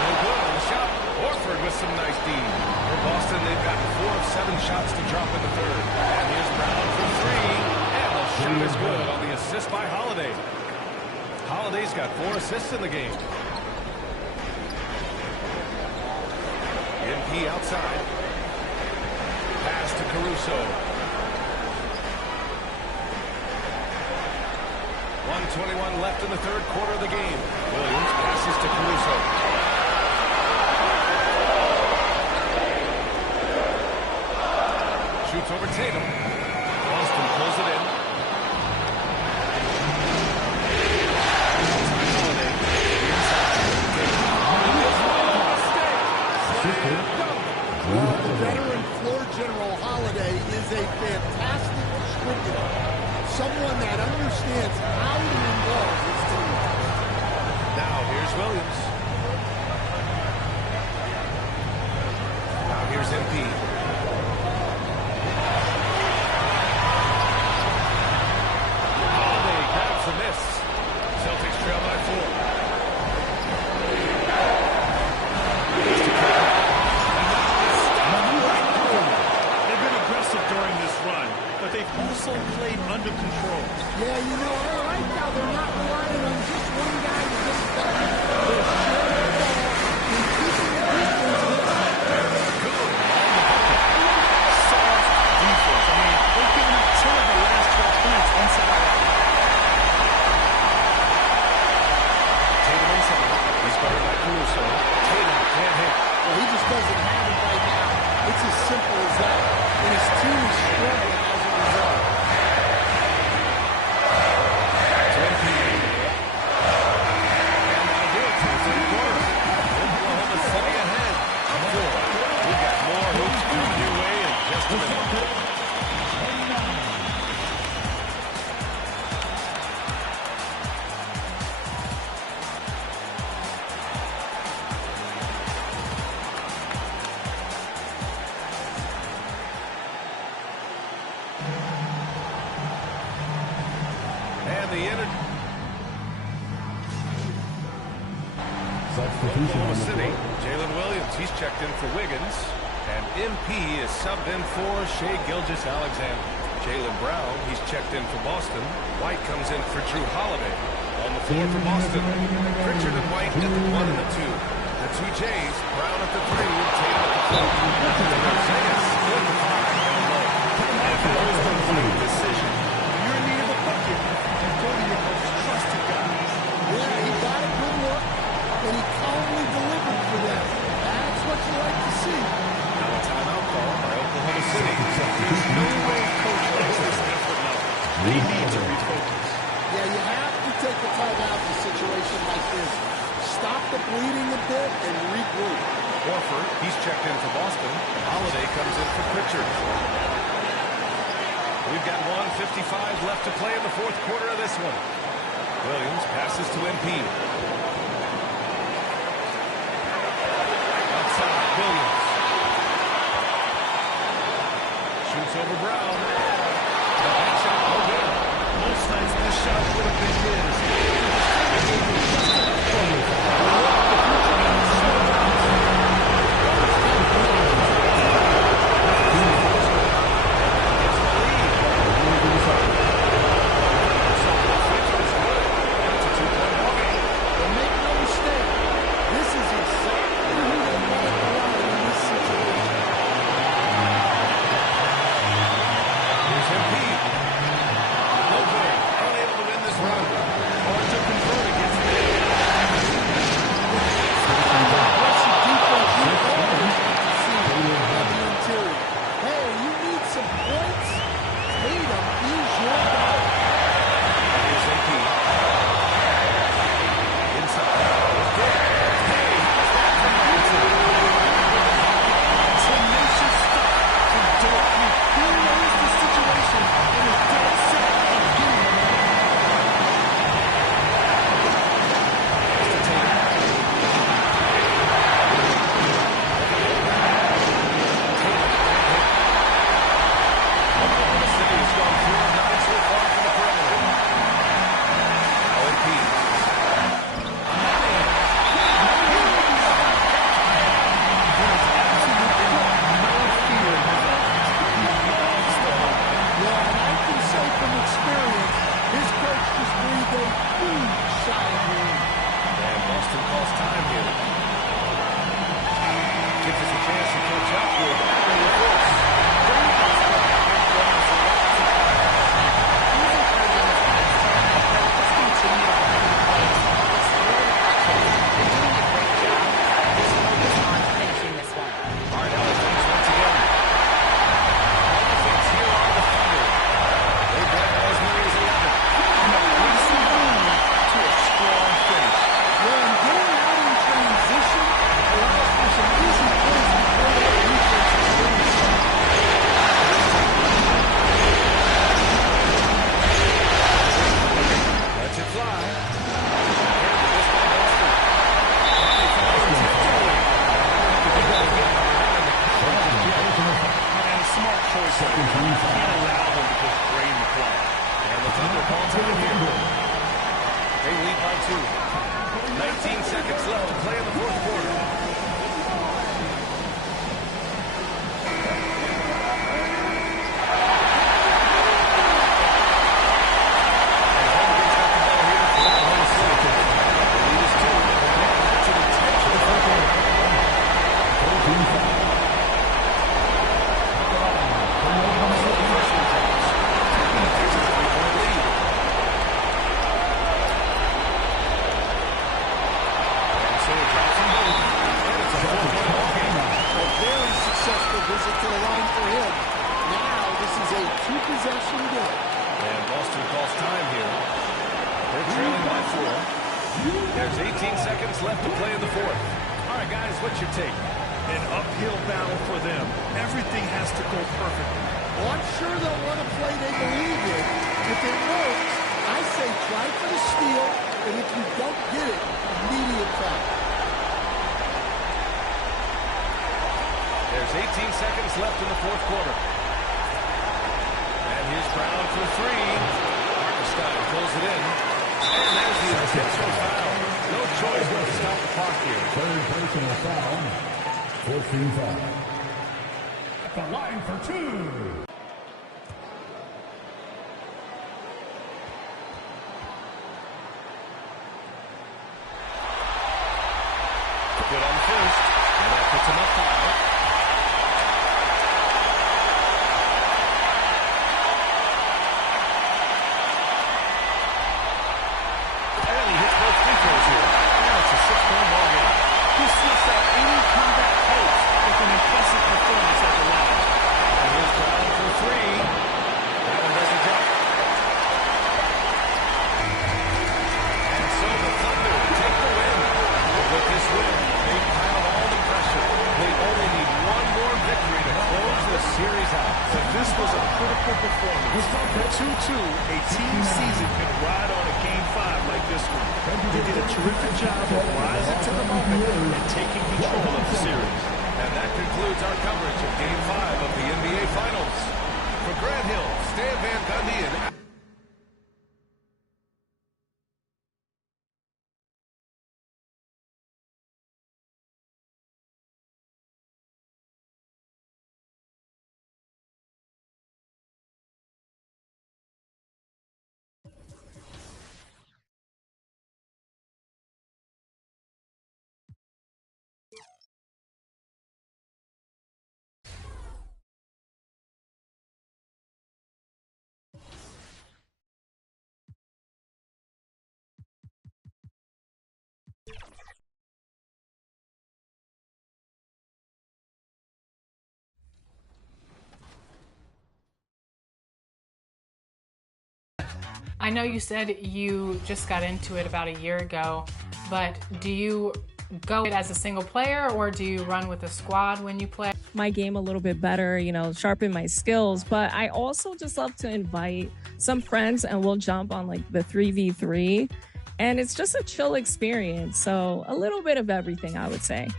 No good on the shot. Horford with some nice D. For Boston, they've gotten 4 of 7 shots to drop in the third. And here's Brown for 3. And the shot is good on the assist by Holiday. Holiday's got 4 assists in the game. MP outside. Pass to Caruso. 1:21 left in the third quarter of the game. Williams passes to Caruso. Shoots over Tatum. Boston pulls it in. Holiday. Well, the veteran floor general Holiday is a fantastic distributor. Someone that understands how to involve his team. Now here's Oklahoma City, Jalen Williams, he's checked in for Wiggins. And MP is subbed in for Shai Gilgeous-Alexander. Jalen Brown, he's checked in for Boston. White comes in for Drew Holiday. On the floor for Boston, Pritchard and White at the 1 and the 2. The two Jays, Brown at the 3, Tatum at the 4. Rosales split the 5 down low. And for those the right decision. When you're in need of a bucket, you go to your most trusted guys. Yeah, he got a good look, and he calmly delivered for them. That's what you like to see. Now a timeout call by Oklahoma City. There's no way coach likes this effort now. They need to refocus. Yeah, you have to take a timeout in a situation like this. Stop the bleeding a bit and regroup. Horford, he's checked in for Boston. Holiday comes in for Pritchard. We've got 1:55 left to play in the fourth quarter of this one. Williams passes to MP. Outside, Williams. Shoots over Brown. The back shot, no good. Most nights, this shot would have been his. Personal foul. 14 foul. At the line for 2. Good on first, and that puts him up 5. And he hits both free throws here. Now it's a 6-point ball game. He sniffs out any comeback hopes with an impressive performance at the line. And here's Brown for 3. That one doesn't drop. And so the Thunder take the win. With this win, they piled all the pressure. They only need one more victory to close the series out. But this was a critical performance. At 2-2, a team season can ride on a Game 5 like this one. They did a terrific job of rising to the moment and taking control of the series. And that concludes our coverage of Game 5 of the NBA Finals. For Grant Hill, Stan Van Gundy, and I know you said you just got into it about a year ago, but do you go as a single player or do you run with a squad when you play? My game a little bit better, sharpen my skills, but I also just love to invite some friends and we'll jump on like the 3v3 and it's just a chill experience. So a little bit of everything, I would say.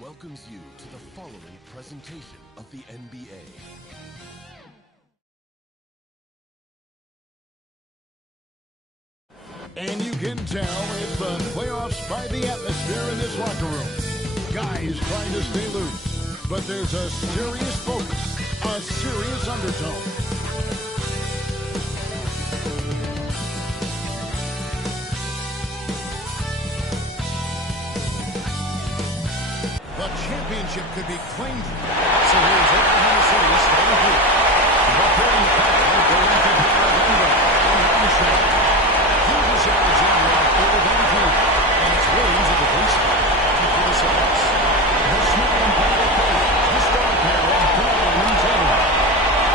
Welcomes you to the following presentation of the NBA. And you can tell it's the playoffs by the atmosphere in this locker room. Guys trying to stay loose, but there's a serious focus, a serious undertone. The championship could be claimed. So here's Oklahoma City starting here. Preparing the pack, going to Alexander and Armstrong. Julius Alexander out there with Andrew. And it's Williams at the three spot. For the Celtics. The small and power play. The star pair of Brown and Taylor.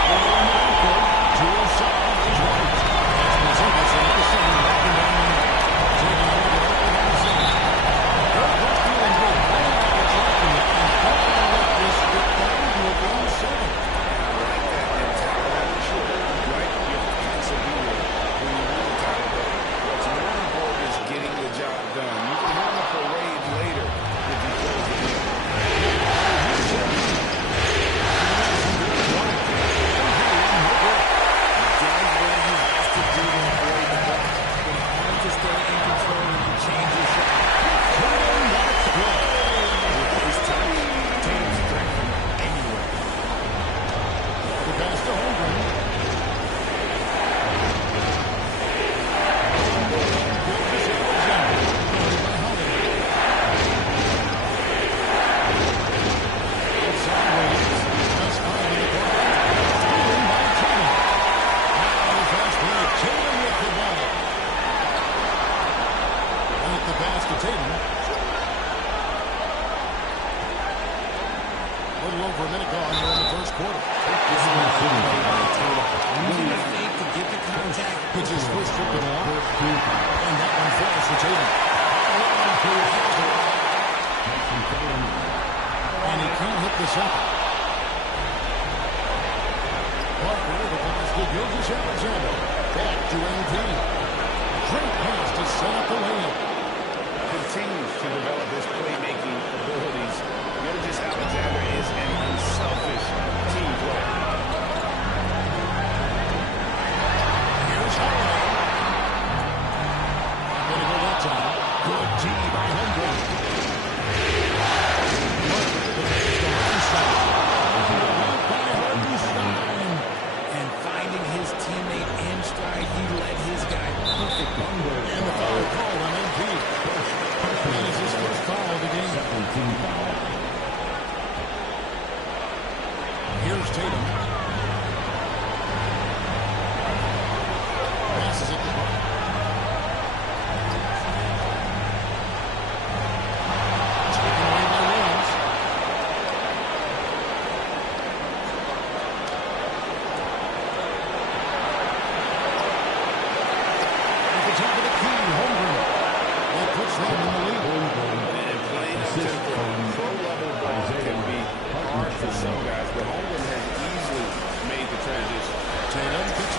Over in the backcourt, Julius is right. As Mazingas and Anderson walking down the middle. Taking over Oklahoma City. Good first feeling good.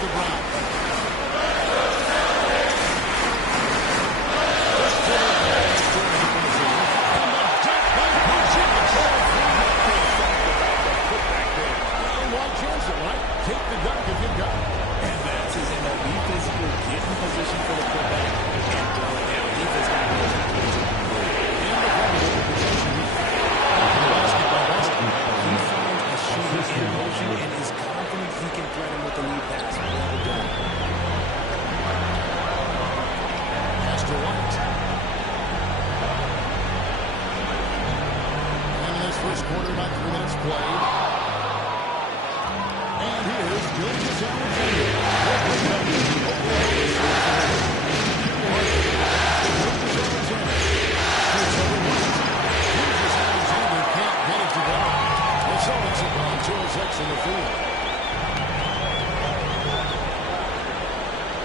to Brown. Take the dunk if you've got it. And that's his MLB physical. Get in position for the putback and throw it down. Defense got to know how to use it. And the Thunder with possession. He found a shooter in motion and is confident he can threat him with the lead pass. Well done. Pass to White. And in this first quarter, about 3 minutes played. And here's Gilgeous Alexander can't get it to go. The Celtics have gone 2 of 6 in the field.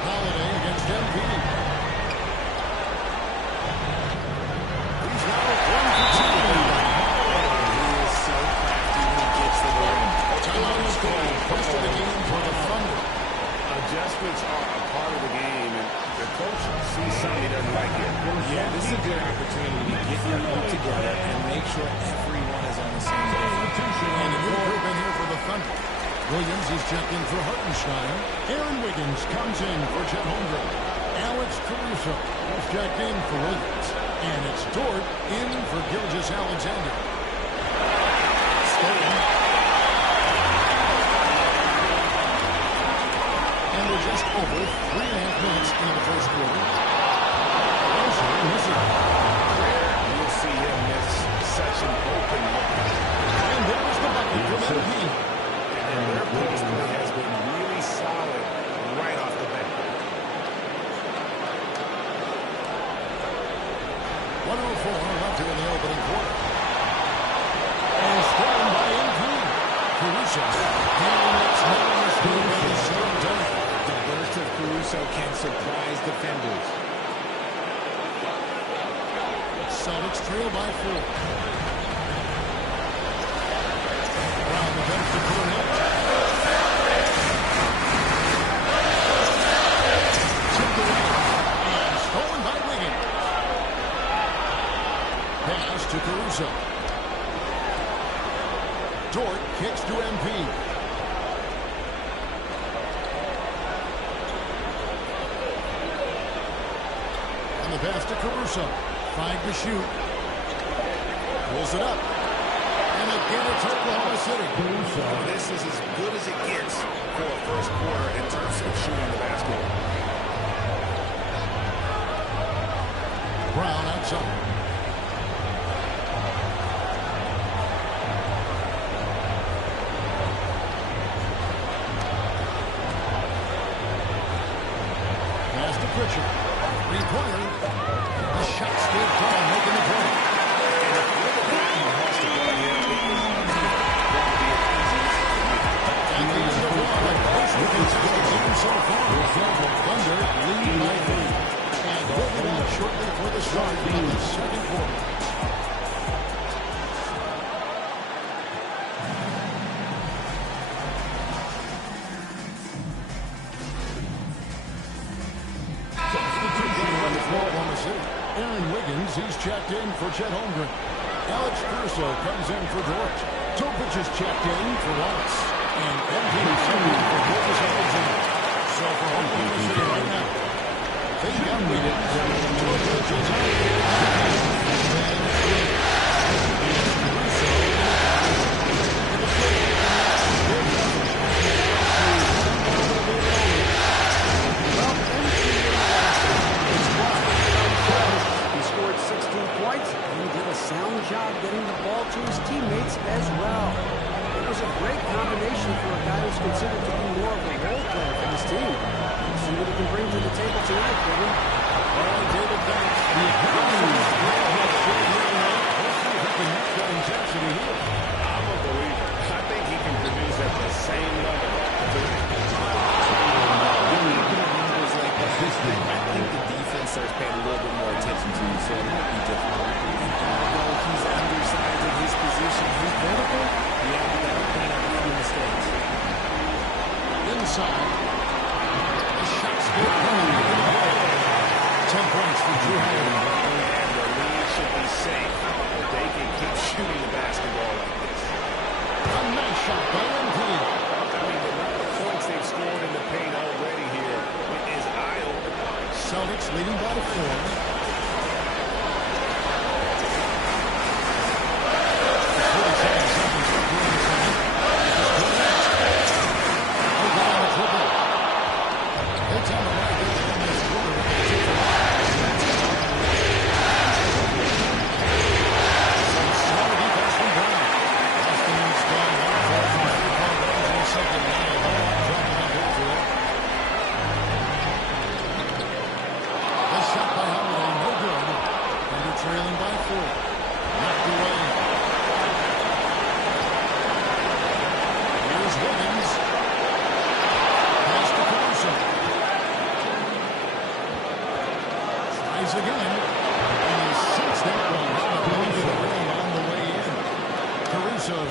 Holiday against MP. He's now 1 for 2. He is so crafty when he gets to the rim. Timeout is called. First of the game for the Thunder. Adjustments are a part of the game, and the coach sees something he doesn't like here. Yeah, this is a good opportunity to get your group together and make sure everyone is on the same page. And a new group in here for the Thunder. Williams is checked in for Hartenstein. Aaron Wiggins comes in for Chet Holmgren. Alex Caruso is checked in for Williams. And it's Dort in for Gilgeous Alexander. Stolen. And we're just over 3.5 minutes into the first quarter. Also missing. You'll see him miss such an open look. And there's the bucket from MP. And their post play has been really solid right off the bat. 104 left here in the opening quarter. And stolen by MP. Caruso. Handling it, smelling the steam, and the short dunk. The burst of Caruso can surprise defenders. Celtics trail by 4. Brown the bench to Cornette. Tipped away. And stolen by Wiggins. Pass to Caruso. Dort kicks to MP. And the pass to Caruso. 5 to shoot. Pulls it up. And again, it's Oklahoma City. This is as good as it gets for a first quarter in terms of shooting the basketball. Brown outside. Pass to Pritchard. 3-pointer. The shot still down, making the play. And if you're the guy who has to guard him, it is going to be an easy. And these are one of the most contested games so far. Thunder lead by 3. And we'll be back shortly for the start of the second quarter. Aaron Wiggins, he's checked in for Chet Holmgren. Alex Caruso comes in for Dort. Topic is checked in for Wallace. And MP is checked in for Gilgeous Alexander. So for Oklahoma City right now, they got Wiggins. Topic is out. Sound job getting the ball to his teammates as well. It was a great combination for a guy who's considered to be more of a role player for this team. We'll see what he can bring to the table tonight, Kevin. Well, David Banks, the economy is great. Let's see if he can match that intensity here. I'm a believer. I think he can produce at the same level. I think the defense starts paying a little bit more attention to him, so it might be different. Although he's undersized at his position, he's vertical. Yeah, that'll clean up a few mistakes. Inside. basket. 10 points for Drew Holiday. And the lead should be safe. They can keep shooting the basketball like this. A nice shot by MP. I mean, the number of points they've scored in the paint already here is eye-opening. Celtics leading by 4.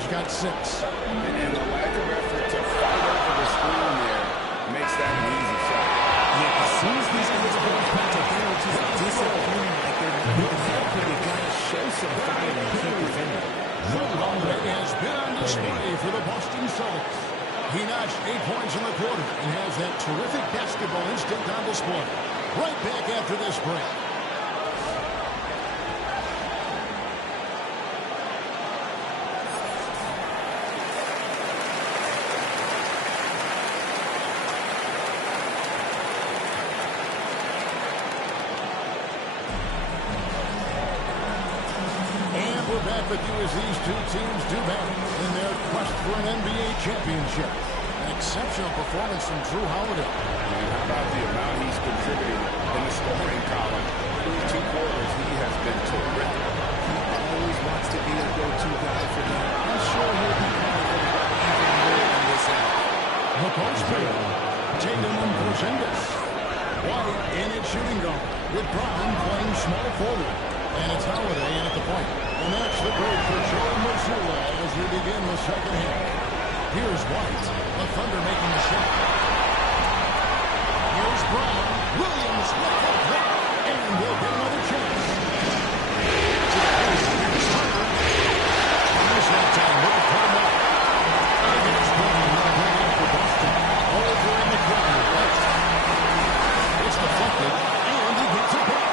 Got 6. And the lack of effort to fight over the screen there makes that an easy shot. Yeah, as soon as these guys are going back to here, just disappearing like they're not going to help, they got to show some fight and keep defending. Drew Holiday has been on display for the Boston Celtics. He notched 8 points in the quarter and has that terrific basketball instinct on display. Right back after this break. With you as these two teams do battle in their quest for an NBA championship. An exceptional performance from Drew Holiday. And how about the amount he's contributing in the scoring column? Through 2 quarters, he has been terrific. He always wants to be a go-to guy for them. I'm sure he'll be calling for even more on this out. The post player, Tatum and Porzingis. White in its shooting guard, with Brown playing small forward. And it's Holiday in at the point. And that's the break for Joe Mazzulla as we begin the second half. Here's White, the Thunder making the shot. Here's Brown. Williams with the block. And they'll get another chance. To the post, here's Hunter. Here's that time with the timeout. And here's Brown with a bring in for Boston. Over in the corner. It's deflected. And he gets it back.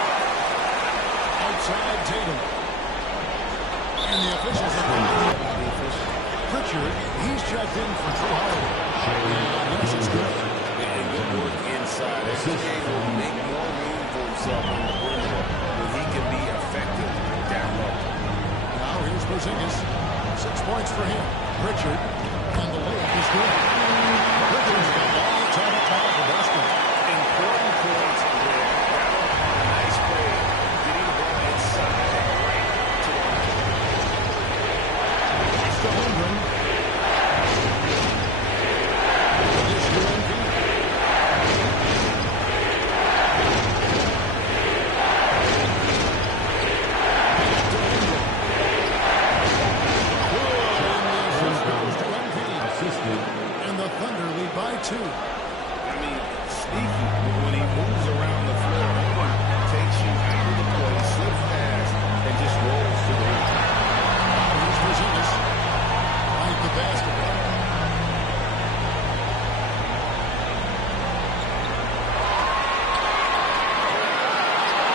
Outside Tatum. And the officials are calling Pritchard. He's checked in for Drew Holiday. And yes, it's good. And good work inside. He's able to make more room for himself on the perimeter where he can be effective down low. Now here's Porzingis. 6 points for him. Pritchard. And the layup is good. Pritchard's got all the time up now for Boston. Important points there. Nice play. Getting the ball inside and right to the line. To Holmgren. This to MP. And the Thunder lead by 2. I mean, sneaky when he moves around the floor. Takes you out of the play, slips past, and just rolls to the rim. Here's Porzingis. Right the basketball.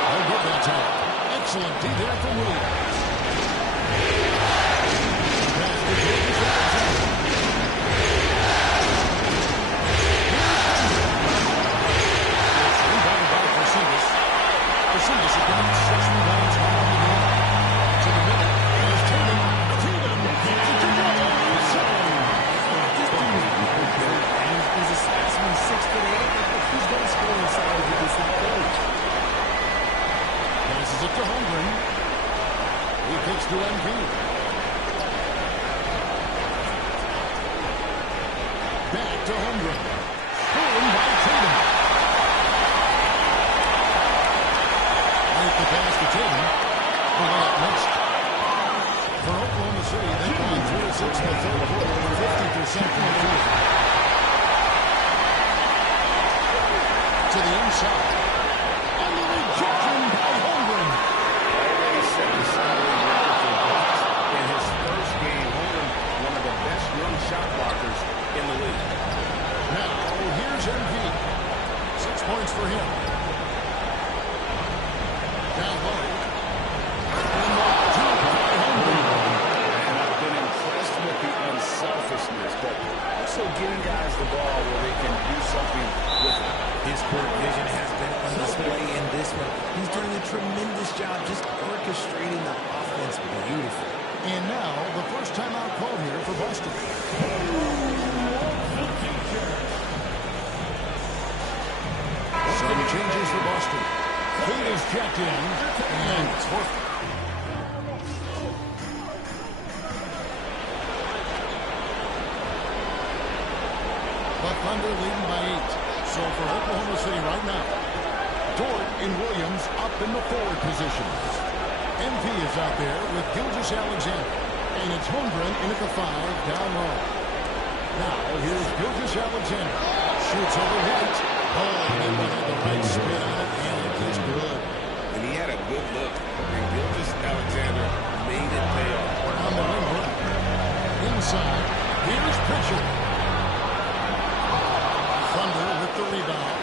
Oh, good that time. Excellent D there from Williams. Pass to James Robinson. It's rebounded by Porzingis. Porzingis has got 6 rebounds on the game. To the middle. There's Tatum. Tatum gets it to go. He's a specimen, 6'8". He's going to score inside if it's not close. Passes it to Holmgren. He kicks to MP. Back to Holmgren. Stolen by Tatum. Right the pass to Tatum. The layup missed. For Oklahoma City, they've gone 3 of 6 in the third quarter, 50% from the field. To the inside. And the rejection by Holmgren. Already set the side record for blocks in his first game. Holmgren, one of the best young shot blockers in the league. Now, here's MV. 6 points for him. Down low. And the 2 by Holmgren. And I've been impressed with the unselfishness, but also getting guys the ball where they can do something with it. His court vision has been on display in this one. He's doing a tremendous job just orchestrating the offense beautifully. And now, the first timeout called here for Boston. Some changes for Boston. Kate is checked in, and it's working. The Thunder leading by 8. So for Oklahoma City right now, Dort and Williams up in the forward positions. MP is out there with Gilgeous-Alexander. And it's Holmgren in at the 5, down low. Now here's Gilgeous-Alexander. Shoots over White. Oh, and he had the right spin on it, and it is good. And he had a good look. And Gilgeous-Alexander made it pay off. On the wing run. Inside, here's Pritchard. Thunder with the rebound.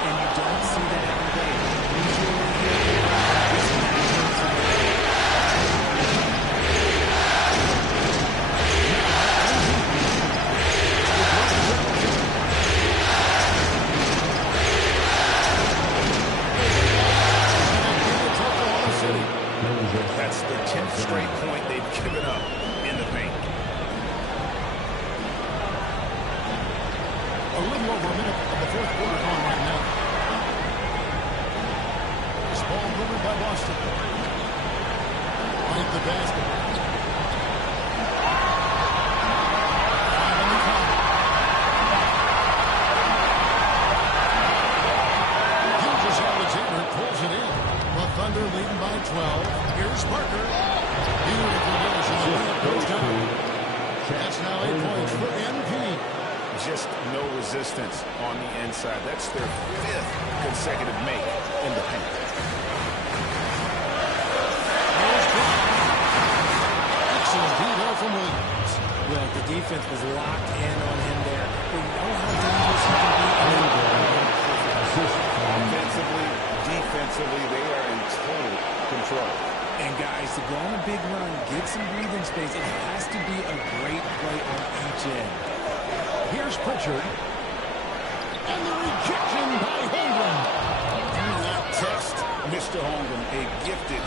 And you don't see that every day. That's the 10th straight point they've given up in the paint. A little over a minute of the fourth quarter gone right now. This ball moved by Boston. Right the basket. 5 on the clock. Gilgeous-Alexander pulls it in. The Thunder leading by 12. Here's Parker. Beautiful finish on the layup goes down. That's now 8 points for NP. Just no resistance on the inside. That's their 5th consecutive make in the paint. Excellent detail from Williams. Well, the defense was locked in on him there. They know how dangerous he can be. Offensively, defensively, they are in total control. And guys, to go on a big run, get some breathing space, it has to be a great play on each end. Here's Pritchard. And the rejection by Holmgren. Do not test Mr. Holmgren, a gifted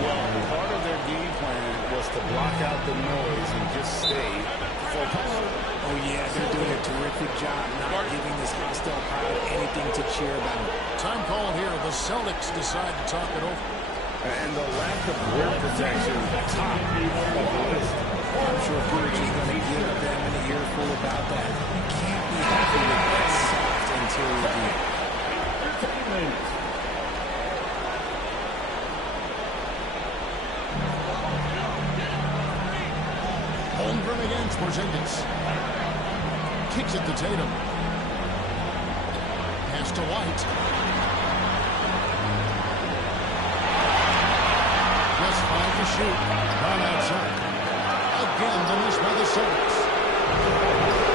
Well, part of their game plan was to block out the noise and just stay focused. Oh, yeah, they're doing a terrific job not giving this hostile crowd anything to cheer about. Time called here. The Celtics decide to talk it over. And the lack of rim protection, top of the list. I'm sure Coach is going to give them an earful about that. You can't be happy with that soft interior game. Holmgren against Porzingis. Kicks it to Tatum. Pass to White. Just 5 to shoot. Down outside. Again, the miss by the Celtics.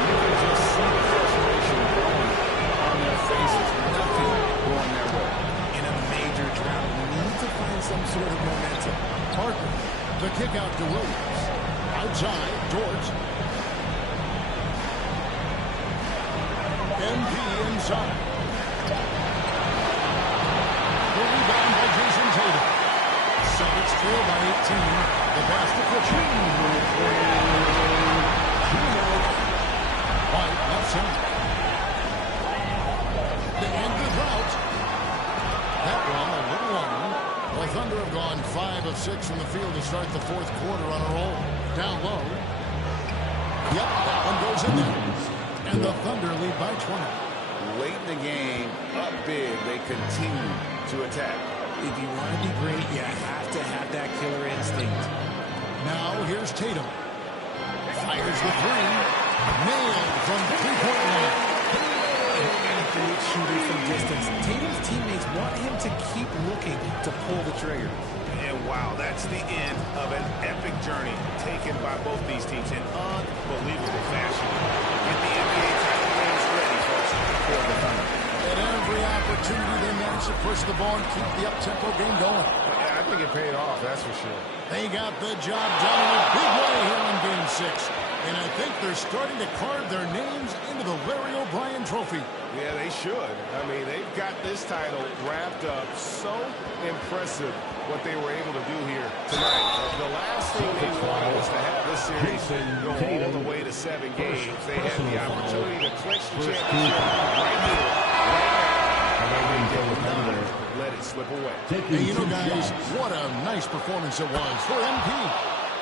You can just see the frustration growing on their faces. Nothing going their way. In a major drought, you need to find some sort of momentum. Parker, the kick out to Williams. Outside, Dort. MP inside. The rebound by Jason Tatum. Celtics trail by 18. The pass to Pritchard. White left side. The end of the drought. That one a little long. The Thunder have gone 5 of 6 from the field to start the fourth quarter on a roll. Down low. Yep, that one goes in there. And the Thunder lead by 20. Late in the game, up big, they continue to attack. If you want to be great, you have to have that killer instinct. Now here's Tatum. Fires the 3. Nailed from distance. Tatum's teammates want him to keep looking to pull the trigger. And wow, that's the end of an epic journey taken by both these teams in unbelievable fashion. Get the NBA title games ready, folks, for the Thunder. At every opportunity, they managed to push the ball and keep the up-tempo game going. Yeah, I think it paid off, that's for sure. They got the job done in a big way here in Game 6. And I think they're starting to carve their names into the Larry O'Brien Trophy. Yeah, they should. I mean, they've got this title wrapped up. So impressive what they were able to do here tonight. The last thing they wanted was to have this series go all the way to 7 games. They had the opportunity to clinch the championship right here, right now. And they did not let it slip away. Hey, you know, guys, what a nice performance it was for MP.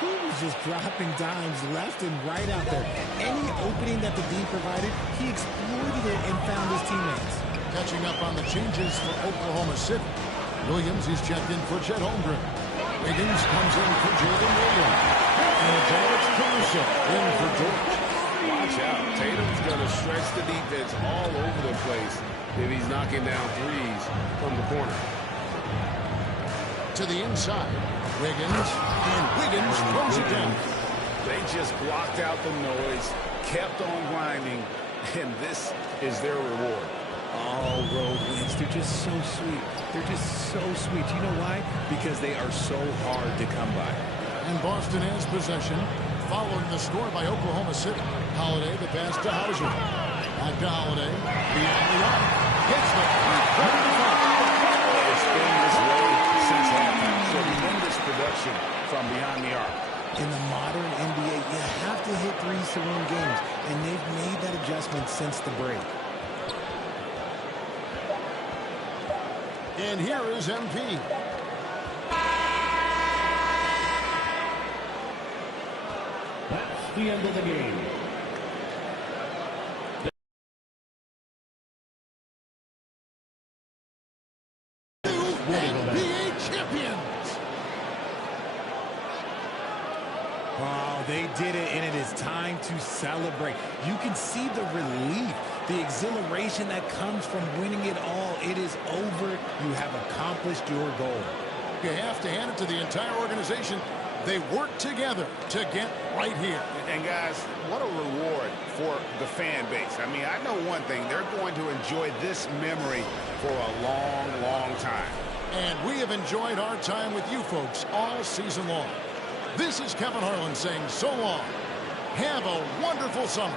He was just dropping dimes left and right out there. Any opening that the D provided, he exploited it and found his teammates. Catching up on the changes for Oklahoma City. Williams is checked in for Chet Holmgren. Wiggins comes in for Jalen Williams. And Alex Caruso in for George. Watch out. Tatum's going to stretch the defense all over the place if he's knocking down threes from the corner. To the inside. Wiggins, and Wiggins throws it down. They just blocked out the noise, kept on grinding, and this is their reward. All road wins. They're just so sweet. They're just so sweet. You know why? Because they are so hard to come by. And Boston has possession, following the score by Oklahoma City. Holiday, the pass to Hauser. Back to Holiday. Beyond the arc. Hits the three-quarter mark. It's been this way since halftime. Tremendous production from behind the arc. In the modern NBA, you have to hit threes to win games, and they've made that adjustment since the break. And here is MP. That's the end of the game. NBA champions. Oh, they did it, and it is time to celebrate. You can see the relief, the exhilaration that comes from winning it all. It is over. You have accomplished your goal. You have to hand it to the entire organization. They work together to get right here. And guys, what a reward for the fan base. I mean, I know one thing. They're going to enjoy this memory for a long, long time. And we have enjoyed our time with you folks all season long. This is Kevin Harlan saying so long. Have a wonderful summer.